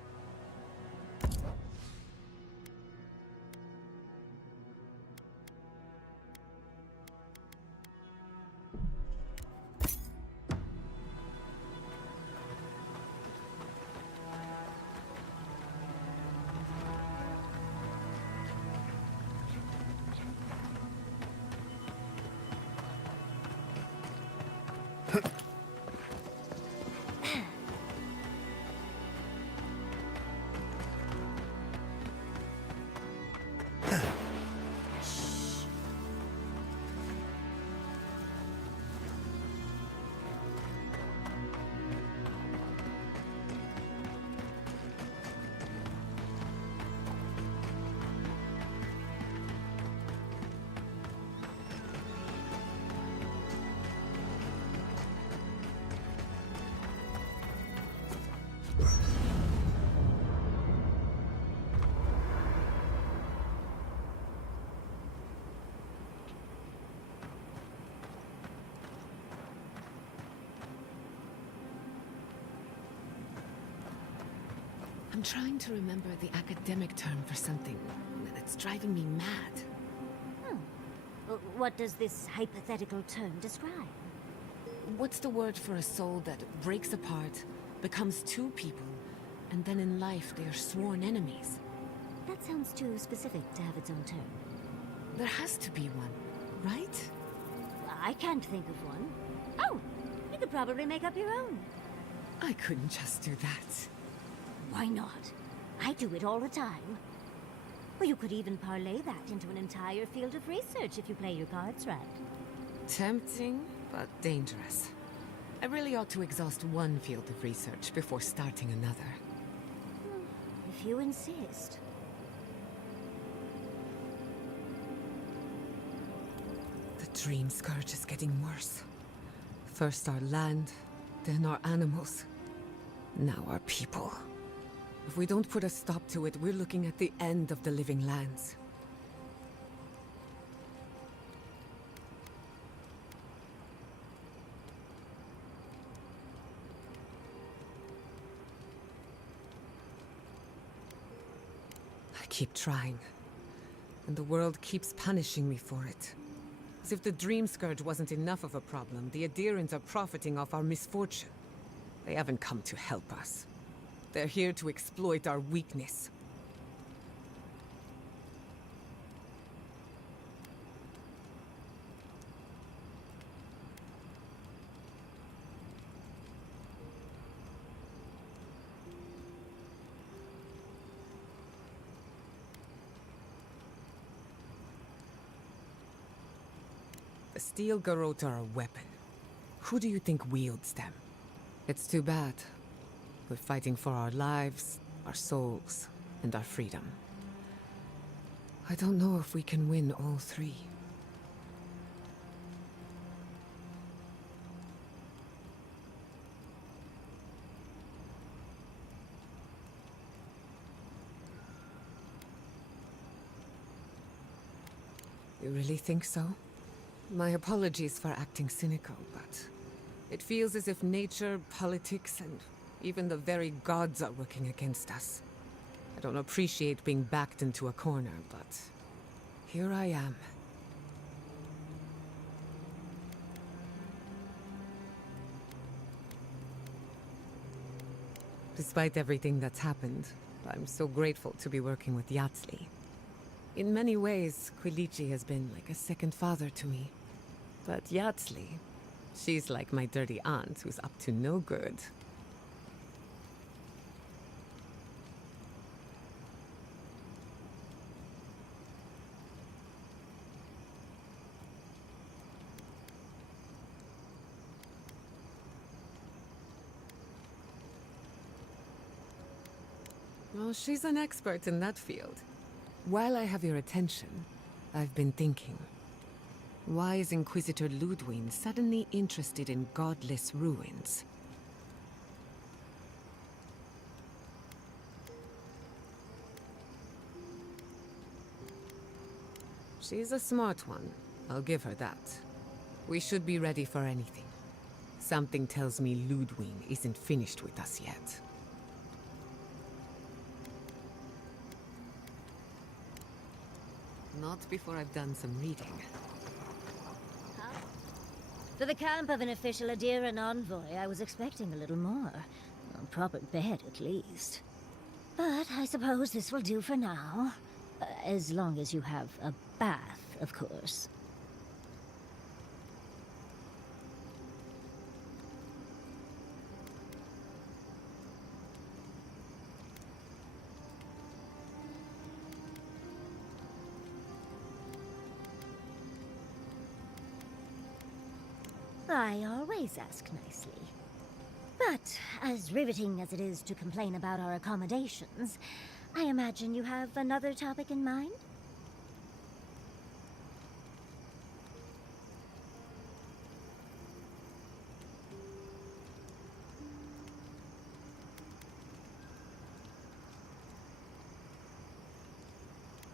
I'm trying to remember the academic term for something that's driving me mad. What does this hypothetical term describe? What's the word for a soul that breaks apart, becomes two people, and then in life they are sworn enemies? That sounds too specific to have its own term. There has to be one, right? I can't think of one. Oh, you could probably make up your own. I couldn't just do that. Why not? I do it all the time. Well, you could even parlay that into an entire field of research if you play your cards right. Tempting, but dangerous. I really ought to exhaust one field of research before starting another. If you insist. The dream scourge is getting worse. First our land, then our animals. Now our people. If we don't put a stop to it, we're looking at the end of the living lands. I keep trying, and the world keeps punishing me for it. As if the dream scourge wasn't enough of a problem, the adherents are profiting off our misfortune. They haven't come to help us. They're here to exploit our weakness. The steel garrote are a weapon. Who do you think wields them? It's too bad. We're fighting for our lives, our souls, and our freedom. I don't know if we can win all three. You really think so? My apologies for acting cynical, but it feels as if nature, politics, and even the very gods are working against us. I don't appreciate being backed into a corner, but here I am. Despite everything that's happened, I'm so grateful to be working with Yatsli. In many ways, Quilichi has been like a second father to me. But Yatsli, she's like my dirty aunt who's up to no good. Well, she's an expert in that field. While I have your attention, I've been thinking. Why is Inquisitor Ludwig suddenly interested in godless ruins? She's a smart one. I'll give her that. We should be ready for anything. Something tells me Ludwig isn't finished with us yet. Not before I've done some reading. For the camp of an official Adiran envoy, I was expecting a little more. A proper bed, at least. But I suppose this will do for now. As long as you have a bath, of course. I always ask nicely. But as riveting as it is to complain about our accommodations, I imagine you have another topic in mind?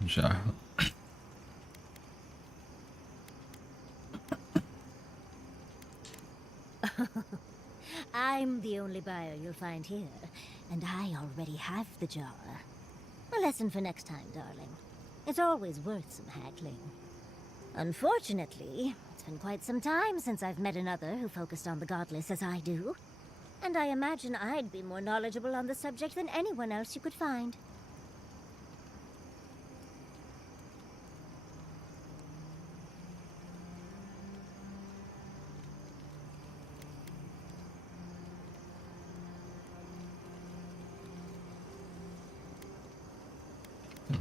Já. I'm the only buyer you'll find here, and I already have the jar. A lesson for next time, darling. It's always worth some haggling. Unfortunately, it's been quite some time since I've met another who focused on the godless as I do. And I imagine I'd be more knowledgeable on the subject than anyone else you could find.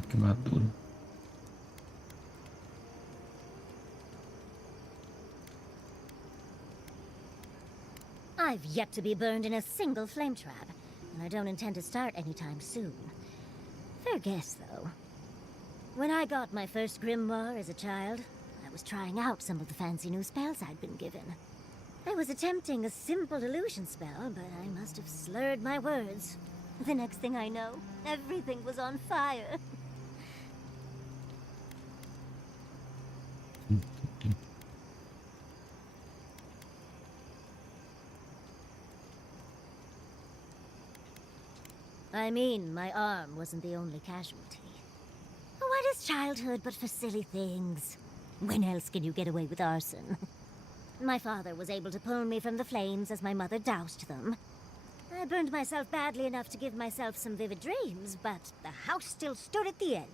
Que maduro. I've yet to be burned in a single flame trap, and I don't intend to start anytime soon. Fair guess, though. When I got my first grimoire as a child, I was trying out some of the fancy new spells I'd been given. I was attempting a simple illusion spell, but I must have slurred my words. The next thing I know, everything was on fire. I mean, my arm wasn't the only casualty. What is childhood but for silly things? When else can you get away with arson? My father was able to pull me from the flames as my mother doused them. I burned myself badly enough to give myself some vivid dreams, but the house still stood at the end.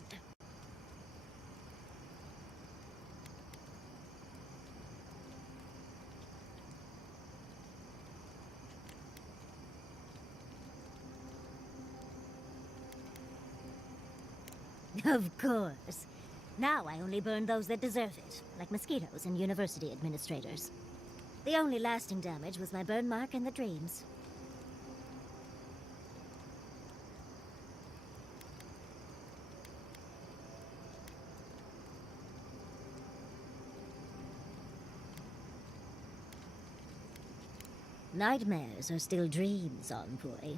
Of course. Now I only burn those that deserve it, like mosquitoes and university administrators. The only lasting damage was my burn mark and the dreams. Nightmares are still dreams, Envoy.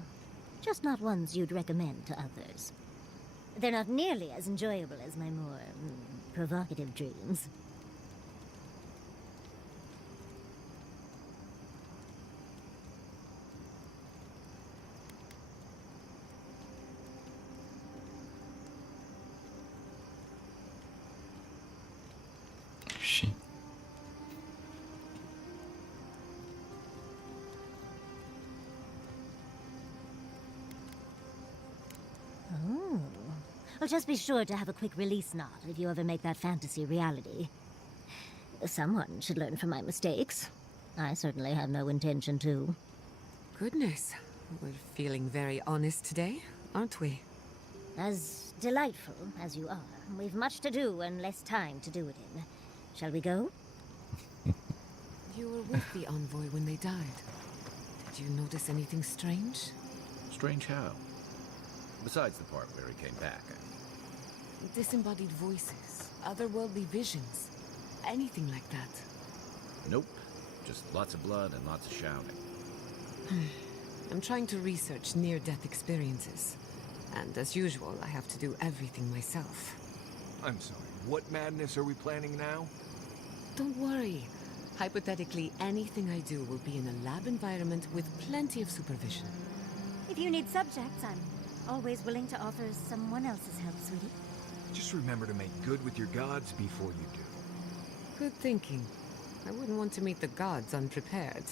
Just not ones you'd recommend to others. They're not nearly as enjoyable as my more provocative dreams. Shit. Oh. Well, just be sure to have a quick release knot if you ever make that fantasy reality. Someone should learn from my mistakes. I certainly have no intention to. Goodness, we're feeling very honest today, aren't we? As delightful as you are, we've much to do and less time to do it in. Shall we go? You were with the envoy when they died. Did you notice anything strange? Strange how? Besides the part where he came back. Disembodied voices, otherworldly visions, anything like that. Nope. Just lots of blood and lots of shouting. I'm trying to research near-death experiences. And as usual, I have to do everything myself. I'm sorry, what madness are we planning now? Don't worry. Hypothetically, anything I do will be in a lab environment with plenty of supervision. If you need subjects, I'm always willing to offer someone else's help, sweetie. Just remember to make good with your gods before you do. Good thinking. I wouldn't want to meet the gods unprepared.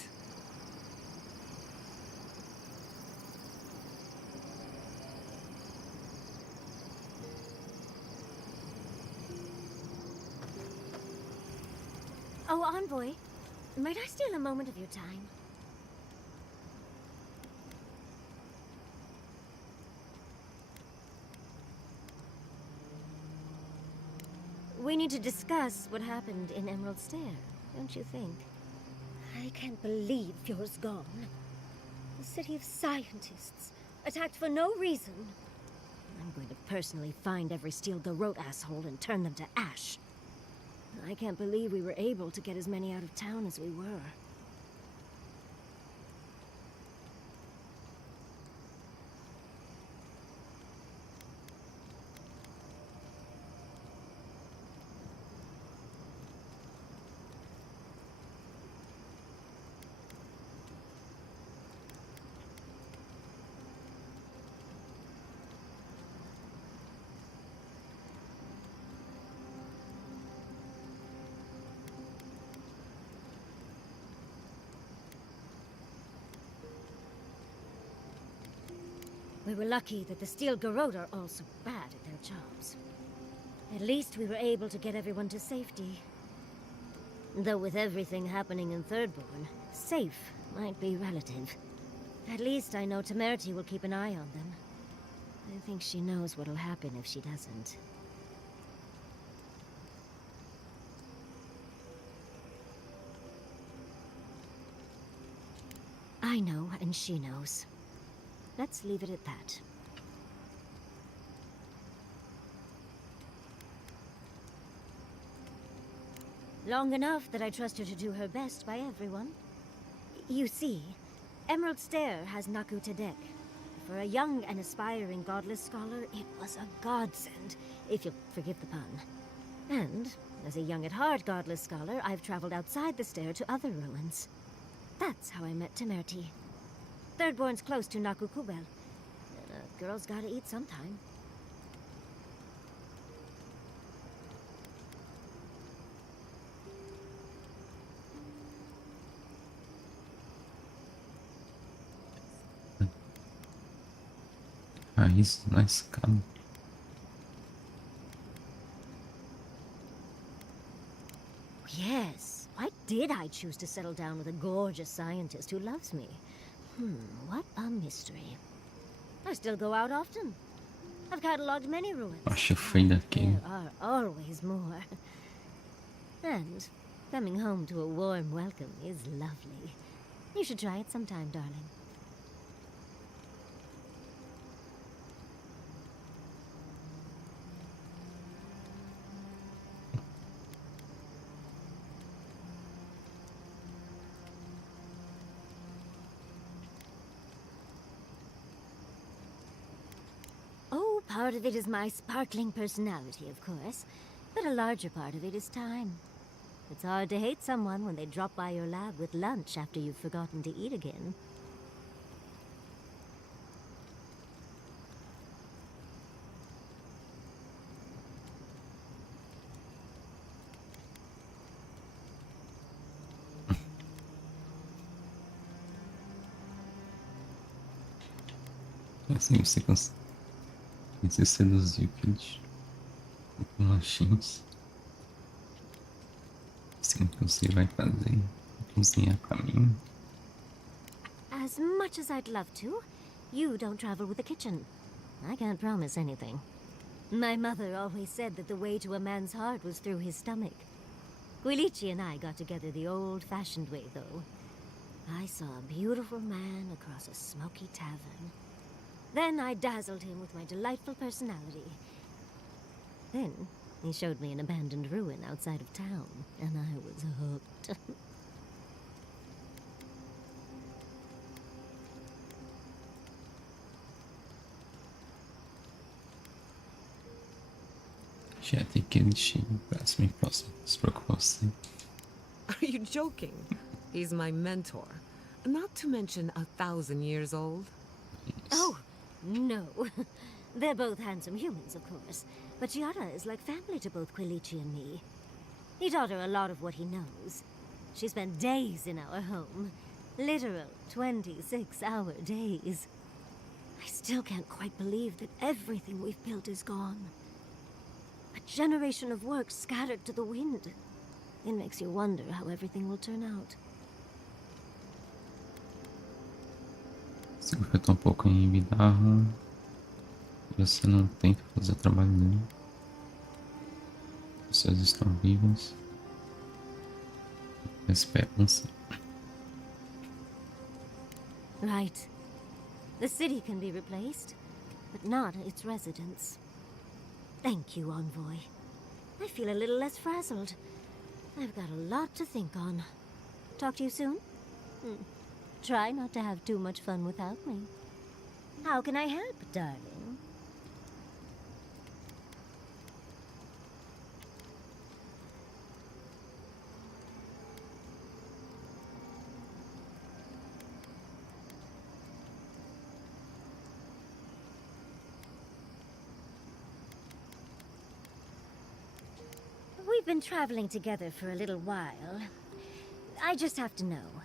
Oh, Envoy, might I steal a moment of your time? We need to discuss what happened in Emerald Stair, don't you think? I can't believe Fjord's gone. The city of scientists, attacked for no reason. I'm going to personally find every Steel Garrote asshole and turn them to ash. I can't believe we were able to get as many out of town as we were. We were lucky that the Steel Garrote are all so bad at their jobs. At least we were able to get everyone to safety. Though with everything happening in Thirdborn, safe might be relative. At least I know Temerity will keep an eye on them. I think she knows what'll happen if she doesn't. I know, and she knows. Let's leave it at that. Long enough that I trust her to do her best by everyone. You see, Emerald Stair has Naku Tedek. For a young and aspiring godless scholar, it was a godsend, if you'll forgive the pun. And, as a young at heart godless scholar, I've traveled outside the stair to other ruins. That's how I met Temerity. Thirdborn's close to Naku Kubel. A girl's gotta eat sometime. He's a nice guy. Yes. Why did I choose to settle down with a gorgeous scientist who loves me? What a mystery. I still go out often. I've catalogued many ruins. Acho feio daqui. There are always more. And coming home to a warm welcome is lovely. You should try it sometime, darling. Part of it is my sparkling personality, of course, but a larger part of it is time. It's hard to hate someone when they drop by your lab with lunch after you've forgotten to eat again. Assim você consegue seduzir aqueles lanchinhos. Assim que você vai fazer cozinhar pra mim. As much as I'd love to, you don't travel with the kitchen. I can't promise anything. My mother always said that the way to a man's heart was through his stomach. Guilichi and I got together the old-fashioned way, though. I saw a beautiful man across a smoky tavern. Then I dazzled him with my delightful personality. Then he showed me an abandoned ruin outside of town, and I was hooked. Já tem que encher o próximo e próximo. Se preocupa você. Are Are you joking? He's my mentor. Not to mention 1,000 years old. Oh, no. They're both handsome humans, of course. But Giada is like family to both Quilici and me. He taught her a lot of what he knows. She spent days in our home. Literal 26-hour days. I still can't quite believe that everything we've built is gone. A generation of work scattered to the wind. It makes you wonder how everything will turn out. Se afeta um pouco em Bidarra. Você não tem que fazer trabalho nenhum. Pessoas estão vivas. Esperança. Right. The city can be replaced, but not its residents. Thank you, Envoy. I feel a little less frazzled. I've got a lot to think on. Talk to you soon? Try not to have too much fun without me. How can I help, darling? We've been traveling together for a little while. I just have to know.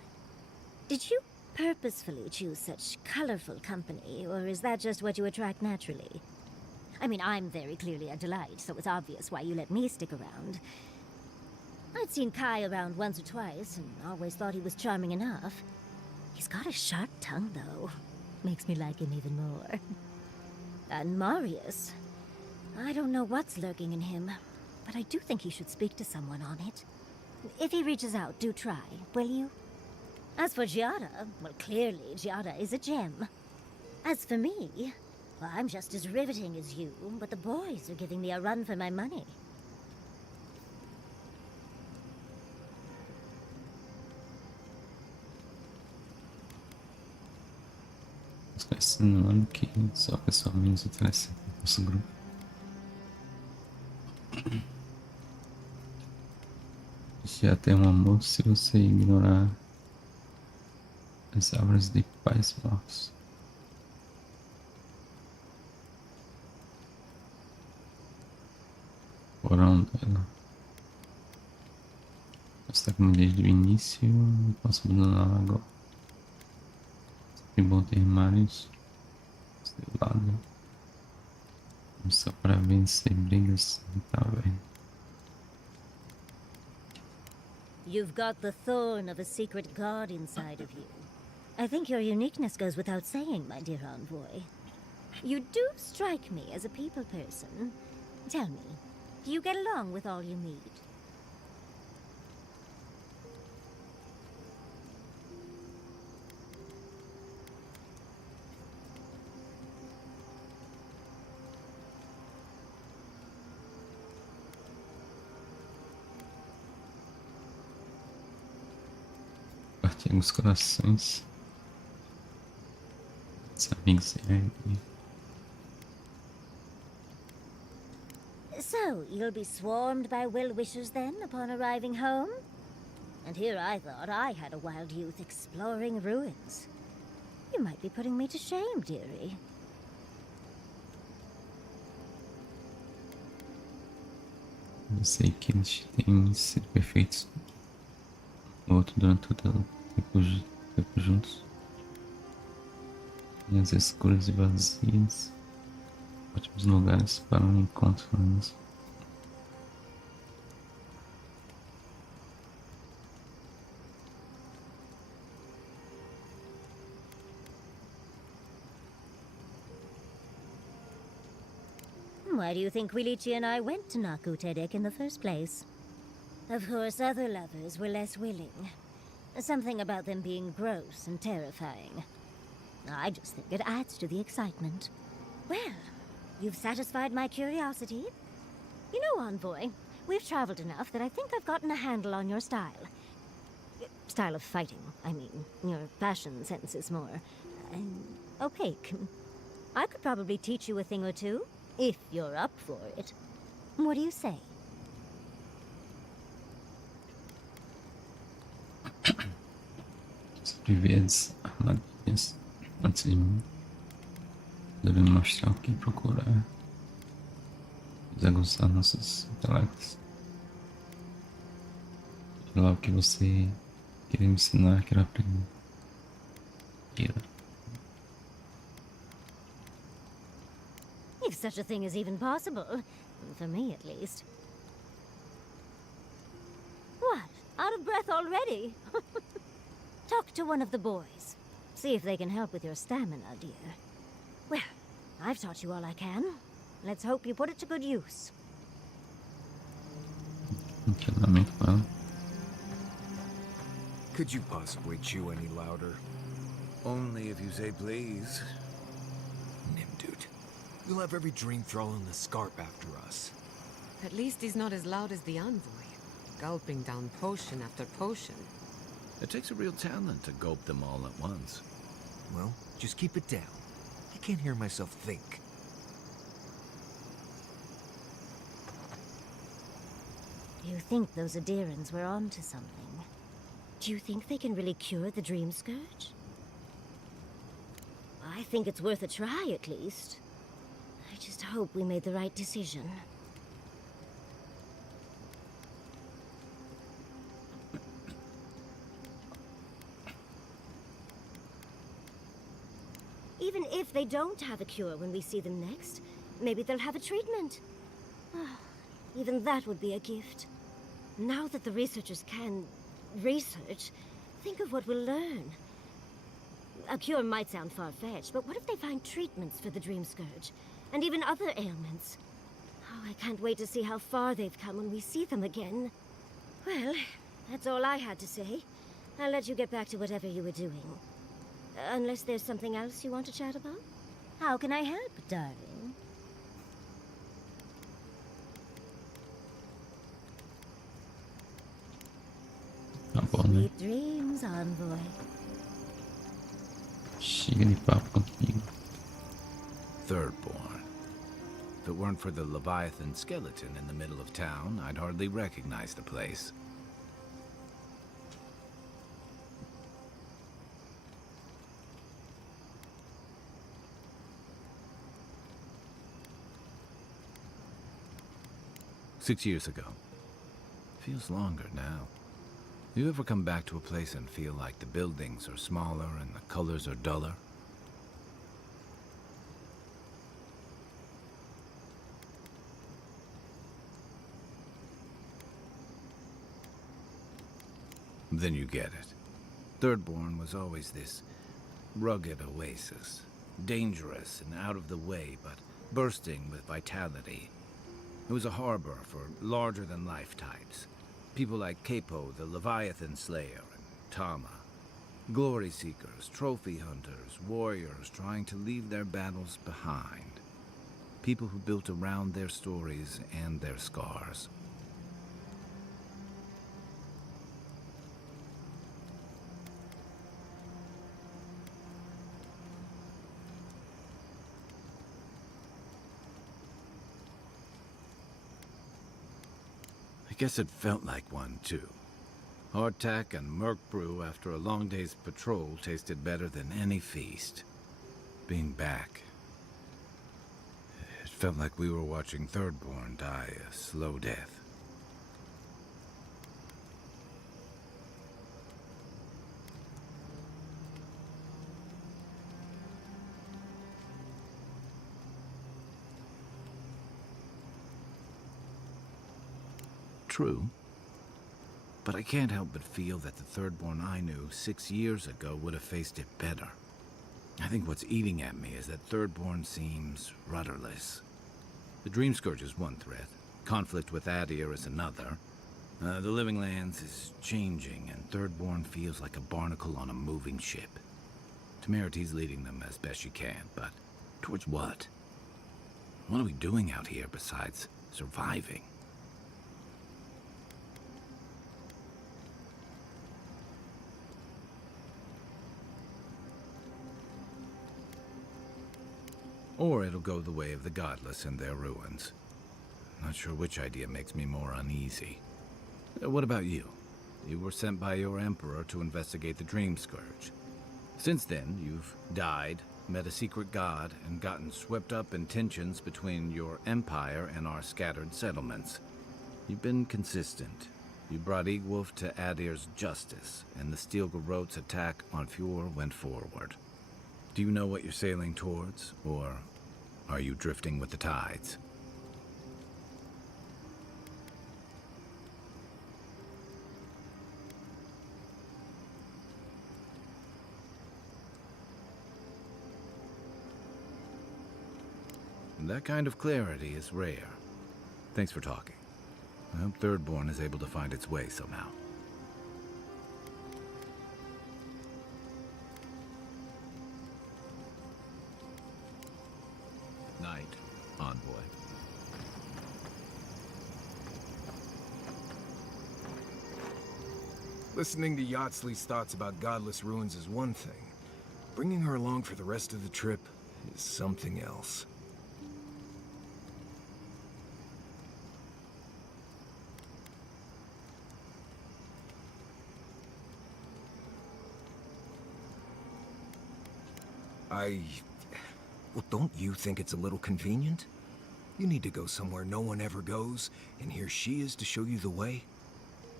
Did you purposefully choose such colorful company, or is that just what you attract naturally? I mean, I'm very clearly a delight, so it's obvious why you let me stick around. I'd seen Kai around once or twice, and always thought he was charming enough. He's got a sharp tongue, though. Makes me like him even more. And Marius. I don't know what's lurking in him, but I do think he should speak to someone on it. If he reaches out, do try, will you? As for Giada, well, clearly Giada is a gem. As for me, well, I'm just as riveting as you, but the boys are giving me a run for my money. Insinuando que só a pessoa menos interessante no nosso grupo. Já tem um amor se você ignorar as obras de pais mortos. Porão dela. Está comigo desde o início, não posso abandoná-la agora. É bom ter Marius do seu lado. Só para vencer brigas, tá velho. You've got the thorn of a secret god inside of you. I think your uniqueness goes without saying, my dear envoy. You do strike me as a people person. Tell me, do you get along with all you meet? Partilha os corações. Os amigos aqui. So, you'll be swarmed by well-wishers then, upon arriving home? And here I thought I had a wild youth exploring ruins. You might be putting me to shame, dearie. Eu sei que eles têm sido perfeitos. O outro durante todo o tempo juntos. E as escuras e vazias. Ótimos lugares para um encontro, não é mesmo? Why do you think Quilici and I went to Naku Tedek in the first place? Of course, other lovers were less willing. Something about them being gross and terrifying. I just think it adds to the excitement. Well, you've satisfied my curiosity. You know, Envoy, we've traveled enough that I think I've gotten a handle on your style. Style of fighting, I mean. Your fashion sense is more opaque. I could probably teach you a thing or two, if you're up for it. What do you say? de ver as armadilhas antes de mim. Devendo mostrar o que procurar. Desaguçar nossos intelectos. Falar o que você queria me ensinar, queira aprender. If such a thing is even possible, for me at least. What? Out of breath already? Talk to one of the boys. See if they can help with your stamina, dear. Well, I've taught you all I can. Let's hope you put it to good use. Could you possibly chew any louder? Only if you say please. Nimdude. We'll have every dream thrall in the scarp after us. At least he's not as loud as the envoy, gulping down potion after potion. It takes a real talent to gulp them all at once. Well, just keep it down. I can't hear myself think. You think those Adirans were onto something? Do you think they can really cure the Dream Scourge? I think it's worth a try, at least. I just hope we made the right decision. Even if they don't have a cure when we see them next, maybe they'll have a treatment. Even that would be a gift. Now that the researchers can research, think of what we'll learn. A cure might sound far-fetched, but what if they find treatments for the Dream Scourge? And even other ailments? Oh, I can't wait to see how far they've come when we see them again. Well, that's all I had to say. I'll let you get back to whatever you were doing. Unless there's something else you want to chat about? How can I help, darling? Sweet dreams, envoy. Chega de papo comigo. Thirdborn. If it weren't for the Leviathan skeleton in the middle of town, I'd hardly recognize the place. "6 years ago. Feels longer now. You ever come back to a place and feel like the buildings are smaller and the colors are duller? Then you get it. Thirdborn was always this rugged oasis. Dangerous and out of the way, but bursting with vitality. It was a harbor for larger-than-life types. People like Capo, the Leviathan Slayer, and Tama. Glory seekers, trophy hunters, warriors trying to leave their battles behind. People who built around their stories and their scars. I guess it felt like one, too. Hardtack and Merc brew after a long day's patrol tasted better than any feast. Being back, it felt like we were watching Thirdborn die a slow death. True. But I can't help but feel that the Thirdborn I knew 6 years ago would have faced it better. I think what's eating at me is that Thirdborn seems rudderless. The Dream Scourge is one threat. Conflict with Adir is another. The Living Lands is changing, and Thirdborn feels like a barnacle on a moving ship. Temerity's leading them as best she can, but towards what? What are we doing out here besides surviving? Or it'll go the way of the godless and their ruins. Not sure which idea makes me more uneasy. What about you? You were sent by your emperor to investigate the Dream Scourge. Since then, you've died, met a secret god, and gotten swept up in tensions between your empire and our scattered settlements. You've been consistent. You brought Egwulf to Adir's justice, and the Steel Garrote's attack on Fjord went forward. Do you know what you're sailing towards, or are you drifting with the tides? That kind of clarity is rare. Thanks for talking. I hope Thirdborn is able to find its way somehow. Night, envoy. Listening to Yatsley's thoughts about godless ruins is one thing. Bringing her along for the rest of the trip is something else. Well, don't you think it's a little convenient? You need to go somewhere no one ever goes, and here she is to show you the way.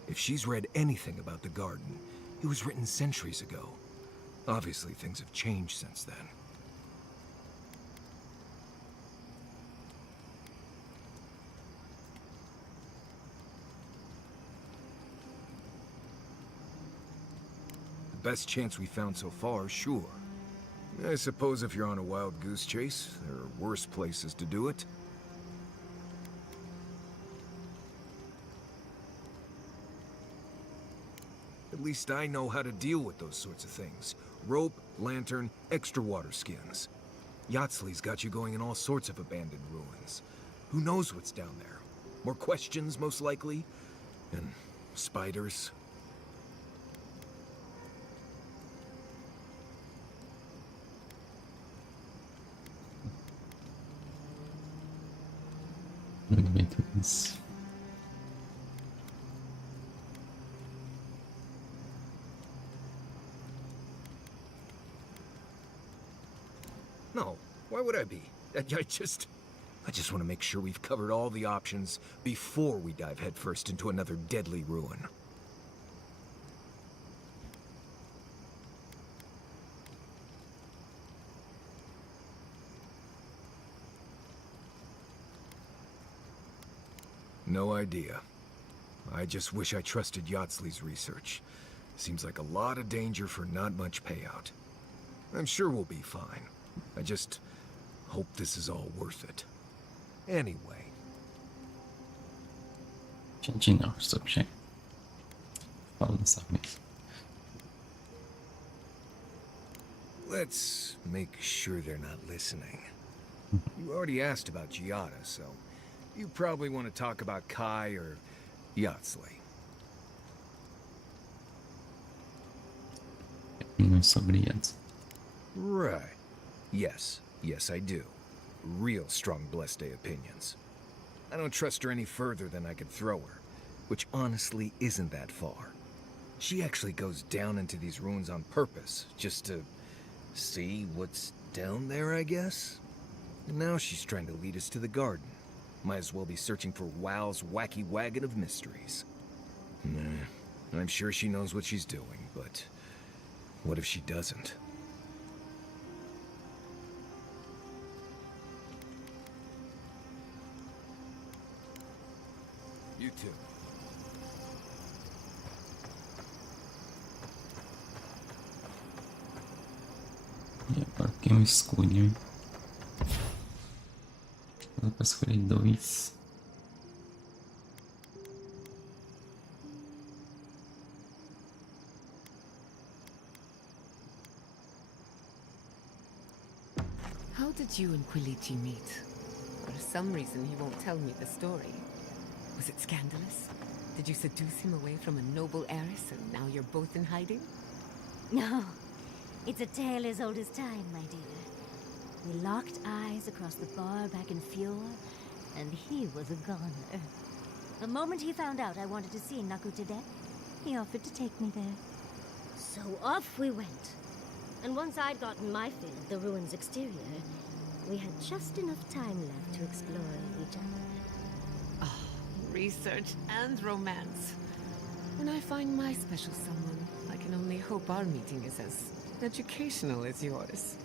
If she's read anything about the garden, it was written centuries ago. Obviously, things have changed since then. The best chance we found so far, sure. I suppose if you're on a wild goose chase, there are worse places to do it. At least I know how to deal with those sorts of things. Rope, lantern, extra water skins. Yatsley's got you going in all sorts of abandoned ruins. Who knows what's down there? More questions, most likely. And spiders. No, why would I be? I just want to make sure we've covered all the options before we dive headfirst into another deadly ruin. No idea. I just wish I trusted Yatsley's research. Seems like a lot of danger for not much payout. I'm sure we'll be fine. I just hope this is all worth it. Anyway. Gente, não, subject. Fala dessa vez. Let's make sure they're not listening. You already asked about Giada, so you probably want to talk about Kai or Yatsley. Sobre Yatsley. Right. Yes, I do. Real strong Blessed Day opinions. I don't trust her any further than I could throw her, which honestly isn't that far. She actually goes down into these ruins on purpose, just to see what's down there, I guess? And now she's trying to lead us to the garden. Might as well be searching for WoW's wacky wagon of mysteries. I'm sure she knows what she's doing, but what if she doesn't? You too. E agora quem eu escolho? Dá pra escolher 2. How did you and Quilici meet? For some reason, he won't tell me the story. Was it scandalous? Did you seduce him away from a noble heiress and now you're both in hiding? No. It's a tale as old as time, my dear. We locked eyes across the bar back in Fjord, and he was a goner. The moment he found out I wanted to see Naku to death, he offered to take me there. So off we went. And once I'd gotten my fill of the ruins' exterior, we had just enough time left to explore each other. Research and romance. When I find my special someone, I can only hope our meeting is as educational as yours.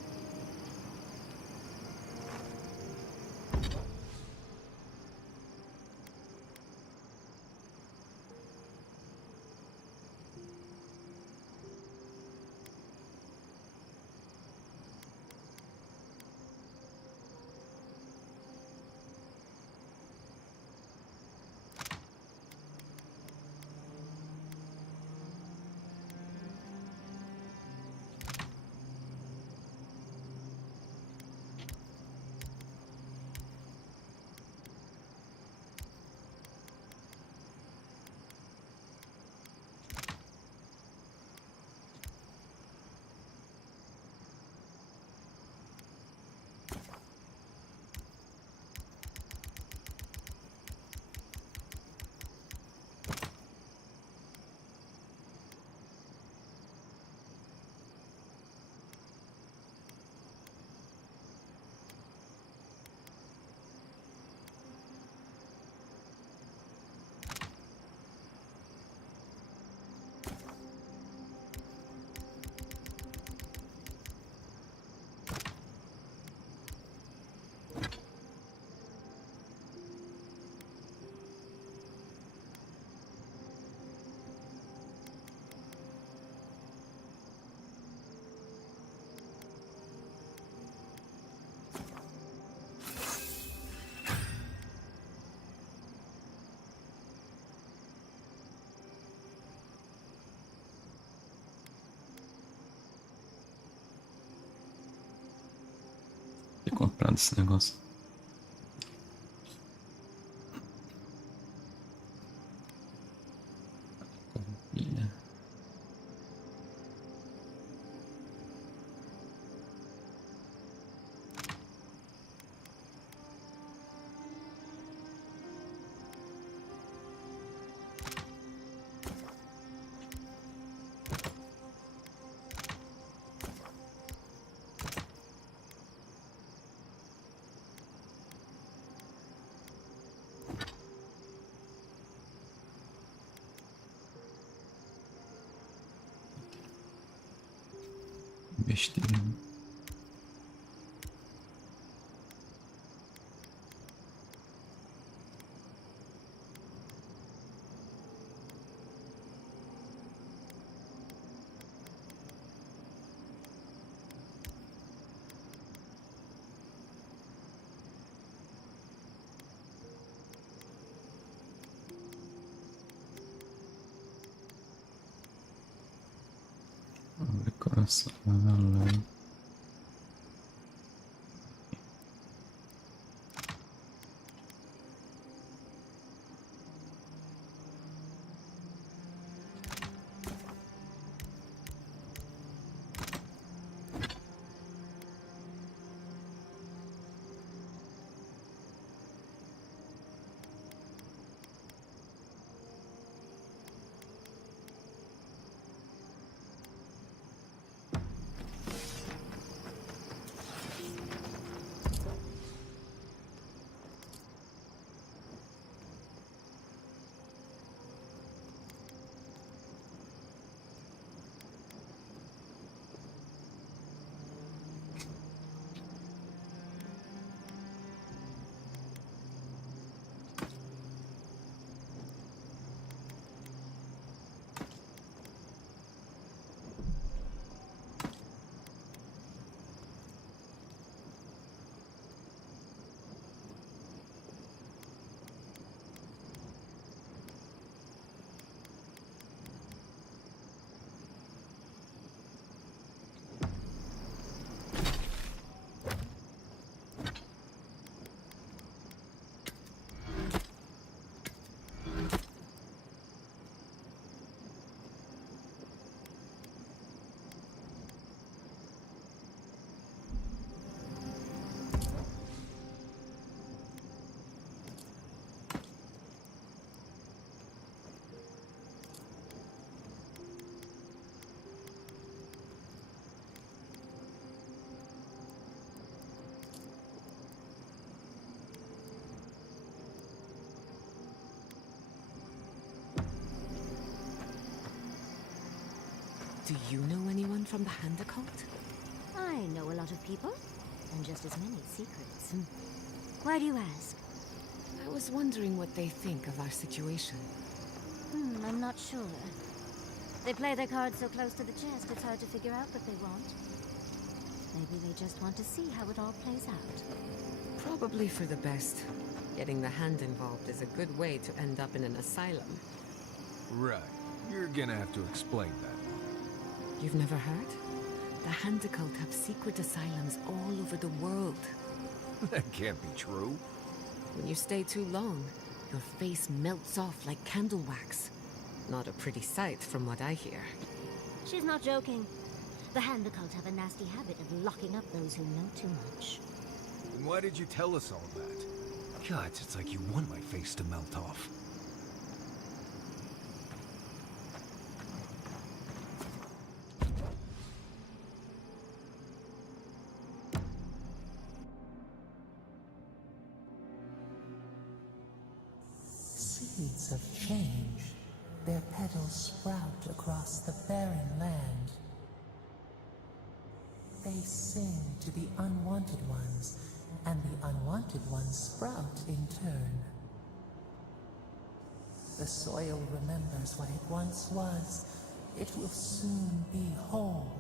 Ter comprado esse negócio. Compartilha. Besteira. Abre coração, valeu. Do you know anyone from the Handa cult? I know a lot of people, and just as many secrets. Why do you ask? I was wondering what they think of our situation. I'm not sure. They play their cards so close to the chest, it's hard to figure out what they want. Maybe they just want to see how it all plays out. Probably for the best. Getting the Hand involved is a good way to end up in an asylum. Right. You're gonna have to explain that. You've never heard? The Handa cult have secret asylums all over the world. That can't be true. When you stay too long, your face melts off like candle wax. Not a pretty sight from what I hear. She's not joking. The Handa cult have a nasty habit of locking up those who know too much. Then why did you tell us all that? God, it's like you want my face to melt off. Seeds of change, their petals sprout across the barren land. They sing to the unwanted ones, and the unwanted ones sprout in turn. The soil remembers what it once was. It will soon be whole,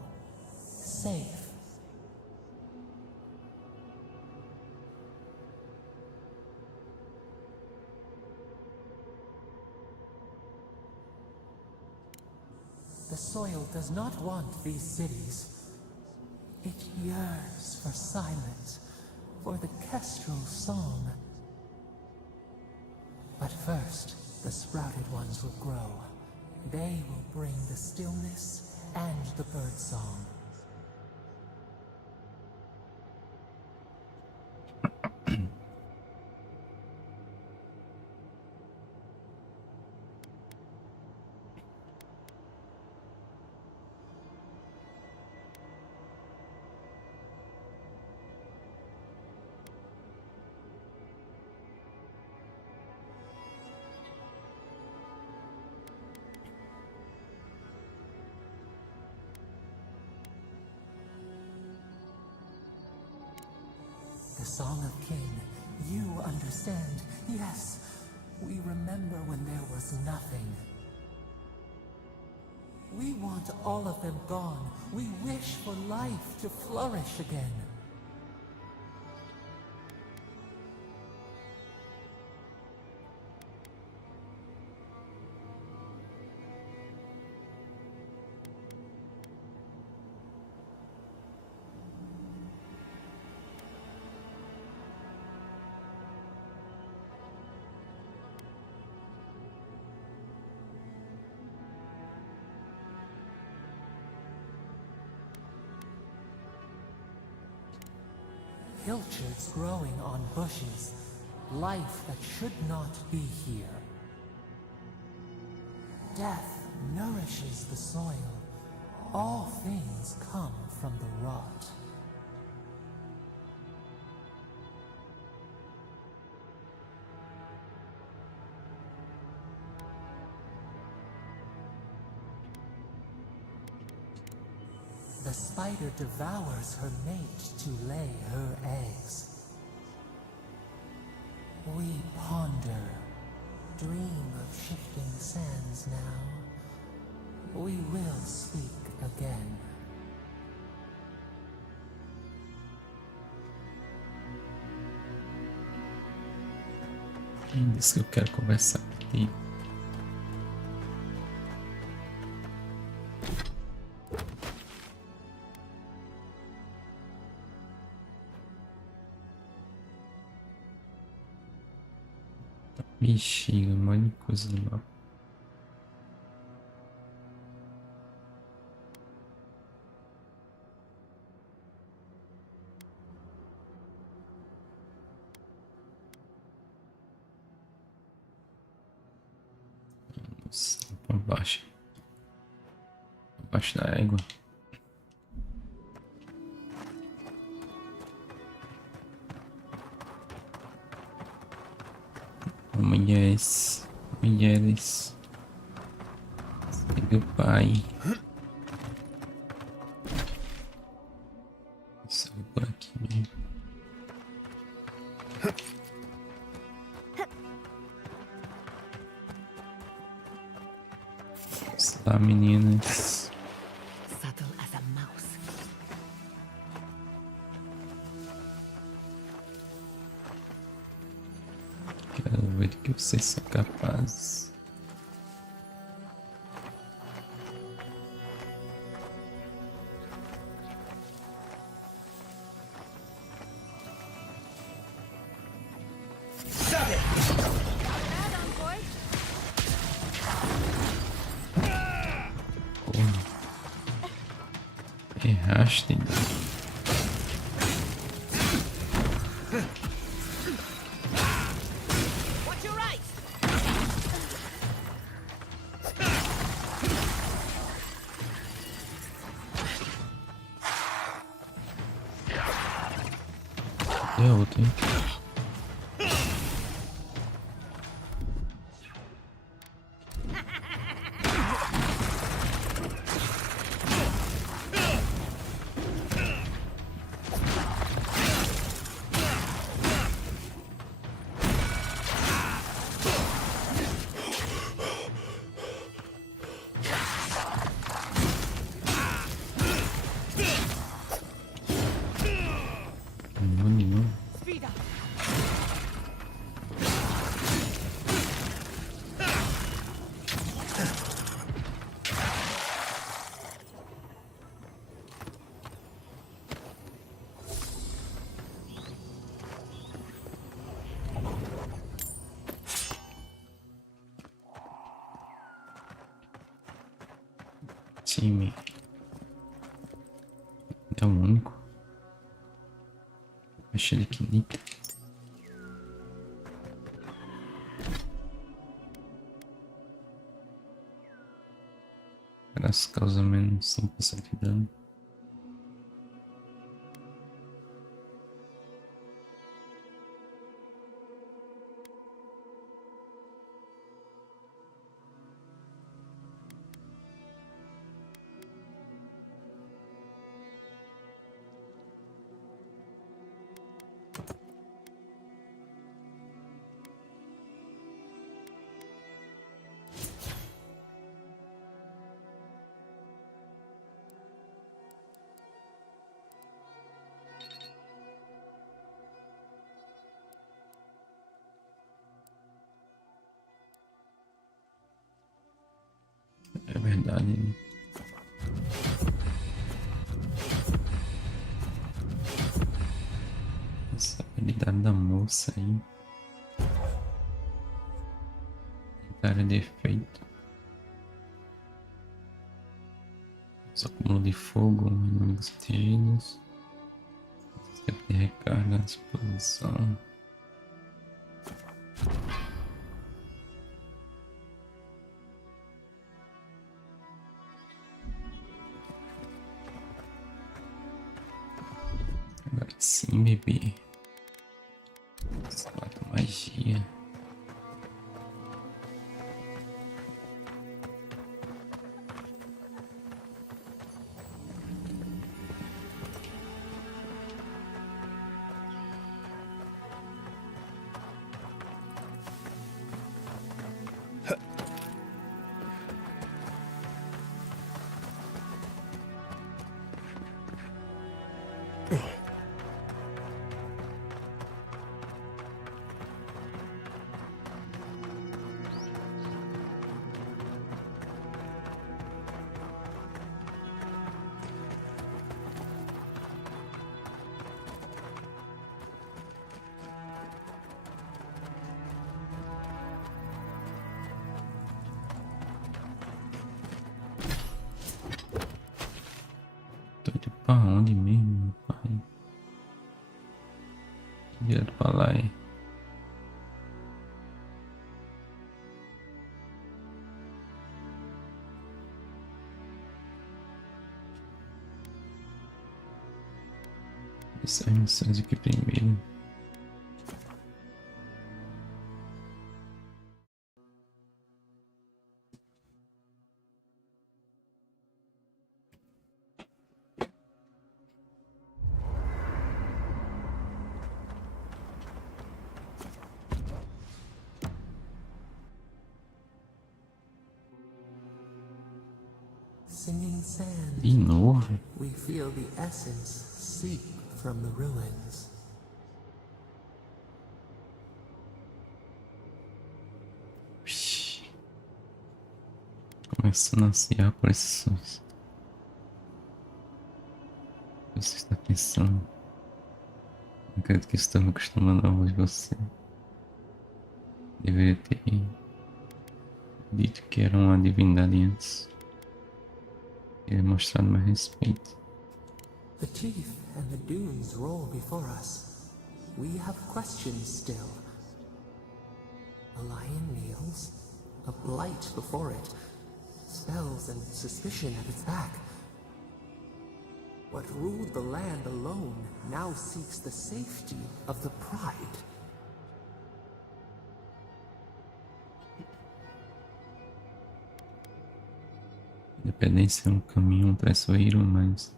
safe. The soil does not want these cities. It yearns for silence, for the kestrel song. But first, the sprouted ones will grow. They will bring the stillness and the birdsong. The Song of Kin, you understand. Yes, we remember when there was nothing. We want all of them gone. We wish for life to flourish again. Pilchards growing on bushes, life that should not be here. Death nourishes the soil. All things come from the rot. The spider devours her mate to lay her eggs. We ponder, dream of shifting sands now. We will speak again. Quem disse que eu quero conversar contigo? Ixi, um monte de coisa no mapa. Nossa, pra baixo. Abaixo da égua. Mulheres, say goodbye. Tá, meninas. Subtle as a mouse. Quero ver do que vocês são capazes. Erraste. Deu outra, hein? Time. É o único. Achei ele aqui. Graças causa menos 5% de dano. É verdade. Essa habilidade da moça aí. Área de efeito. Só acúmulo de fogo, inimigos atingidos. Tempo de recarga, disposição. Agora sim, bebê. Quatro magia. Pra onde mesmo, meu pai? Direto pra lá, é. Essas missões aqui primeiro. singing sand. De novo? We feel the essence seep from the ruins. Começando a ansiar por esses sons. Você está pensando? Não acredito que estou me acostumando a ouvir você. Deveria ter dito que era uma divindade antes. Teria mostrado mais respeito. The teeth and the dunes roll before us. We have questions still. A lion kneels, a blight before it, spells and suspicion at its back. What ruled the land alone now seeks the safety of the pride. Independência é um caminho traiçoeiro, mas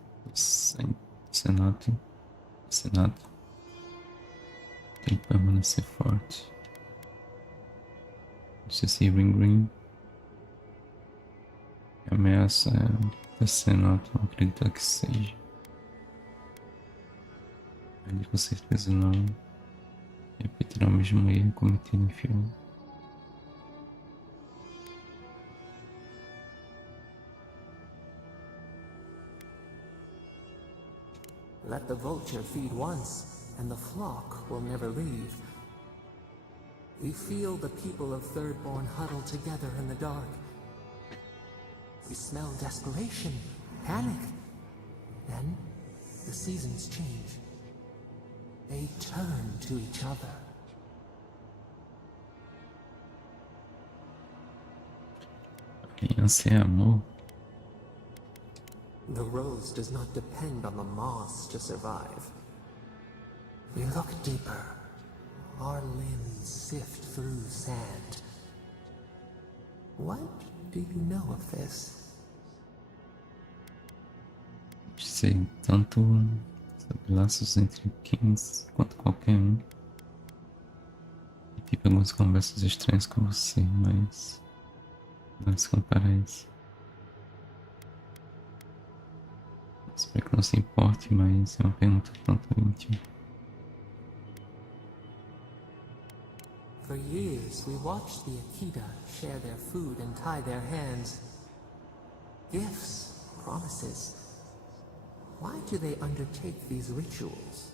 Senato tem que permanecer forte. Esse Green a ameaça é o Senato, não acredito que seja. Ele com certeza não repetirá o mesmo erro cometido em filme. Let the vulture feed once, and the flock will never leave. We feel the people of Thirdborn huddle together in the dark. We smell desperation, panic. Then, the seasons change. They turn to each other. Aliança é amor. The rose does not depend on the moss to survive. We look deeper. Our limbs sift through sand. What do you know of this? Sei tanto sobre laços entre Kings quanto qualquer um. E tive algumas conversas estranhas com você, mas não se compara a isso. Espero que não se importe, mas é uma pergunta tanto íntima. For years, we watched the Akita share their food and tie their hands. Gifts, promises. Why do they undertake these rituals?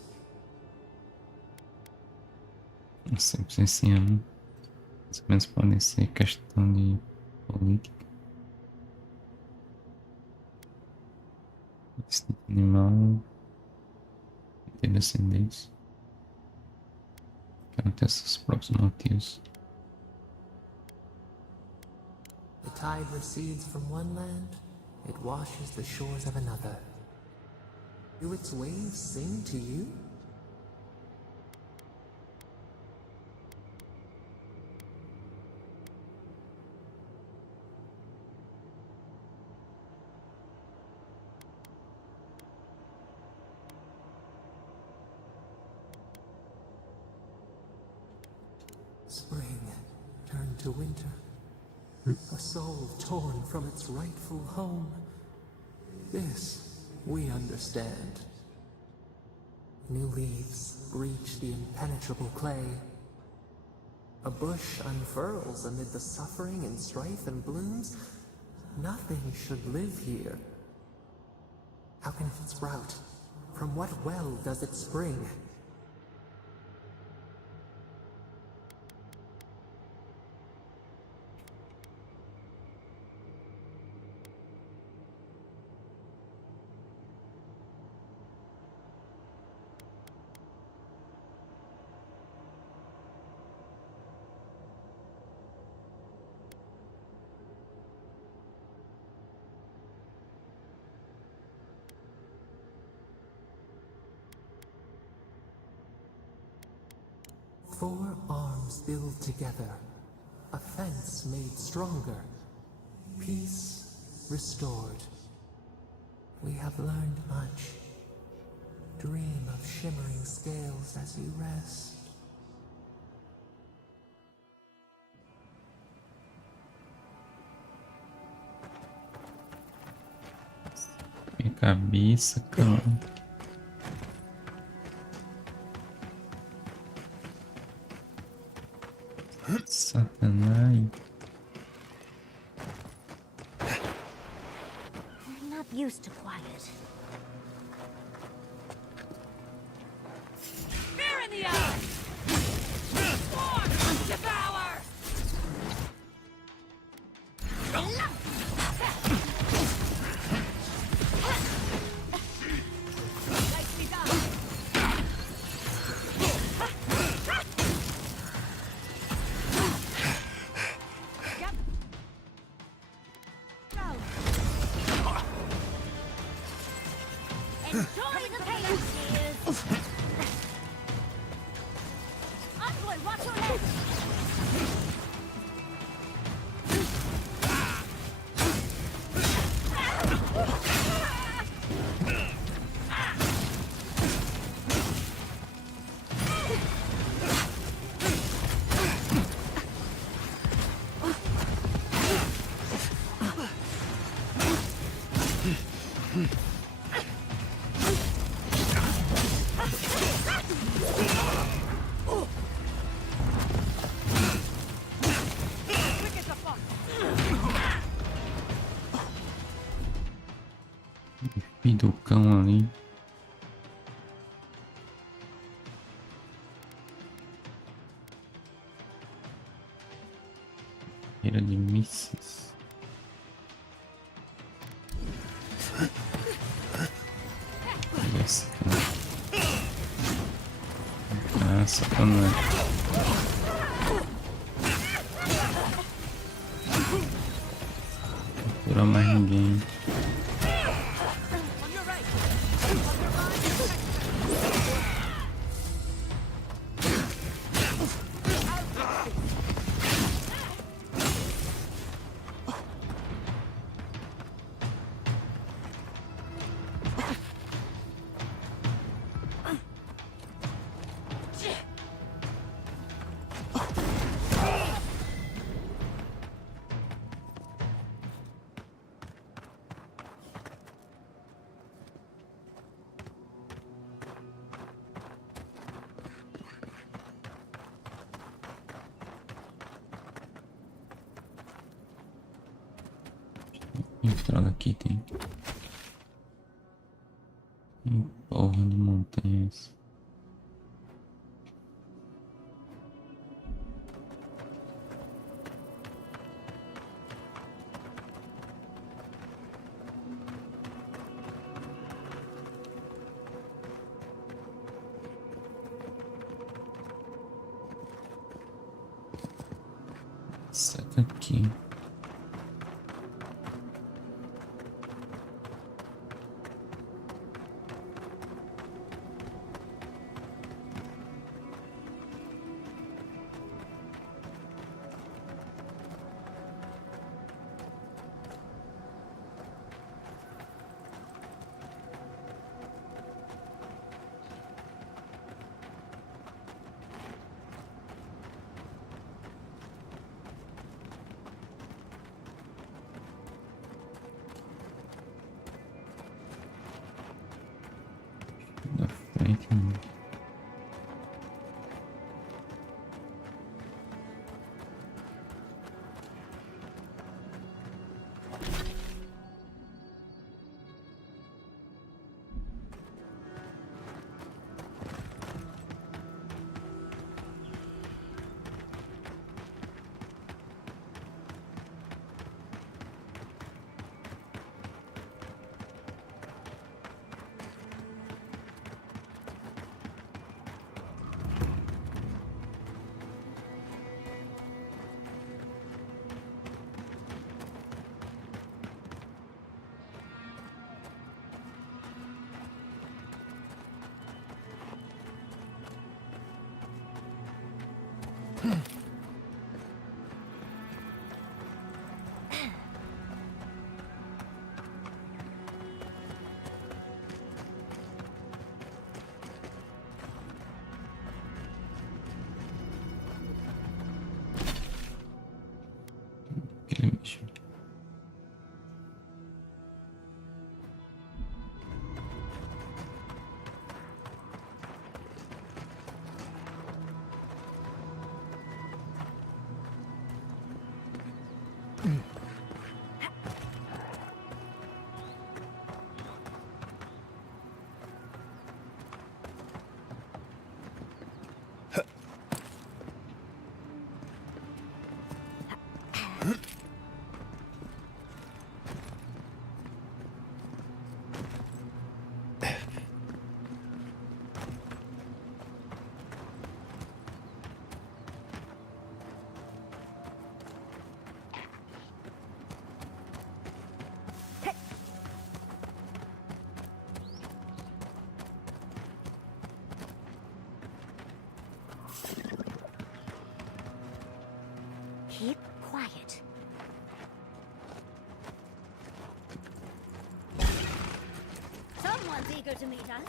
Não sempre se ensina. Mais ou menos podem ser questão de política. Instinto animal. Ter descendentes. Quero ter seus próprios motivos. The tide recedes from one land, it washes the shores of another. Do its waves sing to you? Spring turned to winter. A soul torn from its rightful home. This we understand. New leaves breach the impenetrable clay. A bush unfurls amid the suffering and strife and blooms. Nothing should live here. How can it sprout? From what well does it spring? Four arms build together, a fence made stronger, peace restored. We have learned much. Dream of shimmering scales as you rest. cabeça, cara. Satanás. I'm not used to quiet. Fear in the eye! Swarm! Devour! Nicely done. Yep. Go. Enjoy the pain, dears. Envoy, watch your head. Quick as a fox. Filho do cão ali. Era de mísseis. Essa, cara. Ah, sacanagem. Não cura mais ninguém. On your right. On your mind. Entrada aqui tem. Que porra de montanha é essa? Saca aqui. Da frente, mano. Aquele bicho. Keep quiet. Someone's eager to meet us.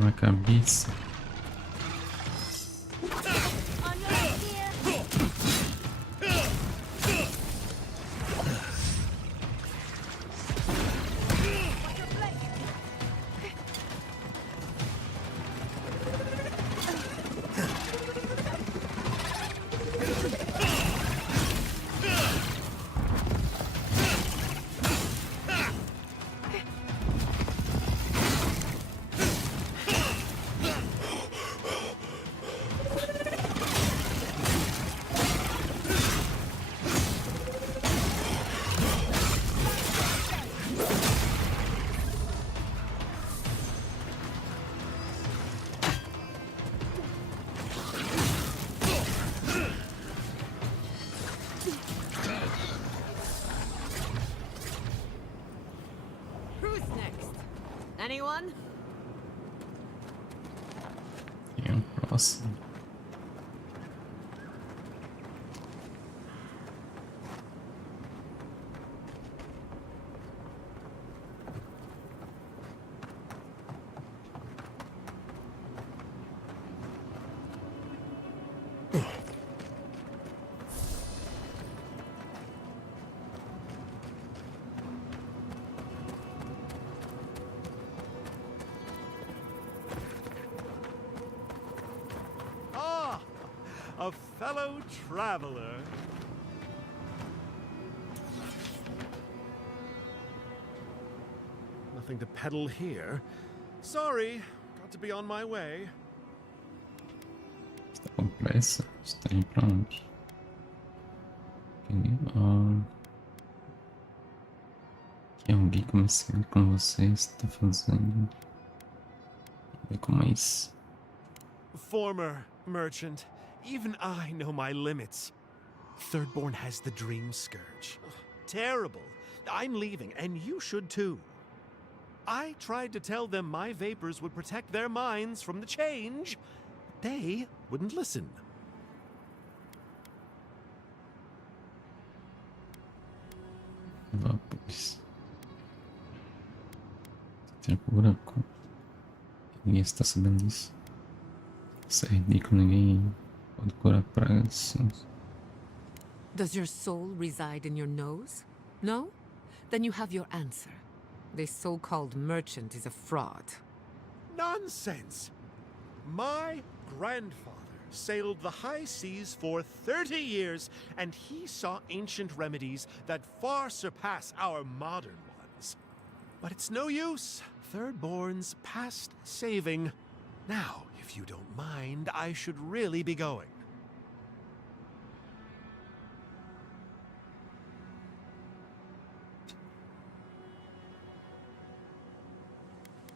Na cabeça. Anyone? E o próximo. A fellow traveler. Nothing to peddle here. Sorry, got to be on my way. Está com pressa? Está indo pra onde? Que alguém começando com você, está fazendo. Ver como é isso. Former merchant. Even I know my limits. Thirdborn has the dream scourge. Terrible. I'm leaving, and you should too. I tried to tell them my vapors would protect their minds from the change. They wouldn't listen. Vapores. Tem buraco. Ninguém está sabendo disso. Isso é ridículo, ninguém pode curar pragas. Does your soul reside in your nose? No? Then you have your answer. This so-called merchant is a fraud. Nonsense! My grandfather sailed the high seas for 30 years, and he saw ancient remedies that far surpass our modern ones. But it's no use. Thirdborn's past saving. Now, if you don't mind, I should really be going.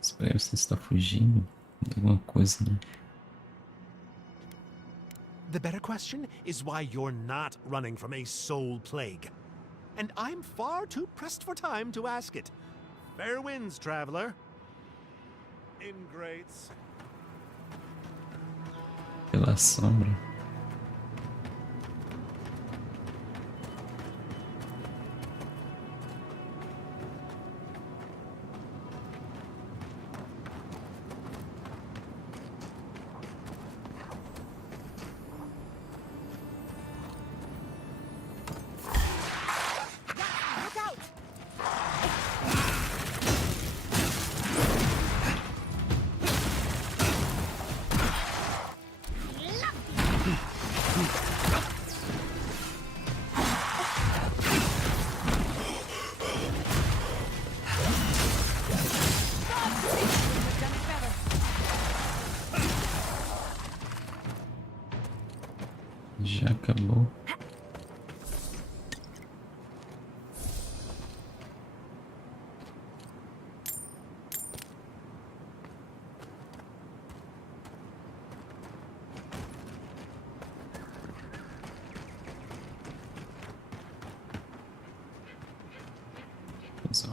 Espera, você está fugindo de alguma coisa, né? The better question is why you're not running from a soul plague. And I'm far too pressed for time to ask it. Fair winds, traveler. Ingrates. Pela sombra.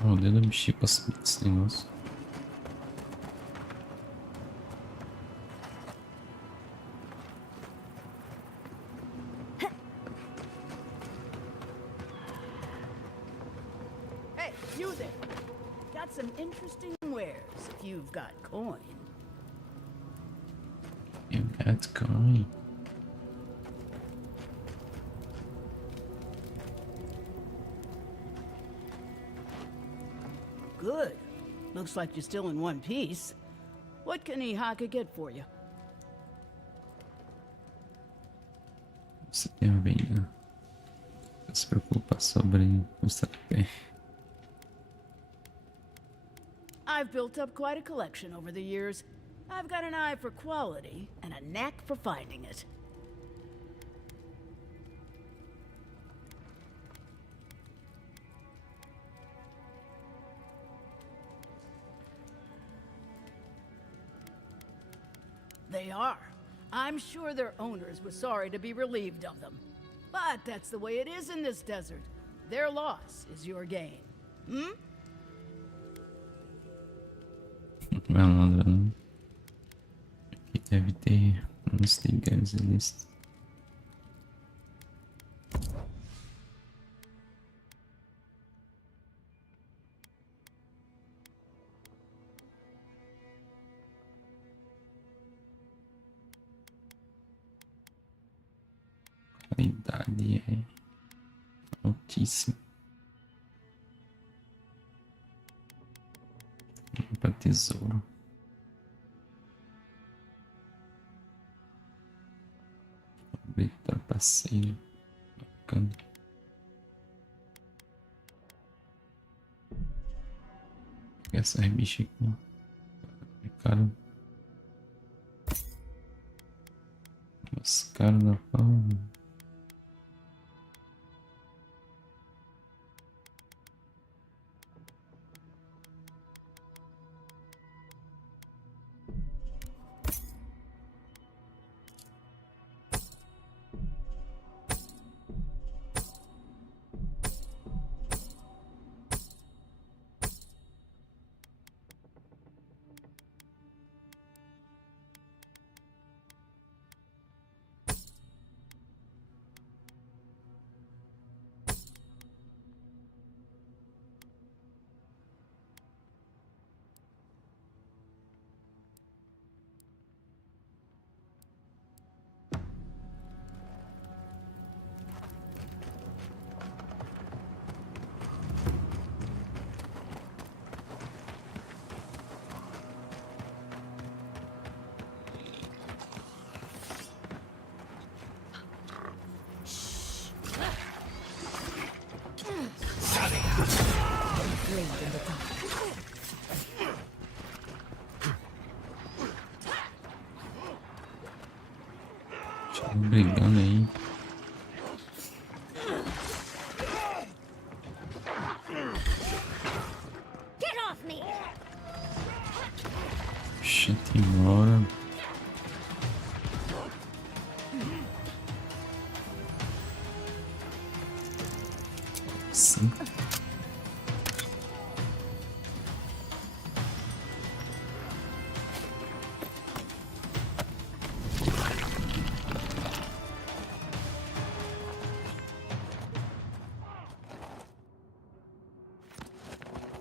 Oh, o dedo mexer pra subir esse negócio. Hey, you there! Got some interesting wares if you've got coin. You got coin. Good. Looks like you're still in one piece. What can Ihaka get for you? Você tem a Venha. Não se preocupa sobre o trapé. I've built up quite a collection over the years. I've got an eye for quality and a knack for finding it. They are. I'm sure their owners were sorry to be relieved of them. But that's the way it is in this desert. Their loss is your gain. Hmm? Malandro. Aqui deve ter uns ligados listos. Qualidade é altíssima. Para tesouro. Abrir trapaceiro. Bacana. Pegar essas bichas aqui, ó. É caro. Nossa, caro da palma. Brigando aí. Gente, embora. Sim.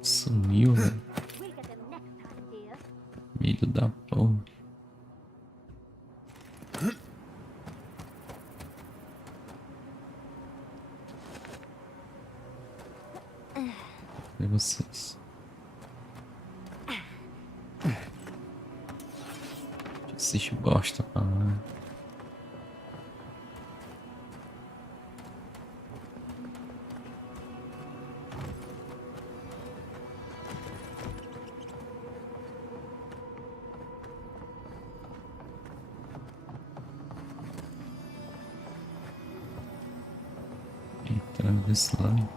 Sumiu, velho. Medo da porra. E vocês? Assiste bosta pra lá. Entrando desse lado.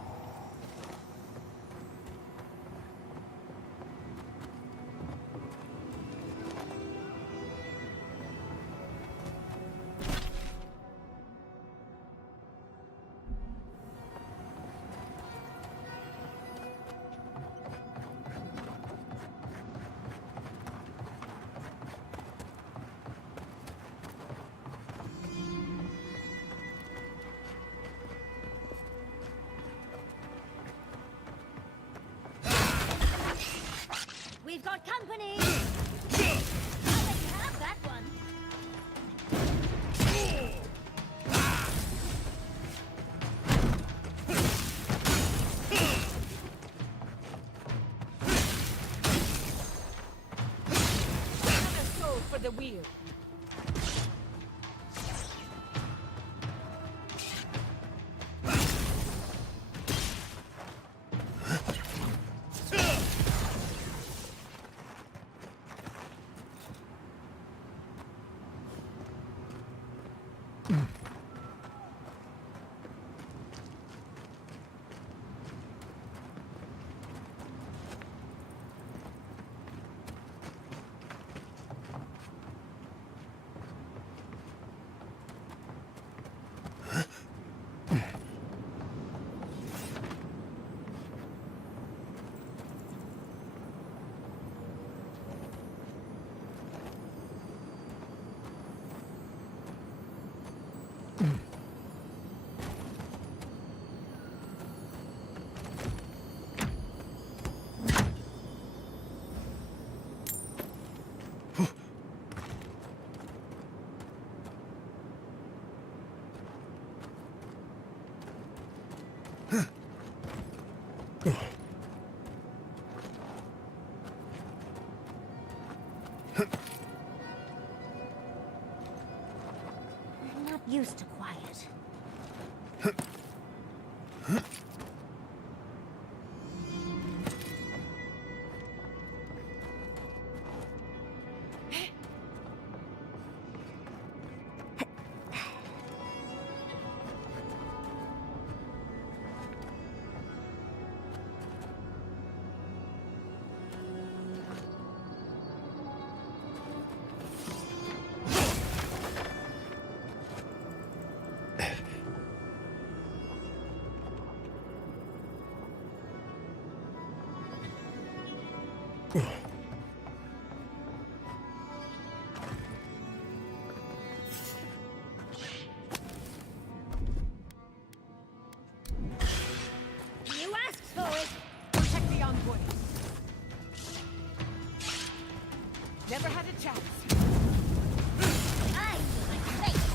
I'm not used to quiet. You asked for it! Protect the envoy. Never had a chance. I knew my face.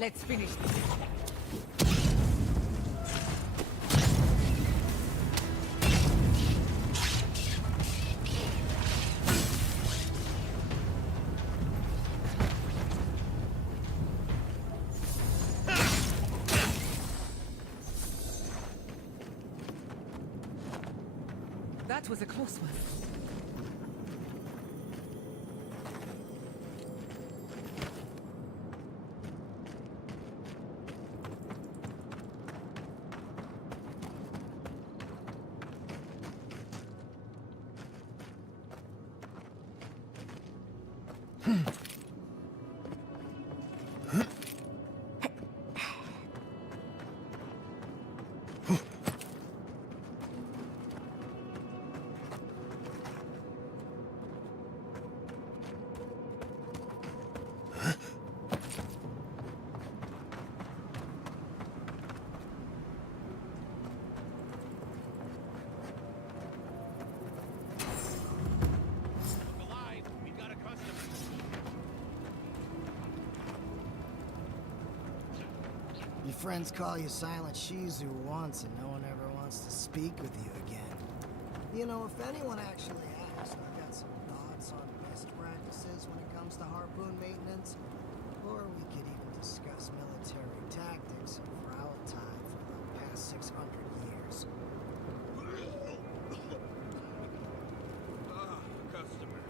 Let's finish this. That was a close one. Your friends call you Silent Shizu once, and no one ever wants to speak with you again. You know, if anyone actually asks, I've got some thoughts on best practices when it comes to harpoon maintenance. Or we could even discuss military tactics for our time for the past 600 years. Customer.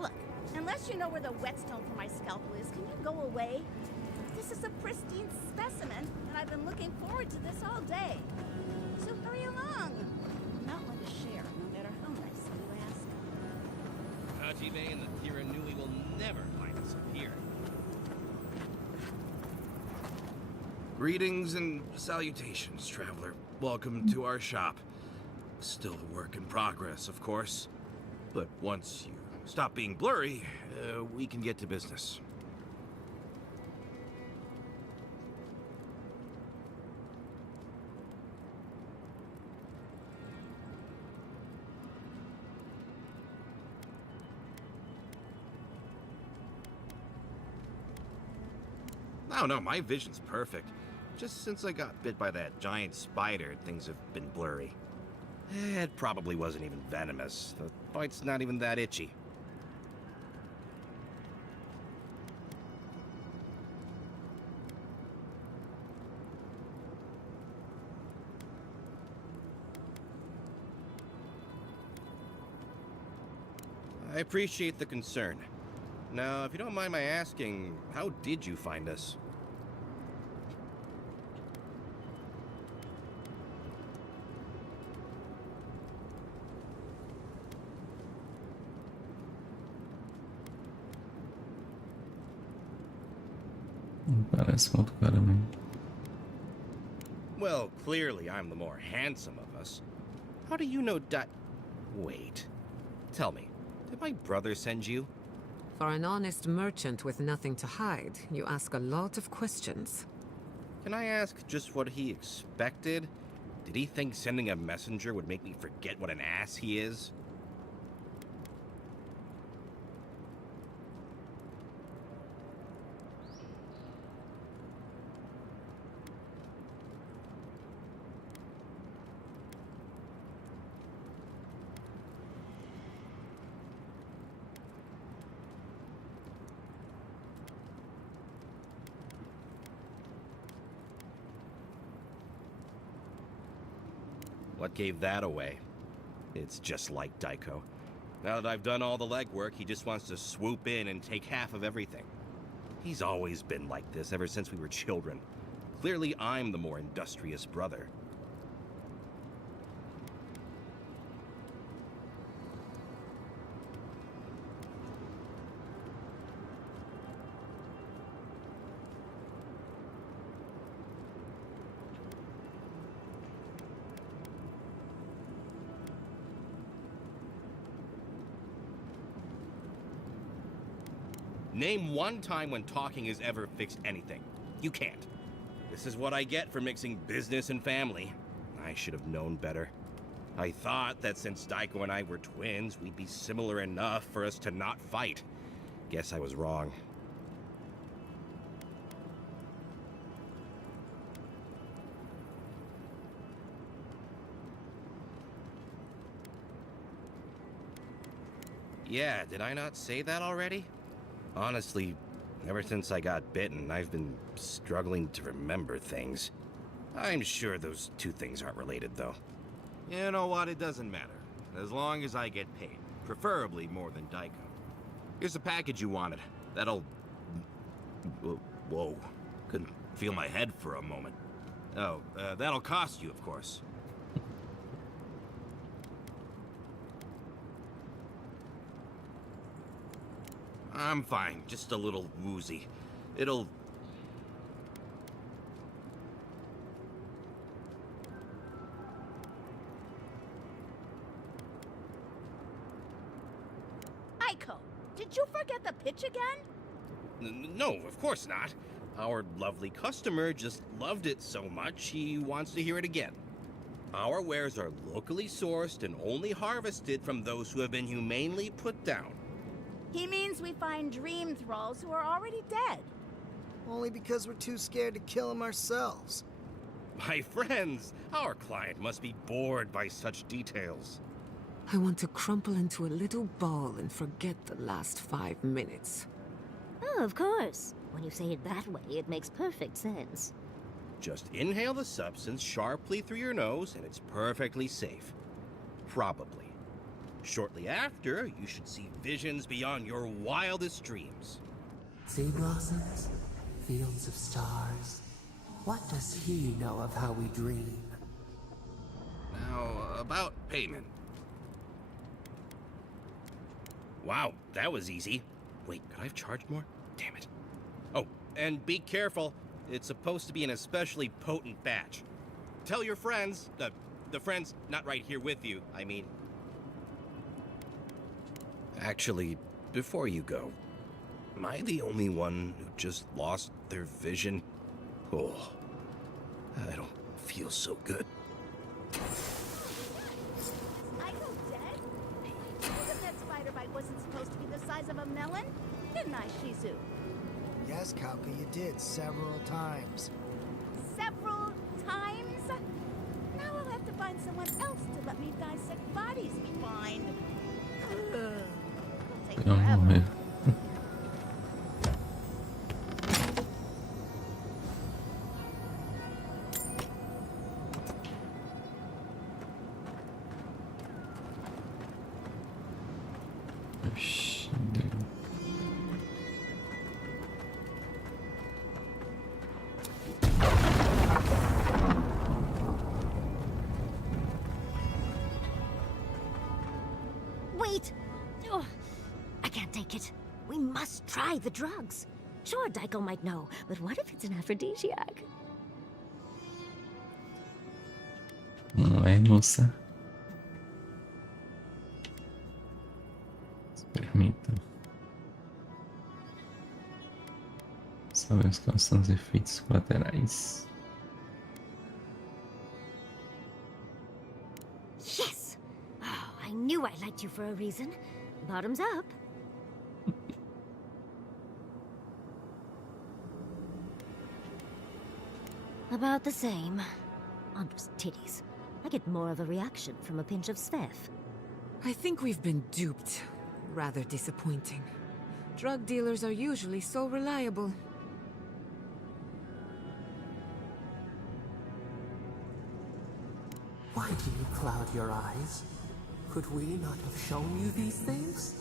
Look, unless you know where the whetstone for my scalpel is, can you go away? This is a pristine specimen, and I've been looking forward to this all day. So hurry along. I'm not one to share, no matter how nice you ask. Hajime and the Tiranui will never find us up here. Greetings and salutations, traveler. Welcome to our shop. Still a work in progress, of course. But once you stop being blurry, we can get to business. No, my vision's perfect. Just since I got bit by that giant spider, things have been blurry. It probably wasn't even venomous. The bite's not even that itchy. I appreciate the concern. Now, if you don't mind my asking, how did you find us? Parece com outro cara mesmo. Well, clearly I'm the more handsome of us. How do you know Wait. Tell me, did my brother send you? For an honest merchant with nothing to hide, you ask a lot of questions. Can I ask just what he expected? Did he think sending a messenger would make me forget what an ass he is? What gave that away? It's just like Daiko. Now that I've done all the legwork, he just wants to swoop in and take half of everything. He's always been like this ever since we were children. Clearly, I'm the more industrious brother. Name one time when talking has ever fixed anything. You can't. This is what I get for mixing business and family. I should have known better. I thought that since Daiko and I were twins, we'd be similar enough for us to not fight. Guess I was wrong. Yeah, did I not say that already? Honestly, ever since I got bitten, I've been struggling to remember things. I'm sure those two things aren't related, though. You know what? It doesn't matter. As long as I get paid. Preferably more than Daiko. Here's the package you wanted. That'll... Whoa. Couldn't feel my head for a moment. Oh, that'll cost you, of course. I'm fine, just a little woozy. It'll... Aiko, did you forget the pitch again? No, of course not. Our lovely customer just loved it so much, he wants to hear it again. Our wares are locally sourced and only harvested from those who have been humanely put down. He means we find dream thralls who are already dead. Only because we're too scared to kill them ourselves. My friends, our client must be bored by such details. I want to crumple into a little ball and forget the last 5 minutes. Oh, of course. When you say it that way, it makes perfect sense. Just inhale the substance sharply through your nose and it's perfectly safe. Probably. Shortly after, you should see visions beyond your wildest dreams. Sea blossoms, fields of stars. What does he know of how we dream? Now, about payment. Wow, that was easy. Wait, could I have charged more? Damn it. Oh, and be careful. It's supposed to be an especially potent batch. Tell your friends, the friends not right here with you, I mean. Actually, before you go, am I the only one who just lost their vision? Oh, I don't feel so good. Aiko dead? Even that spider bite wasn't supposed to be the size of a melon? Didn't I, Shizu? Yes, Kauka, you did several times. Several times? Now I'll have to find someone else to let me dissect bodies we find. It'll take forever. Wait! Oh, I can't take it. We must try the drugs. Sure, Dyko might know, but what if it's an aphrodisiac? Não é, moça? Experimenta. Sabemos quais são os efeitos colaterais. Yes! Oh, I knew I liked you for a reason. Bottoms up. About the same. Andre's titties. I get more of a reaction from a pinch of Svev. I think we've been duped. Rather disappointing. Drug dealers are usually so reliable. Why do you cloud your eyes? Could we not have shown you these things?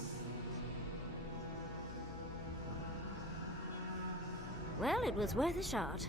Well, it was worth a shot.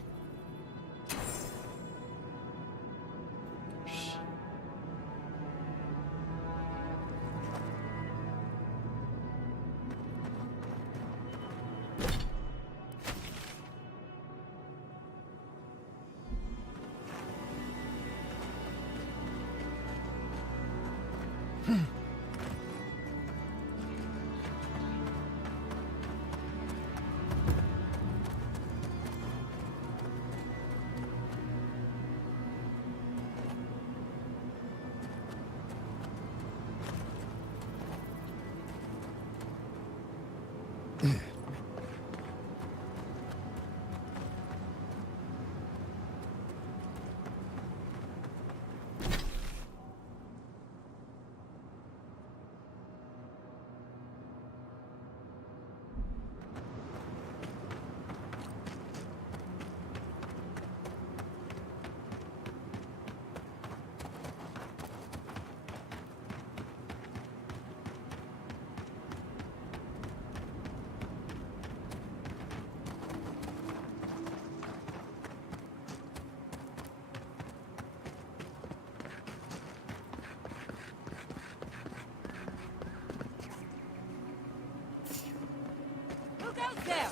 There!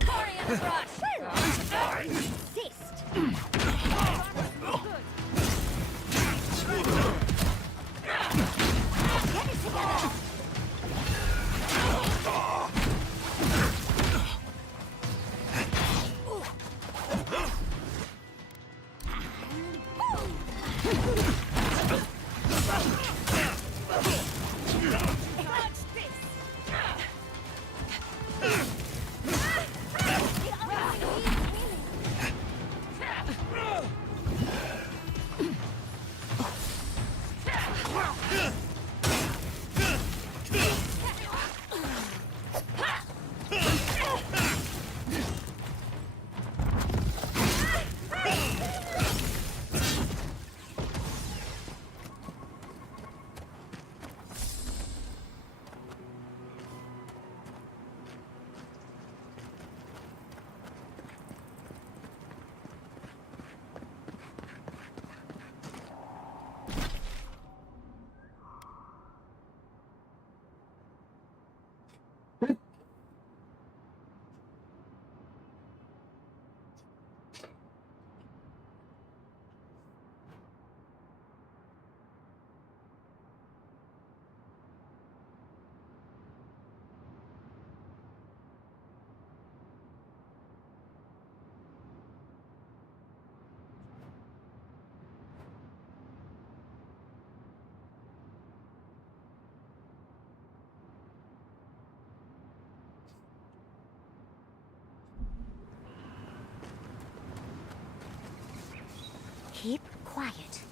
Cory in the brush! Insist! Get it together! Keep quiet.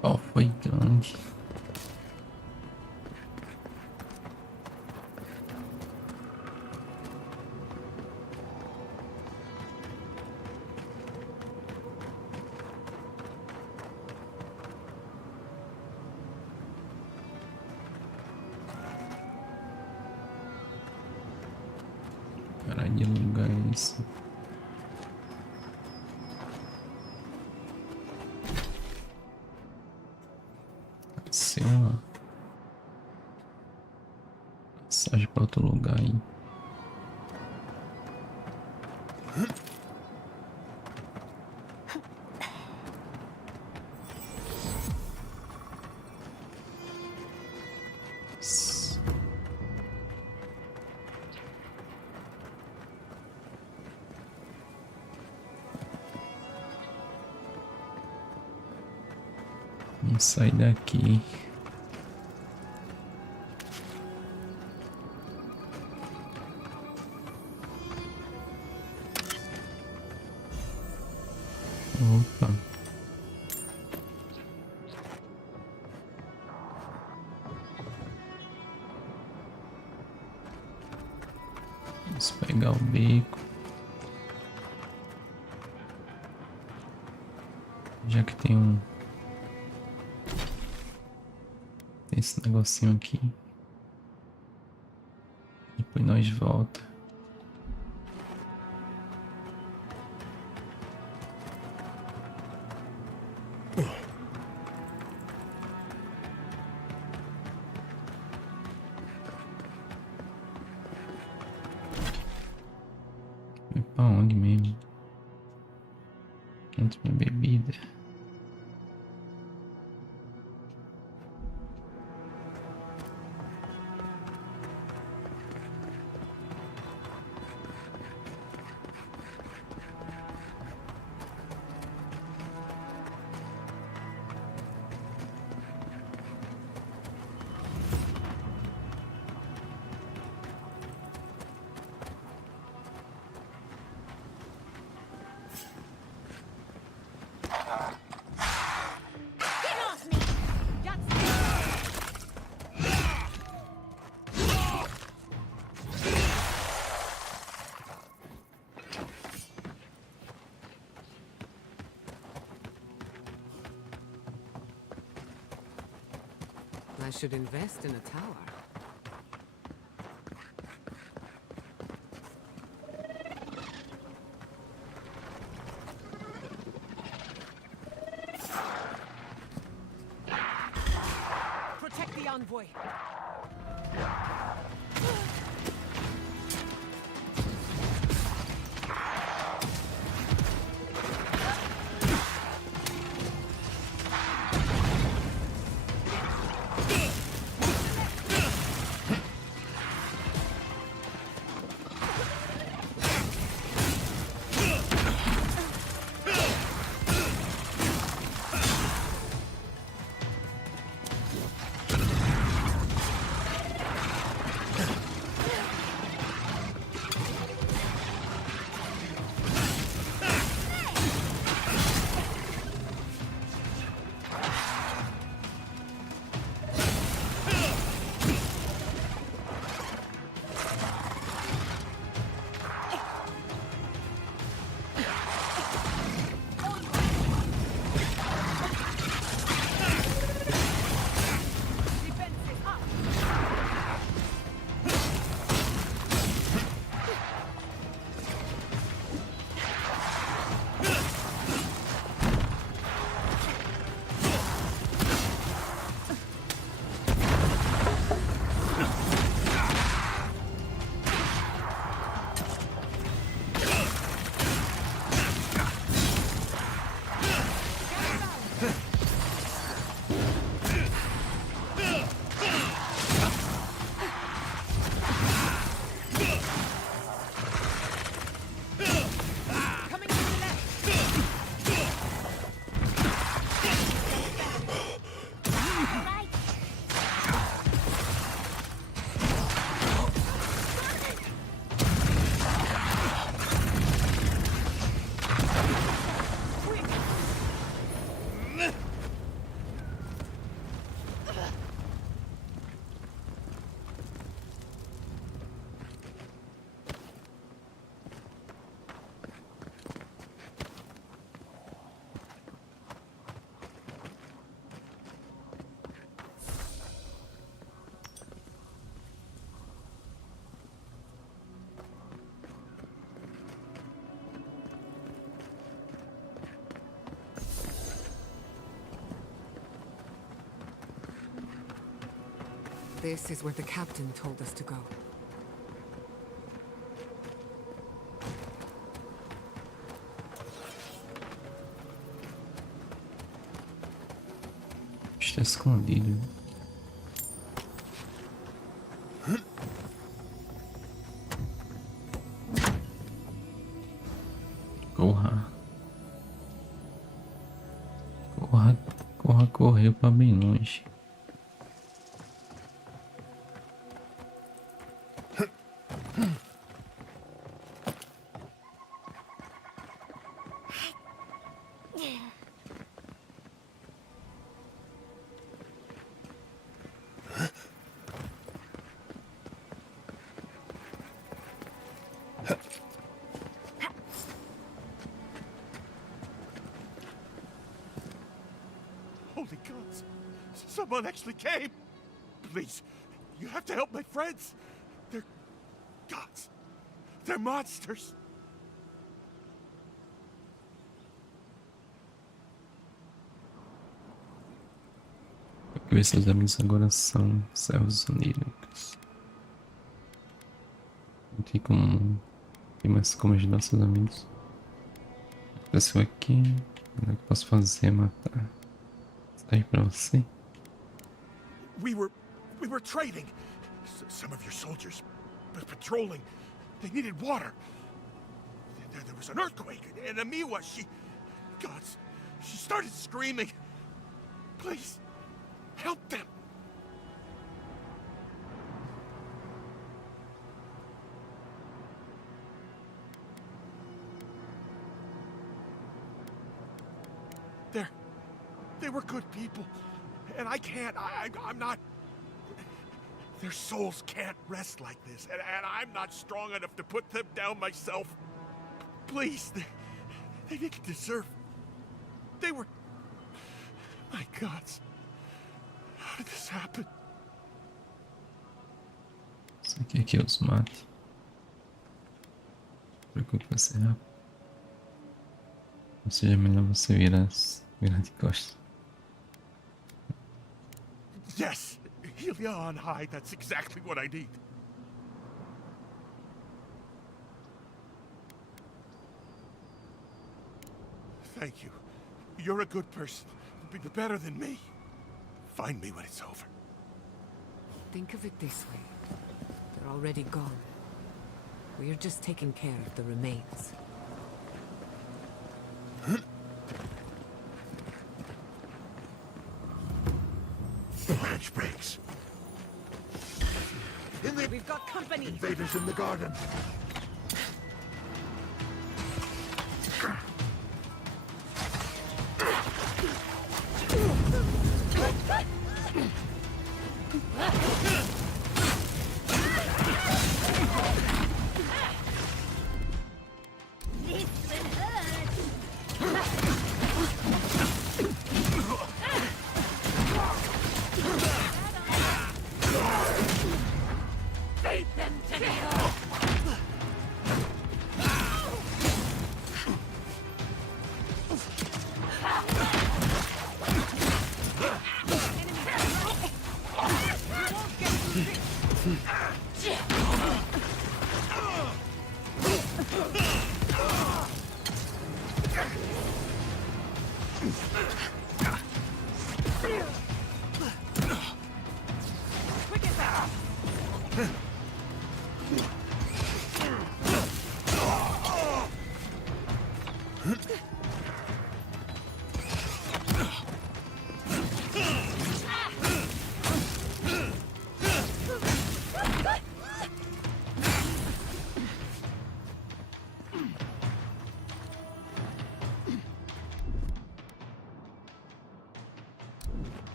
Qual foi grande? Caralho, de lugar é esse? Ser uma passagem para outro lugar aí. Vamos sair daqui. Opa. Vamos pegar o beco. Já que tem um... esse negocinho aqui. Depois nós volta. Vai pra onde mesmo? Entra minha bebida. I should invest in a tower. Protect the envoy. This is where the captain told us to go. Está escondido. Corra. Corra, corra, correu para bem longe. Holy gods! Someone actually came! Please, you have to help my friends! They're gods! They're monsters! Porque seus amigos agora são servos oníricos. Não tem mais como ajudar seus amigos. Aconteceu aqui. O que eu posso fazer? Matar. Sair pra você. We were trading. Some of your soldiers were patrolling. They needed water. There was an earthquake, and Amiwa, gods, she started screaming. Please, help them. They were good people, and I'm not... Their souls can't rest like this, and I'm not strong enough to put them down myself. Please, they didn't deserve... They were... My gods. How did this happen? Você quer que eu os mate? Preocupe você rápido. Ou seja, é melhor você virar de costas. Yes! Helia on high, that's exactly what I need. Thank you. You're a good person. Better than me. Find me when it's over. Think of it this way. They're already gone. We're just taking care of the remains. The branch breaks. We've got company! Invaders in the garden.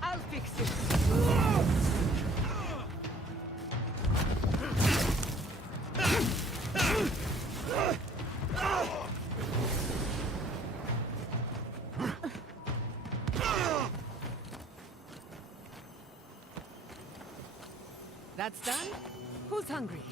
I'll fix it. That's done? Who's hungry?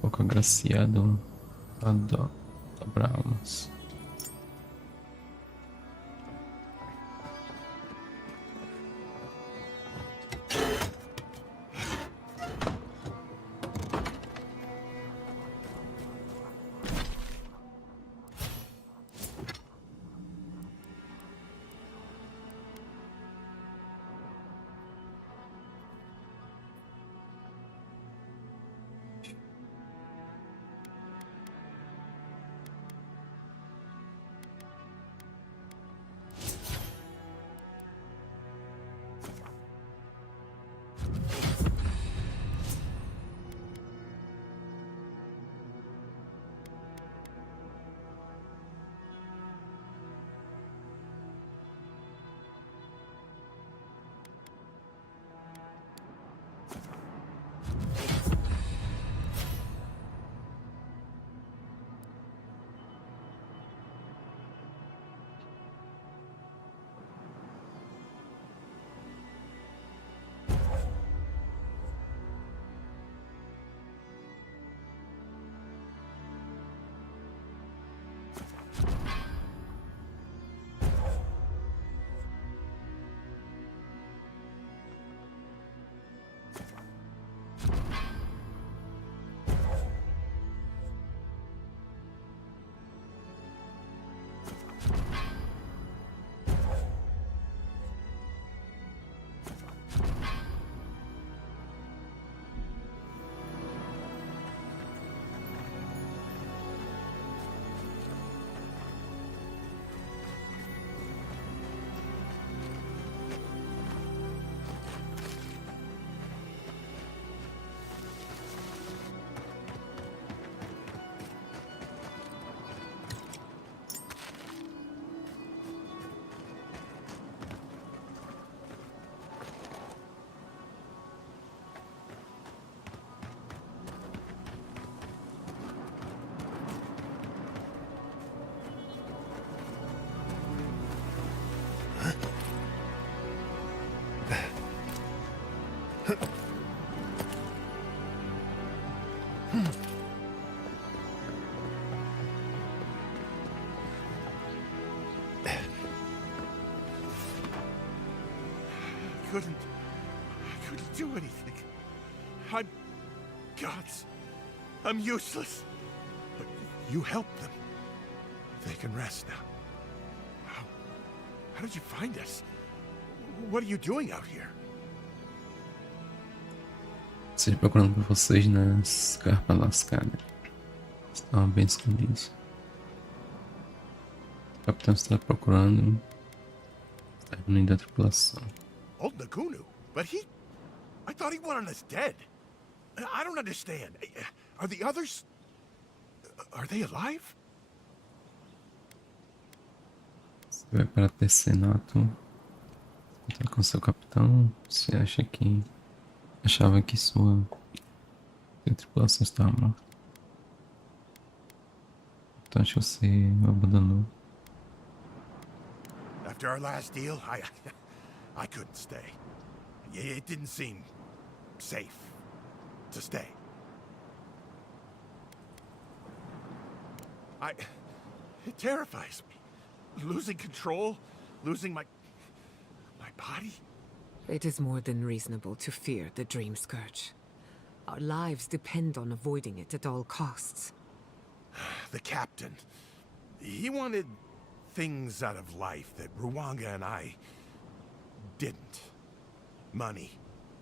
Pouco agraciado, dobramos. I couldn't do anything. I'm gods. I'm useless. But you helped them. They can rest now. How did you find us? What are you doing out here? Estou procurando por vocês nas carpas lascadas. Estavam bem escondidos. O capitão está procurando. Está reunindo a tripulação. Old Nagunu? But I thought he wanted us dead. I don't understand. Are the others... Are they alive? Você vai para Tercenato. Encontrar com seu capitão. Você achava que sua tripulação estava morta. Então acho que você o abandonou. After our last deal, I couldn't stay. It didn't seem safe to stay. It terrifies me. Losing control, losing my body. It is more than reasonable to fear the Dream Scourge. Our lives depend on avoiding it at all costs. The captain, he wanted things out of life that Ruanga and I didn't. Money,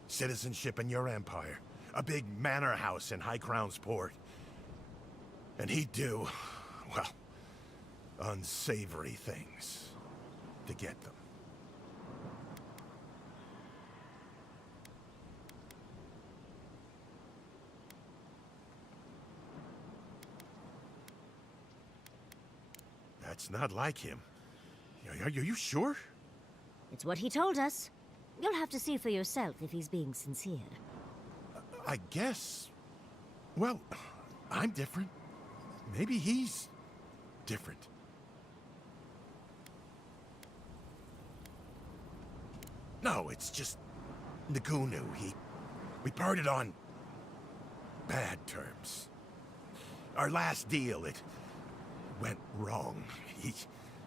citizenship in your empire, a big manor house in High Crown's Port. And he'd do, well, unsavory things to get them. That's not like him. Are you sure? It's what he told us. You'll have to see for yourself if he's being sincere. I guess... Well, I'm different. Maybe he's different. No, it's just Nagunu. We parted on bad terms. Our last deal, it went wrong.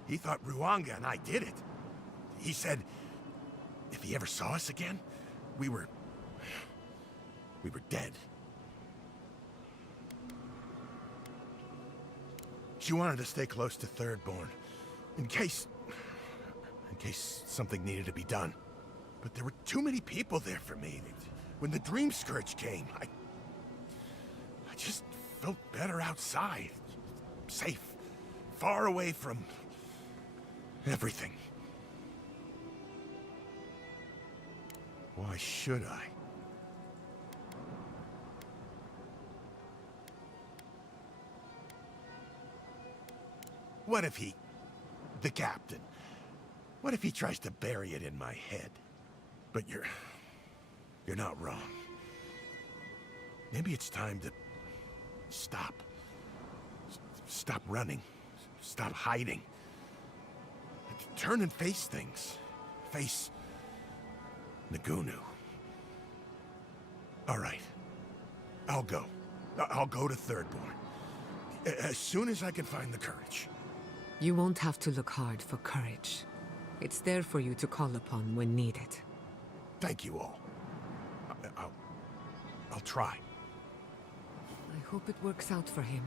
He thought Ruanga and I did it. He said if he ever saw us again, we were dead. She wanted to stay close to Thirdborn, in case something needed to be done. But there were too many people there for me. When the Dream Scourge came, I just felt better outside. Safe. Far away from everything. Why should I? What if the captain, what if he tries to bury it in my head? But you're not wrong. Maybe it's time to stop. Stop running. Stop hiding. Turn and face things. Face Nagunu. All right. I'll go. I'll go to Thirdborn. As soon as I can find the courage. You won't have to look hard for courage. It's there for you to call upon when needed. Thank you all. I'll try. I hope it works out for him.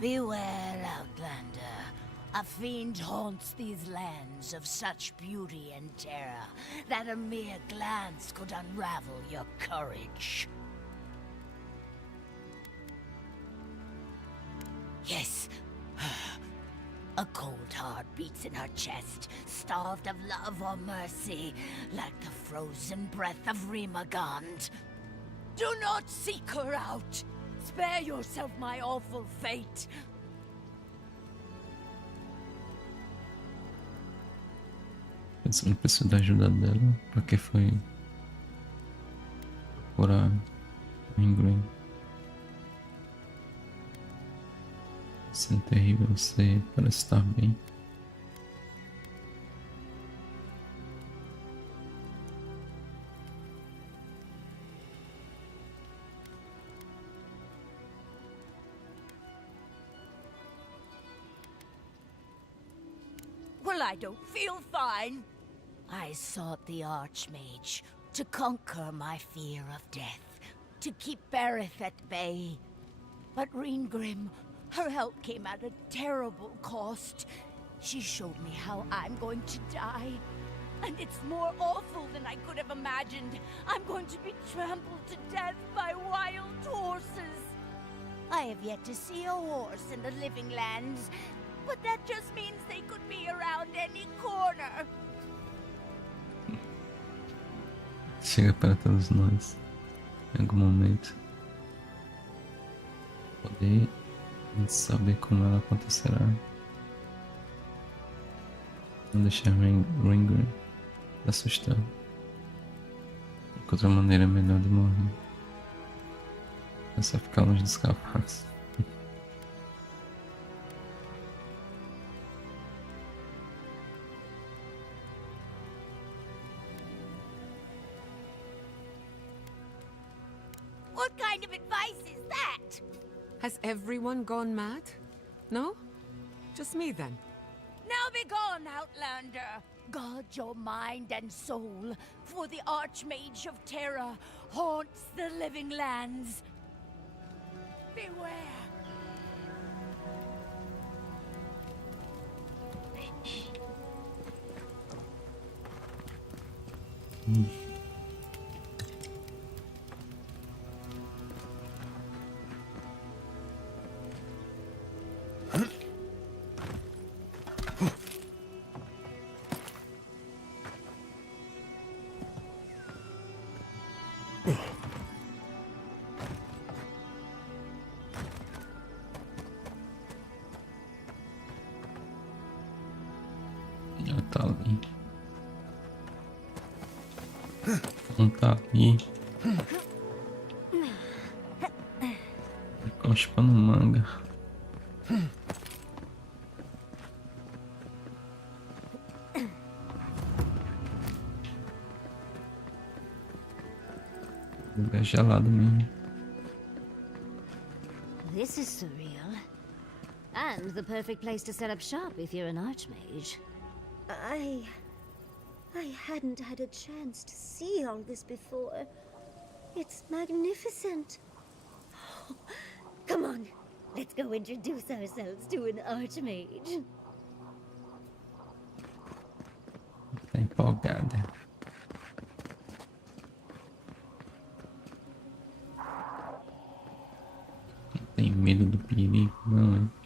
Beware, Outlander. A fiend haunts these lands of such beauty and terror that a mere glance could unravel your courage. Yes. A cold heart beats in her chest, starved of love or mercy, like the frozen breath of Rimagond. Do not seek her out! Spare yourself my awful fate! Pensando que preciso da ajuda dela, pra que foi procurar Ingram. Você é terrível, você parece estar bem. Well, I don't feel fine. I sought the Archmage to conquer my fear of death, to keep Berith at bay. But Reengrim, her help came at a terrible cost. She showed me how I'm going to die. And it's more awful than I could have imagined. I'm going to be trampled to death by wild horses. I have yet to see a horse in the living lands, but that just means they could be around any corner. chega para todos nós em algum momento. Poder saber como ela acontecerá. Não deixar Ringrave assustar. Outra maneira melhor de morrer é só ficar longe dos cavalos. What kind of advice is that? Has everyone gone mad? No? Just me then. Now be gone, Outlander. Guard your mind and soul, for the Archmage of Terror haunts the living lands. Beware. Ela tá ali. Não tá ali. Cospa no manga. Lugar gelado mesmo. This is surreal. And the perfect place to set up shop if you're an archmage. I hadn't had a chance to see all this before. It's magnificent. Oh, come on, let's go introduce ourselves to an archmage. Tá empolgada. Tem medo do perigo, não é?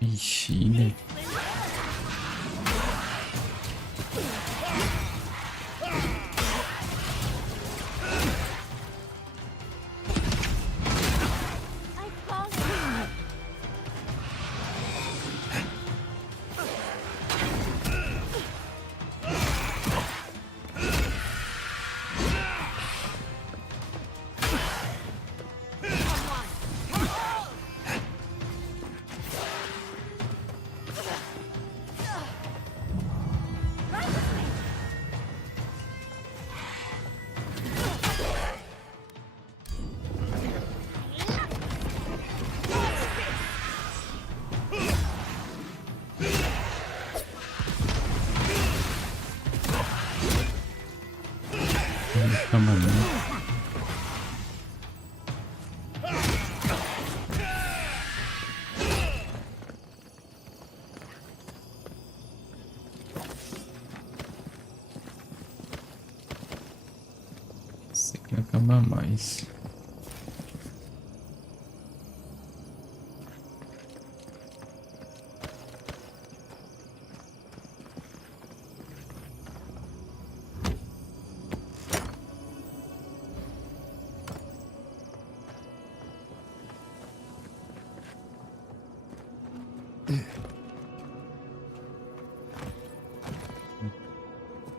Ixi, Camarinha. Esse aqui acaba mais.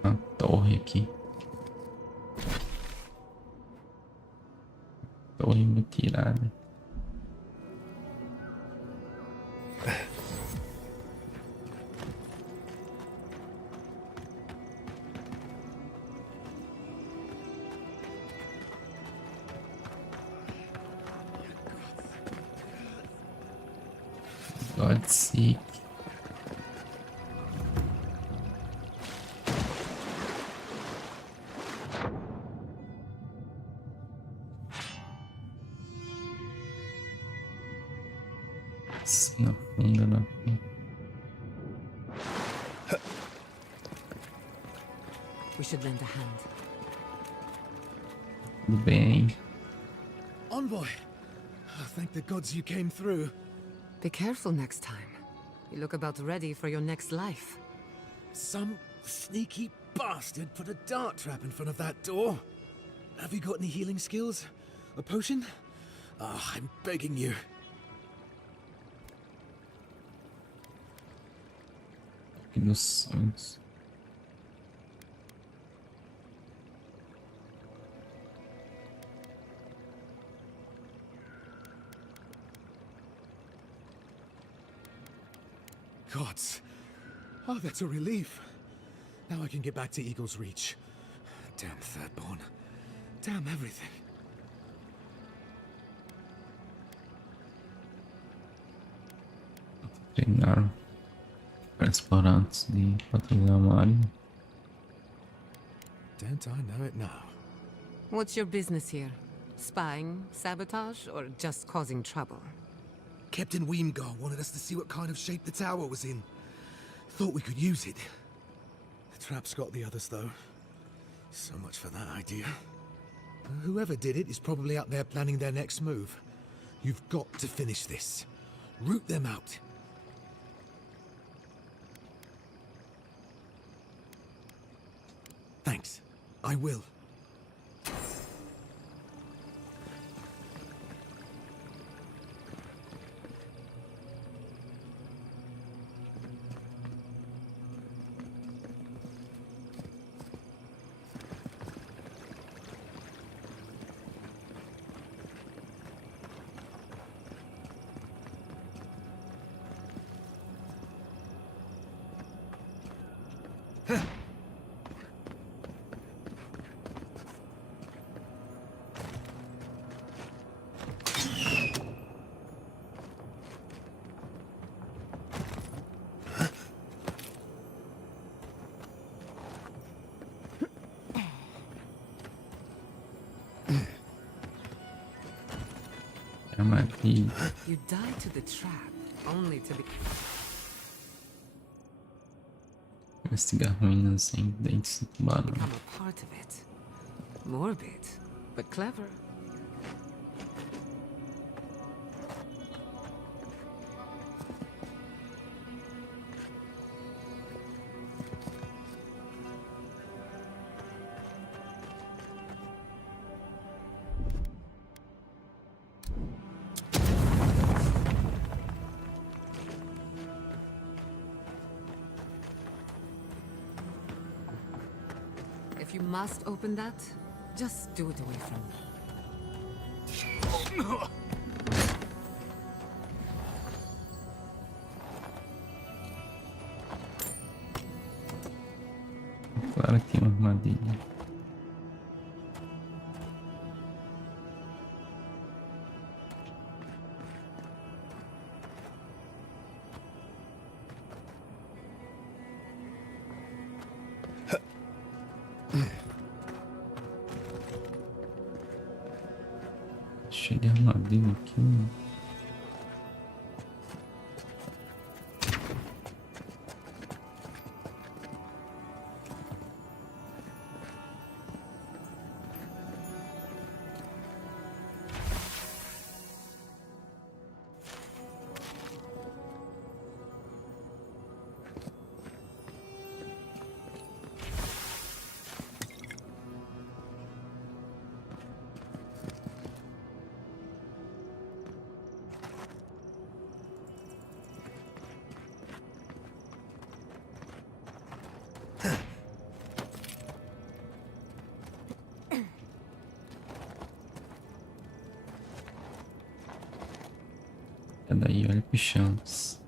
Uma torre aqui. Torre mutilada. God seek. Na funda da We should lend a hand. Tudo bem. Envoy! Oh, thank the gods you came through. Be careful next time. You look about ready for your next life. Some sneaky bastard put a dart trap in front of that door. Have you got any healing skills? A potion? Ah, I'm begging you. Aqui dos sonhos. Gods. Oh, that's a relief. Now I can get back to Eagle's Reach. Damn Thirdborn. Damn everything. Treinaram para explorar antes de patrulhar uma área. Don't I know it now? What's your business here? Spying, sabotage, or just causing trouble? Captain Weemgar wanted us to see what kind of shape the tower was in. Thought we could use it. The trap's got the others, though. So much for that idea. Whoever did it is probably out there planning their next move. You've got to finish this. Root them out. Thanks. I will. You died to the trap, only to be... Investigar ruínas em dentes do tubarão. Become a part of it. Morbid, but clever. If you must open that, just do it away from me. Claro que tem uma armadilha. Cheio de armadilha aqui, mano. É daí, olha pros chãos.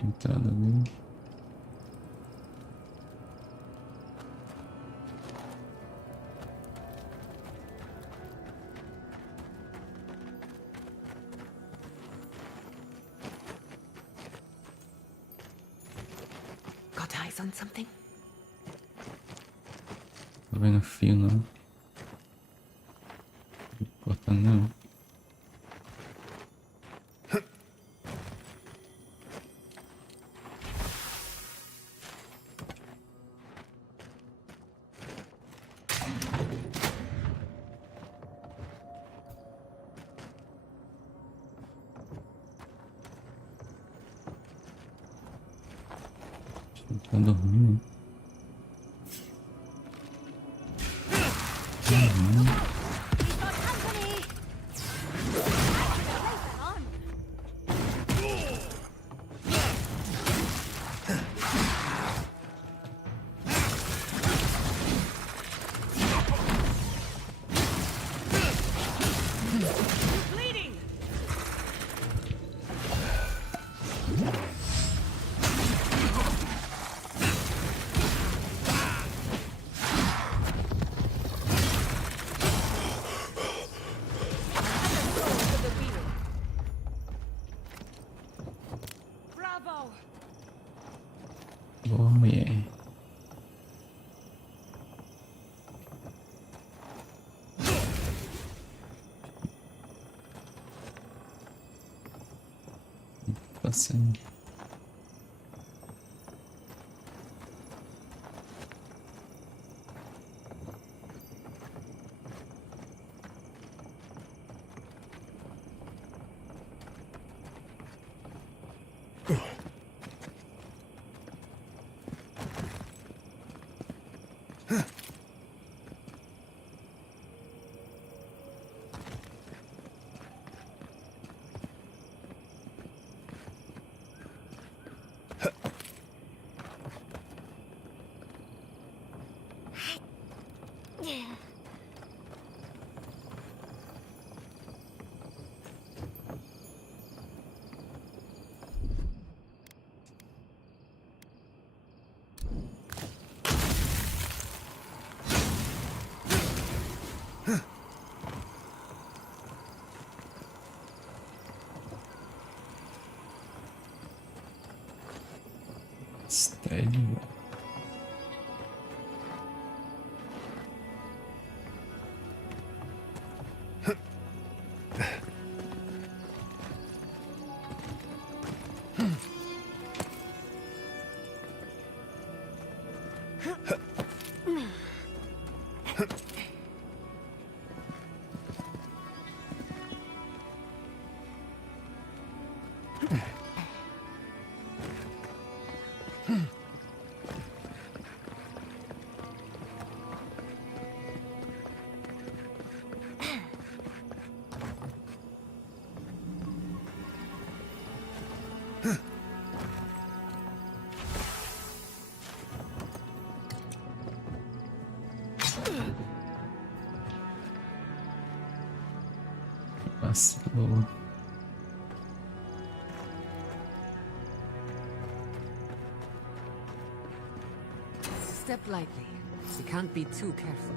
Entrada ali. Got eyes on something? Tô vendo fio, não. Não importa, não. Tá dormindo. Boa, mulher. Passando. Estranho. Vacilou. Step lightly. You can't be too careful.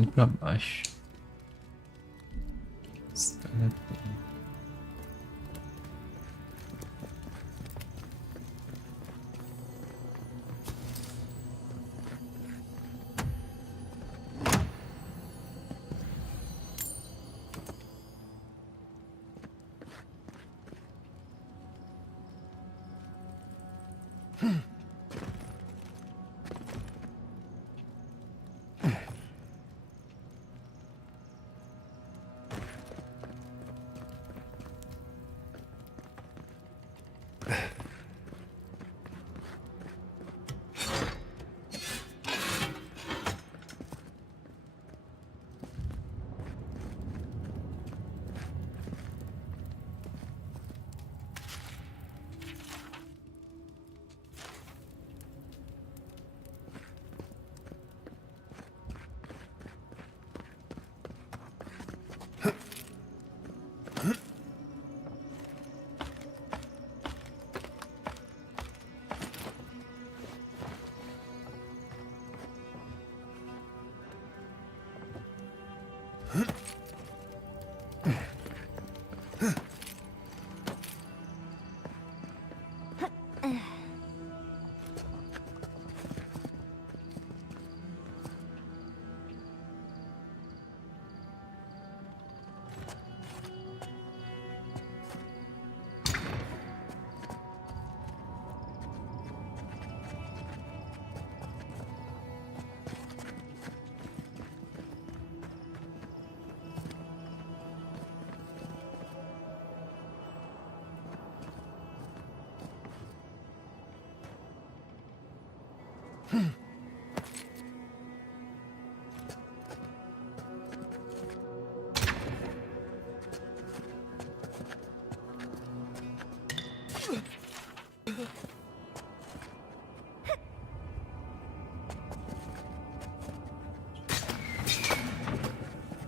ali pra baixo. Escala tudo.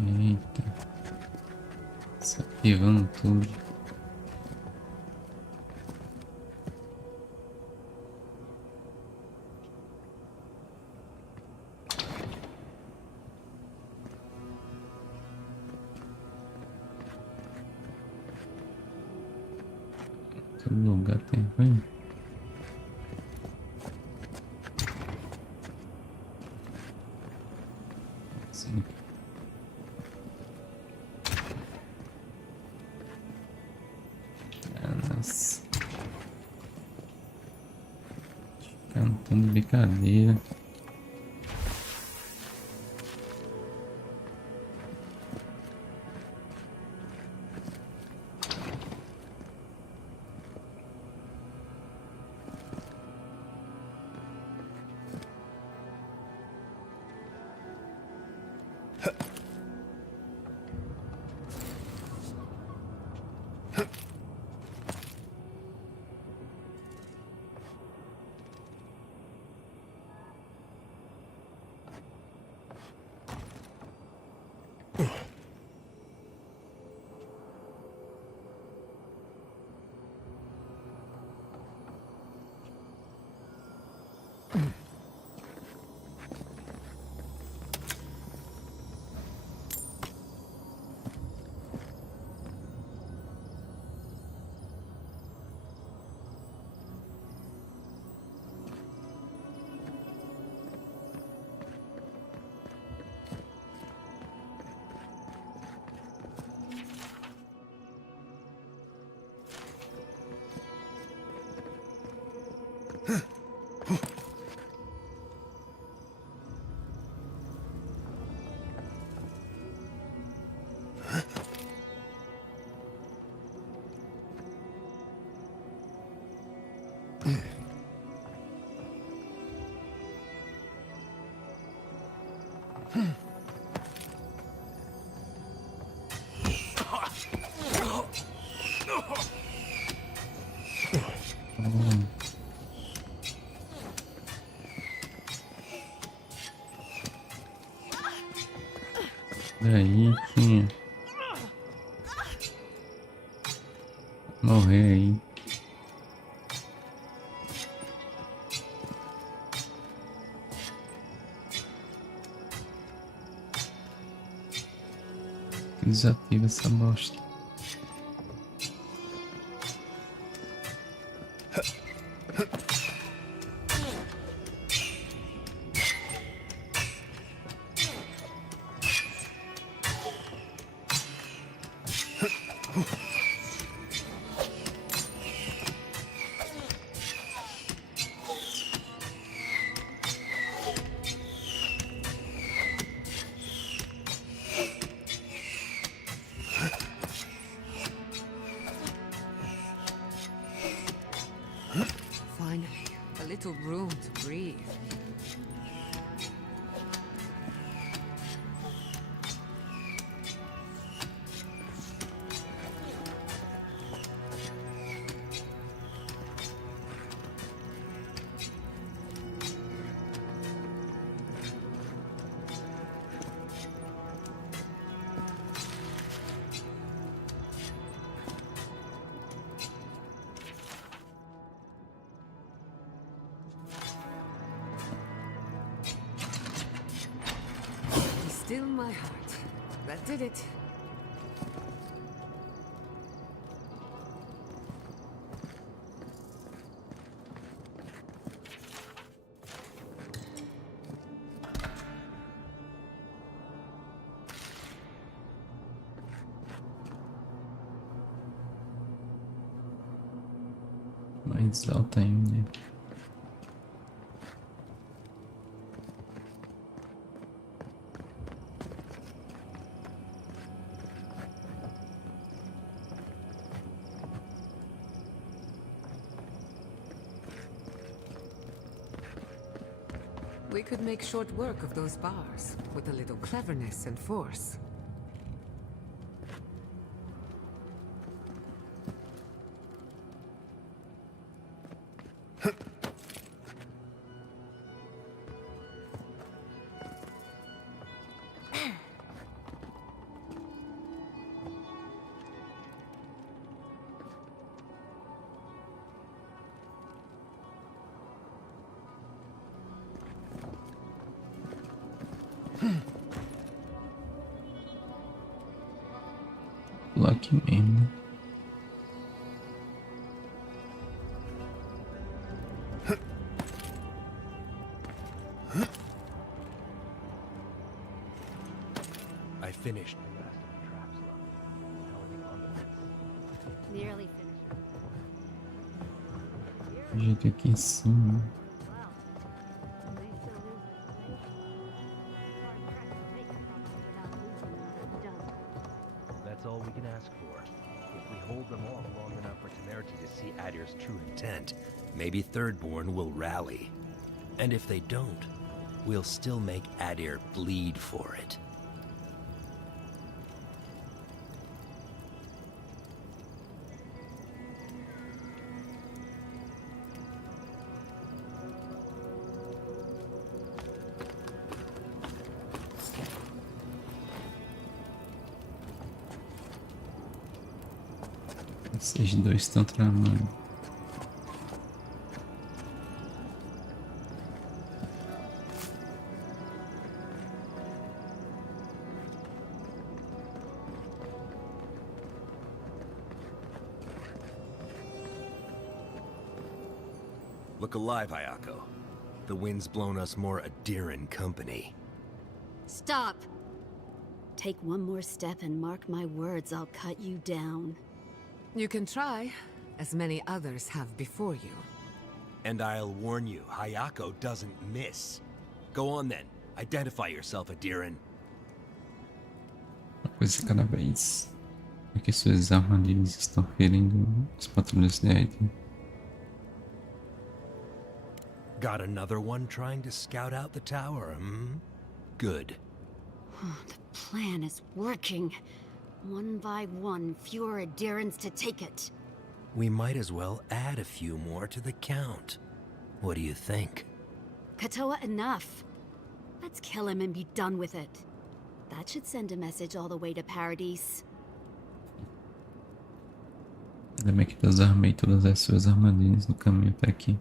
Eita. Desativando tudo. Todo lugar tem banho. Sim. Nossa. Cantando brincadeira. Daí, tinha. Morrer aí. Desativa essa bosta. Finally, a little room to breathe. Still my heart. That did it. Mais alta ainda. We could make short work of those bars with a little cleverness and force. Lucky man. I finished. Nearly finished. Jeito aqui em cima. That's all we can ask for. If we hold them off long enough for Temerity to see Adir's true intent, Maybe Thirdborn will rally. And if they don't, we'll still make Adir bleed for it. Esses dois estão tramando. Look alive, Ayako. The wind's blown us more Adiran company. Stop! Take one more step and mark my words, I'll cut you down. You can try, as many others have before you. And I'll warn you, Hayako doesn't miss. Go on then. Identify yourself, Adiran. Uma coisa cada vez. Porque suas armadilhas estão ferindo as patrulhas de Aiden. Got another one trying to scout out the tower, hmm? Good. The plan is working. One by one, fewer adherents to take it. We might as well add a few more to the count. What do you think? Katoa, enough. Let's kill him and be done with it. That should send a message all the way to Paradise. Ainda bem que eu desarmei todas as suas armadilhas no caminho até aqui.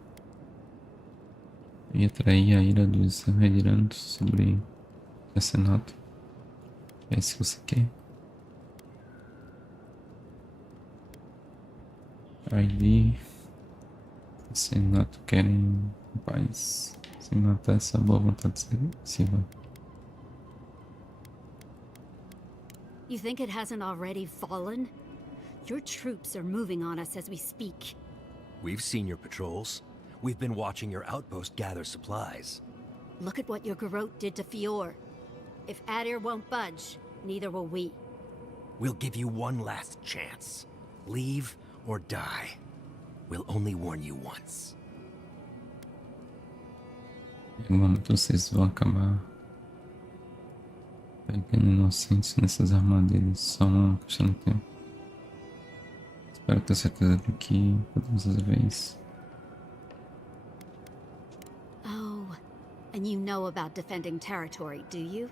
E atrair a ira dos Avedirantes sobre o assassinato. É isso que você quer? ID. Assassinato querem paz. Se matar essa boa vontade se vai. You think it hasn't already fallen? Your troops are moving on us as we speak. We've seen your patrols. We've been watching your outpost gather supplies. Look at what your garrote did to Fior. If Adir won't budge, neither will we. We'll give you one last chance. Leave or die. We'll only warn you once. Em algum momento vocês vão acabar pegando inocentes nessas armadilhas. Só uma questão de tempo. Espero ter certeza de que podemos resolver isso. Oh, and you know about defending territory, do you?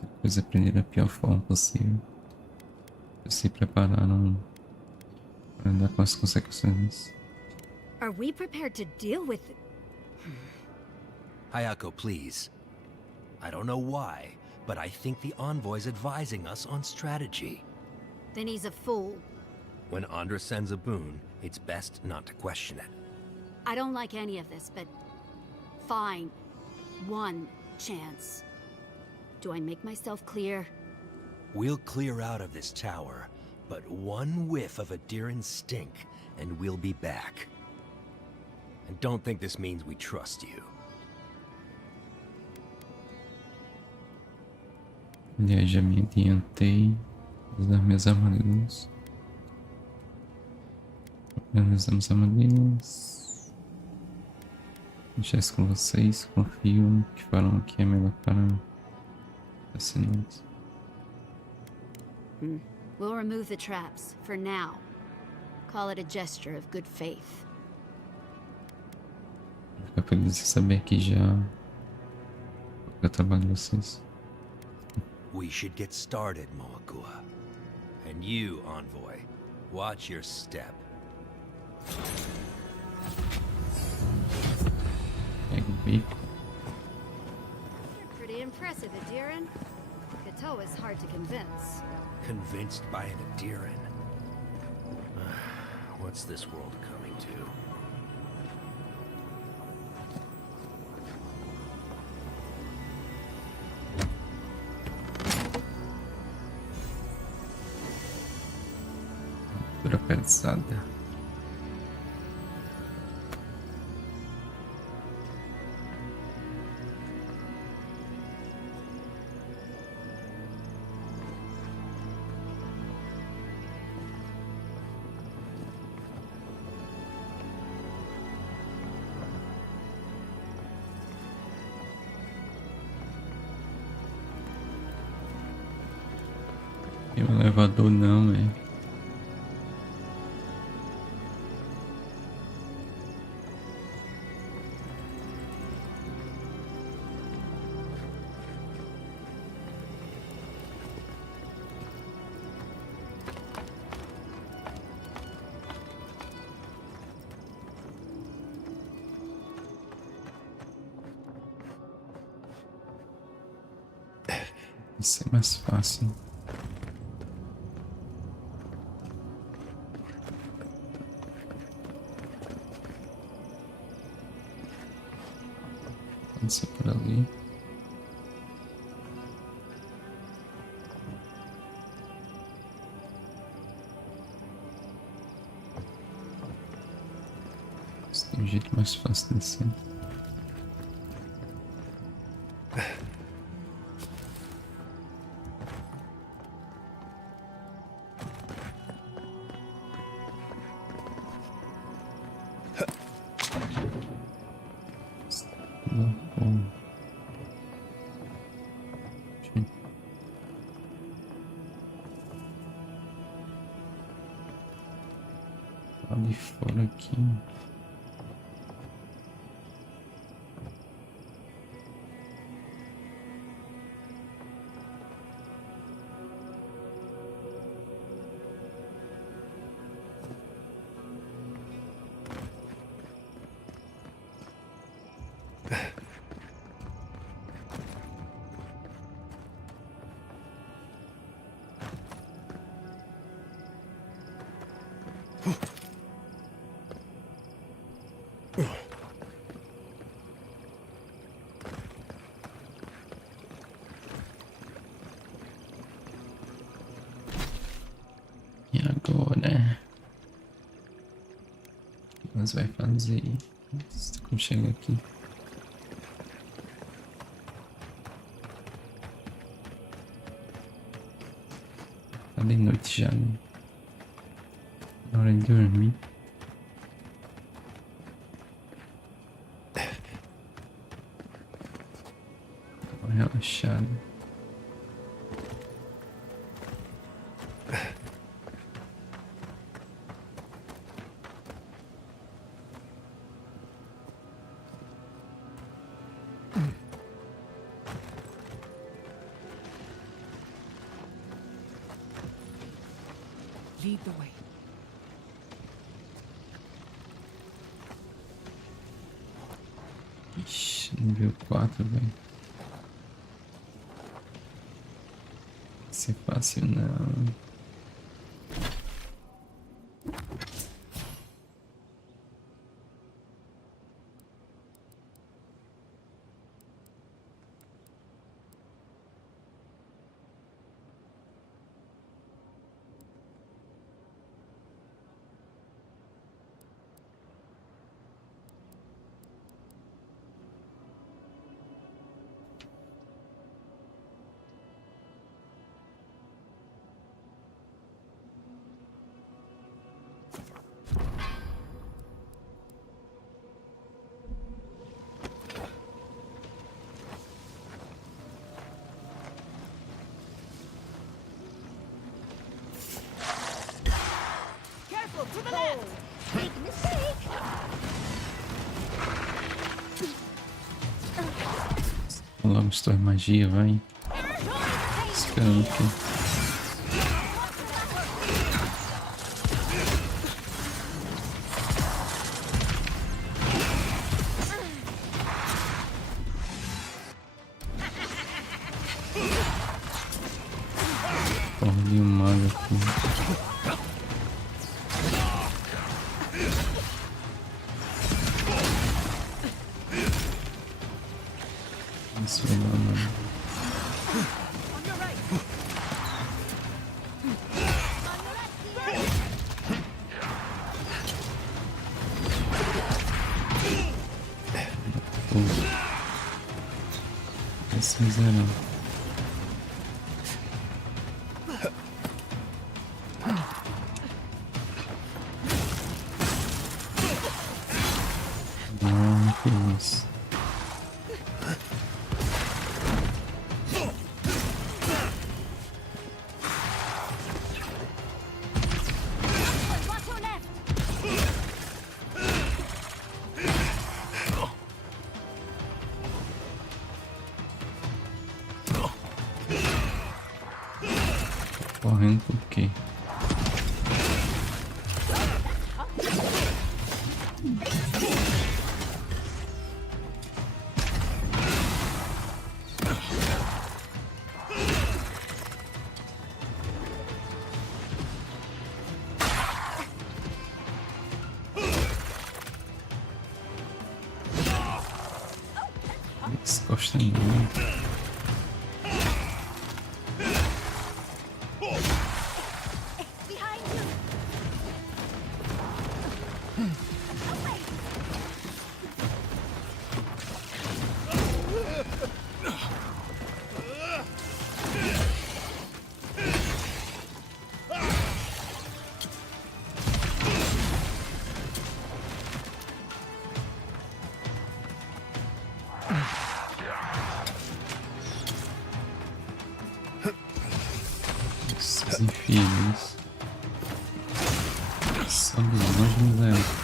Depois aprender da pior forma possível. Vocês se prepararam para lidar com as consequências. Are we prepared to deal with it? Hayako, please. I don't know why, but I think the envoy's advising us on strategy. Then he's a fool. When Andra sends a boon, it's best not to question it. I don't like any of this, but fine. One chance. Do I make myself clear? We'll clear out of this tower, but one whiff of Adiran's stink, and we'll be back. And don't think this means we trust you. Aliás, já me adiantei das minhas armadilhas. Organizamos armadilhas. Deixar isso com vocês. Confio que farão o que é melhor para assinantes. We'll remove the traps, for now. Call it a gesture of good faith. Fico feliz de saber que já o trabalho de vocês. We should get started, Moakua. And you, Envoy, watch your step. Pega o bico. You're pretty impressive, Adiran. Kato is hard to convince. Convinced by an Adiran. What's this world coming to? Pesada. Tem um elevador não, é. Isso é mais fácil. Pode ser por ali. Esse tem um jeito mais fácil de descer. Ali fora aqui. E agora? O que nós vai fazer? Como chega aqui? Tá de noite já, né? Na hora de dormir. Dá uma relaxada. Lead the way. Ixi, nível 4, velho. Isso é fácil não. Careful, to the left! Big mistake! Logo estou magia, vai. Esperando aqui. Porra de um mago aqui. Isso vai dar nada. Esse miserável. Ah, que isso. Correndo por quê? Esse gosta muito. Esses infeliz. Só de longe me leva.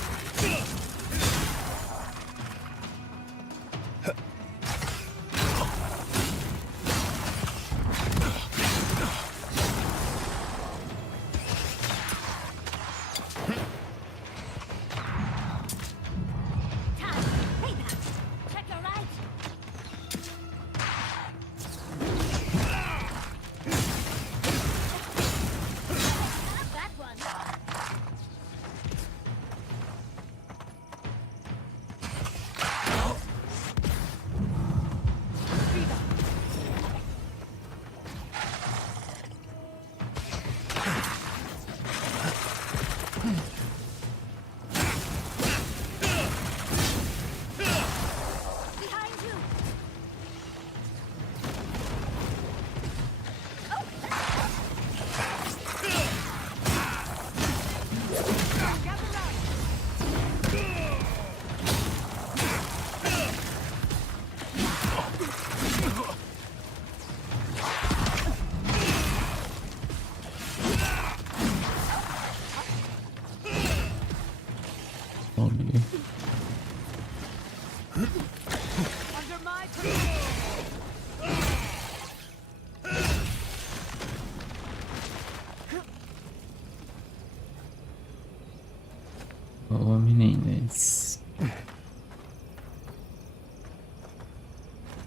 Boa, meninas.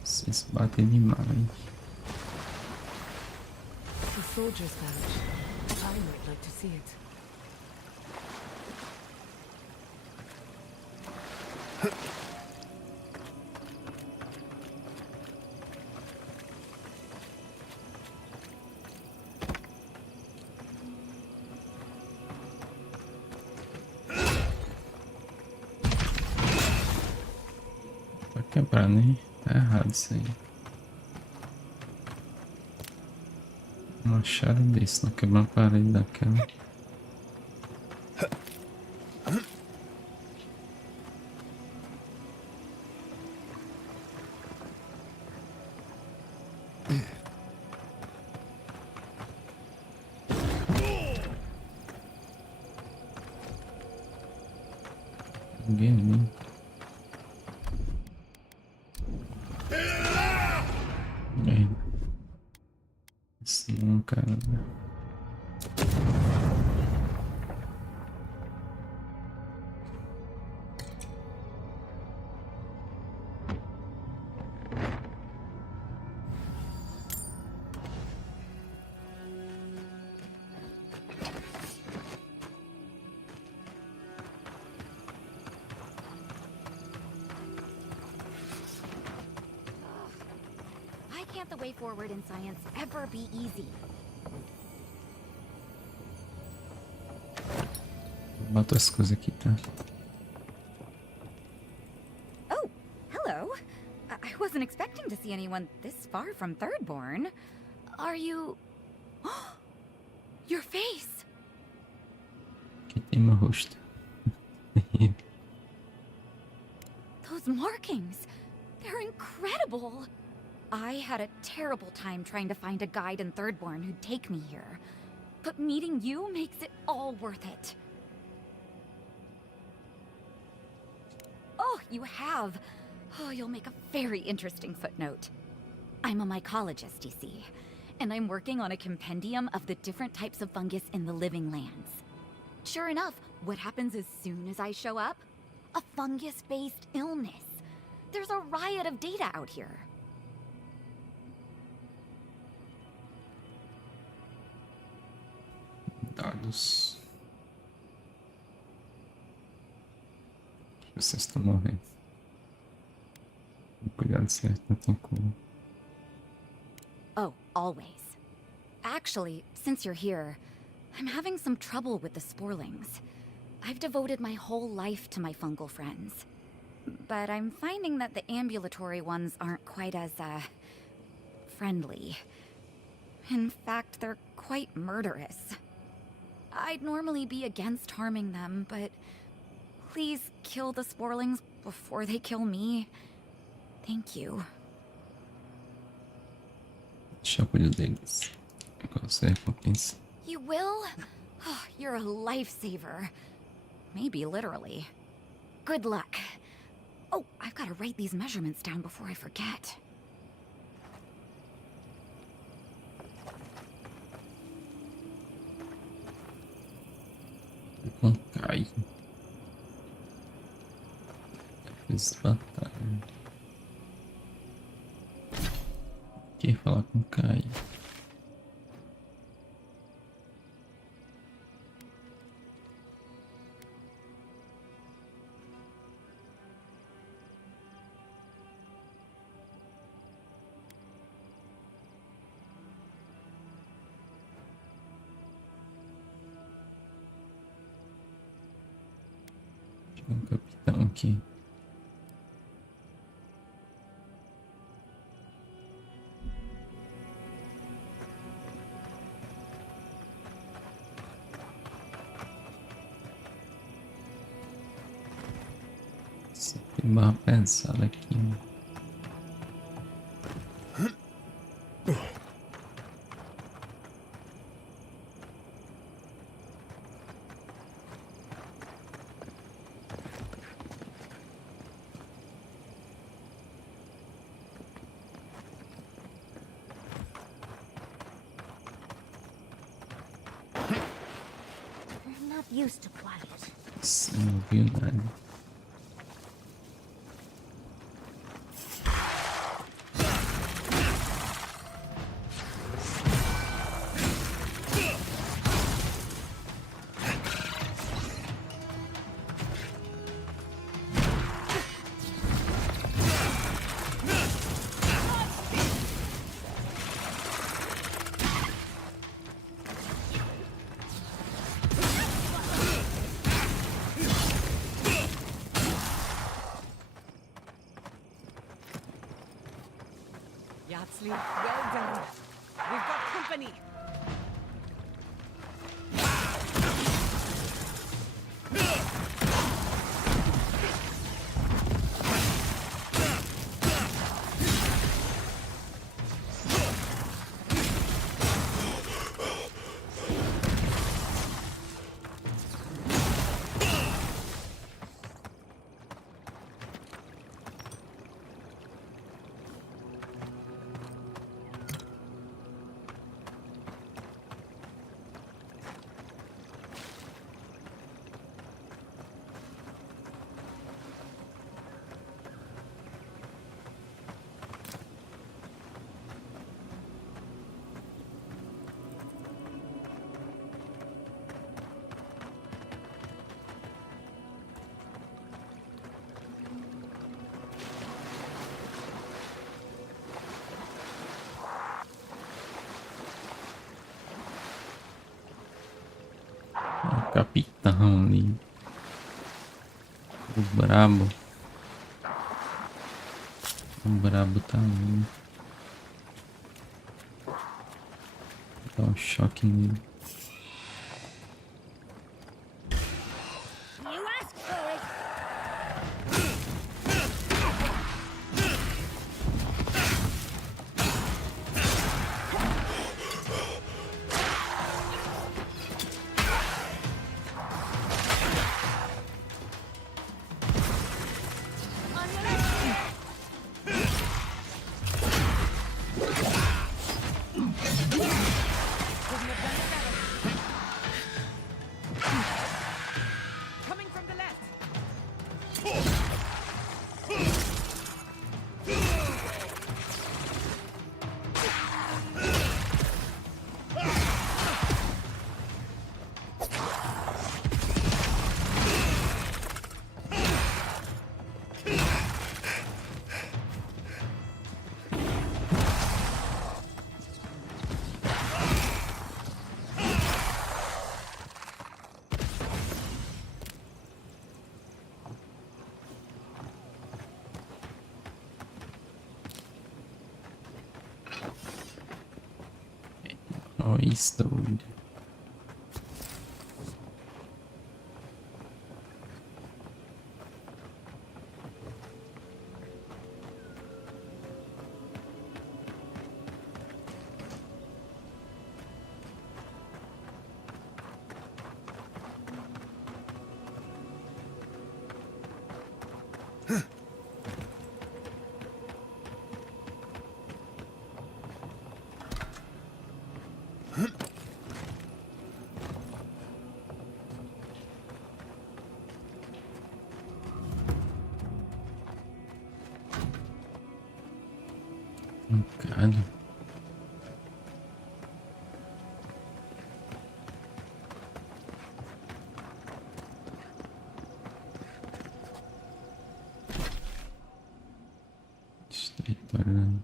Vocês batem demais. The soldier's badge. I might like to see it. Vai quebrar, né? Tá errado isso aí. Um machado desse, não quebrar uma parede daquela. Ninguém nem. Esse não, cara. Why can't the way forward in science ever be easy? Bota as coisas aqui, tá? Oh, hello. I wasn't expecting to see anyone this far from Thirdborn. Are you... Your face! Aqui tem meu rosto. Those markings! They're incredible! I had a terrible time trying to find a guide in Thirdborn who'd take me here. But meeting you makes it all worth it. Oh, you have. Oh, you'll make a very interesting footnote. I'm a mycologist, you see, and I'm working on a compendium of the different types of fungus in the living lands. Sure enough, what happens as soon as I show up? A fungus-based illness. There's a riot of data out here. Dados. Vocês estão morrendo. Cuidado, certo? Não tem como. Oh, always. Actually, since you're here, I'm having some trouble with the sporlings. I've devoted my whole life to my fungal friends. But I'm finding that the ambulatory ones aren't quite as, friendly. In fact, they're quite murderous. I'd normally be against harming them, but please kill the sporlings before they kill me. Thank you. Deixa eu cuidar deles. Qual é a recompensa? You will? Oh, you're a lifesaver. Maybe literally. Good luck. Oh, I've got to write these measurements down before I forget. Com Kai. Fiz batalha. Quer falar com Kai? Tem um capitão aqui. Tem barra pesada aqui. I'm not used to quiet. Você não viu nada. Yatsley, well done. We've got company. O capitão ali. O brabo. O brabo tá ali. Dá um choque nele. You asked for it. Coming from the left. Oh, he's doido. Mancado. Destruidor.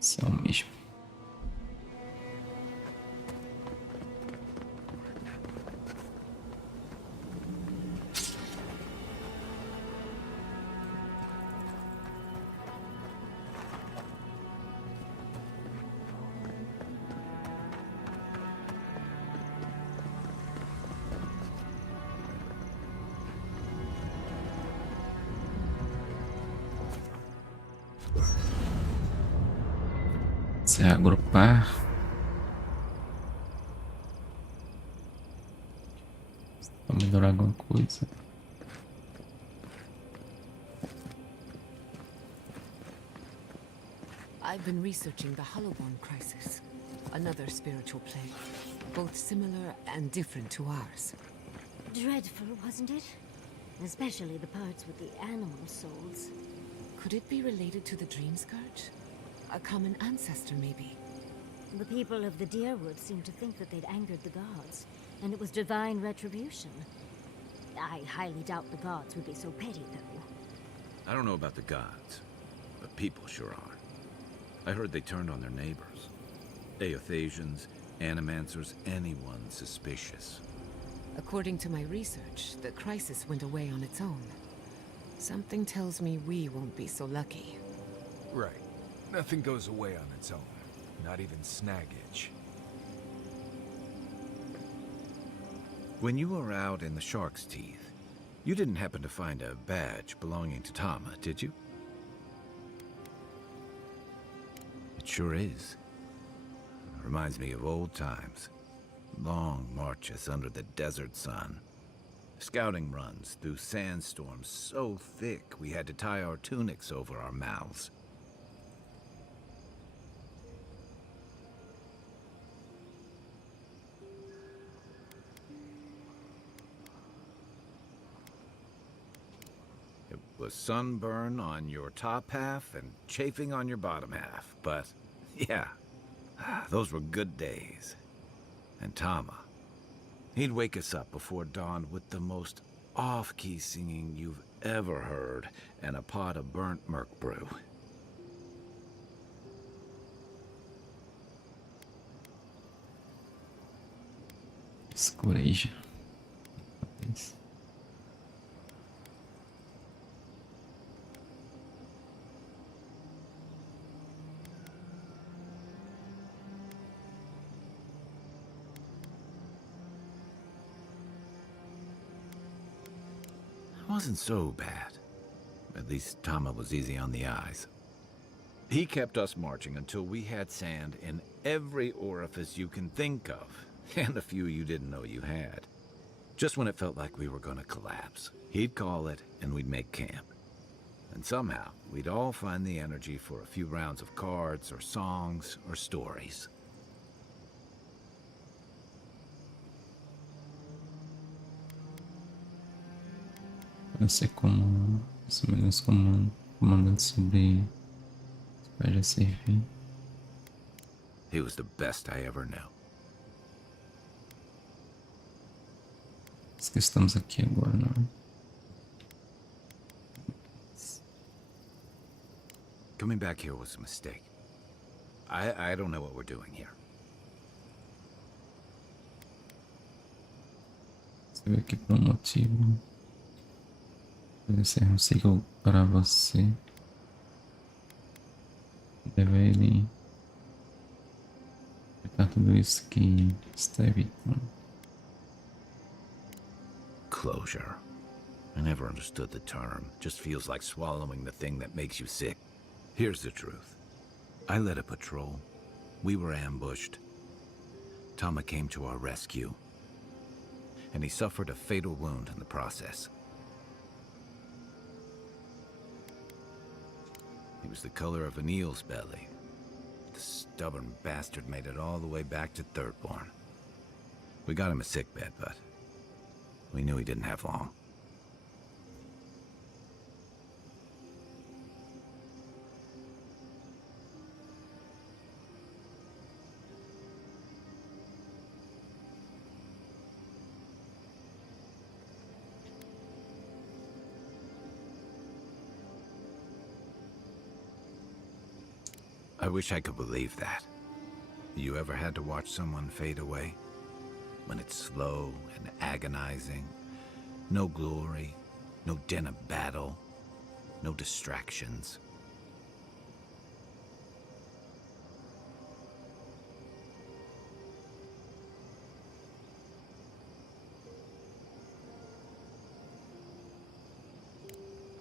São mesmo. Se agrupar. Pra melhorar alguma coisa. I've been researching the Hollowborn crisis, another spiritual plague, both similar and different to ours. Dreadful, wasn't it? Especially the parts with the animal souls. Could it be related to the Dream Scourge? A common ancestor, maybe? The people of the Deerwood seemed to think that they'd angered the gods, and it was divine retribution. I highly doubt the gods would be so petty, though. I don't know about the gods, but people sure are. I heard they turned on their neighbors. Aethasians, animancers, anyone suspicious. According to my research, the crisis went away on its own. Something tells me we won't be so lucky. Right. Nothing goes away on its own. Not even Snaggage. When you were out in the Shark's Teeth, you didn't happen to find a badge belonging to Tama, did you? It sure is. Reminds me of old times. Long marches under the desert sun. Scouting runs through sandstorms so thick we had to tie our tunics over our mouths. It was sunburn on your top half and chafing on your bottom half, but yeah, those were good days. And Tama, he'd wake us up before dawn with the most off-key singing you've ever heard and a pot of burnt merc brew. Escureja. It wasn't so bad. At least Tama was easy on the eyes. He kept us marching until we had sand in every orifice you can think of, and a few you didn't know you had. Just when it felt like we were gonna collapse, he'd call it and we'd make camp. And somehow, we'd all find the energy for a few rounds of cards or songs or stories. Parece como os melhores comandantes sobre para servir. He was the best I ever knew. Os que estamos aqui agora, não é? Coming back here was a mistake. I don't know what we're doing here. Você veio aqui por um motivo. Deve ser um ciclo para você. Deve ele evitar tudo isso que está evitando. Closure. I never understood the term. Just feels like swallowing the thing that makes you sick. Here's the truth. I led a patrol. We were ambushed. Tama came to our rescue. And he suffered a fatal wound in the process. He was the color of an eel's belly. The stubborn bastard made it all the way back to Thirdborn. We got him a sickbed, but we knew he didn't have long. I wish I could believe that. You ever had to watch someone fade away? When it's slow and agonizing. No glory, no din of battle, no distractions.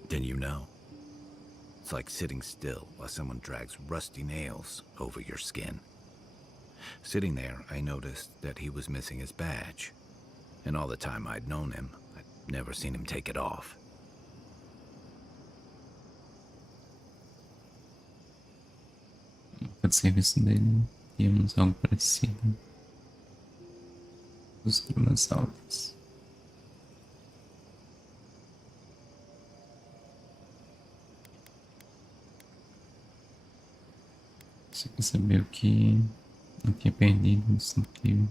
Then you know. It's like sitting still while someone drags rusty nails over your skin. Sitting there, I noticed that he was missing his badge. And all the time I'd known him, I'd never seen him take it off. No serviço dele tínhamos algo parecido. Os colunas altas. Você quer saber o que eu tinha perdido no sentido?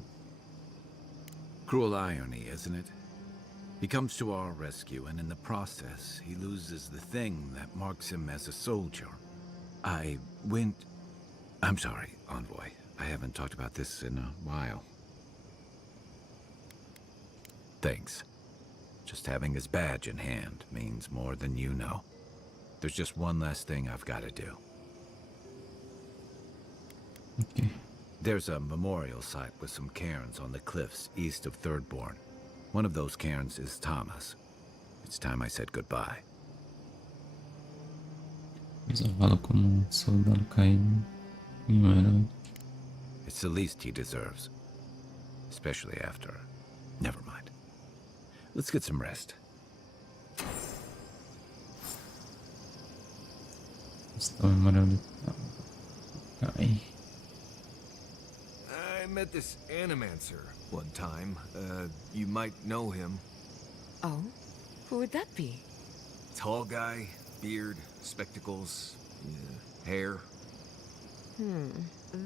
Cruel irony, isn't it? He comes to our rescue, and in the process, he loses the thing that marks him as a soldier. I'm sorry, Envoy. I haven't talked about this in a while. Thanks. Just having his badge in hand means more than you know. There's just one last thing I've got to do. Okay. There's a memorial site with some cairns on the cliffs east of Thirdborn. One of those cairns is Thomas. It's time I said goodbye. Observá-lo como soldado caído e herói. It's the least he deserves. Especially after... Never mind. Let's get some rest. Estou maravilhado. Cai. I met this Animancer one time. You might know him. Oh? Who would that be? Tall guy, beard, spectacles, hair.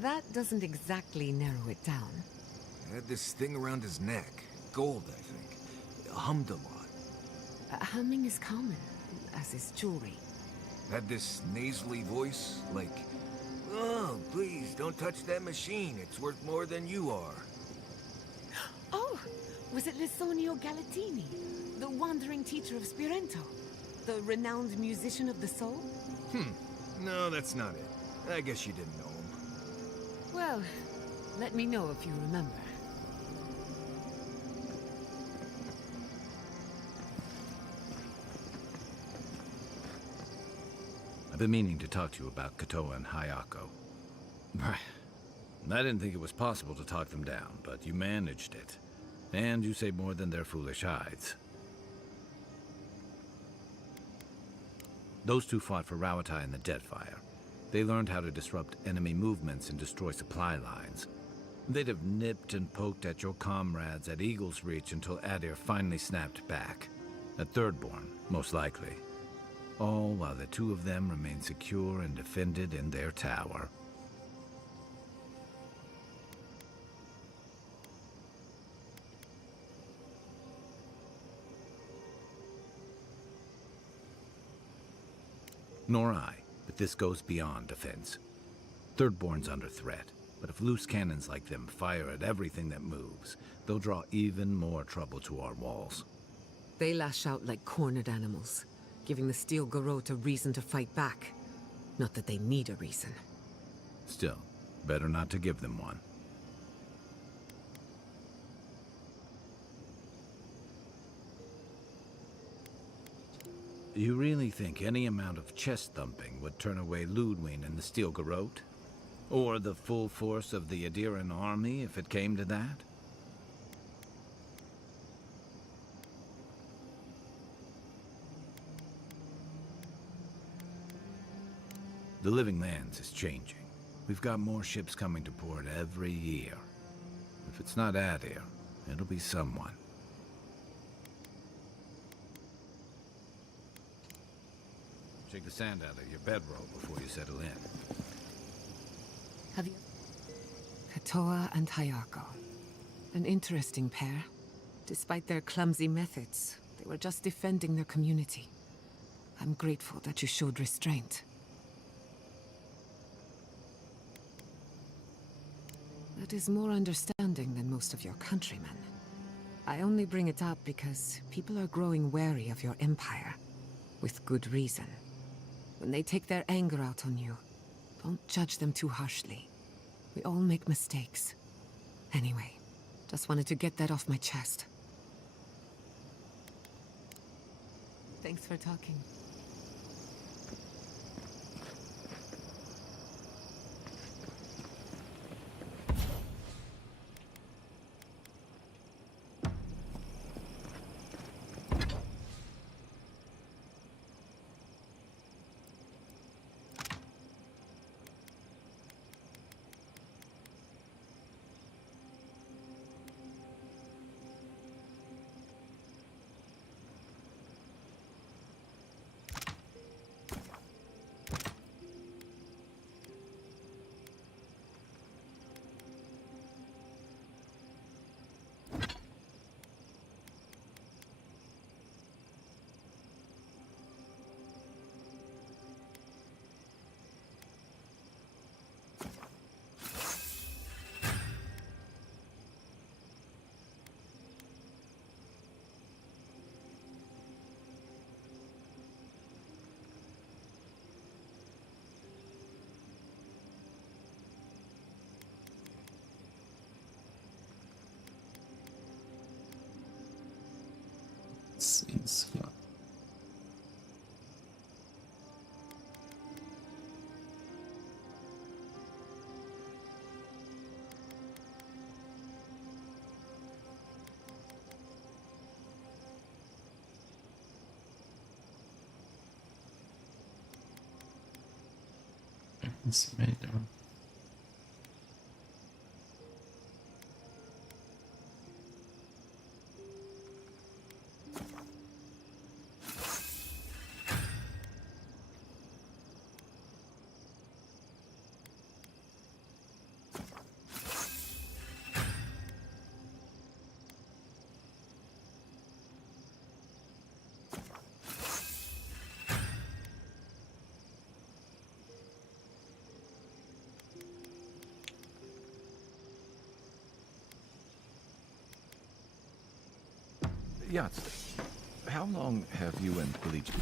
That doesn't exactly narrow it down. Had this thing around his neck. Gold, I think. Hummed a lot. Humming is common, as is jewelry. Had this nasally voice, like, "Oh, please, don't touch that machine. It's worth more than you are." Oh, was it Lisonio Galatini, the wandering teacher of Spirento? The renowned musician of the soul? No, that's not it. I guess you didn't know him. Well, let me know if you remember. I've been meaning to talk to you about Katoa and Hayako. I didn't think it was possible to talk them down, but you managed it. And you say more than their foolish hides. Those two fought for Rawatai in the Deadfire. They learned how to disrupt enemy movements and destroy supply lines. They'd have nipped and poked at your comrades at Eagle's Reach until Adir finally snapped back. At Thirdborn, most likely. All while the two of them remain secure and defended in their tower. Nor I, but this goes beyond defense. Thirdborn's under threat, but if loose cannons like them fire at everything that moves, they'll draw even more trouble to our walls. They lash out like cornered animals, giving the Steel Garrote a reason to fight back. Not that they need a reason. Still, better not to give them one. You really think any amount of chest thumping would turn away Ludwig and the Steel Garrote? Or the full force of the Adiran army, if it came to that? The Living Lands is changing. We've got more ships coming to port every year. If it's not Adir, it'll be someone. Shake the sand out of your bedroll before you settle in. Have you... Katoa and Hayako. An interesting pair. Despite their clumsy methods, they were just defending their community. I'm grateful that you showed restraint. That is more understanding than most of your countrymen. I only bring it up because people are growing wary of your empire. With good reason. When they take their anger out on you, don't judge them too harshly. We all make mistakes. Anyway, just wanted to get that off my chest. Thanks for talking. 6, claro. Esse melhor. Yahtzee, how long have you and Bleach been?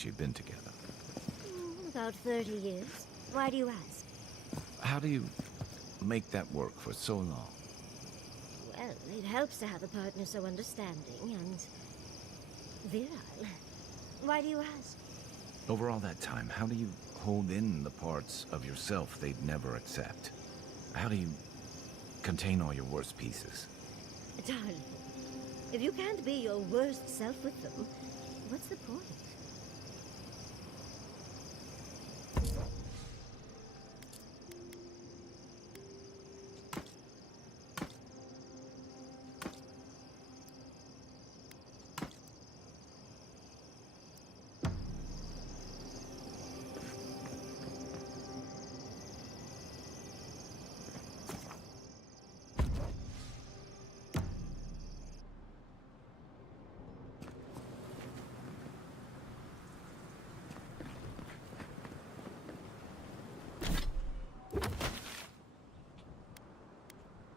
You've been together? About 30 years. Why do you ask? How do you make that work for so long? Well, it helps to have a partner so understanding and virile. Why do you ask? Over all that time, how do you hold in the parts of yourself they'd never accept? How do you contain all your worst pieces? Darling, if you can't be your worst self with them, what's the point?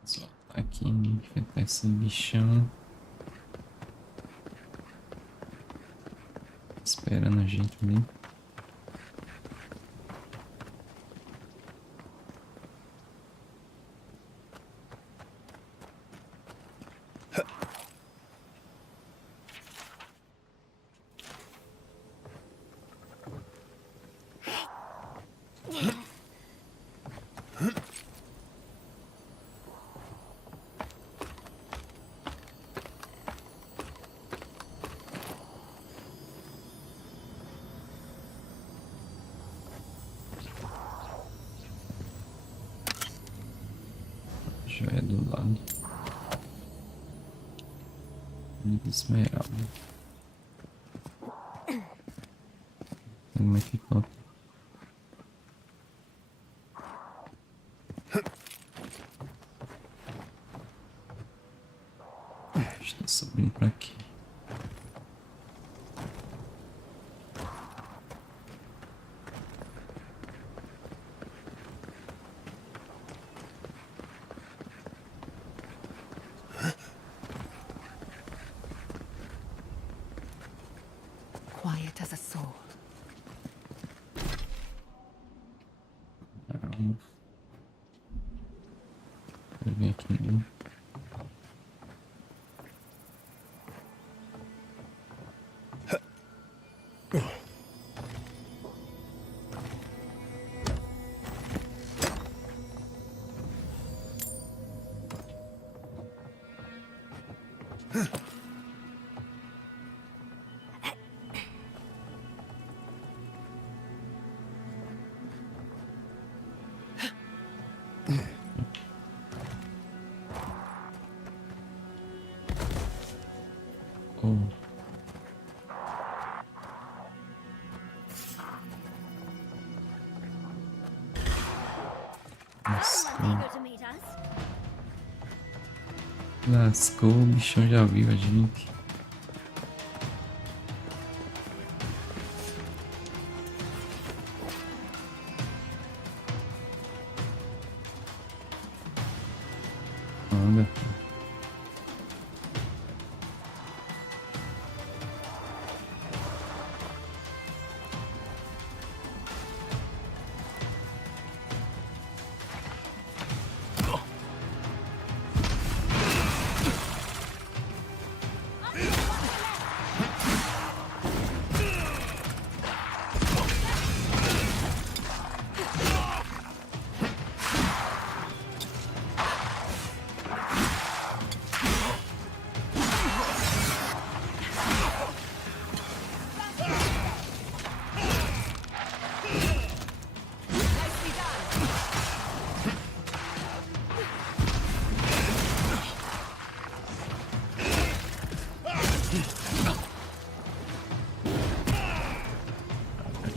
Só tá aqui, enfrentar esse bichão. Esperando a gente ali. Já é do lado. Esmeralda. Como é que ficou? Está subindo para aqui. Quiet as a soul. Vou vir aqui mesmo. Oh. Lascou, o bichão já viu a gente. Anda.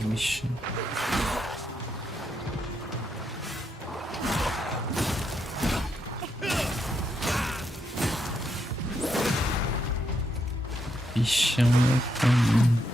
Vixe. Bichão é caminho.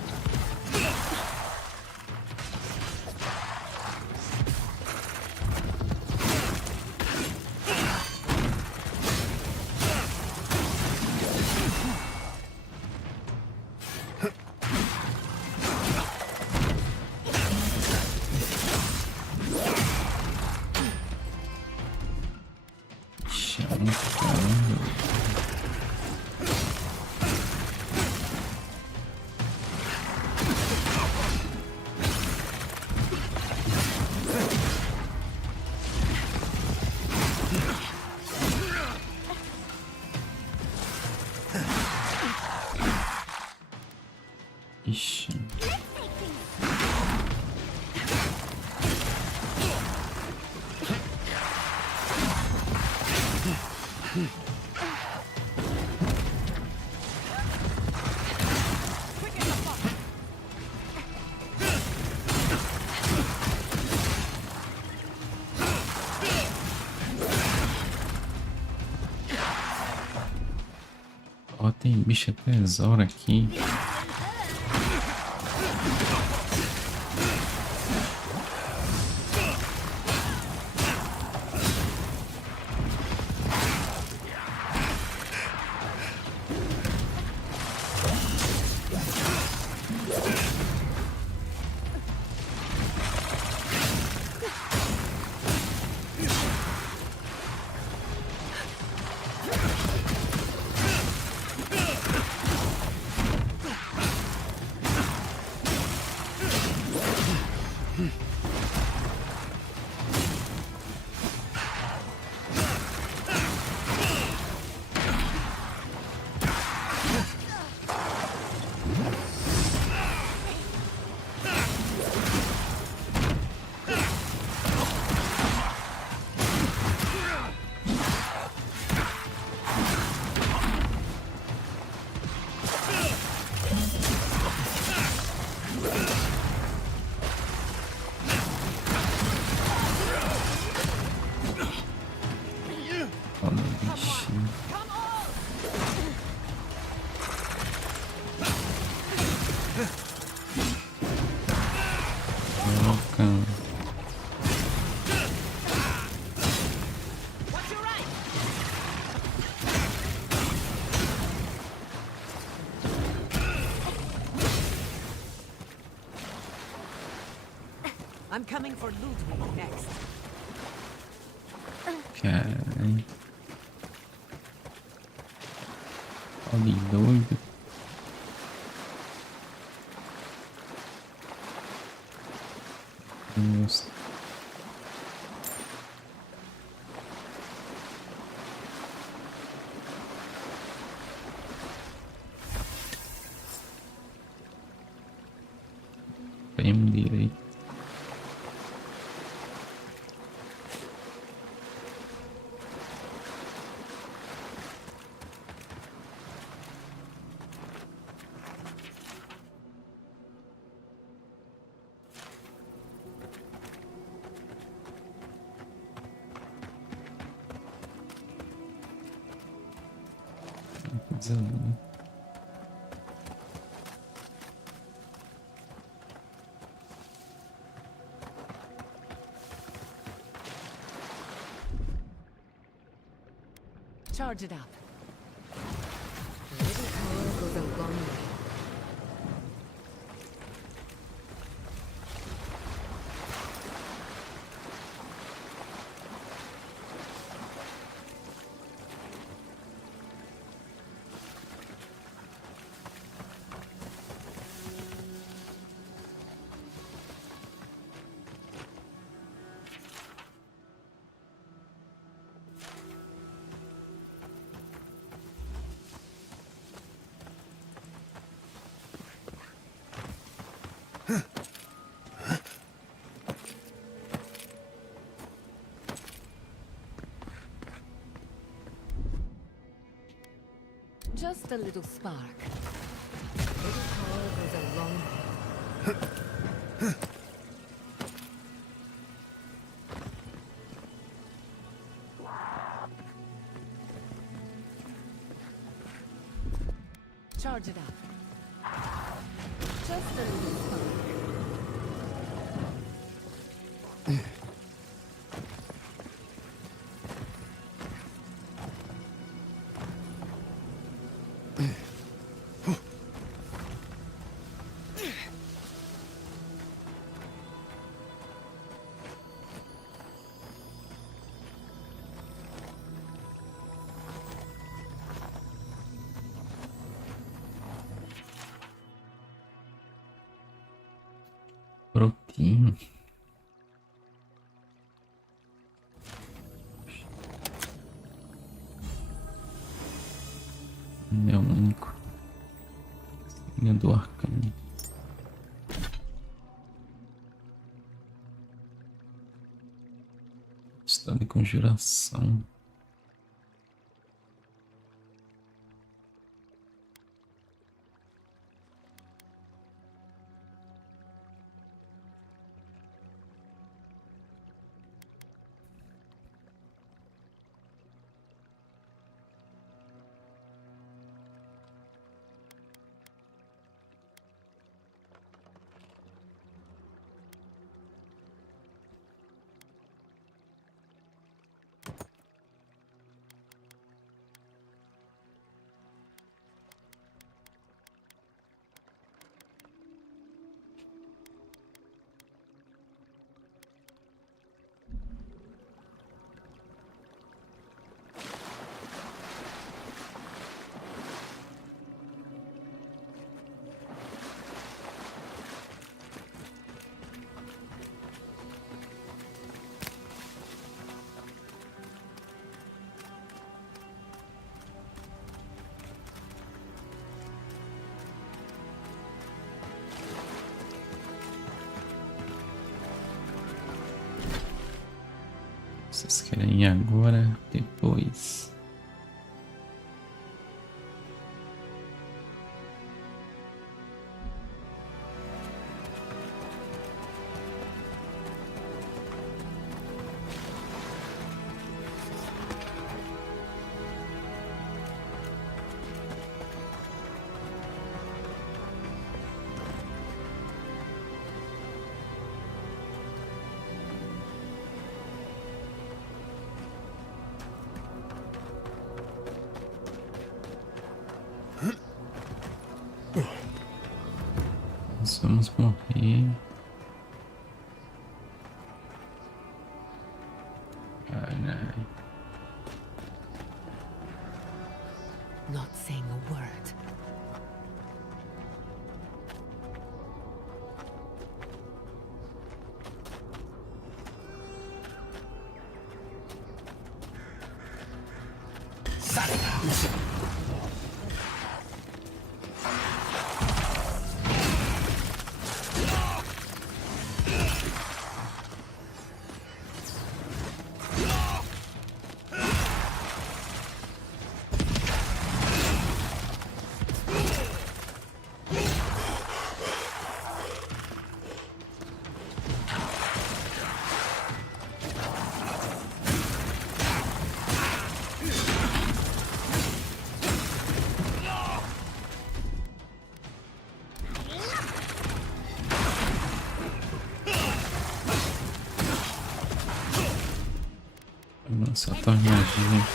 Ixi. Ó, tem bicho até Zora aqui. I'm coming for Ludwig next. Caralho. Olha doido. Nossa. extremo direito. Ali. Charge it up. A little power goes a long way. Just a little spark. A little power goes a long way. Charge it up. Just a little spark. Brotinho. É o único. Linha do arcano. Estado de conjuração. Vocês querem ir agora, depois? Nós vamos morrer. Caralho. Not saying a word. Solta a magia.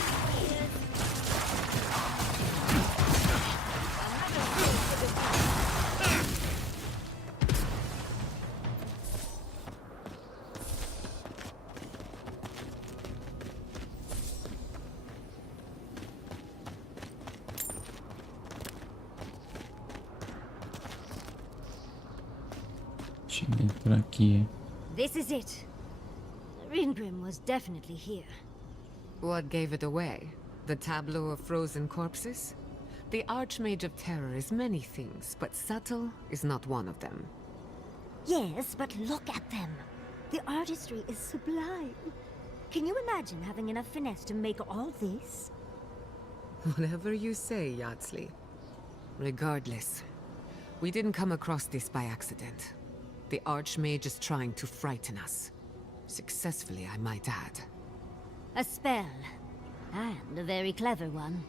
Cheguei por aqui. This is it. Ringrim was definitely here. What gave it away? The tableau of frozen corpses? The Archmage of Terror is many things, but subtle is not one of them. Yes, but look at them. The artistry is sublime. Can you imagine having enough finesse to make all this? Whatever you say, Yardsley. Regardless, we didn't come across this by accident. The Archmage is trying to frighten us. Successfully, I might add. A spell. And a very clever one.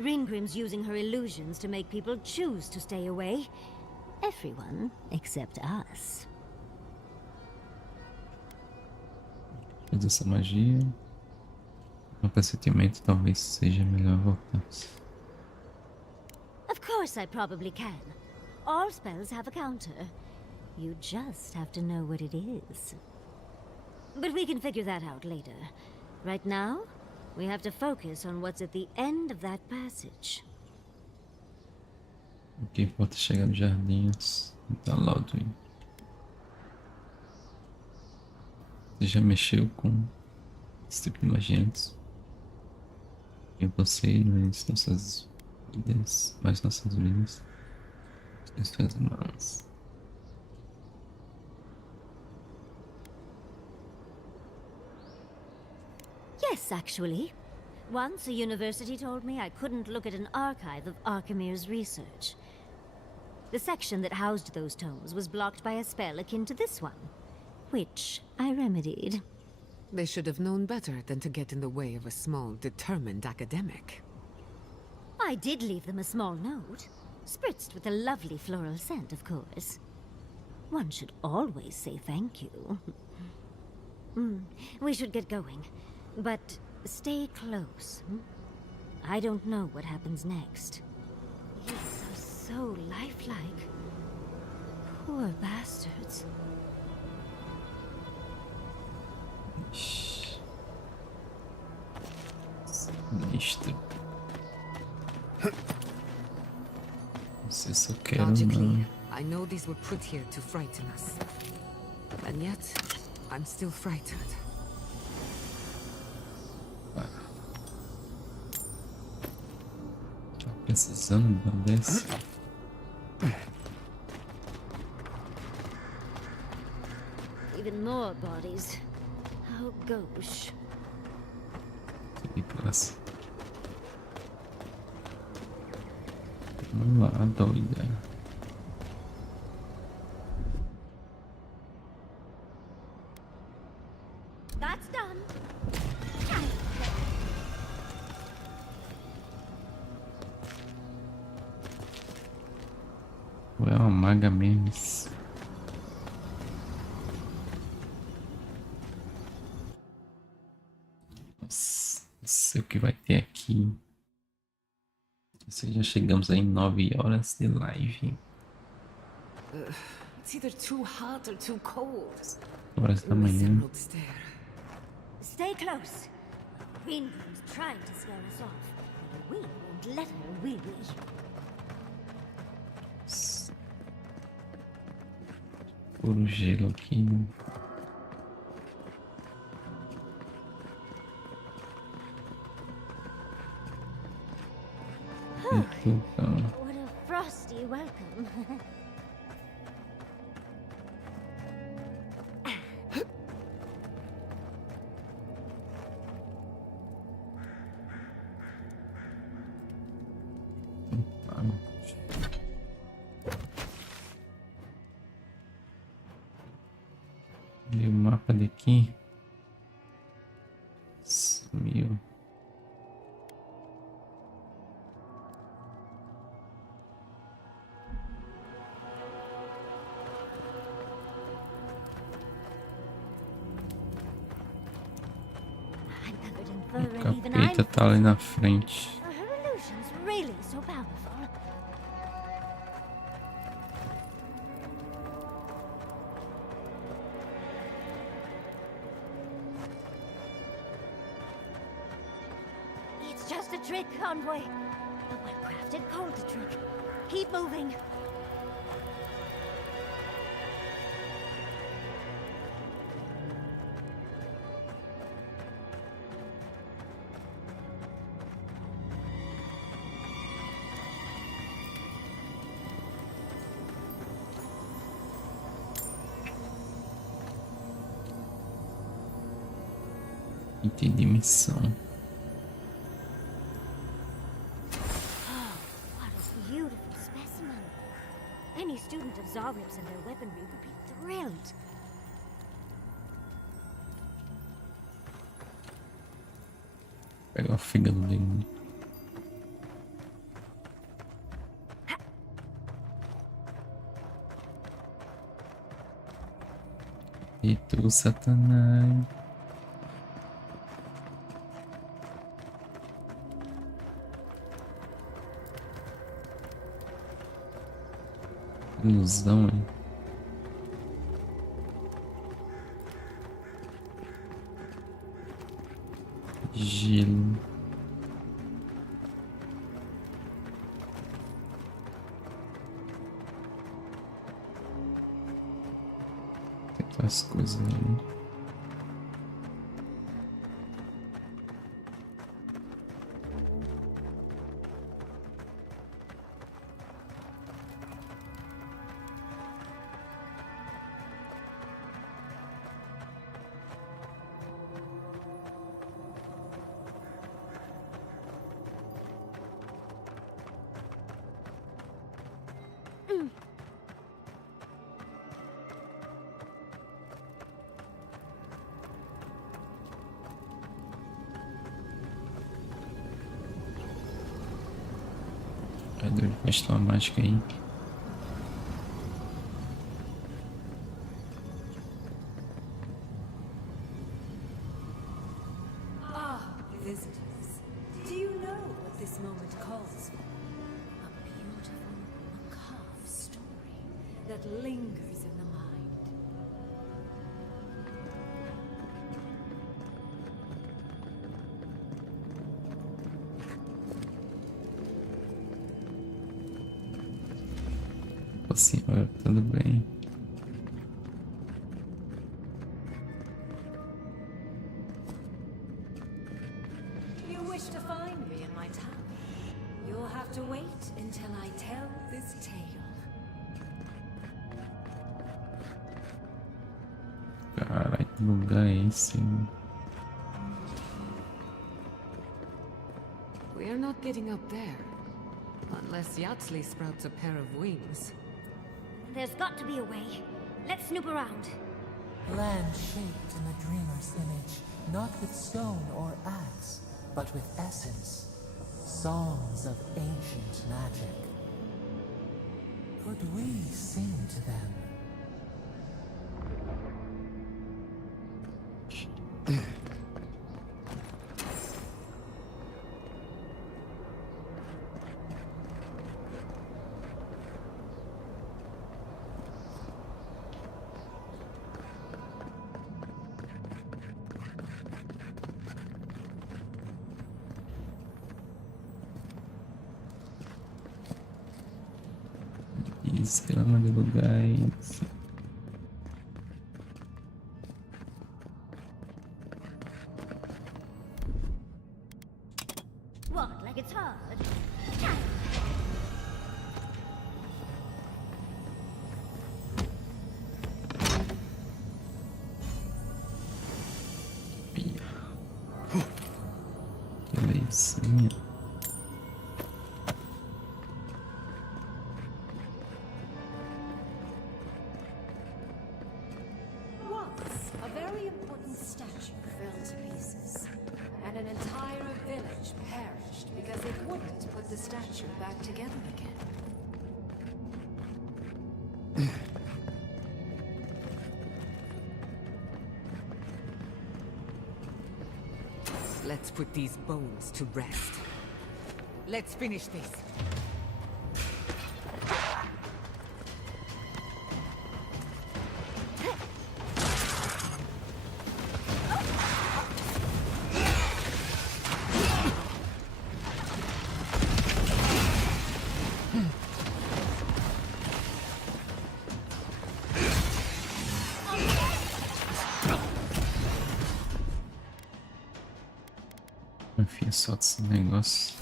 Ringrim's using her illusions to make people choose to stay away. Everyone except us. Fez essa magia. O procedimento talvez seja melhor voltar. Of course I probably can. All spells have a counter. You just have to know what it is. But we can figure that out later. Right now, we have to focus on what's at the end of that passage. O que importa é chegar nos jardins da Loudwing. Você já mexeu com esse tipo de magia antes? E você, mas nossas vidas, em suas mãos. Yes, actually. Once a university told me I couldn't look at an archive of Archimir's research. The section that housed those tomes was blocked by a spell akin to this one, which I remedied. They should have known better than to get in the way of a small, determined academic. I did leave them a small note, spritzed with a lovely floral scent, of course. One should always say thank you. We should get going, but stay close. I don't know what happens next. These are so lifelike. Poor bastards. Sinistro. Não sei se eu quero Logically, I know these were put here to frighten us. And yet, I'm still frightened. Tô precisando de uma dessa. Even more bodies. How gauche. Que classe. Vamos lá, doida. That's done. Ou é uma maga mesmo? Nossa, não sei o que vai ter aqui. Já chegamos aí em 9 horas de live. It's either too hot or too cold. Horas da manhã. Stay close. Queen's trying to scare us off, but we won't let her, will we? Puro gelo aqui, né? What a frosty welcome. E o mapa daqui sumiu. capeta tá ali na frente. Are her illusions really so powerful? It's just a trick, Envoy. A well-crafted cold trick. Keep moving. Entendi missão. What a beautiful specimen. Any student of Zarrib's and their weaponry would be thrilled. Pegar o fígado dele. E tu, Satanás. Ilusão, hein? Gelo. Tem as coisas ali. Cadê? Gastou a mágica aí. Ah, visitors. Do you know what this moment calls for? A beautiful, macabre story that lingers in the mind. Opa, senhora, tudo bem? You wish to find me in my town? You'll have to wait until I tell this tale. Caralho, que lugar é esse? We're not getting up there. Unless Yatsley sprouts a pair of wings. There's got to be a way. Let's snoop around. Land shaped in the dreamer's image, not with stone or axe, but with essence. Songs of ancient magic. Could we sing to them? Grama de lugares. What, like it's hard? Belezinha. A very important statue fell to pieces, and an entire village perished because it wouldn't put the statue back together again. Let Let's put these bones to rest. Let's finish this. Enfim, só desse negócio.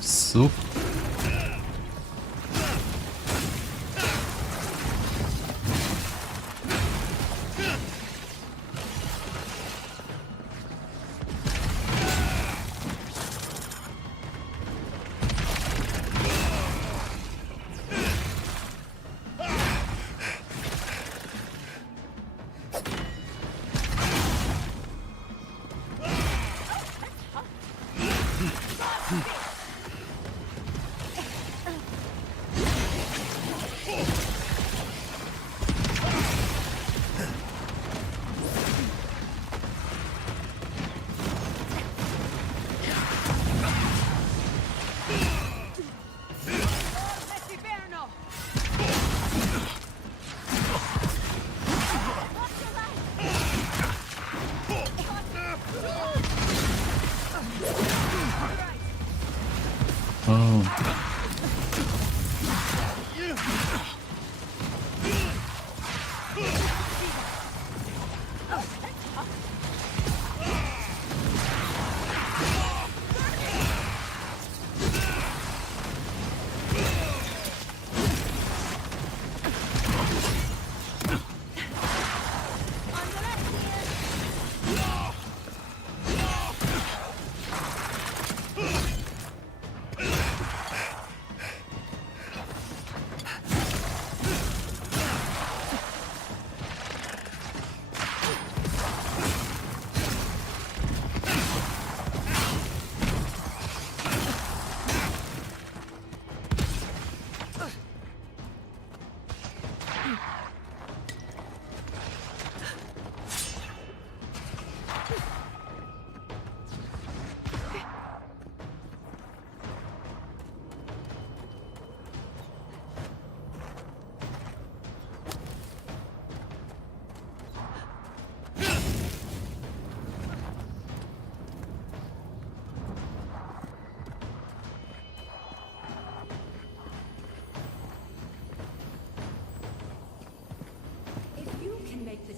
Suco.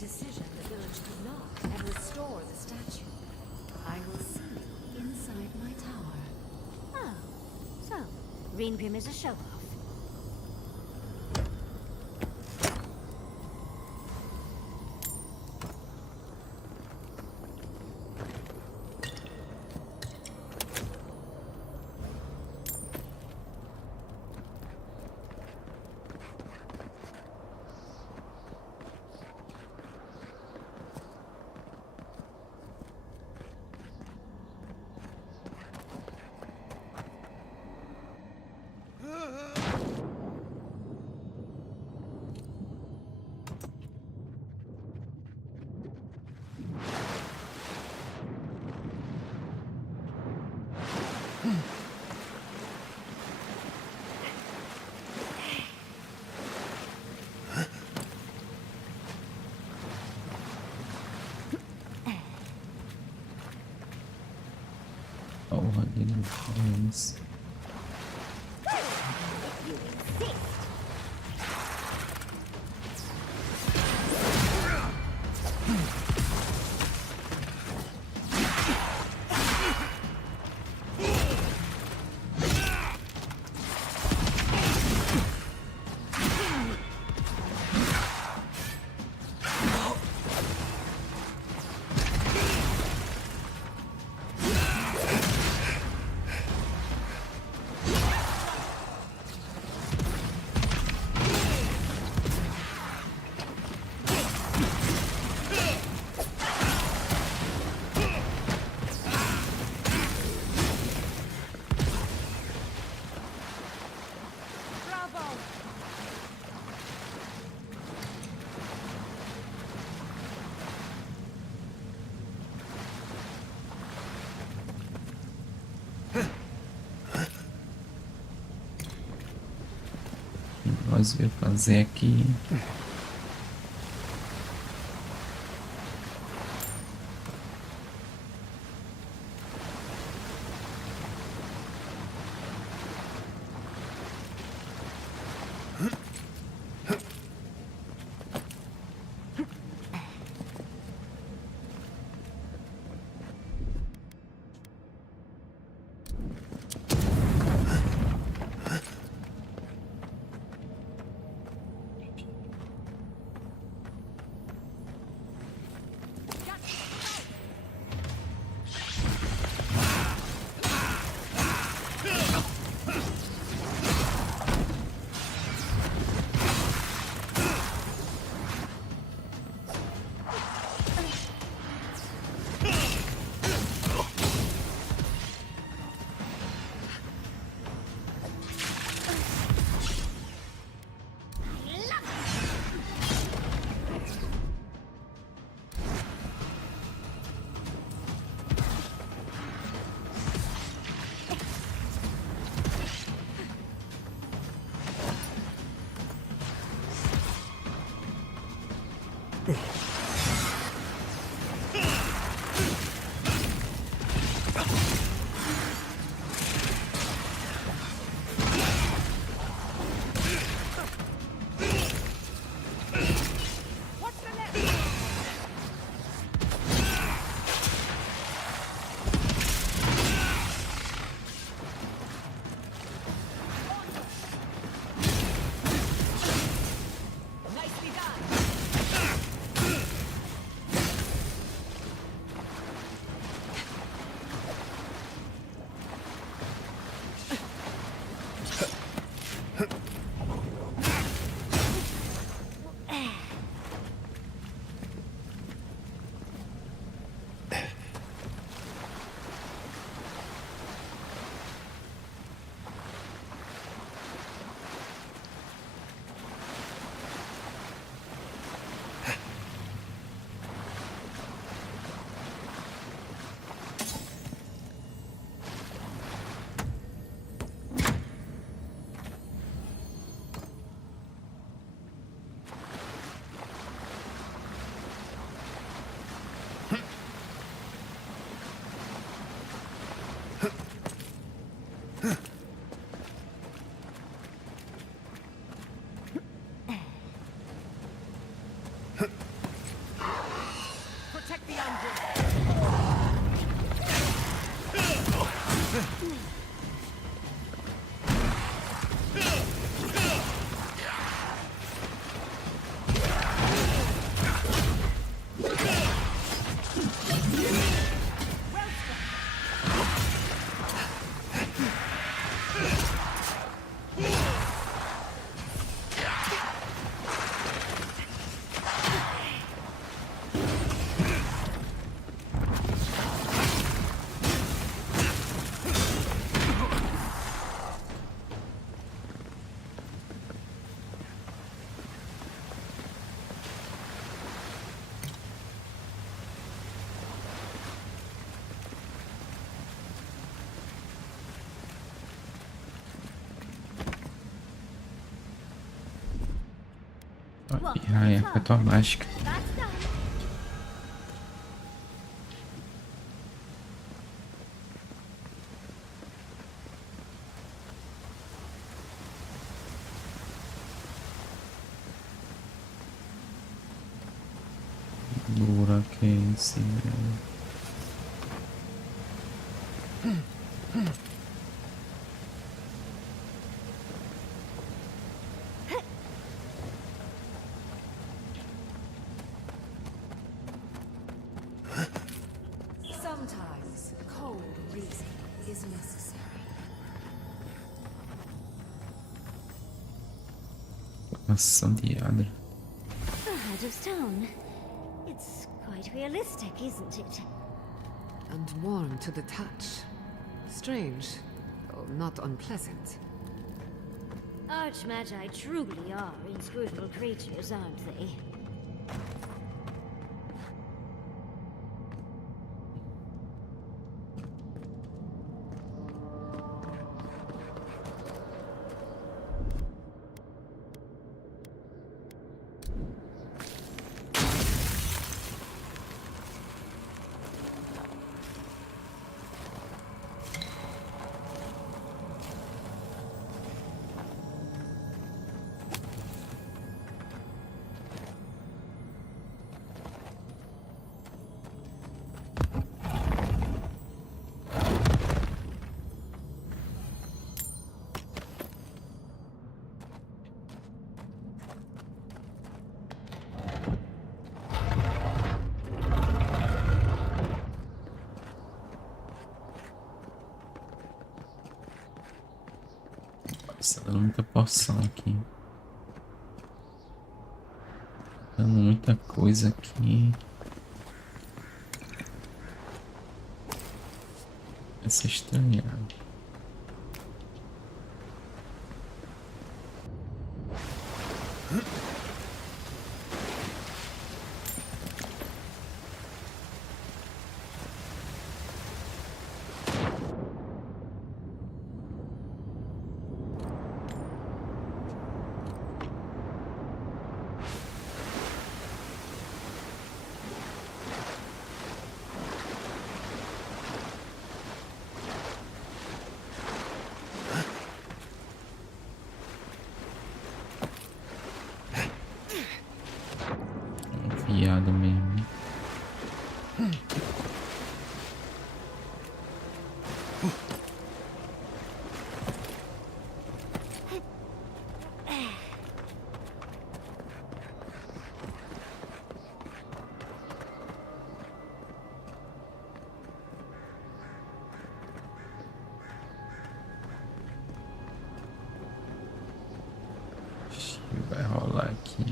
decision the village could not and restore the statue. I will see you inside my tower. Oh, so Reengrim is a show-off. Porra dele, é isso. nós veio fazer aqui? Ah, é a tua mágica. Dura que é esse. Sometimes cold reason is necessary. Ação diária. The heart of stone. It's quite realistic, isn't it? And warm to the touch. Strange, though not unpleasant. Archmagi truly are inscrutable creatures, aren't they? Está dando muita poção aqui. Dando muita coisa aqui. Essa é estranha. Viado mesmo. Acho que vai rolar aqui.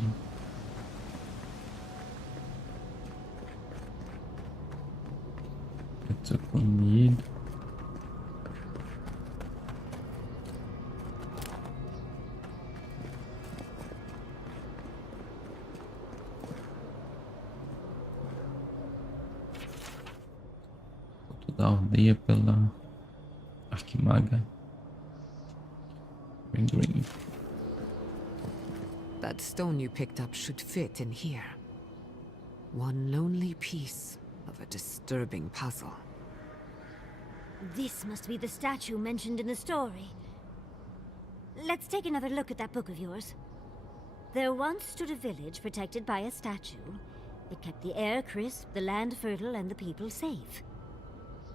Eu tô com medo. Foto da aldeia pela arquimaga. Green. That stone you picked up should fit in here. One lonely piece of a disturbing puzzle. This must be the statue mentioned in the story. Let's take another look at that book of yours. There once stood a village protected by a statue. It kept the air crisp, the land fertile, and the people safe.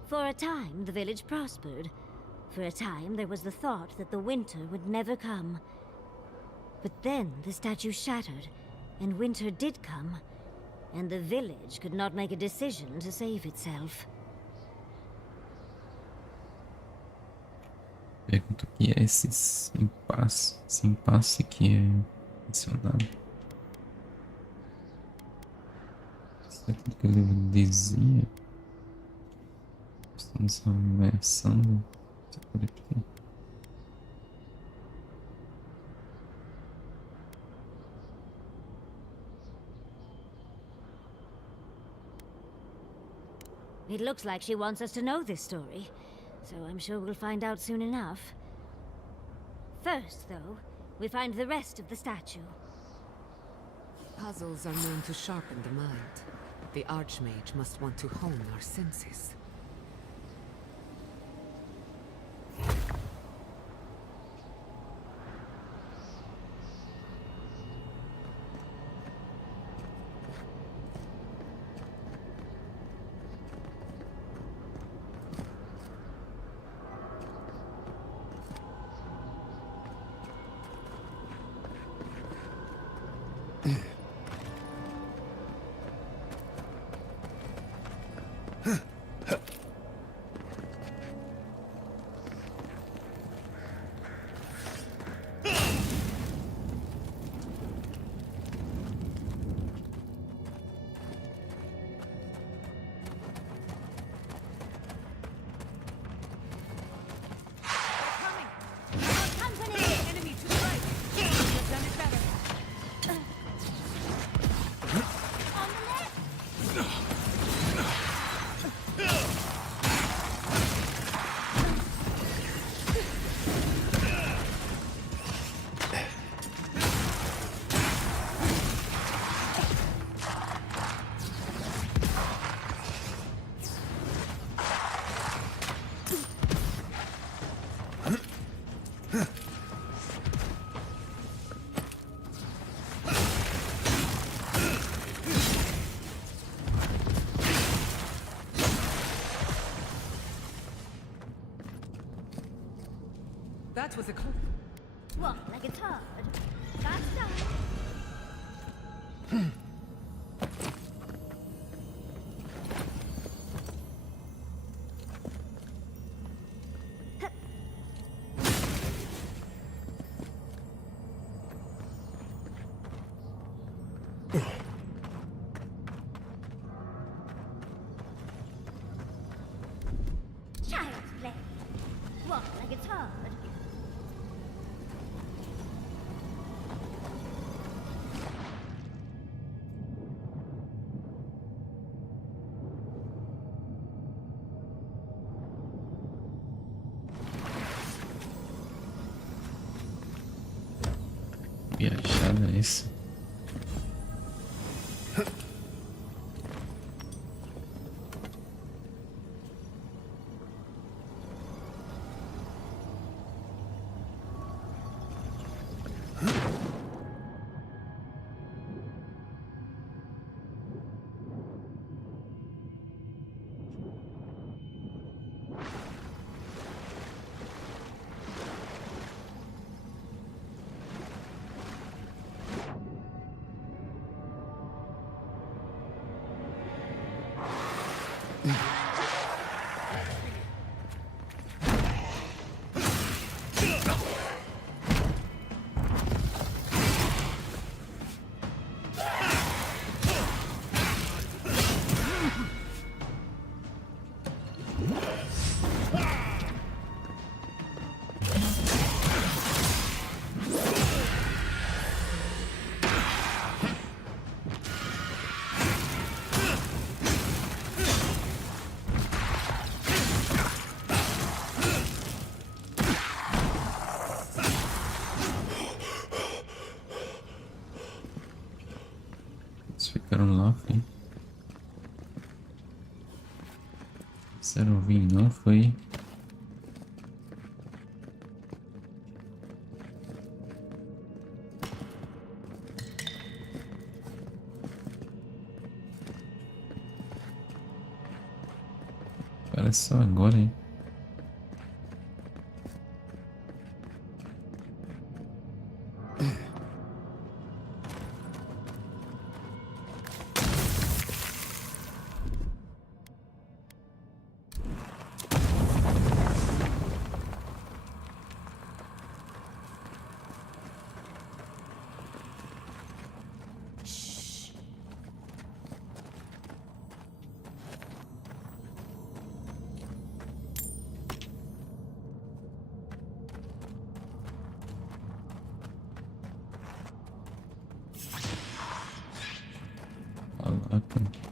For a time, the village prospered. For a time, there was the thought that the winter would never come. But then the statue shattered, and winter did come, and the village could not make a decision to save itself. Pergunto o que é esse impasse que é mencionado. Isso é tudo que o livro dizia. Estamos ameaçando. Você pode repetir? It looks like she wants us to know this story, so I'm sure we'll find out soon enough. First, though, we find the rest of the statue. Puzzles are known to sharpen the mind. The Archmage must want to hone our senses. That was a call. Walk like it's hard. That's done. Viajada é essa? Ficaram lá, foi. Fizeram vir, não foi? Parece só agora, hein? Caraca.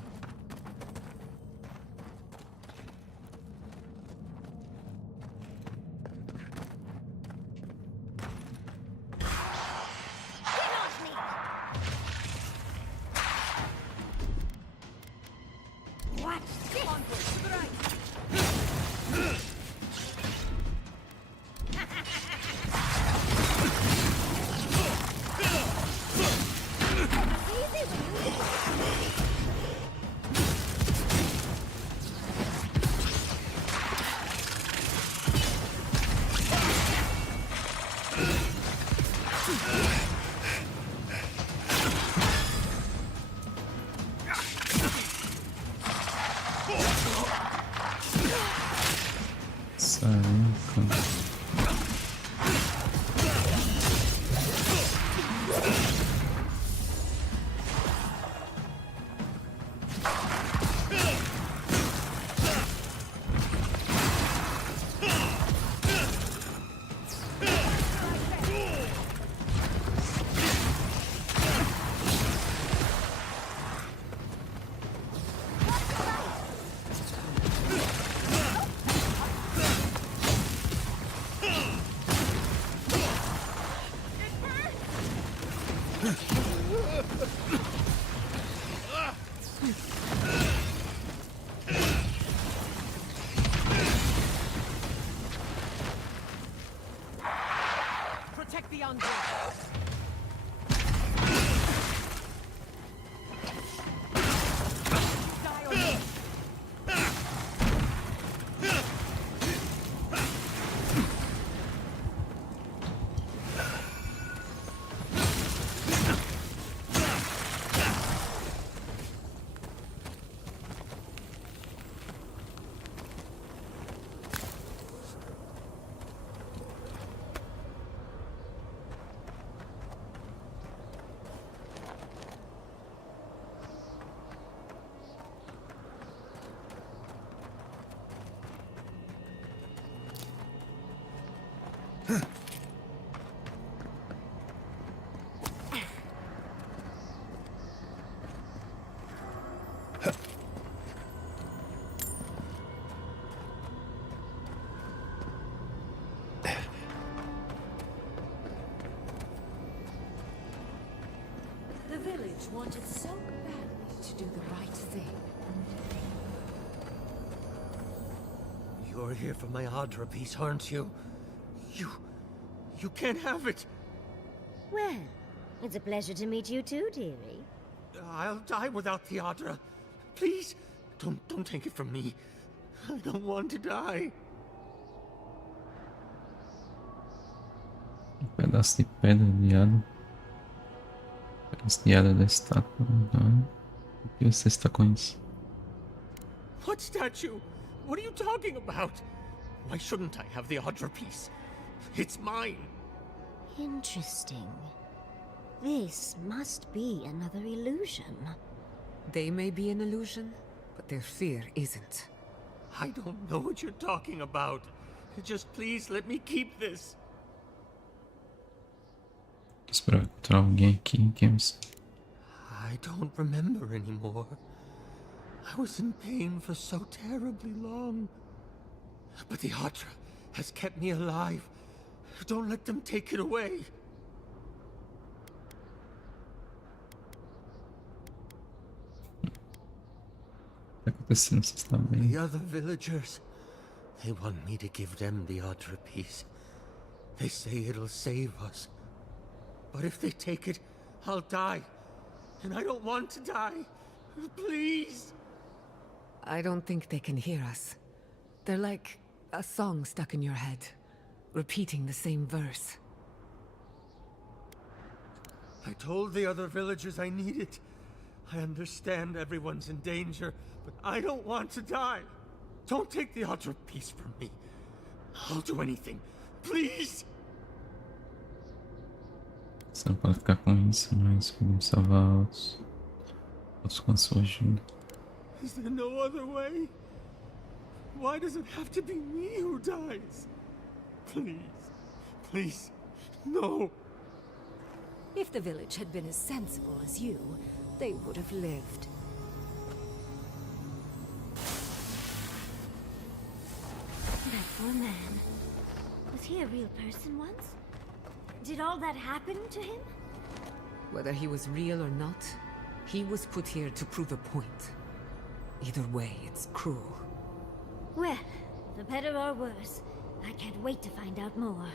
Protect the undead. Die or live. village wanted so badly to do the right thing. You're here for my Audra piece, aren't you? You can't have it! Well, it's a pleasure to meet you too, dearie. I'll die without the Audra. Please, don't take it from me. I don't want to die. Pedaço de pedra aliado. Pedaço de ada da estátua. O que você está com isso? What statue? What are you talking about? Why shouldn't I have the Audra piece? It's mine. Interesting. This must be another illusion. They may be an illusion, but their fear isn't. I don't know what you're talking about. Just please let me keep this. Espero encontrar alguém aqui, Games. I don't remember anymore. I was in pain for so terribly long. But the Audra has kept me alive. Don't let them take it away. O que está acontecendo? Você está bem? The other villagers, they want me to give them the Audra piece. They say it'll save us. But if they take it, I'll die. And I don't want to die. Please. I don't think they can hear us. They're like a song stuck in your head, repeating the same verse. I told the other villagers I need it. I understand everyone's in danger, but I don't want to die. Don't take the Audra piece from me. I'll do anything. Please! Você não pode ficar com isso, mas podemos salvar outros com a sua ajuda. Is there no other way? Why does it have to be me who dies? Please, please, no. If the village had been as sensible as you, they would have lived. That poor man. Was he a real person once? Did all that happen to him? Whether he was real or not, he was put here to prove a point. Either way, it's cruel. Well, for better or worse, I can't wait to find out more.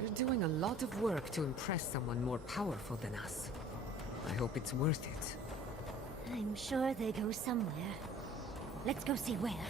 We're doing a lot of work to impress someone more powerful than us. I hope it's worth it. I'm sure they go somewhere. Let's go see where.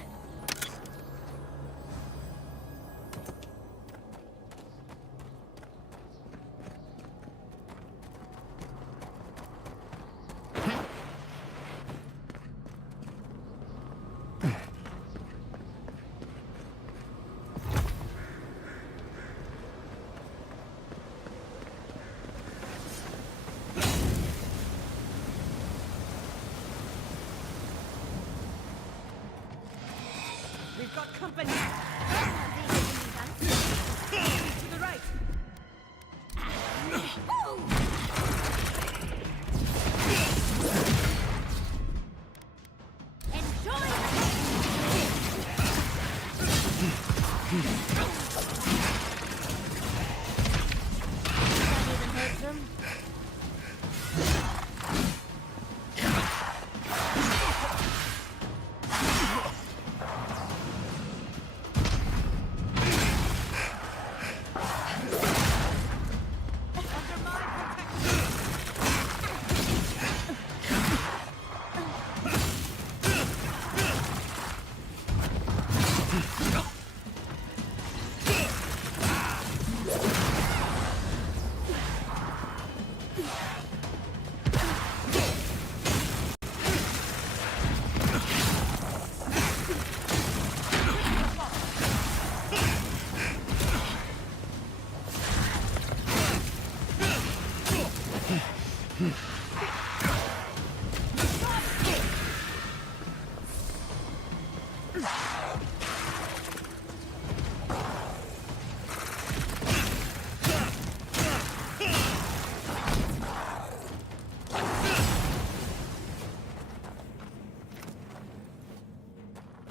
We've got company! To the right!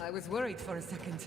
I was worried for a second.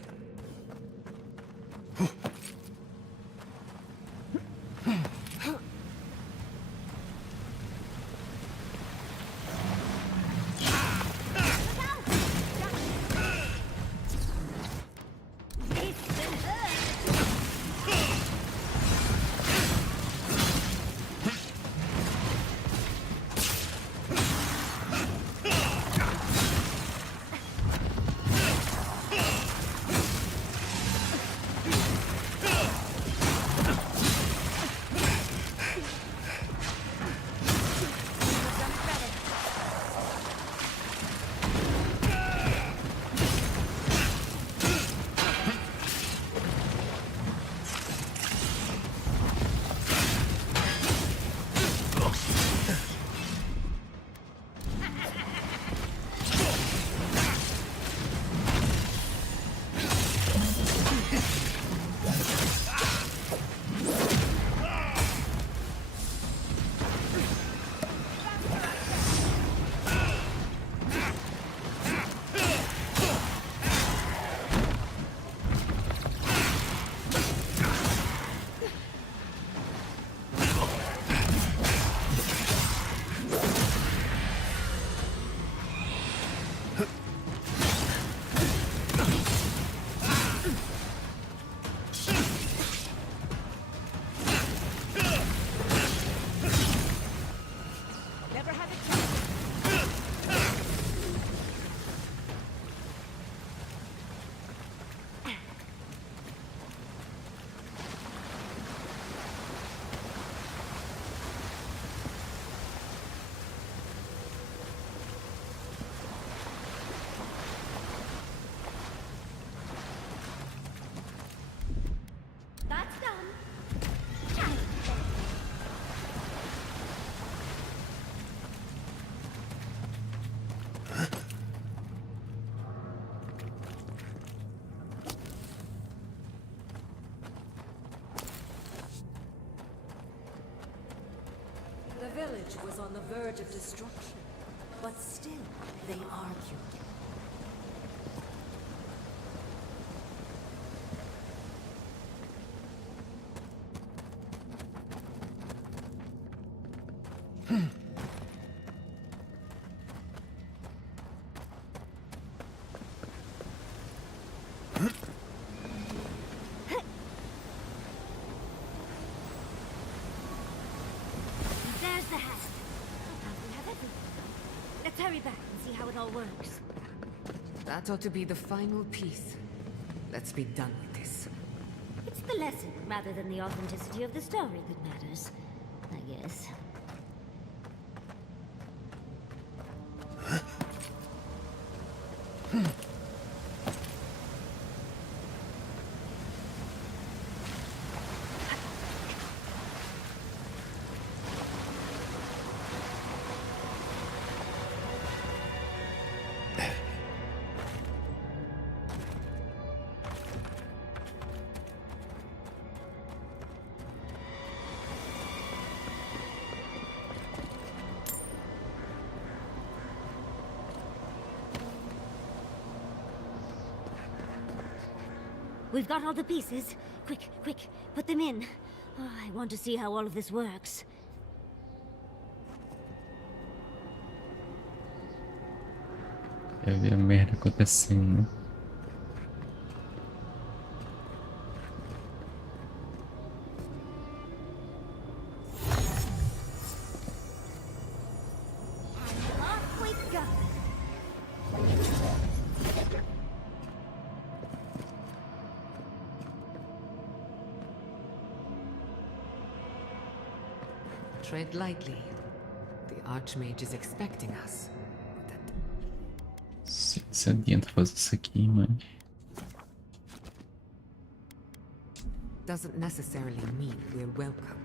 village was on the verge of destruction, but still they argued. There's the hat. Now we have everything. Let's hurry back and see how it all works. That ought to be the final piece. Let's be done with this. It's the lesson rather than the authenticity of the story that matters, I guess. We've got all the pieces. Quick, quick, put them in. Oh, I want to see how all of this works. Quer ver a merda acontecendo, né? Off we go. Tread lightly. The Archmage is expecting us. Se adianta fazer isso aqui, mas... Doesn't necessarily mean we're welcome.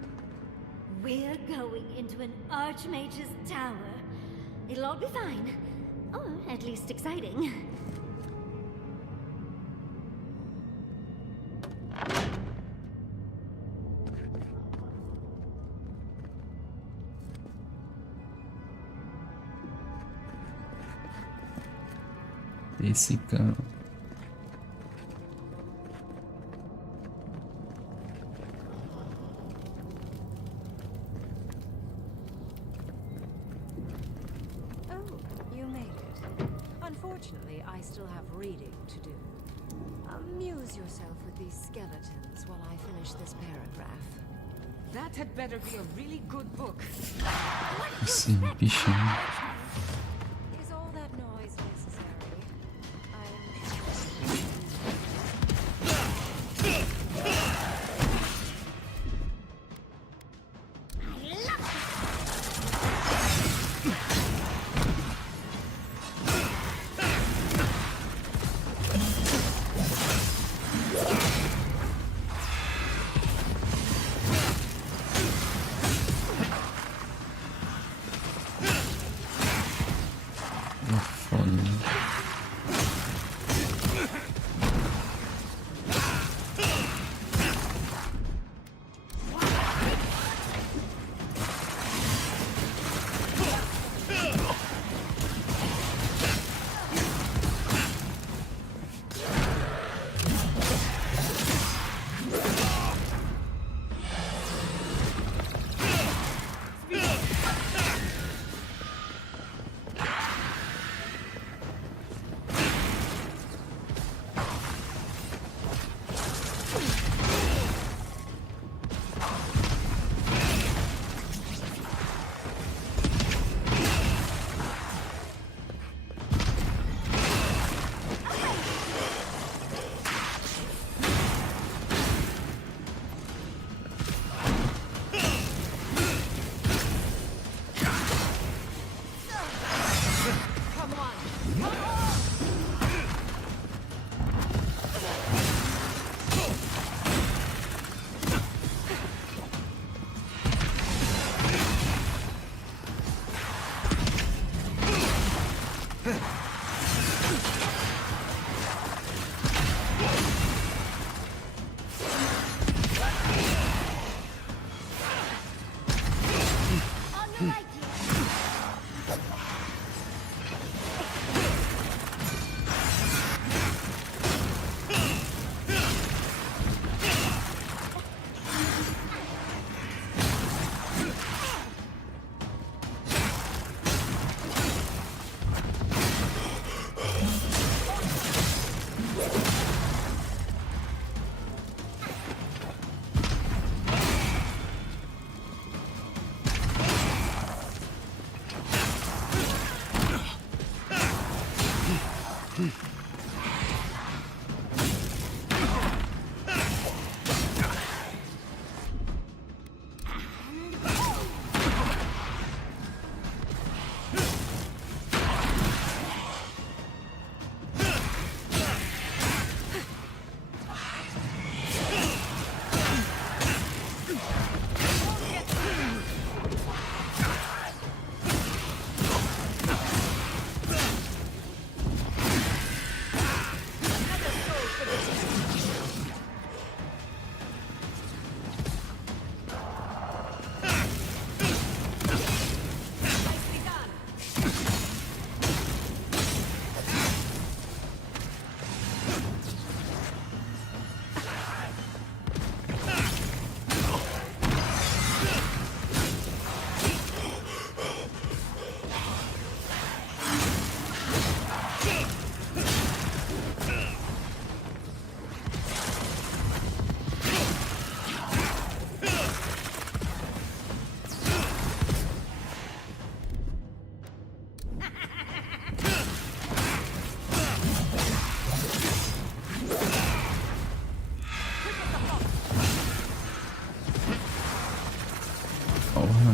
We're going into an Archmage's tower. It'll all be fine. Or at least exciting. Esse cara. Oh, you made it. Unfortunately, I still have reading to do. Amuse yourself with these skeletons while I finish this paragraph. That had better be a really good book. Esse bichinho. Is all that noise necessary?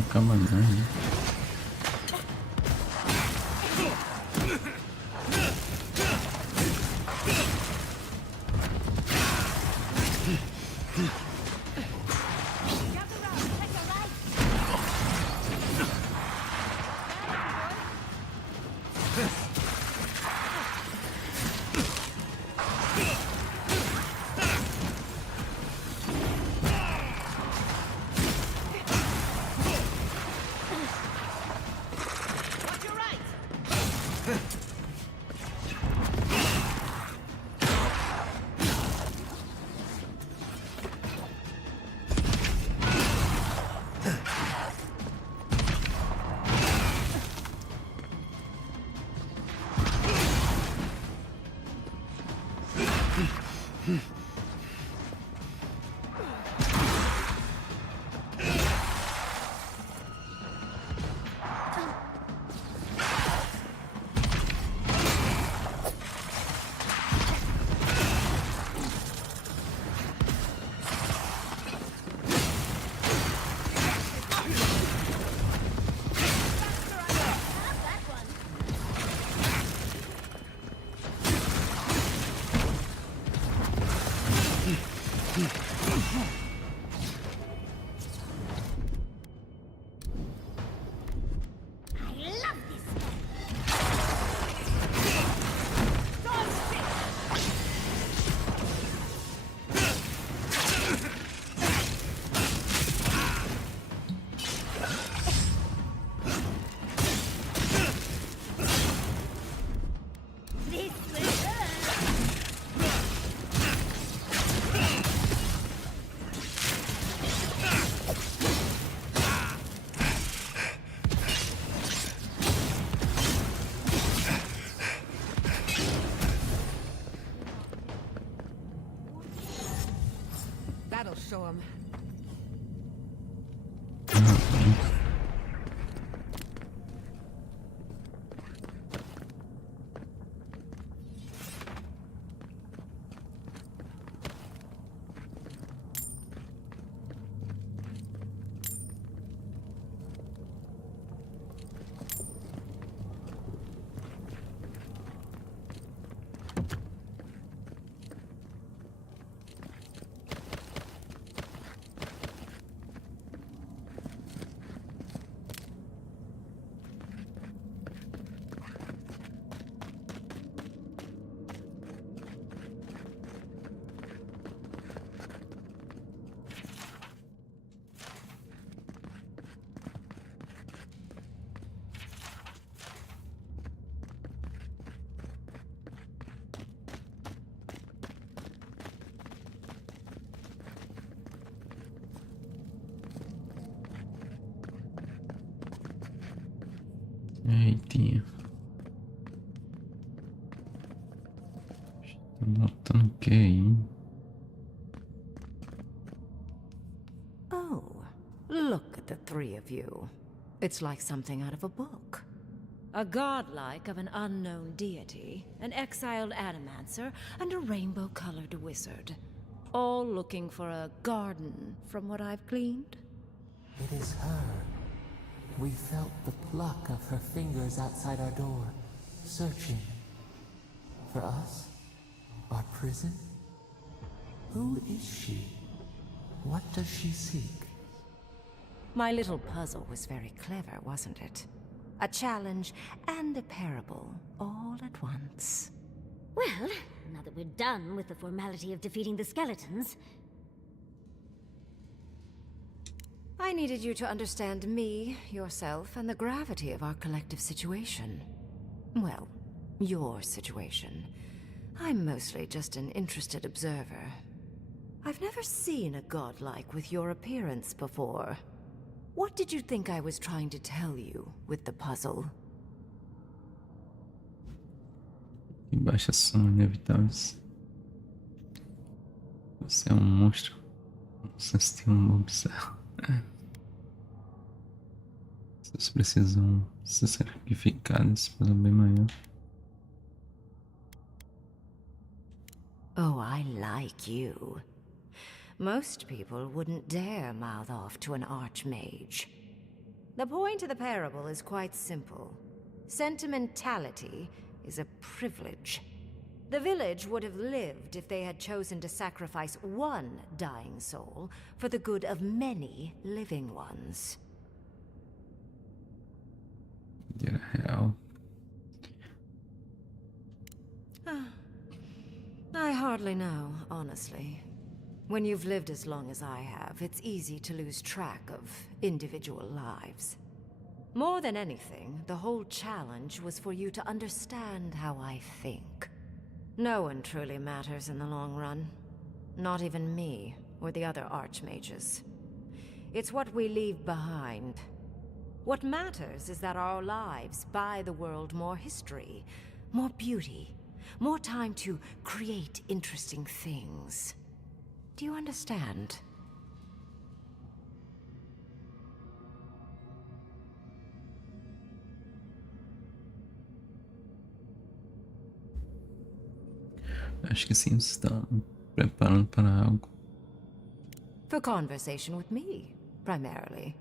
acaba não, né? That'll show him. Eitinha. Tá botando o que aí? Oh, look at the three of you. It's like something out of a book. A godlike of an unknown deity, an exiled adamancer, and a rainbow-colored wizard. All looking for a garden, from what I've gleaned. It is her. We felt the pluck of her fingers outside our door, searching. For us? Our prison? Who is she? What does she seek? My little puzzle was very clever, wasn't it? A challenge and a parable, all at once. Well, now that we're done with the formality of defeating the skeletons... I needed you to understand me, yourself, and the gravity of our collective situation. Well, your situation. I'm mostly just an interested observer. I've never seen a godlike with your appearance before. What did you think I was trying to tell you with the puzzle? Embaixo são inevitáveis. Você é um monstro. Você tem um observo. Vocês precisam ser sacrificados pelo bem maior. Oh, I like you. Most people wouldn't dare mouth off to an archmage. The point of the parable is quite simple. Sentimentality is a privilege. The village would have lived if they had chosen to sacrifice one dying soul for the good of many living ones. Era real. I hardly know, honestly. When you've lived as long as I have, it's easy to lose track of individual lives. More than anything, the whole challenge was for you to understand how I think. No one truly matters in the long run. Not even me, or the other archmages. It's what we leave behind. What matters is that our lives buy the world more history, more beauty, more time to create interesting things. Do you understand? Acho que sim, você está preparando para algo. For conversation with me, primarily.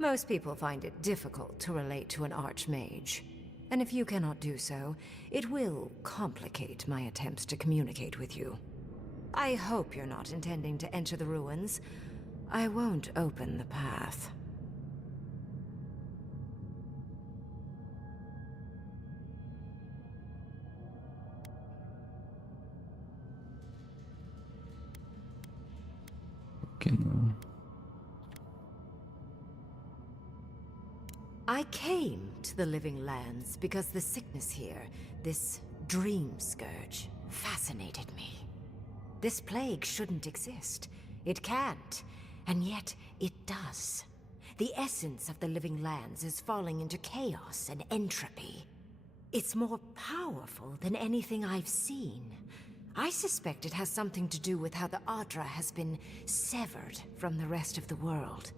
Most people find it difficult to relate to an archmage. And if you cannot do so, it will complicate my attempts to communicate with you. I hope you're not intending to enter the ruins. I won't open the path. Que não. I came to the Living Lands because the sickness here, this dream scourge, fascinated me. This plague shouldn't exist. It can't, and yet it does. The essence of the Living Lands is falling into chaos and entropy. It's more powerful than anything I've seen. I suspect it has something to do with how the Adra has been severed from the rest of the world.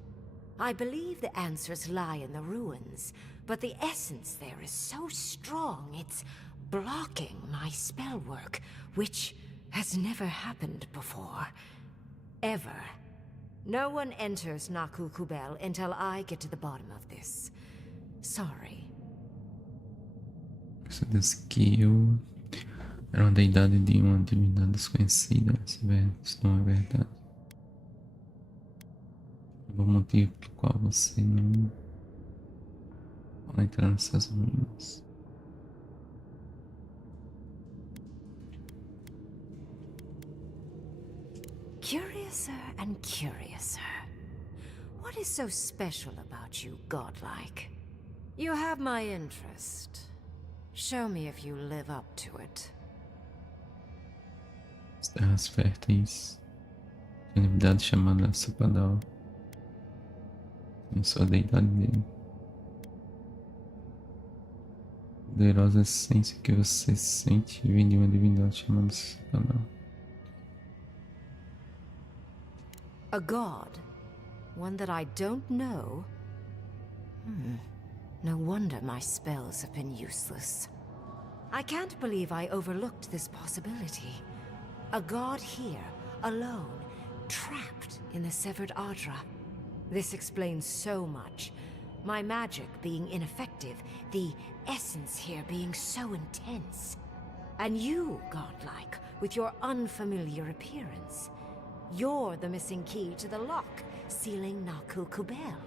I believe the answers lie in the ruins, but the essence there is so strong it's blocking my spell work, which has never happened before. Ever. No one enters Naku Kubel until I get to the bottom of this. Sorry. Você disse que eu era uma deidade de uma divindade desconhecida. Isso não é verdade. O motivo pelo qual você não vai entrar nessas ruínas. Curiouser and curiouser. What is so special about you, godlike? You have my interest. Show me if you live up to it. As terras férteis. Uma divindade chamada Sapadal. Eu sou a deidade dele. A poderosa essência que você sente vem de uma divindade chamada Sapadal. A god? One that I don't know? No wonder my spells have been useless. I can't believe I overlooked this possibility. A god here, alone, trapped in the severed Adra. This explains so much. My magic being ineffective, the essence here being so intense. And you, godlike, with your unfamiliar appearance. You're the missing key to the lock, sealing Naku Kubel.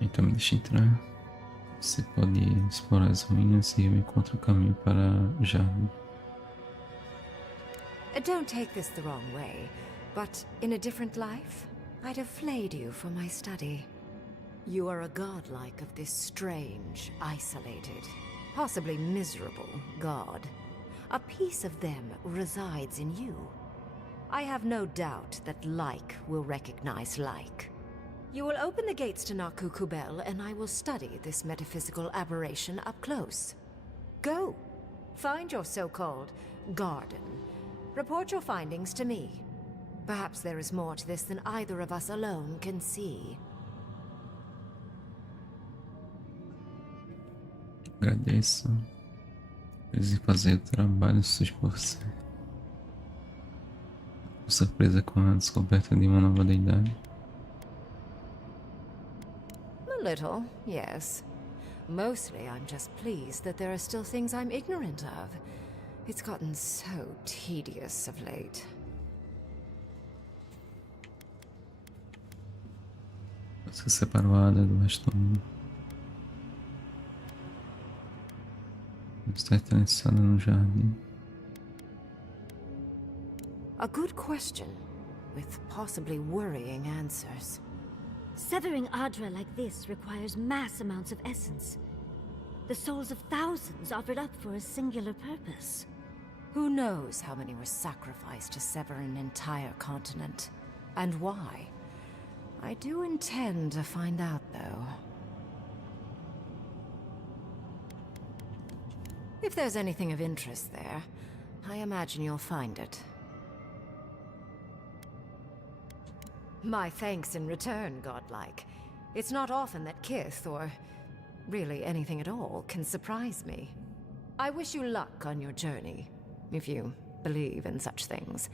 Então me deixa entrar. Você pode explorar as ruínas e eu encontro o caminho para Jogando. Don't take this the wrong way, but in a different life, I'd have flayed you for my study. You are a godlike of this strange, isolated, possibly miserable god. A piece of them resides in you. I have no doubt that like will recognize like. You will open the gates to Naku Kubel, and I will study this metaphysical aberration up close. Go. Find your so-called garden. Report your findings to me. Perhaps there is more to this than either of us alone can see. Agradeço. Eles fazer o trabalho sujo por você. Surpresa com a descoberta de uma nova deidade. A little, yes. Mostly I'm just pleased that there are still things I'm ignorant of. It's gotten so tedious of late. Você separou a Ada do resto do mundo. Está interessada no jardim. A good question, with possibly worrying answers. Severing Adra like this requires mass amounts of essence. The souls of thousands offered up for a singular purpose. Who knows how many were sacrificed to sever an entire continent? And why? I do intend to find out, though. If there's anything of interest there, I imagine you'll find it. My thanks in return, godlike. It's not often that Kith, or really anything at all, can surprise me. I wish you luck on your journey, if you believe in such things.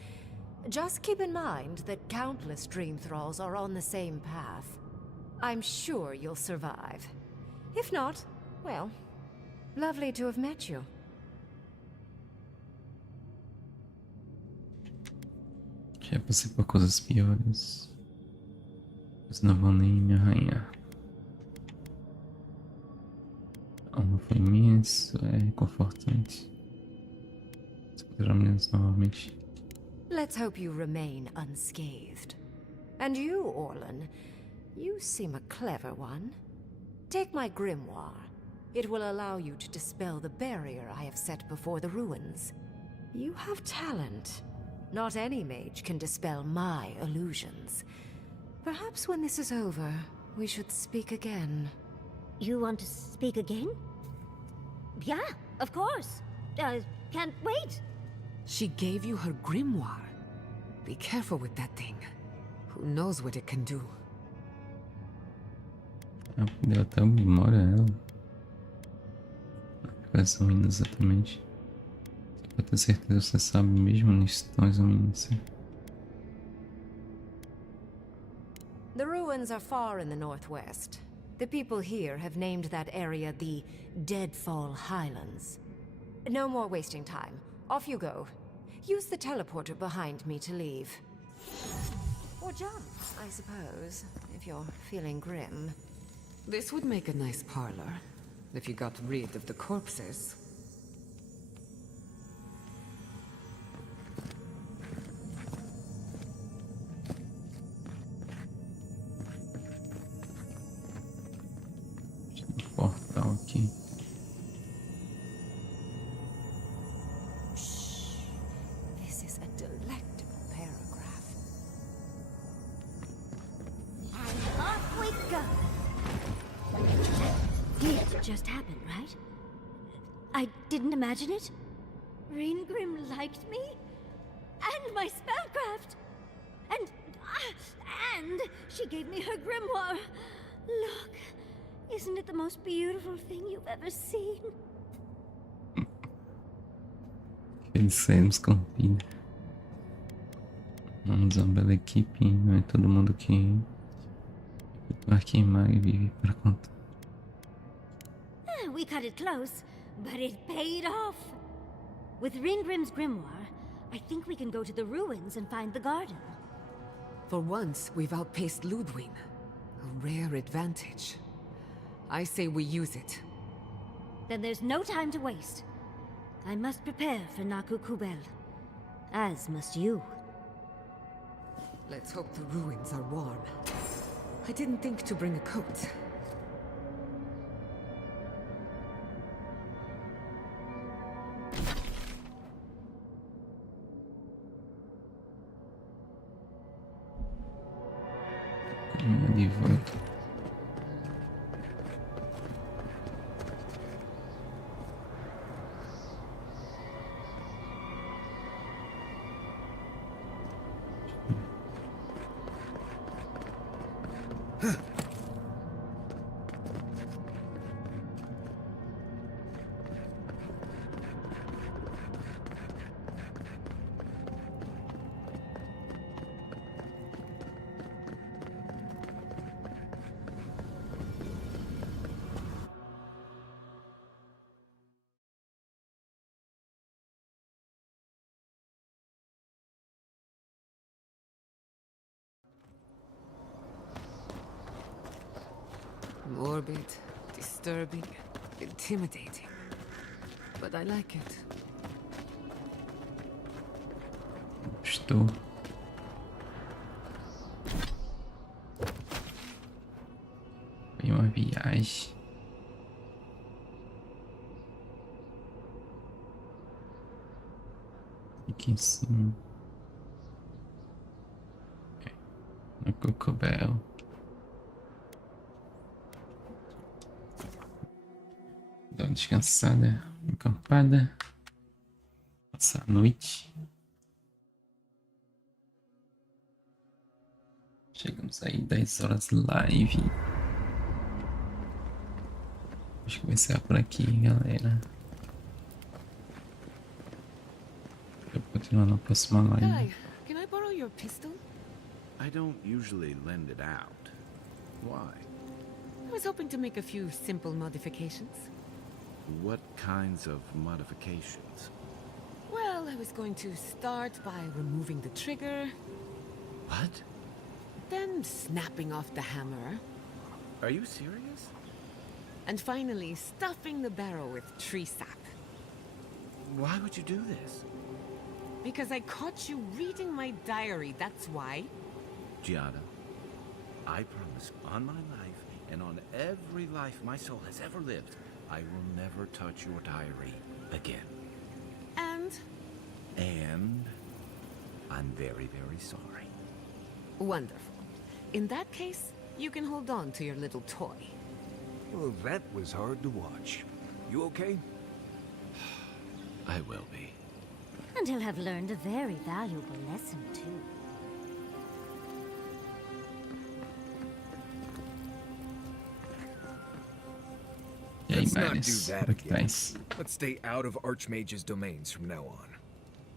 Just keep in mind that countless dream thralls are on the same path. I'm sure you'll survive. If not, well, lovely to have met you. Já passei por coisas piores. Mas não vão nem me arranhar. A alma foi imenso, é reconfortante. Esperamos novamente. Let's hope you remain unscathed. And you, Orlan, you seem a clever one. Take my grimoire. It will allow you to dispel the barrier I have set before the ruins. You have talent. Not any mage can dispel my illusions. Perhaps when this is over, we should speak again. You want to speak again? Yeah, of course. Can't wait. She gave you her grimoire. Be careful with that thing. Who knows what it can do? Deu até uma memória ela. Quais são indo exatamente? Pra ter certeza você sabe mesmo onde estão as ruínas. The ruins are far in the northwest. The people here have named that area the Deadfall Highlands. No more wasting time. Off you go. Use the teleporter behind me to leave. Or jump, I suppose, if you're feeling grim. This would make a nice parlor, if you got rid of the corpses. Portal aqui. This is a delectable paragraph. And off we go. It just happened, right? I didn't imagine it. Reingrim liked me, and my spellcraft, and she gave me her grimoire. Look. Isn't it the most beautiful thing you've ever seen? Aqueles cenos com vida. Vamos uma bela equipe, não é todo mundo que vai queimar e vive para contar. We cut it close, but it paid off. With Ringrim's grimoire, I think we can go to the ruins and find the garden. For once, we've outpaced Ludwig. A rare advantage. I say we use it. Then there's no time to waste. I must prepare for Naku Kubel. As must you. Let's hope the ruins are warm. I didn't think to bring a coat. De volta. Morbid, disturbing, intimidating. But I like it. Estou. Foi uma viagem. Aqui em cima. No cocobel. Dá uma descansada, uma acampada. Passar a noite. Chegamos aí 10 horas live. Acho que vai ser por aqui, galera. Eu vou continuar na próxima live. Guy, can I borrow your pistol? I don't usually lend it out. Why? I was hoping to make a few simple modifications. What kinds of modifications? Well, I was going to start by removing the trigger. What? Then snapping off the hammer. Are you serious? And finally, stuffing the barrel with tree sap. Why would you do this? Because I caught you reading my diary, that's why. Giada, I promise on my life and on every life my soul has ever lived, I will never touch your diary again. And? And I'm very, very sorry. Wonderful. In that case, you can hold on to your little toy. Well, that was hard to watch. You okay? I will be. And he'll have learned a very valuable lesson, too. Let's not do Maris, that como é que tá again. isso? Let's stay out of Archmage's domains from now on.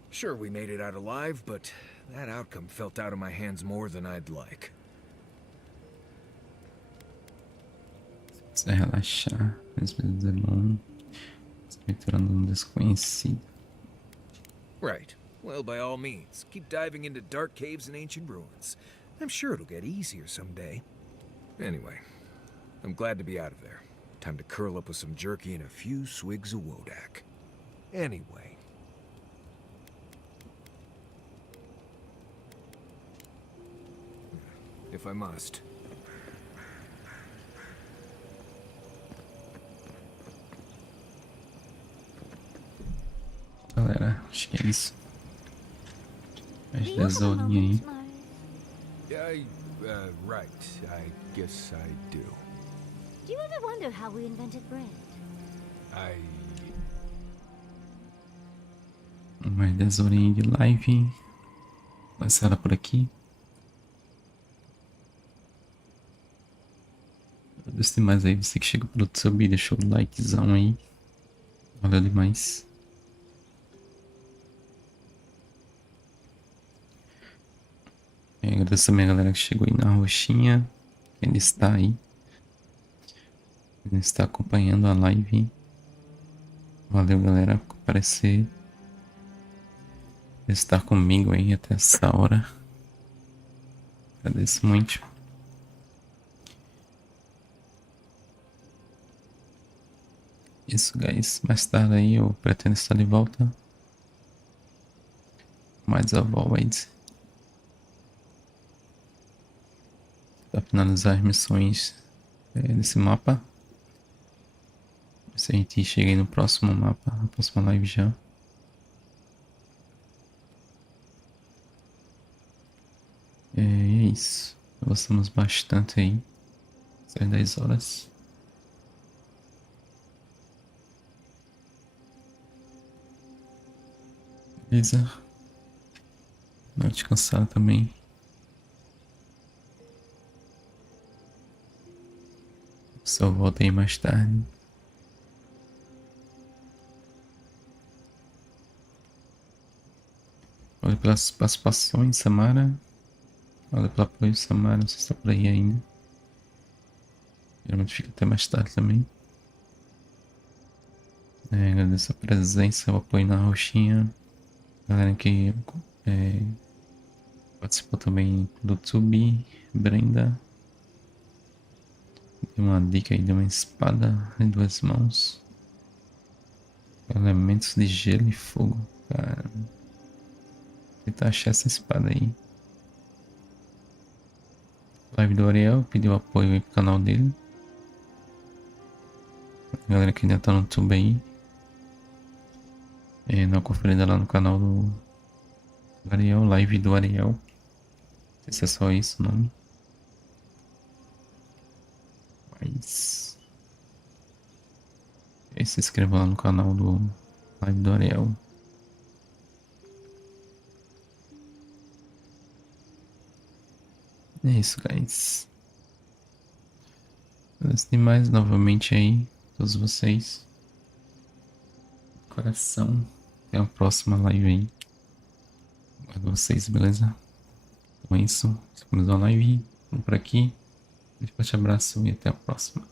Sure, we made it out alive, but that outcome felt out of my hands more than I'd like. Precisa relaxar, às vezes é bom. Se aventurando no desconhecido. Right. Well, by all means, keep diving into dark caves and ancient ruins. I'm sure it'll get easier someday. Anyway, I'm glad to be out of there. Time to curl up with some jerky and a few swigs of Wodak. Anyway. If I must. Galera, acho que é isso. Mais 10 horinhas aí. Right. I guess I do. Do you ever wonder how we invented bread? Mais 10 horinhas de live. Vai ser ela por aqui. Agradeço demais aí você que chegou pelo YouTube e deixou o likezão aí. Valeu demais. E agradeço também a galera que chegou aí na roxinha. Ele está aí. Ele está acompanhando a live. Valeu, galera, por comparecer. Por estar comigo aí até essa hora. Agradeço muito. Isso, guys. Mais tarde aí eu pretendo estar de volta. Mais Avowed. Para finalizar as missões desse mapa. Se a gente chega aí no próximo mapa, na próxima live já. É isso. Gostamos bastante aí. Essas 10 horas. Beleza. Vou descansar também. Só volto aí mais tarde. Olha pelas participações, Samara. Olha pelo apoio, Samara. Não sei se está por aí ainda. Geralmente fica até mais tarde também. Agradeço a presença, o apoio na roxinha. Galera que participou também do YouTube. Brenda. Deu uma dica aí de uma espada em 2 mãos. Elementos de gelo e fogo. Cara, vou tentar achar essa espada aí. Live do Ariel pediu apoio aí pro canal dele. A galera que ainda tá no YouTube aí. Dá uma conferida lá no canal do Ariel, live do Ariel. Não sei se é só isso o nome. Mas se inscreva lá no canal do live do Ariel. É isso, guys. Antes de mais, novamente aí, todos vocês. Coração. Até a próxima live aí. Guardo vocês, beleza? Então é isso. Ficamos na live. Vamos por aqui. Um forte abraço e até a próxima.